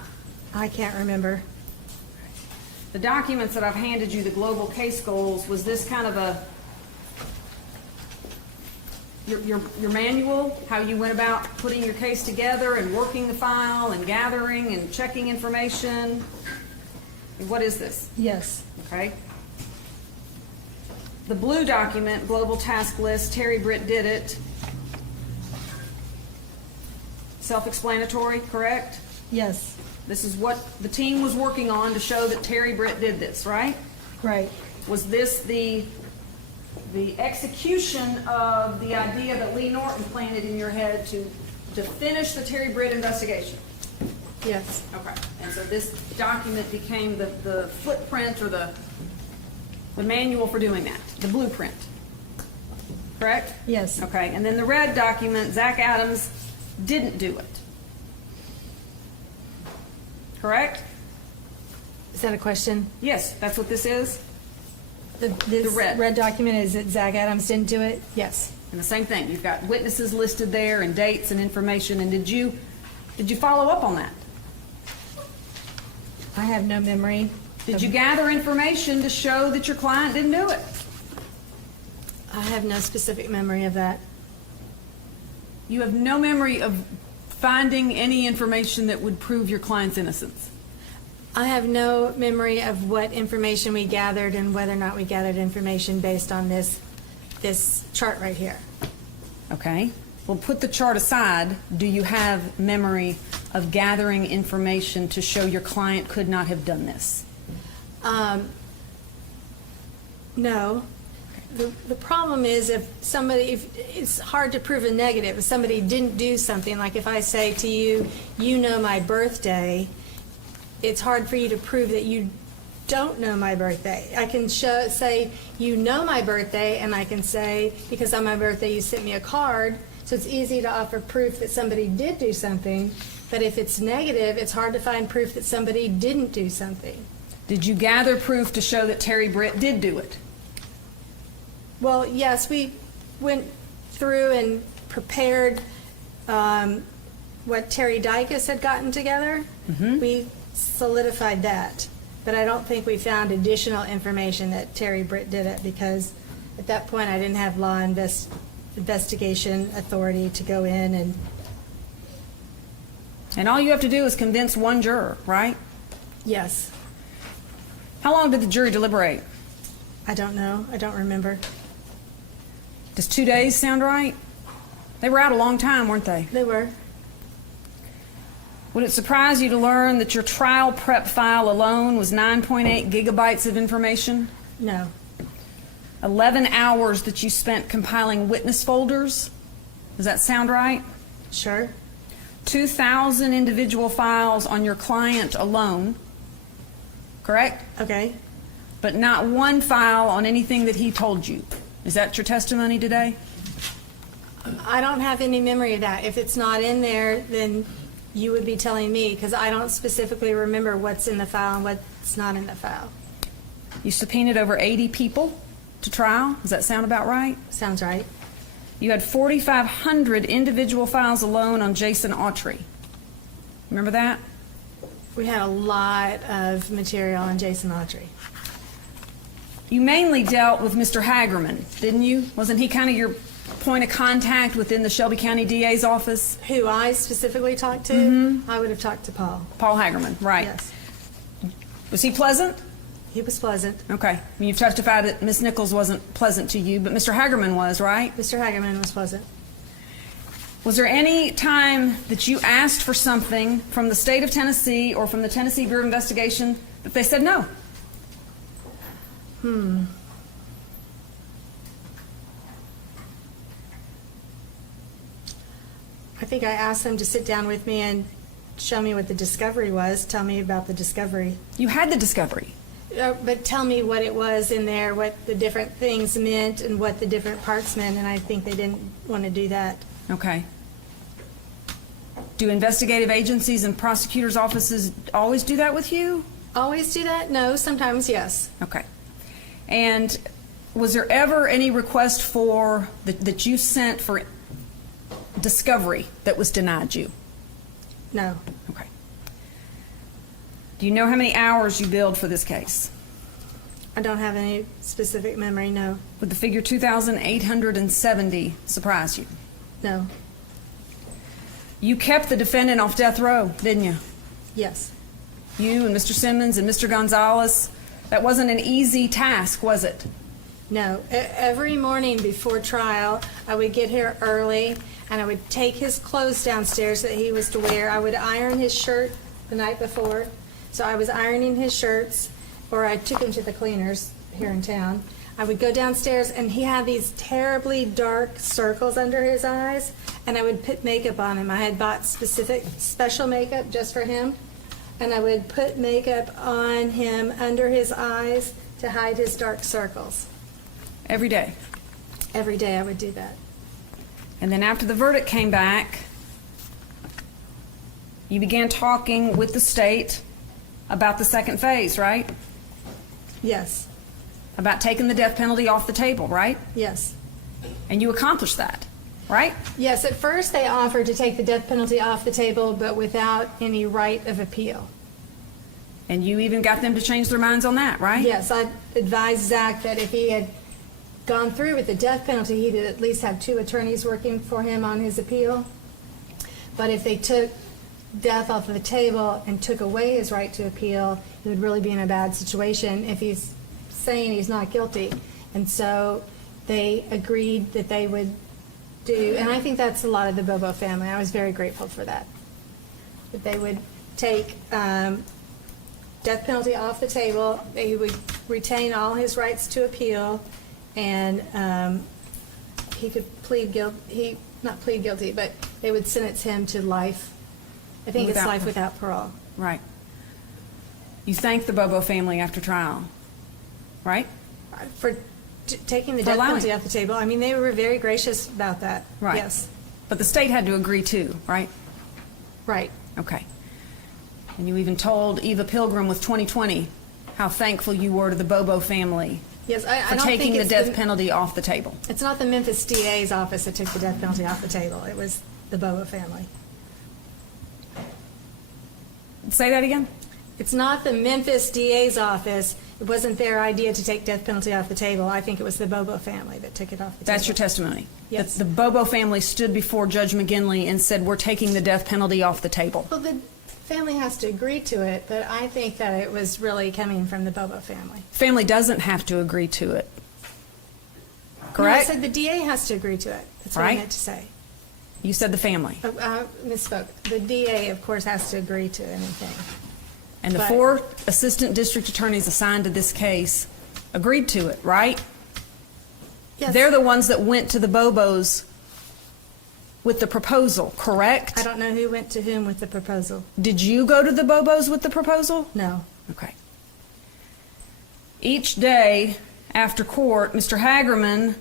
I can't remember. The documents that I've handed you, the global case goals, was this kind of a, your manual, how you went about putting your case together and working the file and gathering and checking information? What is this? Yes. Okay. The blue document, global task list, Terry Britt did it. Self-explanatory, correct? Yes. This is what the team was working on to show that Terry Britt did this, right? Right. Was this the execution of the idea that Lee Norton planted in your head to finish the Terry Britt investigation? Yes. Okay. And so this document became the footprint or the manual for doing that, the blueprint. Correct? Yes. Okay. And then the red document, Zach Adams didn't do it. Correct? Is that a question? Yes, that's what this is. This red. red document is that Zach Adams didn't do it? Yes. And the same thing, you've got witnesses listed there and dates and information, and did you follow up on that? I have no memory. Did you gather information to show that your client didn't do it? I have no specific memory of that. You have no memory of finding any information that would prove your client's innocence? I have no memory of what information we gathered and whether or not we gathered information based on this chart right here. Okay. Well, put the chart aside. Do you have memory of gathering information to show your client could not have done this? No. The problem is if it's hard to prove a negative. If somebody didn't do something, like if I say to you, you know my birthday, it's hard for you to prove that you don't know my birthday. I can say you know my birthday, and I can say because on my birthday you sent me a card, so it's easy to offer proof that somebody did do something. But if it's negative, it's hard to find proof that somebody didn't do something. Did you gather proof to show that Terry Britt did do it? Well, yes, we went through and prepared what Terry Dykes had gotten together. Mm-hmm. We solidified that, but I don't think we found additional information that Terry Britt did it, because at that point I didn't have law investigation authority to go in And all you have to do is convince one juror, right? Yes. How long did the jury deliberate? I don't know. I don't remember. Does 2 days sound right? They were out a long time, weren't they? They were. Would it surprise you to learn that your trial prep file alone was 9.8 gigabytes of information? No. 11 hours that you spent compiling witness folders? Does that sound right? Sure. 2,000 individual files on your client alone, correct? Okay. But not one file on anything that he told you. Is that your testimony today? I don't have any memory of that. If it's not in there, then you would be telling me, because I don't specifically remember what's in the file and what's not in the file. You subpoenaed over 80 people to trial. Does that sound about right? Sounds right. You had 4,500 individual files alone on Jason Autry. Remember that? We had a lot of material on Jason Autry. You mainly dealt with Mr. Hagerman, didn't you? Wasn't he kind of your point of contact within the Shelby County DA's office? Who I specifically talked to? Mm-hmm. I would have talked to Paul. Paul Hagerman, right. Yes. Was he pleasant? He was pleasant. Okay. I mean, you've testified that Ms. Nichols wasn't pleasant to you, but Mr. Hagerman was, right? Mr. Hagerman was pleasant. Was there any time that you asked for something from the state of Tennessee or from the Tennessee Bureau of Investigation that they said no? I think I asked them to sit down with me and show me what the discovery was, tell me about the discovery. You had the discovery. But tell me what it was in there, what the different things meant and what the different parts meant, and I think they didn't want to do that. Okay. Do investigative agencies and prosecutors' offices always do that with you? Always do that? No, sometimes yes. Okay. And was there ever any request for that you sent for discovery that was denied you? No. Okay. Do you know how many hours you billed for this case? I don't have any specific memory, no. Would the figure 2,870 surprise you? No. You kept the defendant off death row, didn't you? Yes. You and Mr. Simmons and Mr. Gonzalez. That wasn't an easy task, was it? No. Every morning before trial, I would get here early, and I would take his clothes downstairs that he was to wear. I would iron his shirt the night before. So I was ironing his shirts, or I took him to the cleaners here in town. I would go downstairs, and he had these terribly dark circles under his eyes, and I would put makeup on him. I had bought special makeup just for him, and I would put makeup on him under his eyes to hide his dark circles. Every day? Every day I would do that. And then after the verdict came back, you began talking with the state about the second phase, right? Yes. about taking the death penalty off the table, right? Yes. And you accomplished that, right? Yes, at first they offered to take the death penalty off the table, but without any right of appeal. And you even got them to change their minds on that, right? Yes, I advised Zach that if he had gone through with the death penalty, he'd at least have 2 attorneys working for him on his appeal. But if they took death off of the table and took away his right to appeal, he would really be in a bad situation if he's saying he's not guilty. And so they agreed that they would do, and I think that's a lot of the Bobo family. I was very grateful for that. That they would take death penalty off the table, he would retain all his rights to appeal, and he could not plead guilty, but they would sentence him to life. I think it's life without parole. Right. You thanked the Bobo family after trial, right? For taking the For death allowing penalty it. off the table. I mean, they were very gracious about that. Right. Yes. But the state had to agree too, right? Right. Okay. And you even told Eva Pilgrim with 2020 how thankful you were to the Bobo family Yes, I for don't think taking the it's death penalty off the table. It's not the Memphis DA's office that took the death penalty off the table. It was the Bobo family. Say that again? It's not the Memphis DA's office. It wasn't their idea to take death penalty off the table. I think it was the Bobo family that took it off the table. That's your testimony? Yes. The Bobo family stood before Judge McGinley and said, we're taking the death penalty off the table. Well, the family has to agree to it, but I think that it was really coming from the Bobo family. Family doesn't have to agree to it. No, Correct? I said the DA has to agree to it. That's what I Right. meant to say. You said the family. Misspoke. The DA, of course, has to agree to anything. And the But- 4 assistant district attorneys assigned to this case agreed to it, right? Yes. They're the ones that went to the Bobos with the proposal, correct? I don't know who went to whom with the proposal. Did you go to the Bobos with the proposal? No. Okay. Each day after court, Mr. Hagerman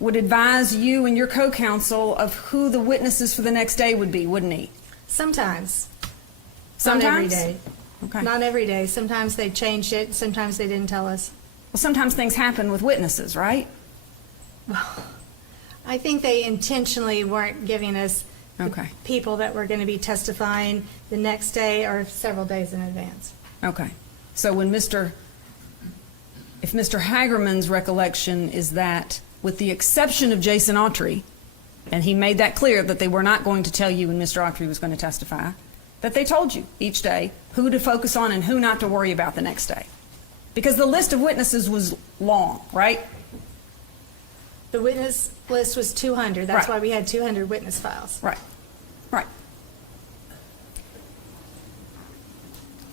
would advise you and your co-counsel of who the witnesses for the next day would be, wouldn't he? Sometimes. Sometimes? Not every day. Okay. Not every day. Sometimes they changed it. Sometimes they didn't tell us. Well, sometimes things happen with witnesses, right? I think they intentionally weren't giving us the Okay. people that were going to be testifying the next day or several days in advance. Okay. So when if Mr. Hagerman's recollection is that, with the exception of Jason Autry, and he made that clear that they were not going to tell you when Mr. Autry was going to testify, that they told you each day who to focus on and who not to worry about the next day. Because the list of witnesses was long, right? The witness list was 200. That's Right. why we had 200 witness files. Right. Right.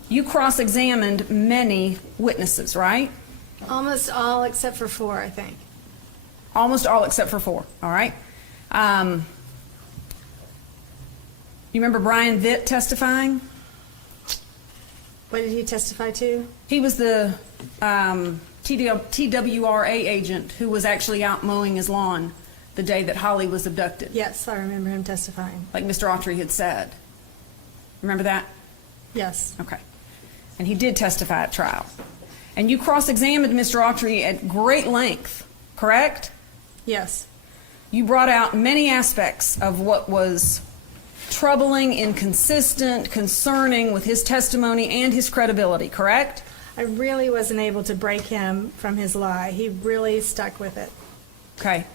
You cross-examined many witnesses, right? Almost all except for 4, I think. Almost all except for 4, all right? You remember Brian Vitt testifying? What did he testify to? He was the TWRA agent who was actually out mowing his lawn the day that Holly was abducted, Yes, I remember him testifying. like Mr. Autry had said. Remember that? Yes. Okay. And he did testify at trial. And you cross-examined Mr. Autry at great length, correct? Yes. You brought out many aspects of what was troubling, inconsistent, concerning with his testimony and his credibility, correct? I really wasn't able to break him from his lie. He really stuck with it. Okay.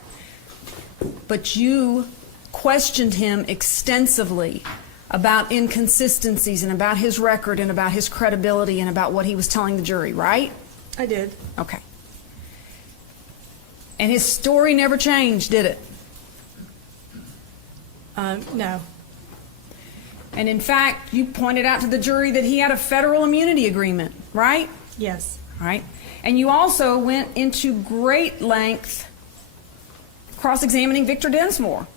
But you questioned him extensively about inconsistencies and about his record and about his credibility and about what he was telling the jury, right? I did. Okay. And his story never changed, did it? No. And in fact, you pointed out to the jury that he had a federal immunity agreement, right? Yes. Right. And you also went into great length cross-examining Victor Densmore.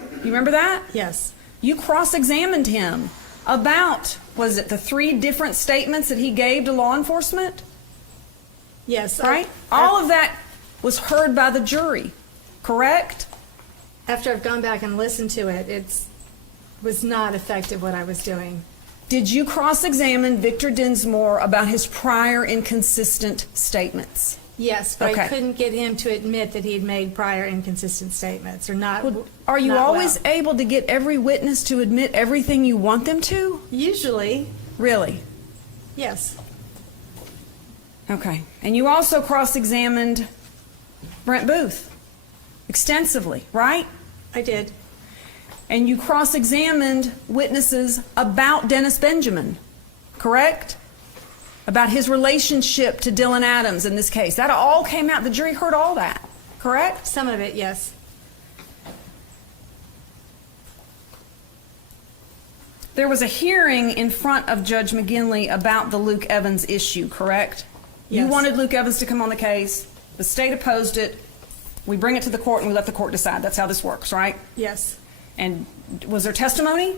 You remember that? Yes. You cross-examined him about, was it the 3 different statements that he gave to law enforcement? Yes. Right? All of that was heard by the jury, correct? After I've gone back and listened to it, it was not effective what I was doing. Did you cross-examine Victor Densmore about his prior inconsistent statements? Yes, but Okay. I couldn't get him to admit that he had made prior inconsistent statements or not. Are you not always well. able to get every witness to admit everything you want them to? Usually, Really? yes. Okay. And you also cross-examined Brent Booth extensively, right? I did. And you cross-examined witnesses about Dennis Benjamin, correct? About his relationship to Dylan Adams in this case. That all came out. The jury heard all that, correct? Some of it, yes. There was a hearing in front of Judge McGinley about the Luke Evans issue, correct? You Yes. wanted Luke Evans to come on the case. The state opposed it. We bring it to the court and we let the court decide. That's how this works, right? Yes. And was there testimony?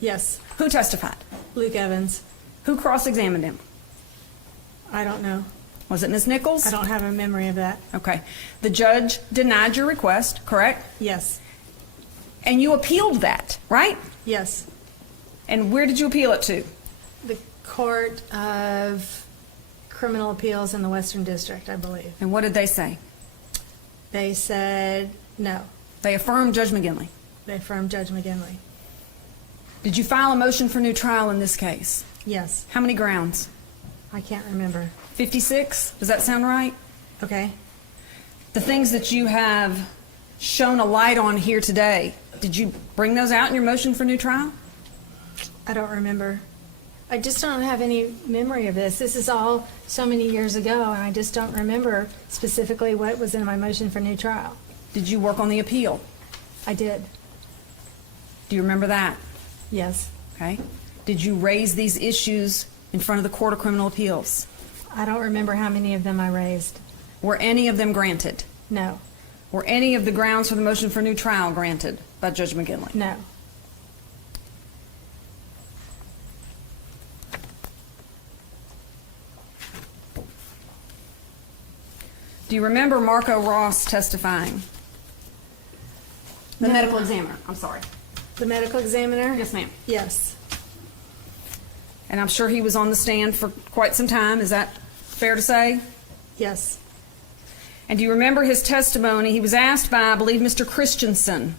Yes. Who testified? Luke Evans. Who cross-examined him? I don't know. Was it Ms. Nichols? I don't have a memory of that. Okay. The judge denied your request, correct? Yes. And you appealed that, right? Yes. And where did you appeal it to? The Court of Criminal Appeals in the Western District, I believe. And what did they say? They said no. They affirmed Judge McGinley. They affirmed Judge McGinley. Did you file a motion for new trial in this case? Yes. How many grounds? I can't remember. 56? Does that sound right? Okay. The things that you have shown a light on here today, did you bring those out in your motion for new trial? I don't remember. I just don't have any memory of this. This is all so many years ago, and I just don't remember specifically what was in my motion for new trial. Did you work on the appeal? I did. Do you remember that? Yes. Okay. Did you raise these issues in front of the Court of Criminal Appeals? I don't remember how many of them I raised. Were any of them granted? No. Were any of the grounds for the motion for new trial granted by Judge McGinley? No. Do you remember Marco Ross testifying? The medical examiner, I'm sorry. The medical examiner? Yes, ma'am. Yes. And I'm sure he was on the stand for quite some time. Is that fair to say? Yes. And do you remember his testimony? He was asked by, I believe, Mr. Christensen.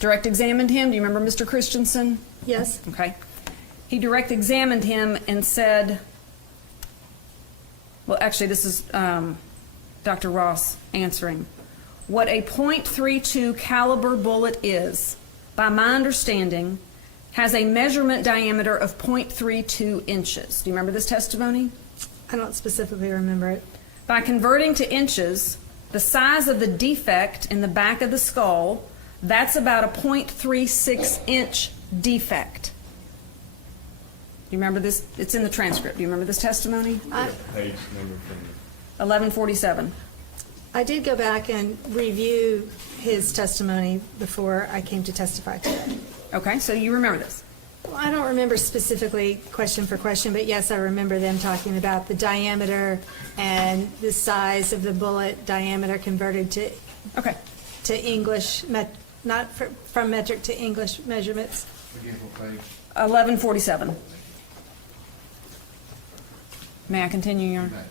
Direct examined him. Do you remember Mr. Christensen? Yes. Okay. He direct examined him and said, well, actually, this is Dr. Ross answering. What a .32 caliber bullet is, by my understanding, has a measurement diameter of .32 inches. Do you remember this testimony? I don't specifically remember it. By converting to inches, the size of the defect in the back of the skull, that's about a .36 inch defect. Do you remember this? It's in the transcript. Do you remember this testimony? Page number from 1147. I did go back and review his testimony before I came to testify today. Okay, so you remember this. Well, I don't remember specifically question for question, but yes, I remember them talking about the diameter and the size of the bullet diameter converted to English, not from metric to English measurements. Again, what page? 1147. May I continue, Your Honor? May.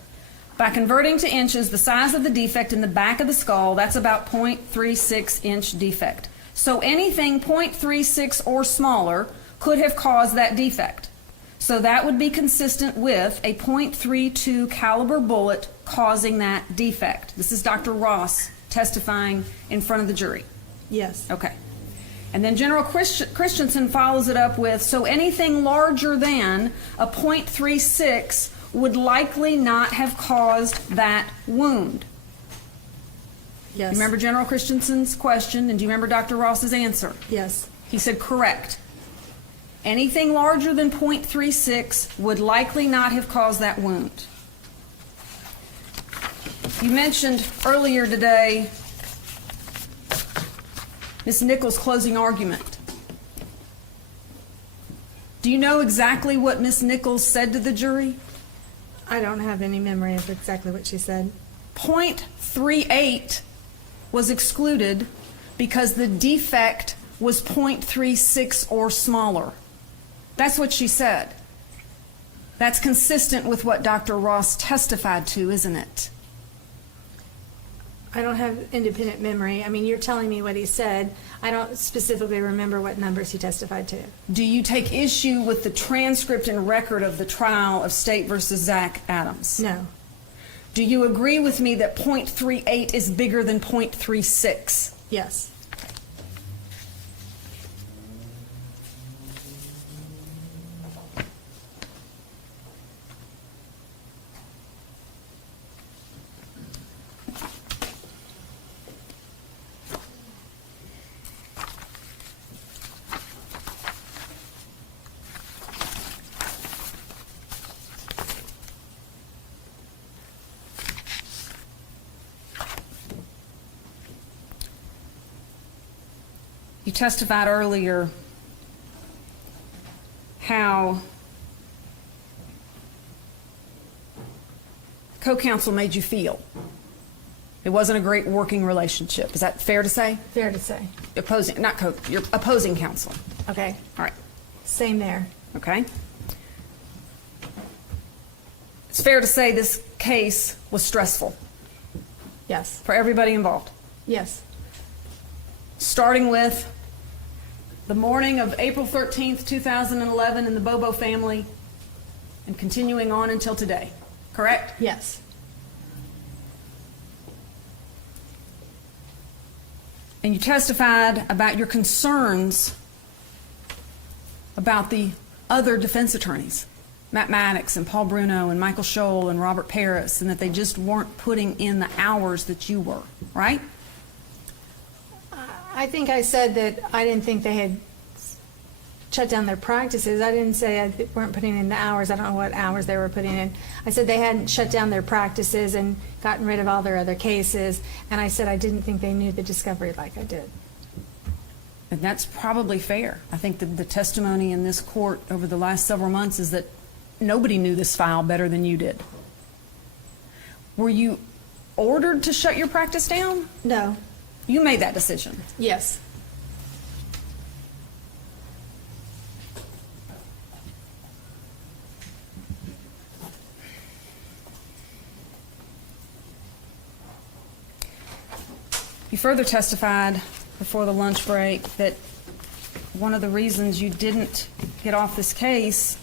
By converting to inches, the size of the defect in the back of the skull, that's about .36 inch defect. So anything .36 or smaller could have caused that defect. So that would be consistent with a .32 caliber bullet causing that defect. This is Dr. Ross testifying in front of the jury. Yes. Okay. And then General Christensen follows it up with, so anything larger than a .36 would likely not have caused that wound. Yes. You remember General Christensen's question, and do you remember Dr. Ross's answer? Yes. He said correct. Anything larger than .36 would likely not have caused that wound. You mentioned earlier today Ms. Nichols' closing argument. Do you know exactly what Ms. Nichols said to the jury? I don't have any memory of exactly what she said. .38 was excluded because the defect was .36 or smaller. That's what she said. That's consistent with what Dr. Ross testified to, isn't it? I don't have independent memory. I mean, you're telling me what he said. I don't specifically remember what numbers he testified to. Do you take issue with the transcript and record of the trial of State versus Zach Adams? No. Do you agree with me that .38 is bigger than .36? Yes. You testified earlier how co-counsel made you feel. It wasn't a great working relationship. Is that fair to say? Fair to say. Opposing, not your opposing counsel. Okay. All right. Same there. Okay. It's fair to say this case was stressful Yes. for everybody involved. Yes. Starting with the morning of April 13th, 2011 in the Bobo family and continuing on until today, correct? Yes. And you testified about your concerns about the other defense attorneys, Matt Maddox and Paul Bruno and Michael Scholl and Robert Paris, and that they just weren't putting in the hours that you were, right? I think I said that I didn't think they had shut down their practices. I didn't say they weren't putting in the hours. I don't know what hours they were putting in. I said they hadn't shut down their practices and gotten rid of all their other cases. And I said I didn't think they knew the discovery like I did. And that's probably fair. I think the testimony in this court over the last several months is that nobody knew this file better than you did. Were you ordered to shut your practice down? No. You made that decision. Yes. You further testified before the lunch break that one of the reasons you didn't get off this case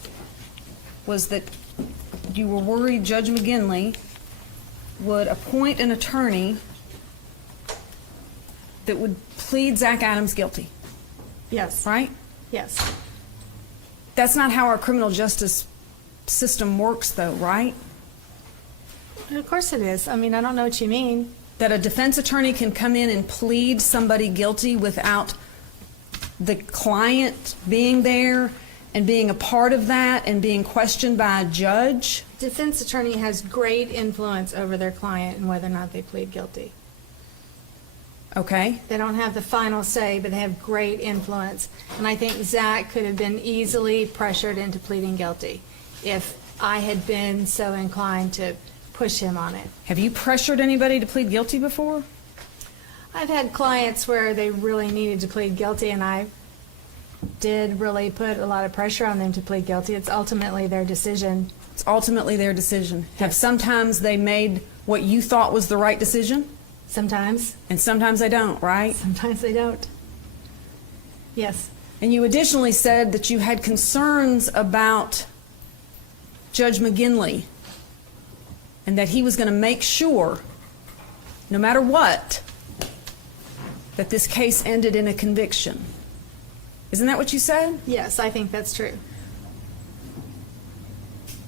was that you were worried Judge McGinley would appoint an attorney that would plead Zach Adams guilty. Yes. Right? Yes. That's not how our criminal justice system works, though, right? Of course it is. I mean, I don't know what you mean. That a defense attorney can come in and plead somebody guilty without the client being there and being a part of that and being questioned by a judge? Defense attorney has great influence over their client and whether or not they plead guilty. Okay. They don't have the final say, but they have great influence. And I think Zach could have been easily pressured into pleading guilty if I had been so inclined to push him on it. Have you pressured anybody to plead guilty before? I've had clients where they really needed to plead guilty, and I did really put a lot of pressure on them to plead guilty. It's ultimately their decision. It's ultimately their decision. Have sometimes they made what you thought was the right decision? Sometimes. And sometimes they don't, right? Sometimes they don't. Yes. And you additionally said that you had concerns about Judge McGinley and that he was going to make sure, no matter what, that this case ended in a conviction. Isn't that what you said? Yes, I think that's true.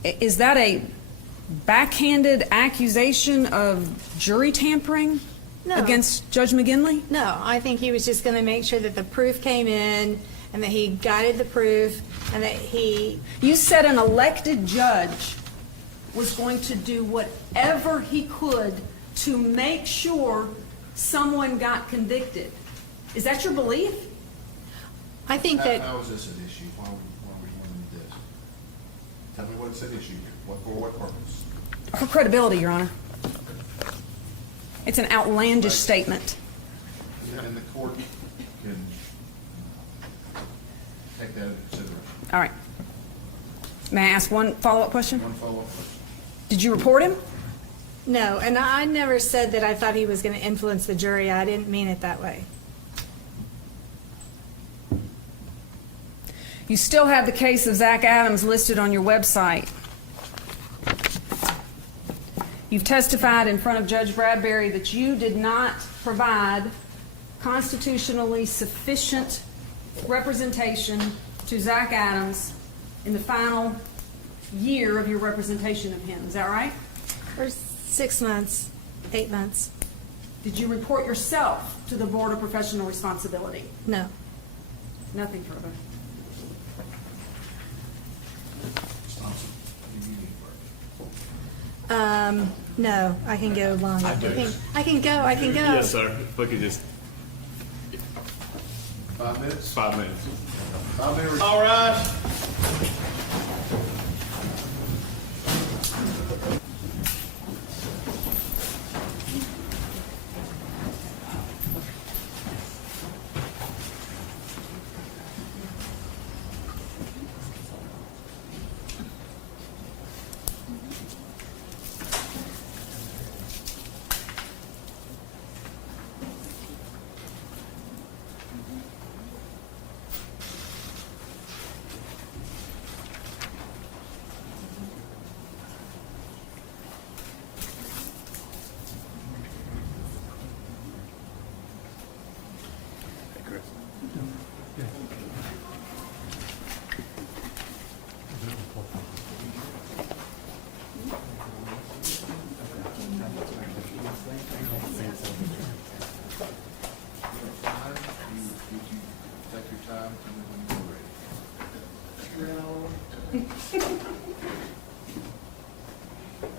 Is that a backhanded accusation of jury tampering against Judge McGinley? No, I think he was just going to make sure that the proof came in and that he guided the proof and that he... You said an elected judge was going to do whatever he could to make sure someone got convicted. Is that your belief? I think that... How is this an issue? Why are we doing this? Tell me what's at issue here. For what purpose? For credibility, Your Honor. It's an outlandish statement. And the court can take that into consideration. All right. May I ask one follow-up question? One follow-up question. Did you report him? No, and I never said that I thought he was going to influence the jury. I didn't mean it that way. You still have the case of Zach Adams listed on your website. You've testified in front of Judge Bradbury that you did not provide constitutionally sufficient representation to Zach Adams in the final year of your representation of him. Is that right? For 6 months, 8 months. Did you report yourself to the Board of Professional Responsibility? No. Nothing further. Ms. Thompson, you need No, I can go longer. I can go. Yes, sir. If we could just, 5 minutes? 5 minutes. 5 minutes. All right. Take your time, and then when you're ready.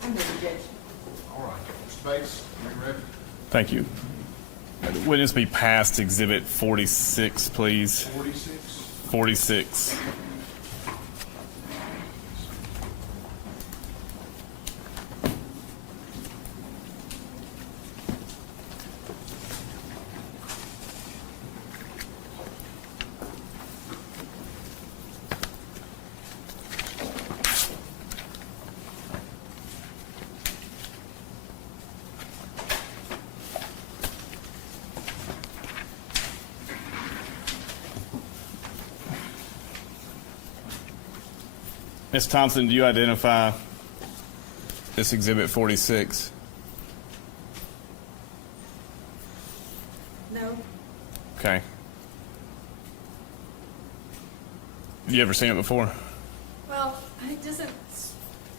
I'm ready, Judge. All right, Mr. Bates, are you ready? Thank you. Witness be passed Exhibit 46, please. 46? 46. Ms. Thompson, do you identify this Exhibit 46? No. Okay. Have you ever seen it before? Well, it doesn't,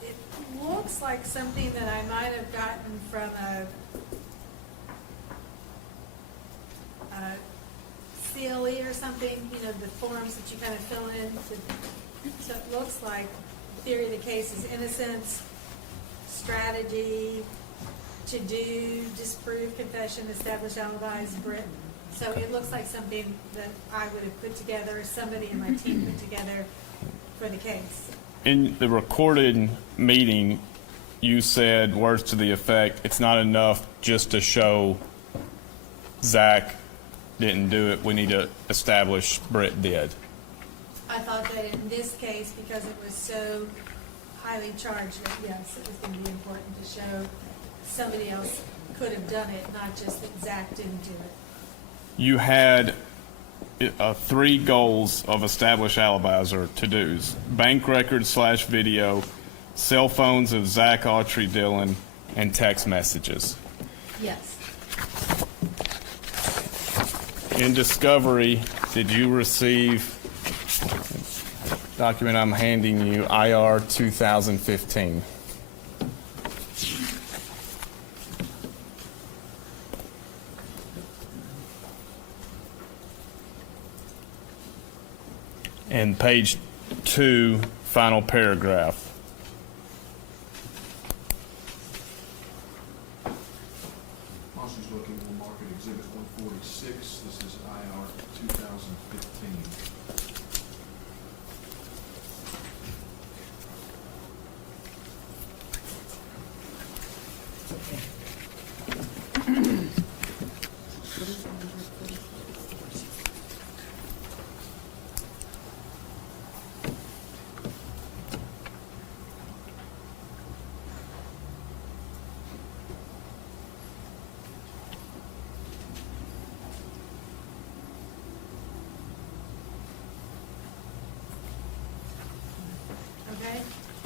it looks like something that I might have gotten from a CLE or something, you know, the forms that you kind of fill in. So it looks like theory of the case is innocence, strategy, to do, disprove, confession, establish alibis, Brit. So it looks like something that I would have put together, somebody in my team put together for the case. In the recorded meeting, you said words to the effect, it's not enough just to show Zach didn't do it, we need to establish Britt did. I thought that in this case, because it was so highly charged, that yes, it was going to be important to show somebody else could have done it, not just that Zach didn't do it. You had 3 goals of established alibis or to-dos: bank records / video, cell phones of Zach, Autry, Dillon, and text messages. Yes. In discovery, did you receive document I'm handing you, IR 2015? And page 2, final paragraph. While she's looking, we'll mark it Exhibit 146. This is IR 2015.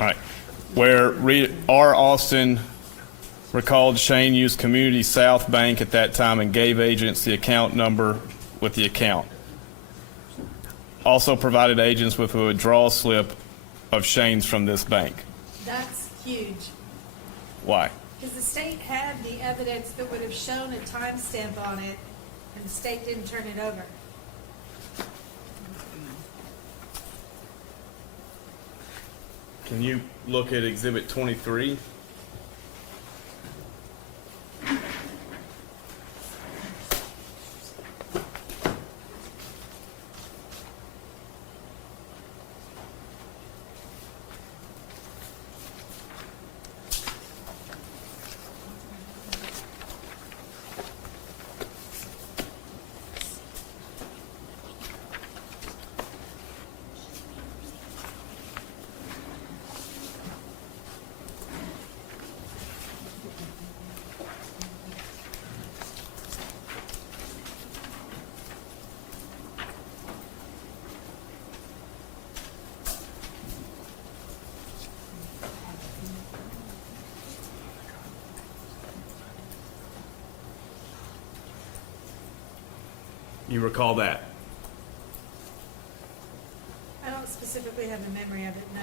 All right. Where R. Austin recalled Shane used Community South Bank at that time and gave agents the account number with the account. Also provided agents with a withdrawal slip of Shane's from this bank. That's huge. Why? Because the state had the evidence that would have shown a timestamp on it, and the state didn't turn it over. Can you look at Exhibit 23? You recall that? I don't specifically have a memory of it, no.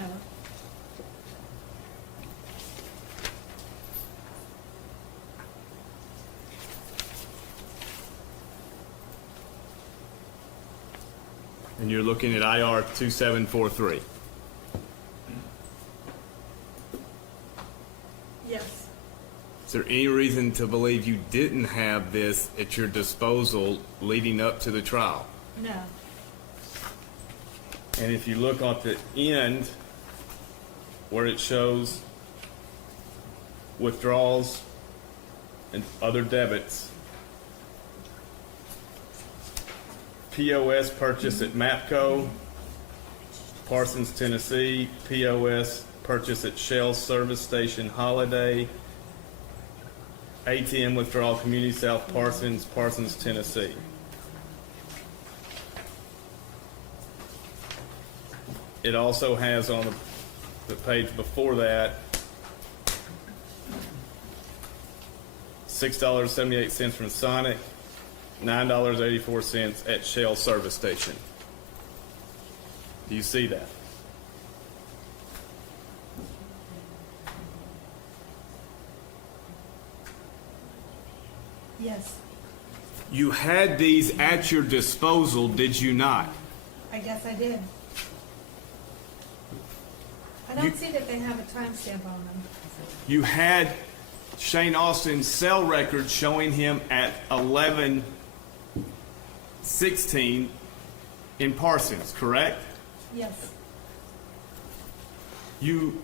And you're looking at IR 2743. Yes. Is there any reason to believe you didn't have this at your disposal leading up to the trial? No. And if you look at the end where it shows withdrawals and other debits, POS purchase at MAPCO, Parsons, Tennessee, POS purchase at Shell Service Station, Holiday, ATM withdrawal, Community South, Parsons, Parsons, Tennessee. It also has on the page before that $6.78 from Sonic, $9.84 at Shell Service Station. Do you see that? Yes. You had these at your disposal, did you not? I guess I did. I don't see that they have a timestamp on them. You had Shane Austin's cell record showing him at 11:16 in Parsons, correct? Yes. You,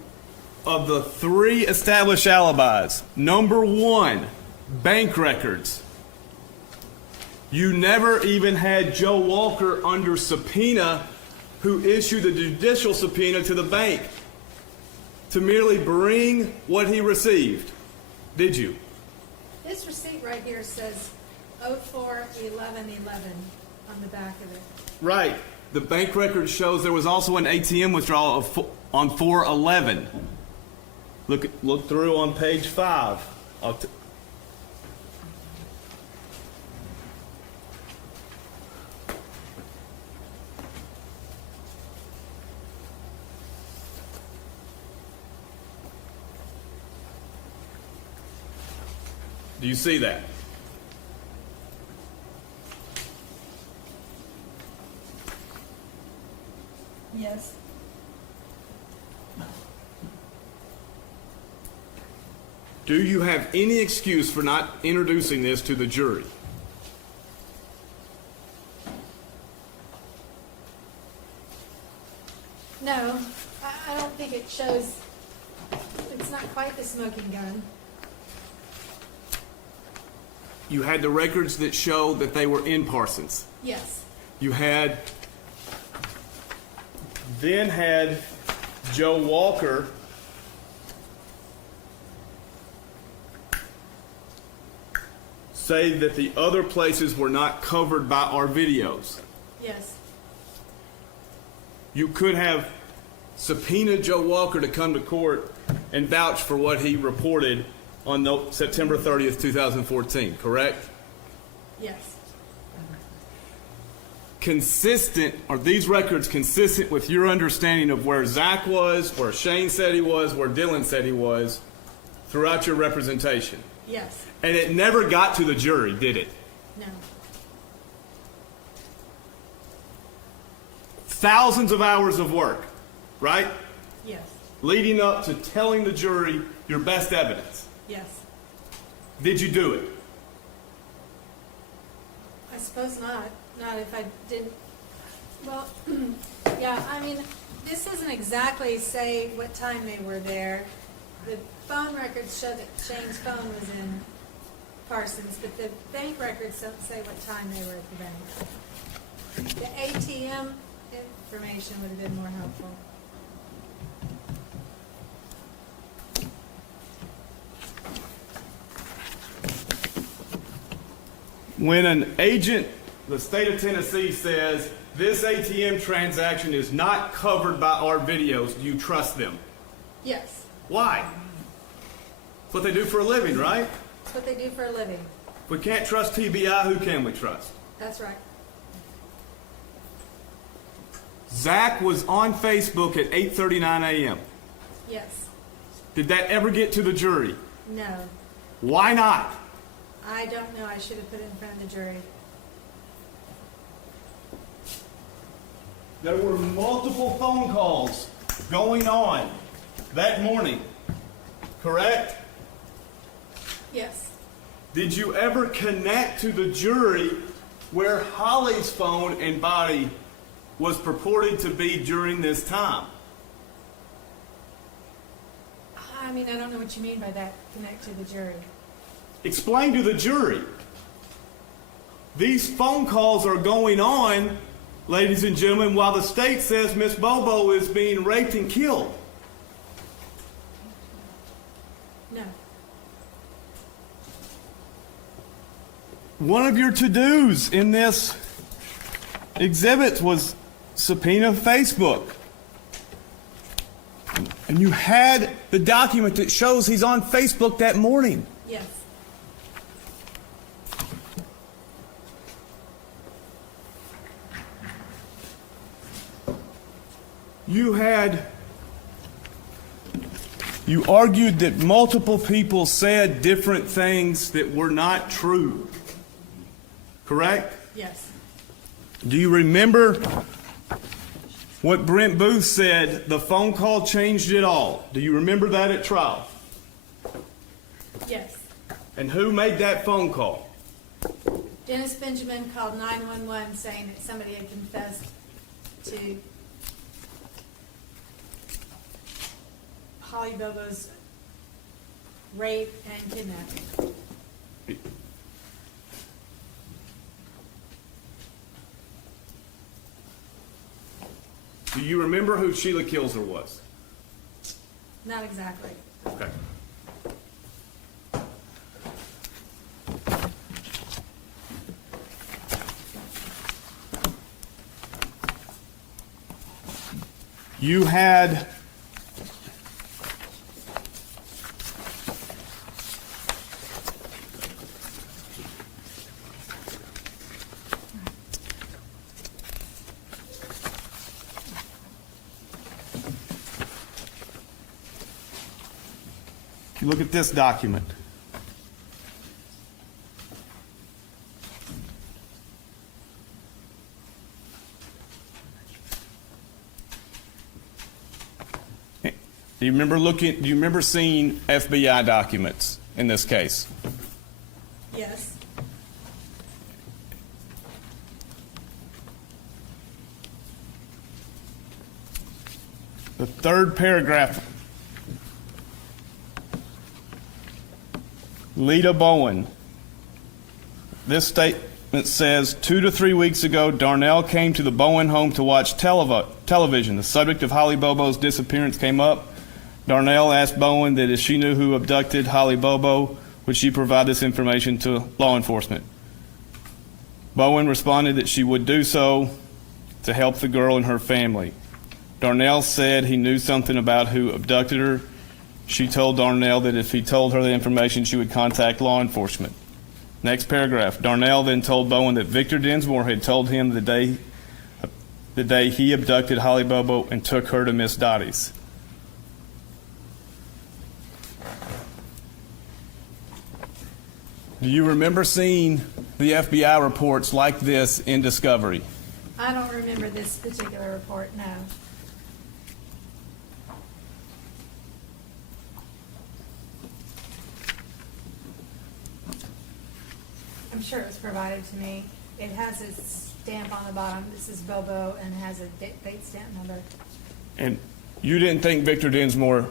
of the three established alibis, number one, bank records. You never even had Joe Walker under subpoena, who issued the judicial subpoena to the bank to merely bring what he received. Did you? This receipt right here says 04/11/11 on the back of it. Right. The bank record shows there was also an ATM withdrawal on 4/11. Look through on page 5. Do you see that? Yes. Do you have any excuse for not introducing this to the jury? No, I don't think it shows, it's not quite the smoking gun. You had the records that show that they were in Parsons. Yes. You then had Joe Walker say that the other places were not covered by our videos. Yes. You could have subpoenaed Joe Walker to come to court and vouch for what he reported on September 30th, 2014, correct? Yes. Consistent, are these records consistent with your understanding of where Zach was, where Shane said he was, where Dylan said he was throughout your representation? Yes. And it never got to the jury, did it? No. Thousands of hours of work, right? Yes. Leading up to telling the jury your best evidence. Yes. Did you do it? I suppose not. Not if I didn't. Well, yeah, I mean, this doesn't exactly say what time they were there. The phone records show that Shane's phone was in Parsons, but the bank records don't say what time they were at the bank. The ATM information would have been more helpful. When an agent, the state of Tennessee, says this ATM transaction is not covered by our videos, do you trust them? Yes. Why? It's what they do for a living, right? That's what they do for a living. If we can't trust TBI, who can we trust? That's right. Zach was on Facebook at 8:39 a.m. Yes. Did that ever get to the jury? No. Why not? I don't know. I should have put it in front of the jury. There were multiple phone calls going on that morning, correct? Yes. Did you ever connect to the jury where Holly's phone and body was purported to be during this time? I mean, I don't know what you mean by that, connect to the jury. Explain to the jury. These phone calls are going on, ladies and gentlemen, while the state says Miss Bobo is being raped and killed. No. One of your to-dos in this exhibit was subpoena Facebook. And you had the document that shows he's on Facebook that morning. Yes. You argued that multiple people said different things that were not true. Correct? Yes. Do you remember what Brent Booth said, the phone call changed it all? Do you remember that at trial? Yes. And who made that phone call? Dennis Benjamin called 911 saying that somebody had confessed to Holly Bobo's rape and kidnapping. Do you remember who Sheila Kilser was? Not exactly. Okay. You had you look at this document. Do you remember seeing FBI documents in this case? Yes. The third paragraph. Lita Bowen. This statement says, 2 to 3 weeks ago, Darnell came to the Bowen home to watch television. The subject of Holly Bobo's disappearance came up. Darnell asked Bowen that if she knew who abducted Holly Bobo, would she provide this information to law enforcement? Bowen responded that she would do so to help the girl and her family. Darnell said he knew something about who abducted her. She told Darnell that if he told her the information, she would contact law enforcement. Next paragraph. Darnell then told Bowen that Victor Dinsmore had told him the day he abducted Holly Bobo and took her to Miss Dottie's. Do you remember seeing the FBI reports like this in Discovery? I don't remember this particular report, no. I'm sure it was provided to me. It has a stamp on the bottom. This is Bobo and has a date stamp number. And you didn't think Victor Dinsmore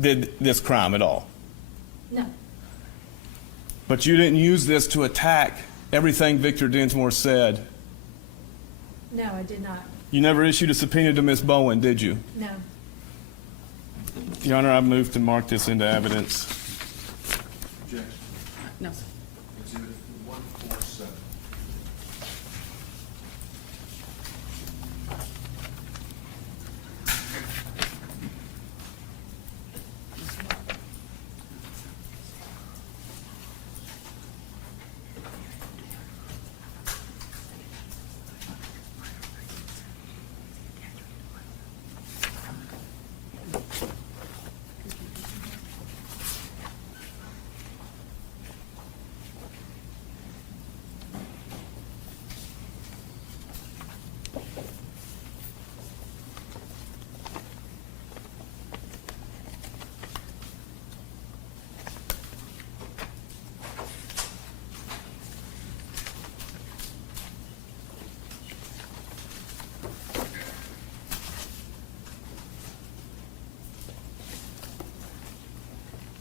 did this crime at all? No, But you didn't use this to attack everything Victor Dinsmore said? no, I did not. You never issued a subpoena to Miss Bowen, did you? No. Your Honor, I move to mark this into evidence. Objection. No. Exhibit 147.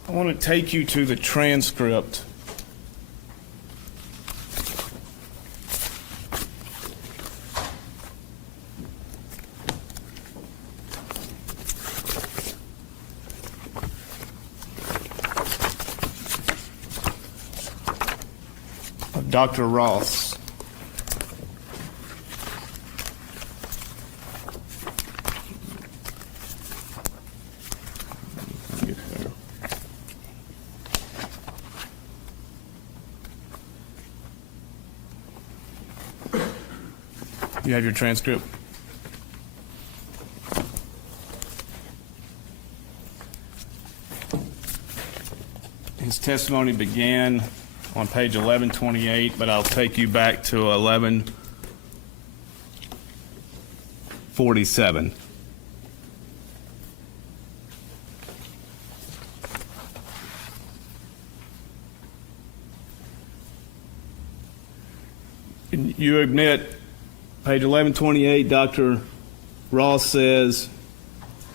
I want to take you to the transcript of Dr. Ross. Get there. You have your transcript? His testimony began on page 1128, but I'll take you back to 1147. You admit, page 1128, Dr. Ross says,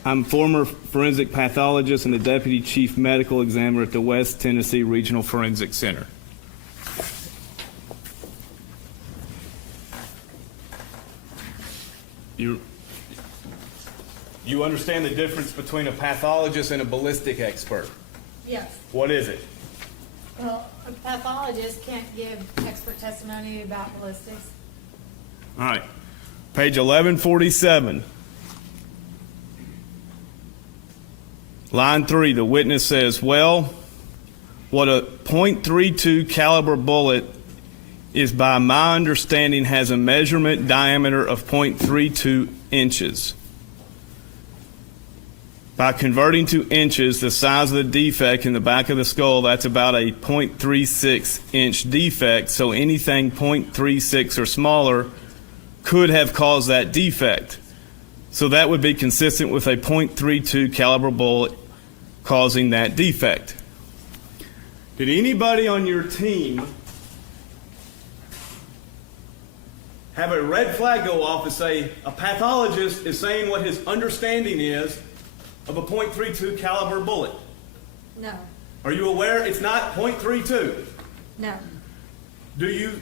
I'm former forensic pathologist and the deputy chief medical examiner at the West Tennessee Regional Forensic Center. You understand the difference between a pathologist and a ballistic expert? Yes. What is it? Well, a pathologist can't give expert testimony about ballistics. All right. Page 1147. Line 3, the witness says, well, what a .32 caliber bullet is, by my understanding, has a measurement diameter of .32 inches. By converting to inches the size of the defect in the back of the skull, that's about a .36 inch defect, so anything .36 or smaller could have caused that defect. So that would be consistent with a .32 caliber bullet causing that defect. Did anybody on your team have a red flag go off and say a pathologist is saying what his understanding is of a .32 caliber bullet? No. Are you aware it's not .32? No. Do you,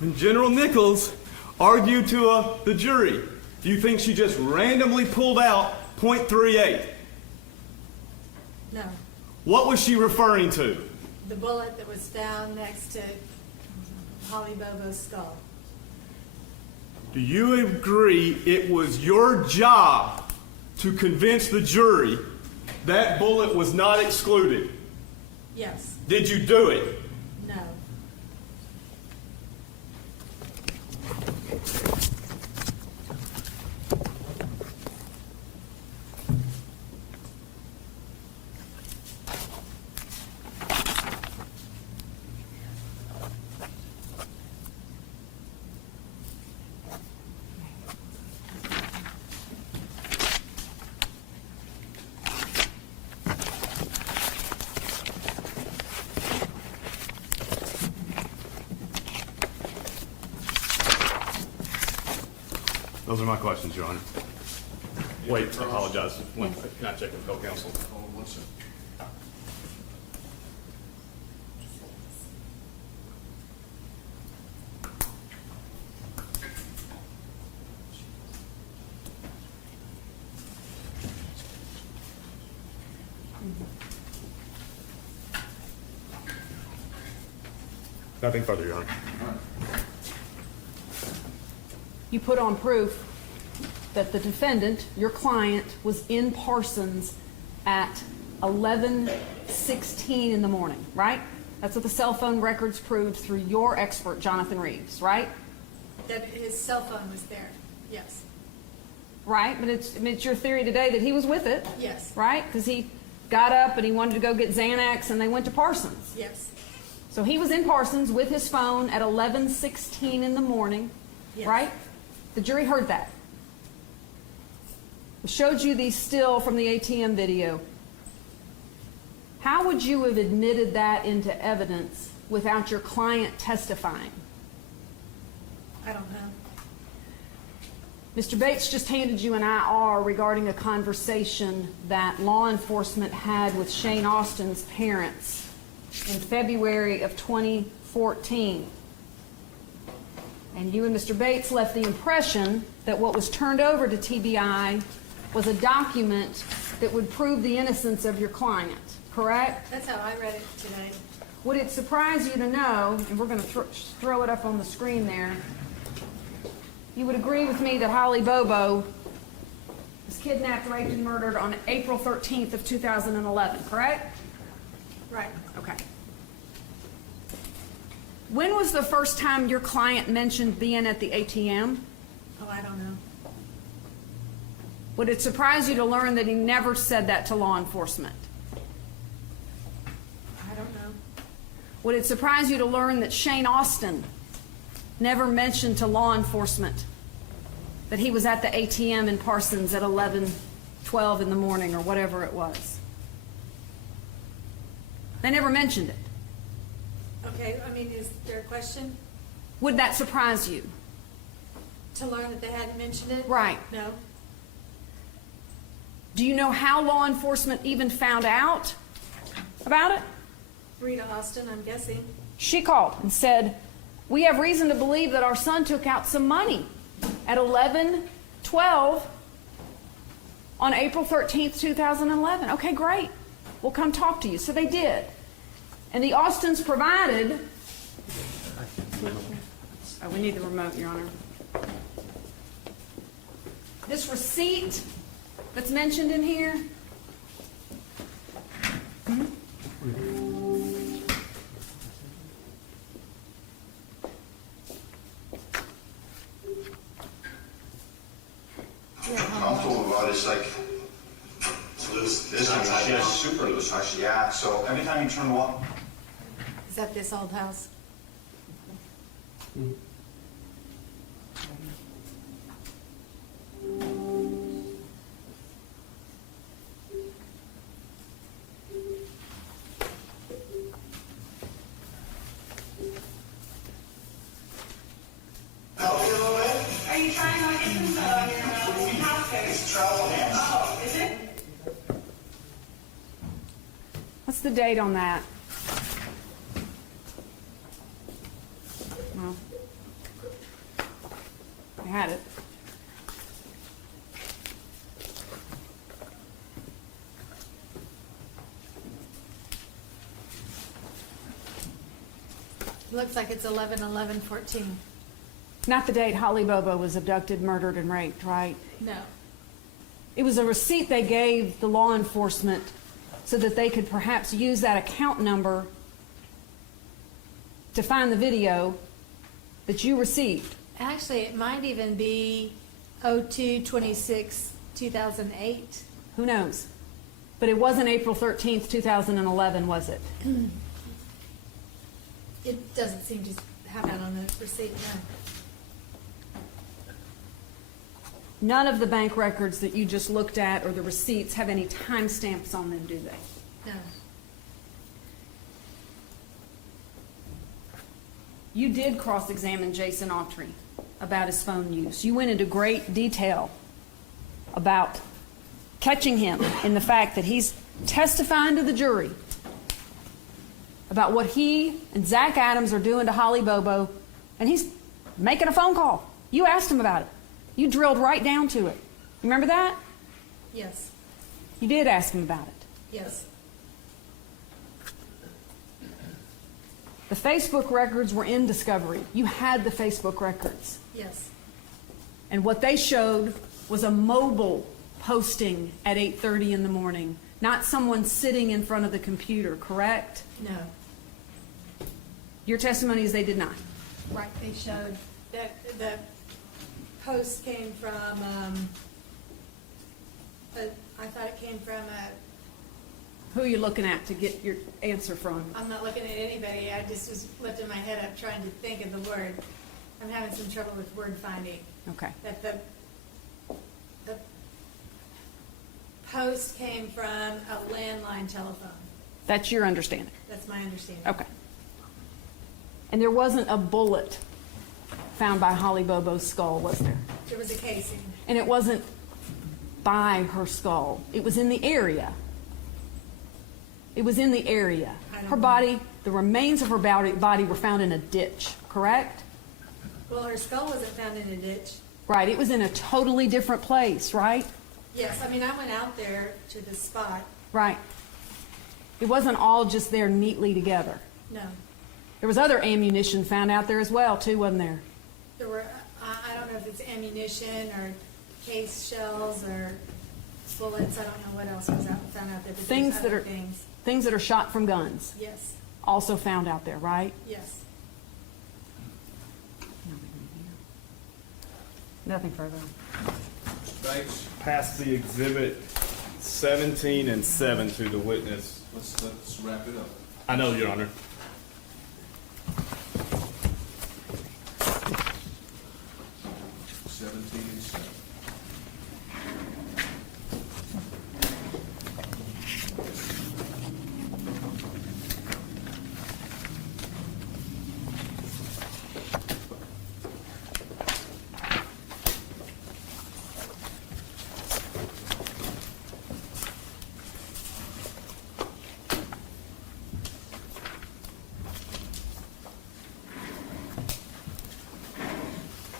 when General Nichols argued to the jury, do you think she just randomly pulled out .38? No. What was she referring to? The bullet that was found next to Holly Bobo's skull. Do you agree it was your job to convince the jury that bullet was not excluded? Yes. Did you do it? No. Those are my questions, Your Honor. Wait, I apologize. Can I check with co-counsel? Hold on one second. Nothing further, Your Honor. You put on proof that the defendant, your client, was in Parsons at 11:16 in the morning, right? That's what the cell phone records proved through your expert, Jonathan Reeves, right? That his cell phone was there, yes. Right, but it's your theory today that he was with it, Yes. right? Because he got up and he wanted to go get Xanax and they went to Parsons. Yes. So he was in Parsons with his phone at 11:16 in the morning, Yes. right? The jury heard that. We showed you these still from the ATM video. How would you have admitted that into evidence without your client testifying? I don't know. Mr. Bates just handed you an IR regarding a conversation that law enforcement had with Shane Austin's parents in February of 2014. And you and Mr. Bates left the impression that what was turned over to TBI was a document that would prove the innocence of your client, correct? That's how I read it today. Would it surprise you to know, and we're going to throw it up on the screen there, you would agree with me that Holly Bobo was kidnapped, raped, and murdered on April 13th of 2011, correct? Right. Okay. When was the first time your client mentioned being at the ATM? Oh, I don't know. Would it surprise you to learn that he never said that to law enforcement? I don't know. Would it surprise you to learn that Shane Austin never mentioned to law enforcement that he was at the ATM in Parsons at 11:12 in the morning or whatever it was? They never mentioned it. Okay, I mean, is there a question? Would that surprise you? To learn that they hadn't mentioned it? Right. No. Do you know how law enforcement even found out about it? Rita Austin, I'm guessing. She called and said, "We have reason to believe that our son took out some money at 11:12 on April 13th, 2011. Okay, great. We'll come talk to you. So they did. And the Austins provided... Oh, we need the remote, Your Honor. This receipt that's mentioned in here... I'm told about it's like, so this is super loose, actually, yeah. So every time you turn one, Is that this old house? Are you trying to get some house it's travel hands. Oh, is it? What's the date on that? Well, I had it. Looks like it's 11/11/14. Not the date Holly Bobo was abducted, murdered, and raped, right? No. It was a receipt they gave the law enforcement so that they could perhaps use that account number to find the video that you received. Actually, it might even be 02/26/2008. Who knows? But it wasn't April 13th, 2011, was it? It doesn't seem to have that on the receipt, no. None of the bank records that you just looked at or the receipts have any timestamps on them, do they? No. You did cross-examine Jason Autry about his phone use. You went into great detail about catching him in the fact that he's testifying to the jury about what he and Zach Adams are doing to Holly Bobo, and he's making a phone call. You asked him about it. You drilled right down to it. Remember that? Yes. You did ask him about it. Yes. The Facebook records were in discovery. You had the Facebook records. Yes. And what they showed was a mobile posting at 8:30 in the morning, not someone sitting in front of the computer, correct? No. Your testimony is they did not. Right, they showed that the post came from, I thought it came from Who are you looking at to get your answer from? I'm not looking at anybody, I just was lifting my head up trying to think of the word. I'm having some trouble with word finding. Okay. That the post came from a landline telephone. That's your understanding. That's my understanding. Okay. And there wasn't a bullet found by Holly Bobo's skull, was there? There was a casing. And it wasn't by her skull. It was in the area. It was in the area. Her body, the remains of her body were found in a ditch, correct? Well, her skull wasn't found in a ditch. Right. It was in a totally different place, right? Yes, I mean, I went out there to the spot. Right. It wasn't all just there neatly together. No. There was other ammunition found out there as well, too, wasn't there? There were, I don't know if it's ammunition or case shells or bullets. I don't know what else was found out there. But Things there's that other are things. things that are shot from guns. Yes. Also found out there, right? Yes. Nothing further. Banks, Pass the exhibit 17 and 7 to the witness. let's wrap it up. I know, Your Honor. 17 and 7.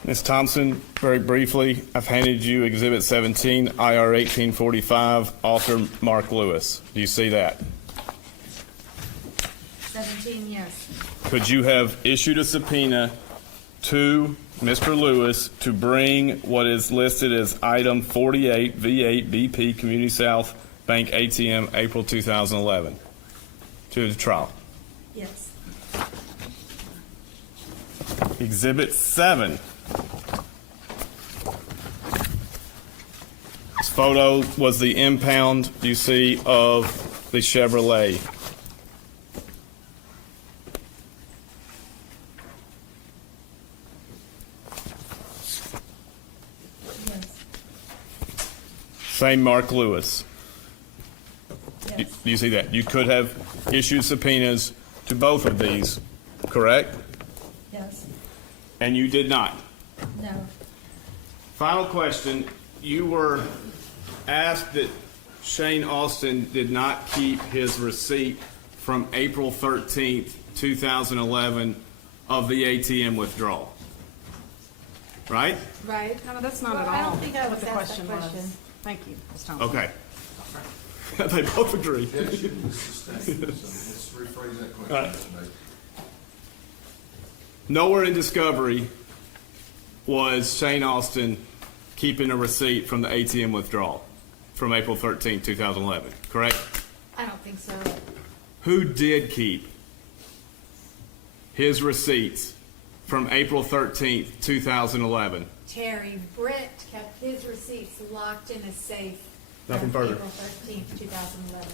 Ms. Thompson, very briefly, I've handed you Exhibit 17, IR 1845, author Mark Lewis. Do you see that? 17, yes. Could you have issued a subpoena to Mr. Lewis to bring what is listed as item 48 V8 BP Community South Bank ATM April 2011 to the trial? Yes. Exhibit 7. This photo was the impound you see of the Chevrolet. Yes. Same Mark Lewis. Yes. You see that? You could have issued subpoenas to both of these, correct? Yes. And you did not. No. Final question. You were asked that Shane Austin did not keep his receipt from April 13th, 2011 of the ATM withdrawal. Right? Right. No, that's not at all I don't think I what was the asked question that was. question. Thank you, Ms. Thompson. Okay. They both agree. Objection is sustained. So let's rephrase that question. All right. Mr. Baker. Nowhere in discovery was Shane Austin keeping a receipt from the ATM withdrawal from April 13, 2011, correct? I don't think so. Who did keep his receipts from April 13th, 2011? Terry, Britt kept his receipts locked in a safe. Nothing from further. April 13th, 2011.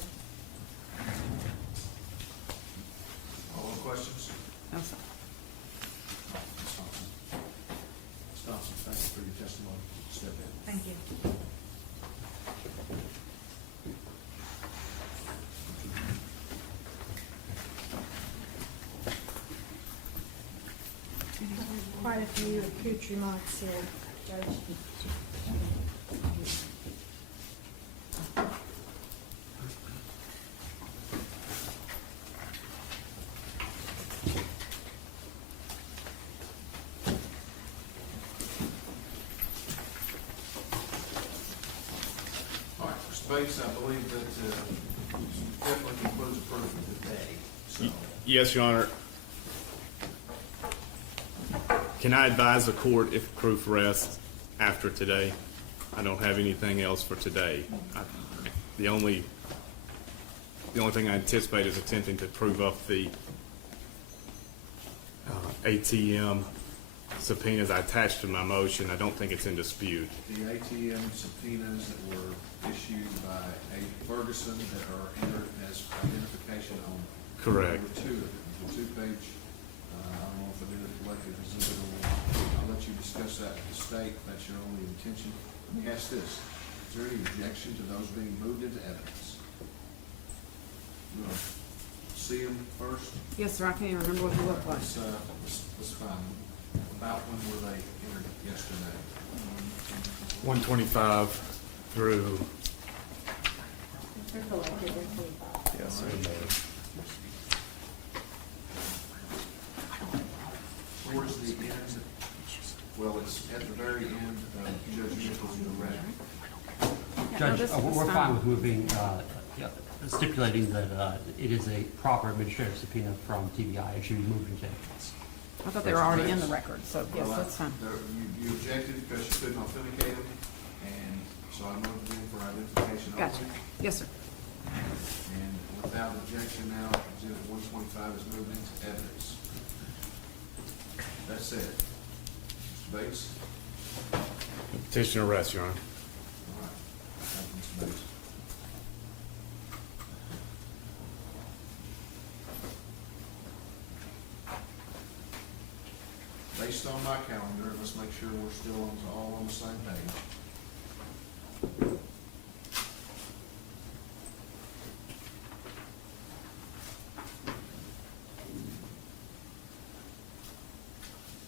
All the questions? No, sir. Ms. Thompson? Ms. Thompson, thank you for your testimony. Step in. Thank you. Quite a few accoutrements here, Judge. All right, Mr. Bates, I believe that definitely concludes proof of the day, so. Yes, Your Honor. Can I advise the court if proof rests after today? I don't have anything else for today. The only thing I anticipate is attempting to prove up the ATM subpoenas I attached to my motion. I don't think it's in dispute. The ATM subpoenas that were issued by A. Ferguson that are entered as identification on. Correct. Number two, the two-page, I don't know if I did it collected, I'll let you discuss that with the state, that's your only intention. Let me ask this, is there any objection to those being moved into evidence? You want to see them first? Yes, sir, I can't even remember what they look like. Let's find them. About when were they entered yesterday? 125 through. They're collected, they're collected. Yes, Towards the end, well, it's at the very end of Judge Nichols' direct. Judge, we're fine with moving, stipulating that it is a proper administrative subpoena from TBI. It should be moved into evidence. I thought they were already in the record, so yes, Well, that's fine. You objected because you couldn't authenticate them, and so I moved them for identification only. Gotcha. Yes, sir. And without objection now, Exhibit 125 is moved into evidence. That's it. Mr. Bates? Petition arrest, Your Honor. All right. Thank you, Mr. Bates. Based on my calendar, let's make sure we're still all on the same page.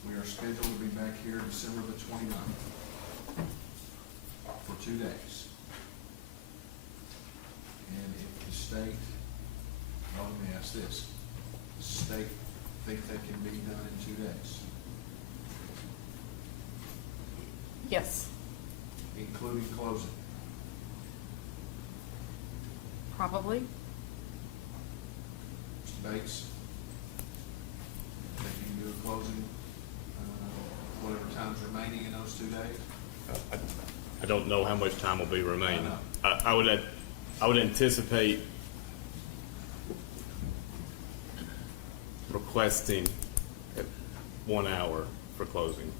We are scheduled to be back here December the 29th for 2 days. And if the state, well, let me ask this, does the state think that can be done in 2 days? Yes, Including closing? probably. Mr. Bates? Think you can do a closing, whatever time's remaining in those 2 days? I don't know how much time will be remaining. I I would anticipate requesting 1 hour for closing.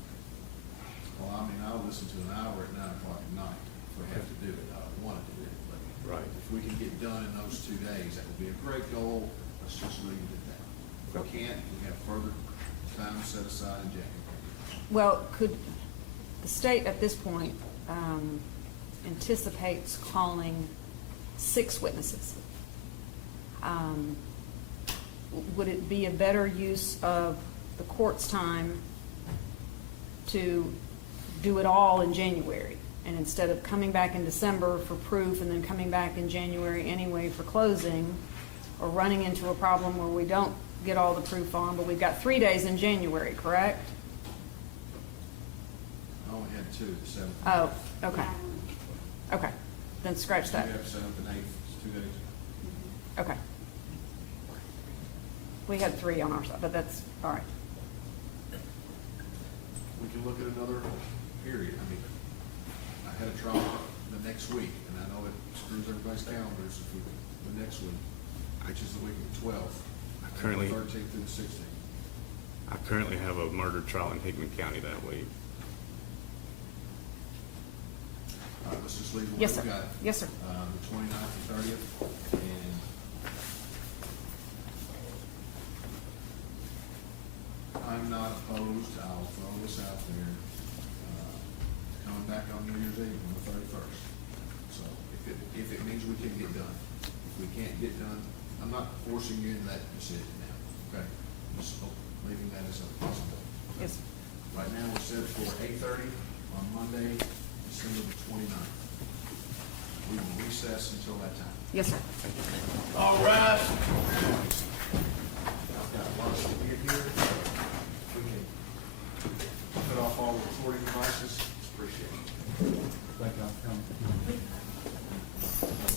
Well, I mean, I'll listen to an hour at 9 o'clock at night if we have to do it. I don't want to do it, but Right. if we can get done in those 2 days, that would be a great goal. Let's just leave it at that. If we can't, we have further time set aside in January. Well, could, the state at this point anticipates calling 6 witnesses. Would it be a better use of the court's time to do it all in January? And instead of coming back in December for proof and then coming back in January anyway for closing, or running into a problem where we don't get all the proof on, but we've got 3 days in January, correct? I only had 2, the 7th. Oh, okay. Okay, then scratch that. You have 7th and 8th, it's 2 days. Okay. We had 3 on our side, but that's, all right. we can look at another period. I mean, I had a trial the next week, and I know it screws everybody's calendars if we, the next week, which is the week of the 12th. Currently- 13th through the 16th. I currently have a murder trial in Hickman County that week. All right, let's just leave what Yes, we've sir. got. Yes, sir. The 29th and 30th, and I'm not opposed, I'll throw this out there, coming back on New Year's Eve on the 31st. So if it means we can get done. If we can't get done, I'm not forcing you into that decision now, okay? Just leaving that as a possibility. Yes, sir. Right now, we're set for 8:30 on Monday, December the 29th. We will recess until that time. Yes, sir. All right. I've got lots to get here. We can cut off all recording devices. Appreciate it. Thank you for coming.